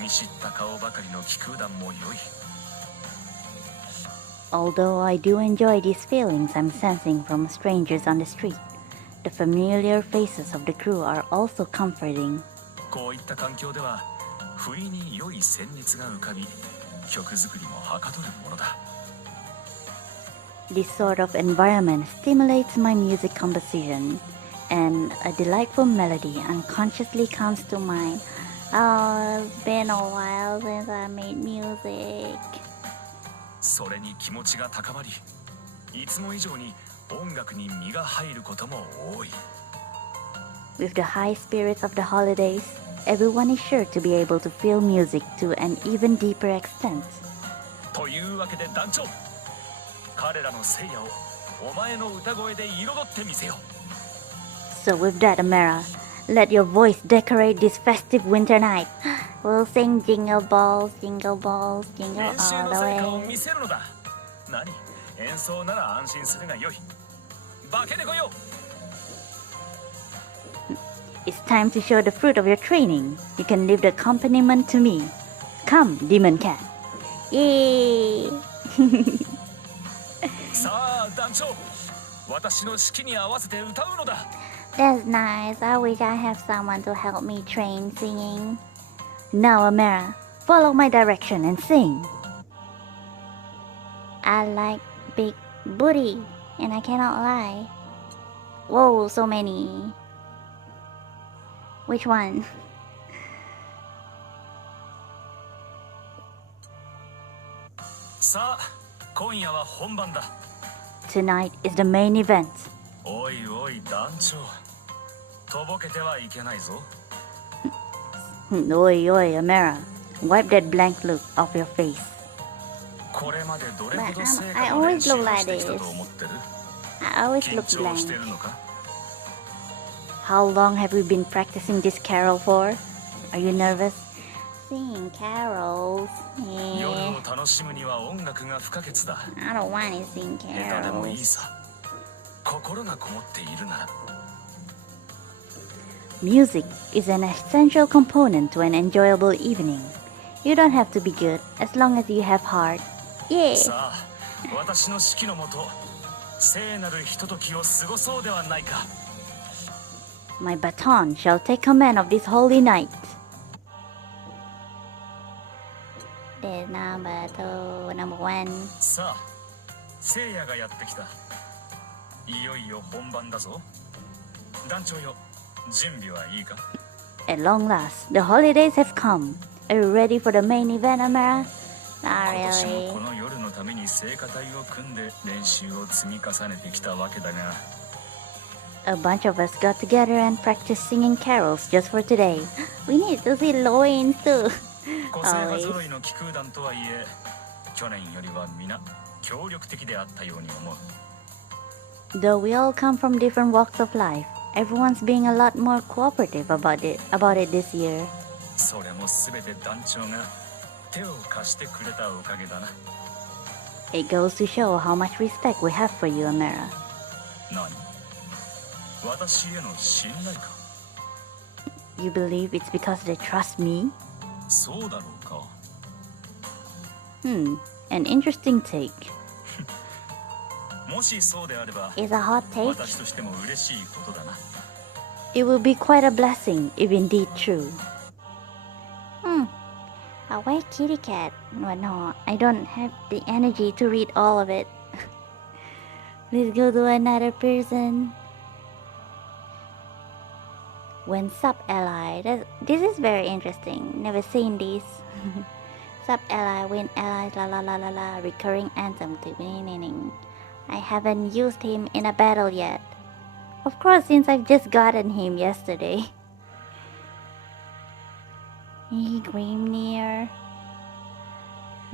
見知った顔ばかりの気空団も良い。 Although I do enjoy these feelings I'm sensing from strangers on the street, the familiar faces of the crew are also comforting. こういった環境では不意に良い旋律が浮かび、曲作りもはかどるものだ。 This sort of environment stimulates my music composition, and a delightful melody unconsciously comes to mind. Oh, it's been a while since I made music. それに気持ちが高まり、いつも以上に音楽に身が入ることも多い。 With the high spirits of the holidays, everyone is sure to be able to feel music to an even deeper extent. というわけで団長、彼らの聖夜をお前の歌声で彩ってみせよ。 So with that, Amara, let your voice decorate this festive winter night. We'll sing jingle balls, jingle balls, jingle 練習 all の the 成果を way. 見せるのだ。何？演奏なら安心するがよい。化けてこよう。 It's time to show the fruit of your training. You can leave the accompaniment to me. Come, Demon Cat. Yay! さあ団長、私の指揮に合わせて歌うのだ。 That's nice. I wish I have someone to help me train singing. Now, Amara, follow my direction and sing. I like big booty, and I cannot lie. Whoa, so many. Which one? Tonight is the main event. おいおい団長、とぼけてはいけないぞ。 Oi, oi, Amara. Wipe that blank look off your face. これまでどれほど But 成 I 果の練 always 習を look し like てきた this. と思ってる？ I always 緊 look 張して blank. るのか？ How long have we been practicing this carol for? Are you nervous? Singing carols? 夜 Eh, を楽しむには音楽が不可欠だ。 I don't want to sing 下手でもいい carols. さ。心がこもっているなら。 Music is an essential component to an enjoyable evening. You don't have to be good as long as you have heart. Yeah. さあ、私の指揮のもと、聖なるひとときを過ごそうではないか。 My baton shall take command of this holy night. There's number 2, number 1. さあ、聖夜がやってきた。いよいよ本番だぞ。団長よ、準備はいいか？ At long last, the holidays have come. Are you ready for the main event, Amara? Not 今年 really. もこの夜のために聖歌隊を組んで練習を積み重ねてきたわけだが、 A bunch of us got together and practiced singing carols just for today. We need to see Loins too. 個性派揃いの気空団とはいえ、去年よりは皆協力的であったように思う。 Though we all come from different walks of life, everyone's being a lot more cooperative about it this year. それもすべて団長が手を貸してくれたおかげだな。 It goes to show how much respect we have for you, Amara. 何？私への信頼か？ You believe it's because they trust me? そうだろうか。 An interesting take. もしそうであれば、 Is a hot take? 私としても嬉しいことだな。 It will be quite a blessing if indeed true. A white kitty cat. Well, no, I don't have the energy to read all of it. Let's go to another person. When sub-ally. This is very interesting. Never seen this. Sub-ally, win allies, la la la la la. Recurring anthem to winning. I haven't used him in a battle yet. Of course, since I've just gotten him yesterday. Grimnir.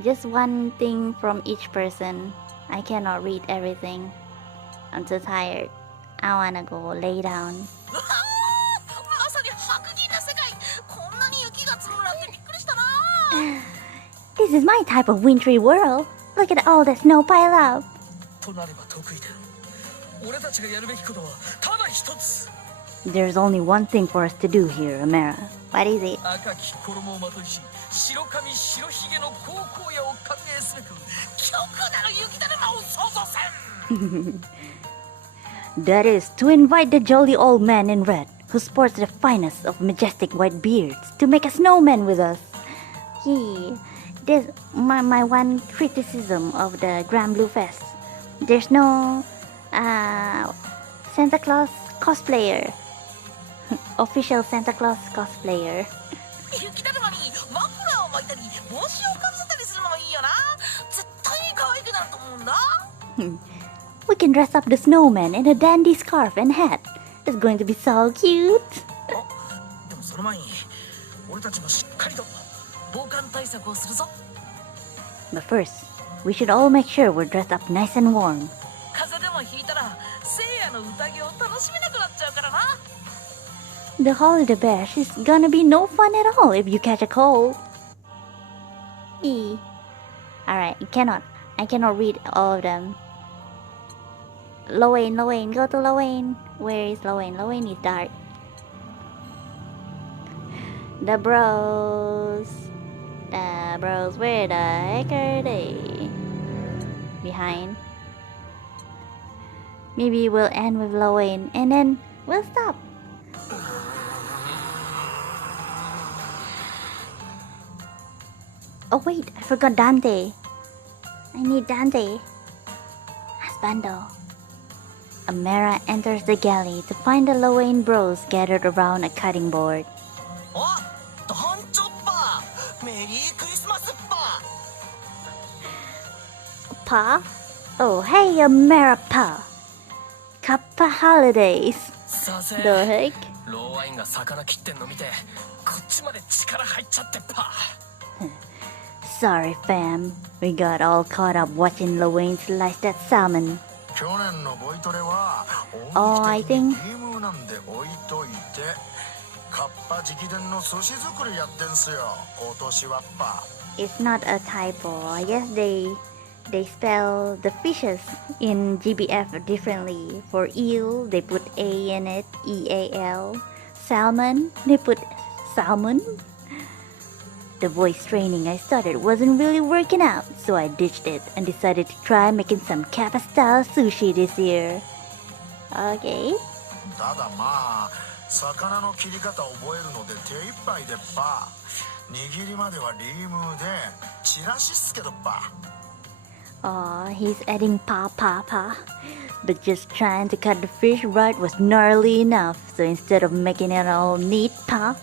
Just one thing from each person. I cannot read everything. I'm too tired. I wanna go lay down. まさに白銀な世界。こんなに雪が積もらってびっくりしたな。 This is my type of wintry world. Look at all the snow pile up. となれば得意だ。俺たちがやるべきことはただ一つ。 There's only one thing for us to do here, Amara. What is it? 赤き衣をまといし、白髪白ひげの高校野を歓迎すべく、極なる雪だるまを創造せん。 That is to invite the jolly old man in red, who sports the finest of majestic white beards, to make a snowman with us. There's my one criticism of the Granblue Fest. There's no Santa Claus cosplayer. Official Santa Claus cosplayer. 雪だるまにマフラーを巻いたり帽子をかぶせたりするのもいいよな。絶対に可愛くなると思うんだ。 We can dress up the snowman in a dandy scarf and hat. It's going to be so cute. でもその前に俺たちもしっかりと防寒対策をするぞ。 But first, we should all make sure we're dressed up nice and warm. 風邪でもひいたら聖夜の宴を楽しめなくなっちゃうからな。 The holiday bash is gonna be no fun at all if you catch a cold. Alright, I cannot read all of them. Lowain, go to Lowain. Where is Lowain? Lowain is dark. The bros, where the heck are they? Behind. Maybe we'll end with Lowain and then we'll stop. Oh wait, I forgot Dante. I need Dante. Husbando. Amara enters the galley to find the Lowain bros gathered around a cutting board. Oh, Donchoppa! Merry Christmas, Pa! Pa? Oh, hey, Amara Pa. Kappa holidays. させ The heck? ローワインが魚切ってんの見てこっちまで力入っちゃってパ Sorry, fam. We got all caught up watching Lowain slice that salmon. 去年のボイトレは Oh, I 大きに think ゲームなんで置いといてカッパ直伝の寿司作りやってんすよ今年はパ it's not a typo. I guess they spell the fishes in GBF differently. For eel, they put A in it, E-A-L. Salmon, they put salmon. The voice training I started wasn't really working out, so I ditched it and decided to try making some Kappa-style sushi this year. Okay. ただまあ魚の切り方覚えるので手一杯でパ握りまではリームでチラシっすけどパ Aw, he's adding pa. But just trying to cut the fish right was gnarly enough, so instead of making it all neat pa,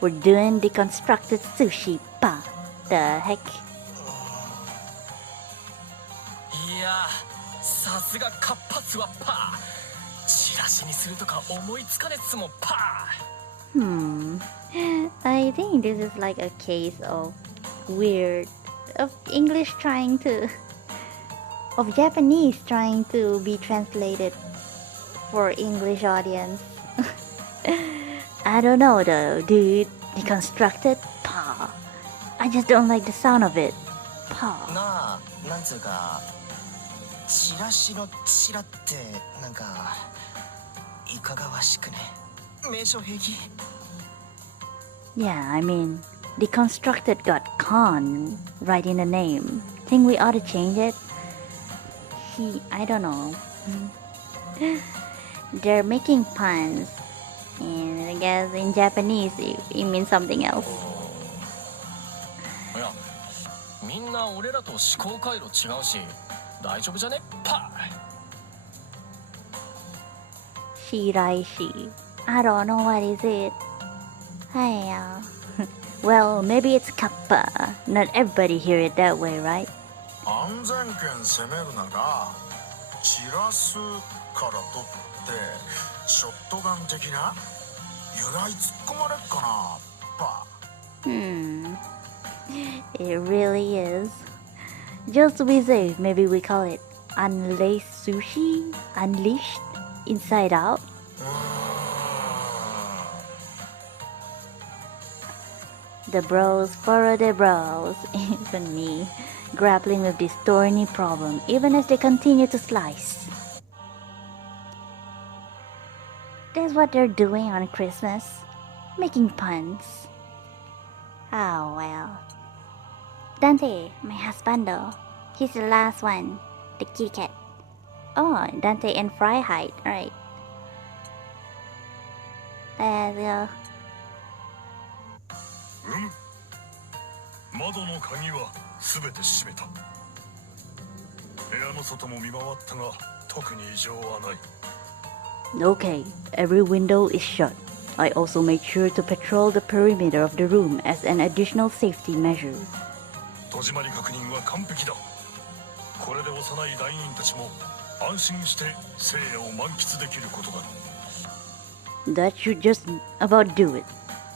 we're doing deconstructed sushi pa. The heck? いやさすが活発はパチラシにするとか思いつかねっすもんパ I think this is like a case of English trying to... of Japanese trying to be translated for English audience. I don't know though, dude. Deconstructed? Pa. I just don't like the sound of it. Pa. なあ、なんつうかチラシのチラってなんかいかがわしくね名称兵器 Yeah, I mean, deconstructed got con right in the name. Think we ought to change it? I don't know. They're making puns, and I guess in Japanese it means something else. いやみんな俺らと思考回路違うし大丈夫じゃねパ Shiraishi. I don't know what is it. Hey, well, maybe it's kappa. Not everybody hear it that way, right? 安全圏攻めるなら散らすから取ってショットガン的な由来突っ込まれっかなパ It really is. Just to be safe, maybe we call it unlaced sushi? Unleashed? Inside out? The bros furrow their brows, even me, grappling with this thorny problem even as they continue to slice. That's what they're doing on Christmas, making puns. Oh well. Dante, my husbando. He's the last one, the kitty cat. Oh, Dante and Freiheit, right. Let's go. 窓の鍵はすべて閉めた。部屋の外も見回ったが特に異常はない。 Okay, every window is shut. I also made sure to patrol the perimeter of the room as an additional safety measure. 戸締まり確認は完璧だ。これで幼い団員たちも安心して聖夜を満喫できることだ。 That should just about do it.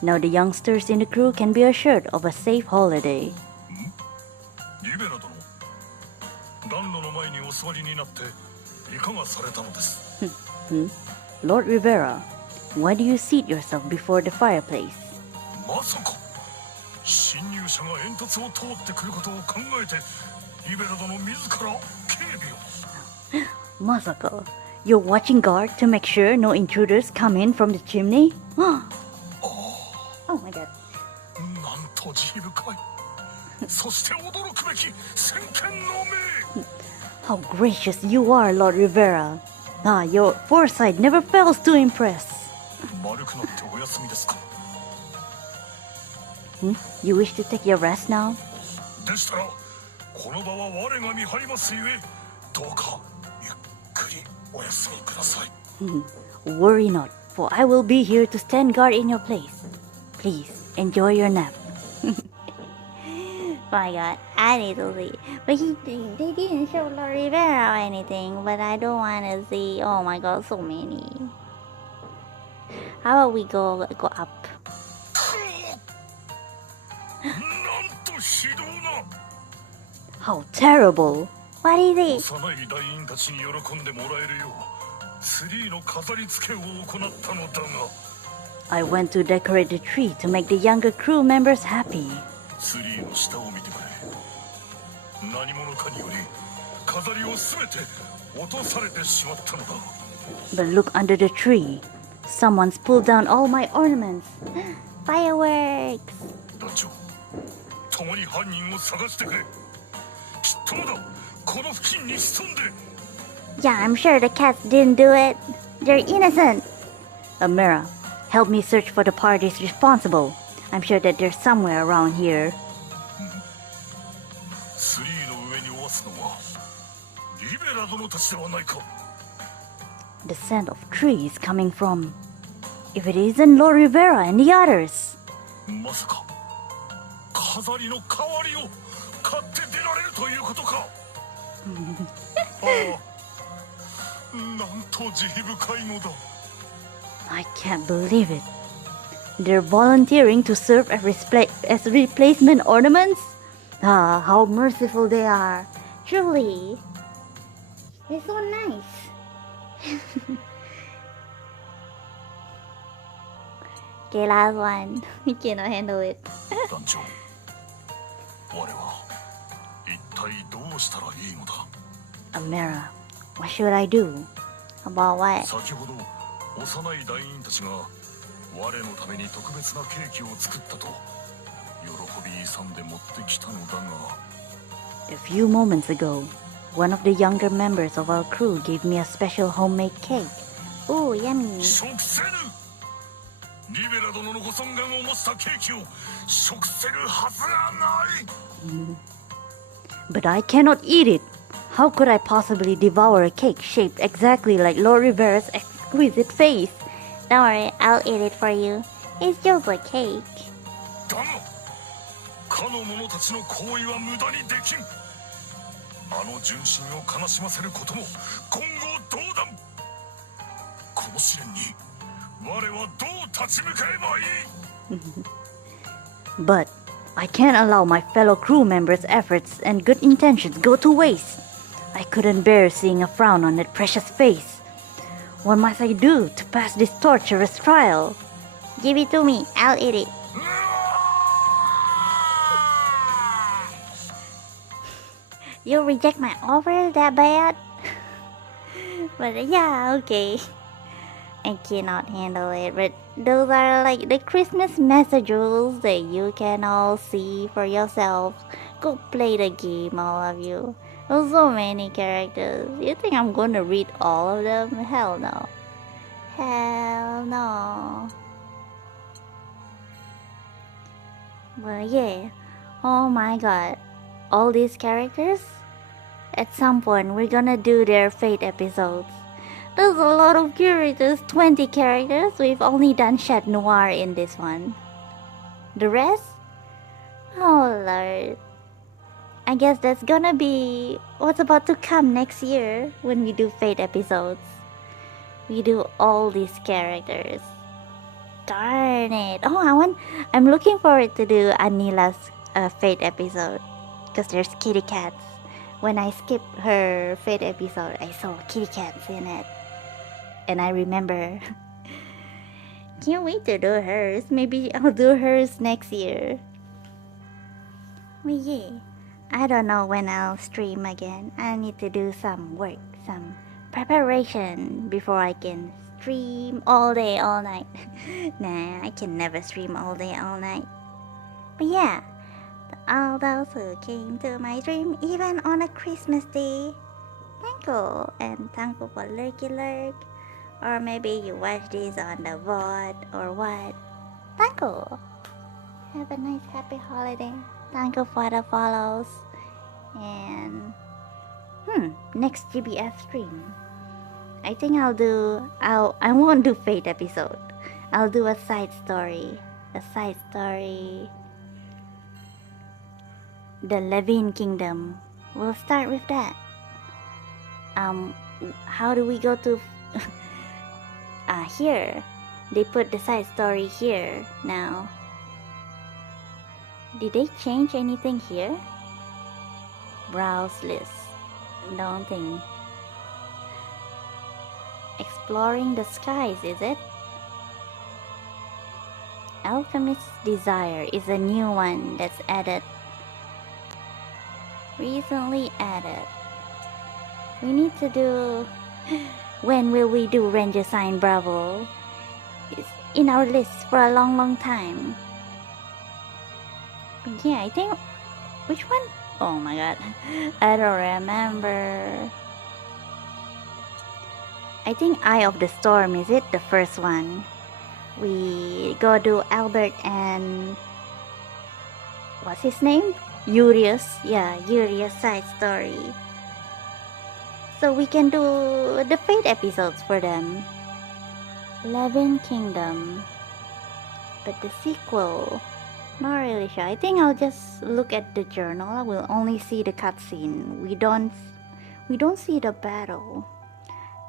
Now the youngsters in the crew can be assured of a safe holiday. リベラ殿、暖炉の前にお座りになっていかがされたのです？ Lord Rivera, why do you seat yourself before the fireplace? まさか侵入者が煙突を通ってくることを考えてリベラ殿自ら警備を。まさか You're watching guard to make sure no intruders come in from the chimney? Oh my god. なんと慈悲深い。そして驚くべき先見の明。 How gracious you are, Lord Rivera. Your foresight never fails to impress. 丸くなってお休みですか？ You wish to take your rest now? でしたらこの場は我が見張りますゆえ、どうかゆっくりお休みください。Worry not, for I will be here to stand guard in your place. Please enjoy your nap. My god, I need to see. But they didn't show Lord Rivera or anything, but I don't want to see. Oh my god, so many. How about we go up? なんと非道な。 How terrible! What is it? 幼い団員たちに喜んでもらえるようツリーの飾り付けを行ったのだが、 I went to decorate the tree to make the younger crew members happy. ツリーの下を見てくれ。何者かにより飾りをすべて落とされてしまったのだ。 But look under the tree. Someone's pulled down all my ornaments. Fireworks! 団長、共に犯人を探してくれ。きっとまだこの付近に潜んで。 Yeah, I'm sure the cats didn't do it. They're innocent. Amira, help me search for the parties responsible. I'm sure that they're somewhere around here. ツリーの上におわすのはリベラ殿たちではないか。 The scent of trees coming from... If it isn't Lord Rivera and the others. まさか飾りの代わりを買って出られるということか。ああ、なんと慈悲深いのだ。 I can't believe it. They're volunteering to serve as replacement ornaments? Ah, how merciful they are. Truly. It's so nice. Okay, last one. We cannot handle it. 団長、我は一体どうしたらいいのだ。 Amira, what should I do? About what? 先ほど幼い団員たちが我のために特別なケーキを作ったと喜び勇んで持ってきたのだが。 A few moments ago, one of the younger members of our crew gave me a special homemade cake. Ooh, yummy. 食せぬ。リベラ殿のご尊厳を模したケーキを食せるはずがない。 But I cannot eat it. How could I possibly devour a cake shaped exactly like Lord Rivera's exquisite face? Don't worry, I'll eat it for you. It's just a cake. だがかの者たちの行為は無駄にできん。あの純真を悲しませることも今後同断。この試練に我はどう立ち向かえばいい。 But I can't allow my fellow crew members' efforts and good intentions go to waste. I couldn't bear seeing a frown on that precious face. What must I do to pass this torturous trial? Give it to me, I'll eat it. You reject my offer that bad? But yeah, okay. I cannot handle it, but those are like the Christmas messages that you can all see for yourselves. Go play the game, all of you. There's so many characters. You think I'm gonna read all of them? Hell no. Hell no. But yeah, oh my god. All these characters? At some point, we're gonna do their fate episodes. There's a lot of characters, 20 characters. We've only done Chat Noir in this one. The rest? Oh lord. I guess that's gonna be what's about to come next year when we do Fate episodes. We do all these characters. Darn it. Oh, I'm looking forward to do Anila's Fate episode. Because there's kitty cats. When I skipped her Fate episode, I saw kitty cats in it. And I remember. Can't wait to do hers. Maybe I'll do hers next year. But yeah, I don't know when I'll stream again. I need to do some work, some preparation before I can stream all day, all night. Nah, I can never stream all day, all night. But yeah, all those who came to my stream, even on a Christmas day, thank you. And thank you for lurky lurk. Or maybe you watch this on the VOD or what. Thank you. Have a nice happy holiday. Thank you for the follows. And next GBF stream, I think I won't do Fate episode. I'll do a side story. The Levin Kingdom. We'll start with that. How do we go to here? They put the side story here now. Did they change anything here? Browse list. Don't think. Exploring the skies, is it? Alchemist's Desire is a new one that's added. Recently added. We need to do... When will we do Ranger Syne Bravo? It's in our list for a long time. But yeah, I think... Which one? Oh my god. I don't remember. I think Eye of the Storm, is it? The first one. We go to Albert and... What's his name? Urius. Yeah, Urius side story. So we can do the Fate episodes for them. Levin Kingdom. But the sequel, not really sure. I think I'll just look at the journal. I will only see the cutscene. We don't see the battle.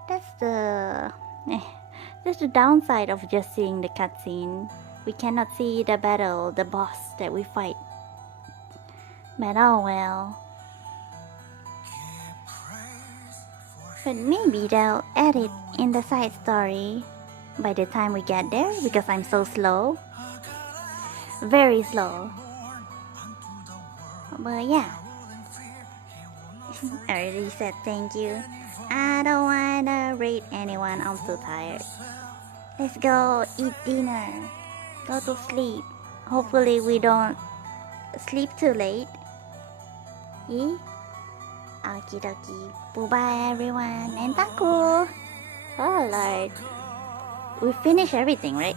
That's the downside of just seeing the cutscene. We cannot see the battle, the boss that we fight. But oh well. But maybe they'll add it in the side story by the time we get there, because I'm so slow. Very slow. But yeah. I already said thank you. I don't wanna rate anyone, I'm too tired. Let's go eat dinner. Go to sleep. Hopefully we don't sleep too late. Yeah? Okie dokie. Bye everyone, and thank you. Oh lord. We finished everything, right?